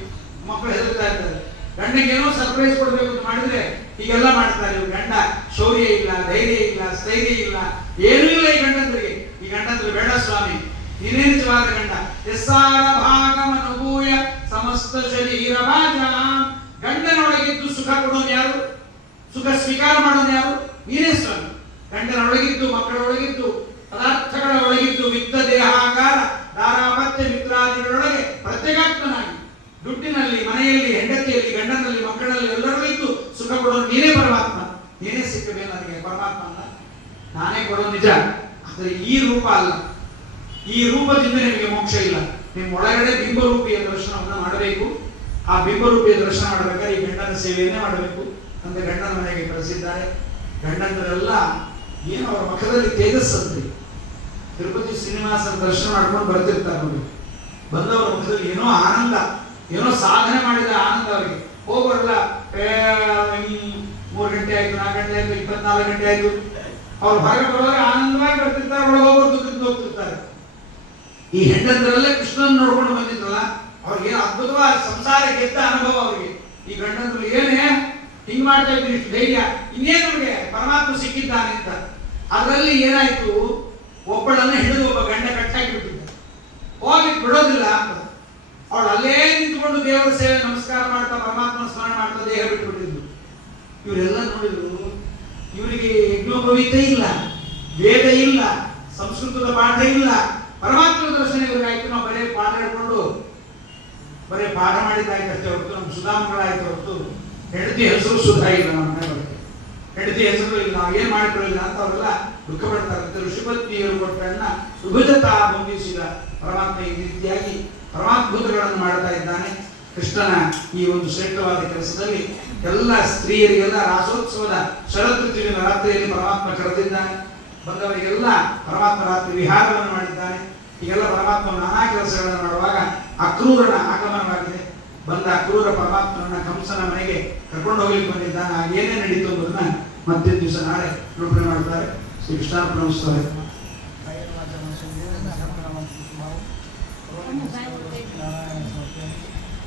ಮಕ್ಕಳು ಹೆದರ್ತಾ ಇರ್ತಾರೆ. ಗಂಡಗೆ ಏನೋ ಸರ್ಪ್ರೈಸ್ ಕೊಡ್ಬೇಕು ಅಂತ ಮಾಡಿದ್ರೆ ಹೀಗೆಲ್ಲ ಮಾಡ್ತಾರೆ. ಇವ್ರು ಗಂಡ ಶೌರ್ಯ ಇಲ್ಲ, ಧೈರ್ಯ ಇಲ್ಲ, ಸ್ಥೈರ್ಯ ಇಲ್ಲ, ಏನೂ ಇಲ್ಲ ಈ ಗಂಡಂದ್ರಿಗೆ. ಈ ಗಂಡಂದ್ರೆ ಬೇಡ ಸ್ವಾಮಿ, ನೀನೇ ನಿಜವಾದ ಗಂಡ. ಎಸ್ಸಾರ ಭಾಗಮನುಭೂಯ ಸಮಸ್ತ ಶರೀರ ಭಾಜ. ಗಂಡನೊಳಗಿದ್ದು ಸುಖ ಕೊಡೋನು ಯಾರು? ಸುಖ ಸ್ವೀಕಾರ ಮಾಡೋನು ಯಾರು? ನೀನೇ ಸ್ವಾಮಿ. ಗಂಡನೊಳಗಿದ್ದು, ಮಕ್ಕಳೊಳಗಿದ್ದು, ಪದಾರ್ಥಗಳ ಒಳಗಿದ್ದು, ವಿತ್ತ ದೇಹಾಕಾರ ದಾರಾಪತ್ಯ ಮಿತ್ರಾದಿಗಳೊಳಗೆ ಪ್ರತ್ಯೇಕಾತ್ಮನಾಗಿ ದುಡ್ಡಿನಲ್ಲಿ, ಮನೆಯಲ್ಲಿ, ಹೆಂಡತಿಯಲ್ಲಿ, ಗಂಡನಲ್ಲಿ, ಮಕ್ಕಳಲ್ಲಿ ಎಲ್ಲರಲ್ಲಿದ್ದು ಸುಖ ಕೊಡೋನು ನೀನೇ ಪರಮಾತ್ಮ. ನೀನೇ ಸಿಕ್ಕಬೇಕು ನನಗೆ ಪರಮಾತ್ಮ ಅಲ್ಲ, ನಾನೇ ಕೊಡೋ ನಿಜ. ಆದರೆ ಈ ರೂಪ ಅಲ್ಲ, ಈ ರೂಪದಿಂದ ನಿಮಗೆ ಮೋಕ್ಷ ಇಲ್ಲ. ನಿಮ್ಮ ಒಳಗಡೆ ಬಿಂಬರೂಪಿಯ ದರ್ಶನವನ್ನು ಮಾಡಬೇಕು. ಆ ಬಿಂಬರೂಪಿಯ ದರ್ಶನ ಮಾಡಬೇಕಾದ್ರೆ ಈ ಗಂಡನ ಸೇವೆಯನ್ನೇ ಮಾಡಬೇಕು ಅಂತ ಗಂಡನ ಮನೆಗೆ ಕರೆಸಿದ್ದಾರೆ. ಗಂಡಂದರೆಲ್ಲ ಏನು ಅವರ ಮುಖದಲ್ಲಿ ತೇಜಸ್ಸಂತೆ. ತಿರುಪತಿ ಶ್ರೀನಿವಾಸನ ದರ್ಶನ ಮಾಡ್ಕೊಂಡು ಬರ್ತಿರ್ತಾರೆ ನೋಡಿ, ಬಂದವರ ಮುಖದಲ್ಲಿ ಏನೋ ಆನಂದ, ಏನೋ ಸಾಧನೆ ಮಾಡಿದ ಆನಂದ ಅವರಿಗೆ. ಹೋಗೋರಲ್ಲ 3 ಗಂಟೆ ಆಯ್ತು, 4 ಗಂಟೆ ಆಯ್ತು, 24 ಗಂಟೆ ಆಯ್ತು, ಅವ್ರು ಹೊರಗೆ ಬರುವಾಗ ಆನಂದವಾಗಿ ಬರ್ತಿರ್ತಾರೆ, ಒಳಗೆ ಹೋಗೋರು ದುಃಖದಿಂದ ಹೋಗ್ತಿರ್ತಾರೆ. ಈ ಹೆಂಡಂದ್ರಲ್ಲೇ ಕೃಷ್ಣನ್ ನೋಡ್ಕೊಂಡು ಬಂದಿದ್ರಲ್ಲ, ಅವ್ರಿಗೆ ಅದ್ಭುತವಾದ ಸಂಸಾರ ಗೆದ್ದ ಅನುಭವ ಅವರಿಗೆ. ಈ ಗಂಡಂದ್ರು ಏನೇ ಹಿಂಗ್ ಮಾಡ್ತಾ ಇದ್ರಿ, ಇಷ್ಟು ಧೈರ್ಯ, ಇನ್ನೇನು ನಮಗೆ ಪರಮಾತ್ಮ ಸಿಕ್ಕಿದ್ದಾನೆ ಅಂತ. ಅದರಲ್ಲಿ ಏನಾಯ್ತು, ಒಬ್ಬಳನ್ನ ಹಿಡಿದು ಒಬ್ಬ ಗಂಡ ಕಟ್ಟಾಕಿ ಬಿಟ್ಟಿದ್ದ, ಹೋಗಿ ಬಿಡೋದಿಲ್ಲ ಅಂತ. ಅವಳು ಅಲ್ಲೇ ನಿಂತ್ಕೊಂಡು ದೇವರ ಸೇವೆ ನಮಸ್ಕಾರ ಮಾಡ್ತಾ ಪರಮಾತ್ಮ ಸ್ಮರಣೆ ಮಾಡ್ತಾ ದೇಹ ಬಿಟ್ಟು ಬಿಟ್ಟಿದ್ರು. ಇವರೆಲ್ಲ ನೋಡಿದ್ರು ಪವಿತ್ರ ಇಲ್ಲ, ವೇದ ಇಲ್ಲ, ಸಂಸ್ಕೃತದ ಪಾಠ ಇಲ್ಲ, ಪರಮಾತ್ಮನ ದರ್ಶನಗಳಾಯ್ತು. ನಾವು ಬರೀ ಪಾಠ ಹೇಳ್ಕೊಂಡು ಬರೀ ಪಾಠ ಮಾಡಿದ್ದಾಯ್ತು ಅಷ್ಟೇ ಹೊರತು ನಮ್ಮ ಸುಧಾಮಗಳಾಯ್ತು ಹೊರತು ಹೆಂಡತಿ ಹೆಸರು ಸುಧಾ ಇಲ್ಲ. ನಮ್ಮ ಮನೆಯೊಳಗೆ ಹೆಂಡತಿ ಹೆಸರು ಇಲ್ಲ, ನಾವು ಏನ್ ಮಾಡಿಕೊಳ್ಳಿಲ್ಲ ಅಂತ ಅವರೆಲ್ಲ ದುಃಖ ಪಡ್ತಾರೆ. ಋಷಿಪತ್ನಿಯರು ಕೊಟ್ಟನ್ನ ವಿಭಜತಾ ಬಂಧಿಸಿದ ಪರಮಾತ್ಮ ಈ ರೀತಿಯಾಗಿ ಪರಮಾದ್ಭುತಗಳನ್ನು ಮಾಡ್ತಾ ಇದ್ದಾನೆ. ಕೃಷ್ಣನ ಈ ಒಂದು ಶ್ರೇಷ್ಠವಾದ ಕೆಲಸದಲ್ಲಿ ಎಲ್ಲ ಸ್ತ್ರೀಯರಿಗೆಲ್ಲ ರಾಸೋತ್ಸವದ ಶರತ್ ಋತುವಿನ ರಾತ್ರಿಯಲ್ಲಿ ಪರಮಾತ್ಮ ಕರೆದಿದ್ದಾನೆ. ಬಂದವರಿಗೆಲ್ಲ ಪರಮಾತ್ಮ ರಾತ್ರಿ ವಿಹಾರವನ್ನು ಮಾಡಿದ್ದಾನೆ. ಈಗೆಲ್ಲ ಪರಮಾತ್ಮ ನಾನಾ ಕೆಲಸಗಳನ್ನು ಮಾಡುವಾಗ ಅಕ್ರೂರನ ಆಗಮನವಾಗಿದೆ. ಬಂದ ಅಕ್ರೂರ ಪರಮಾತ್ಮನನ್ನ ಕಂಸನ ಮನೆಗೆ ಕರ್ಕೊಂಡು ಹೋಗ್ಲಿಕ್ಕೆ ಬಂದಿದ್ದಾನೆ. ಏನೇ ನಡೀತು ಎಂಬುದನ್ನ ಮತ್ತೆ ದಿವಸ ನಾಳೆ ನಿರೂಪಣೆ ಮಾಡ್ತಾರೆ. ಶ್ರೀ ಕೃಷ್ಣಾರ್ಪಣ.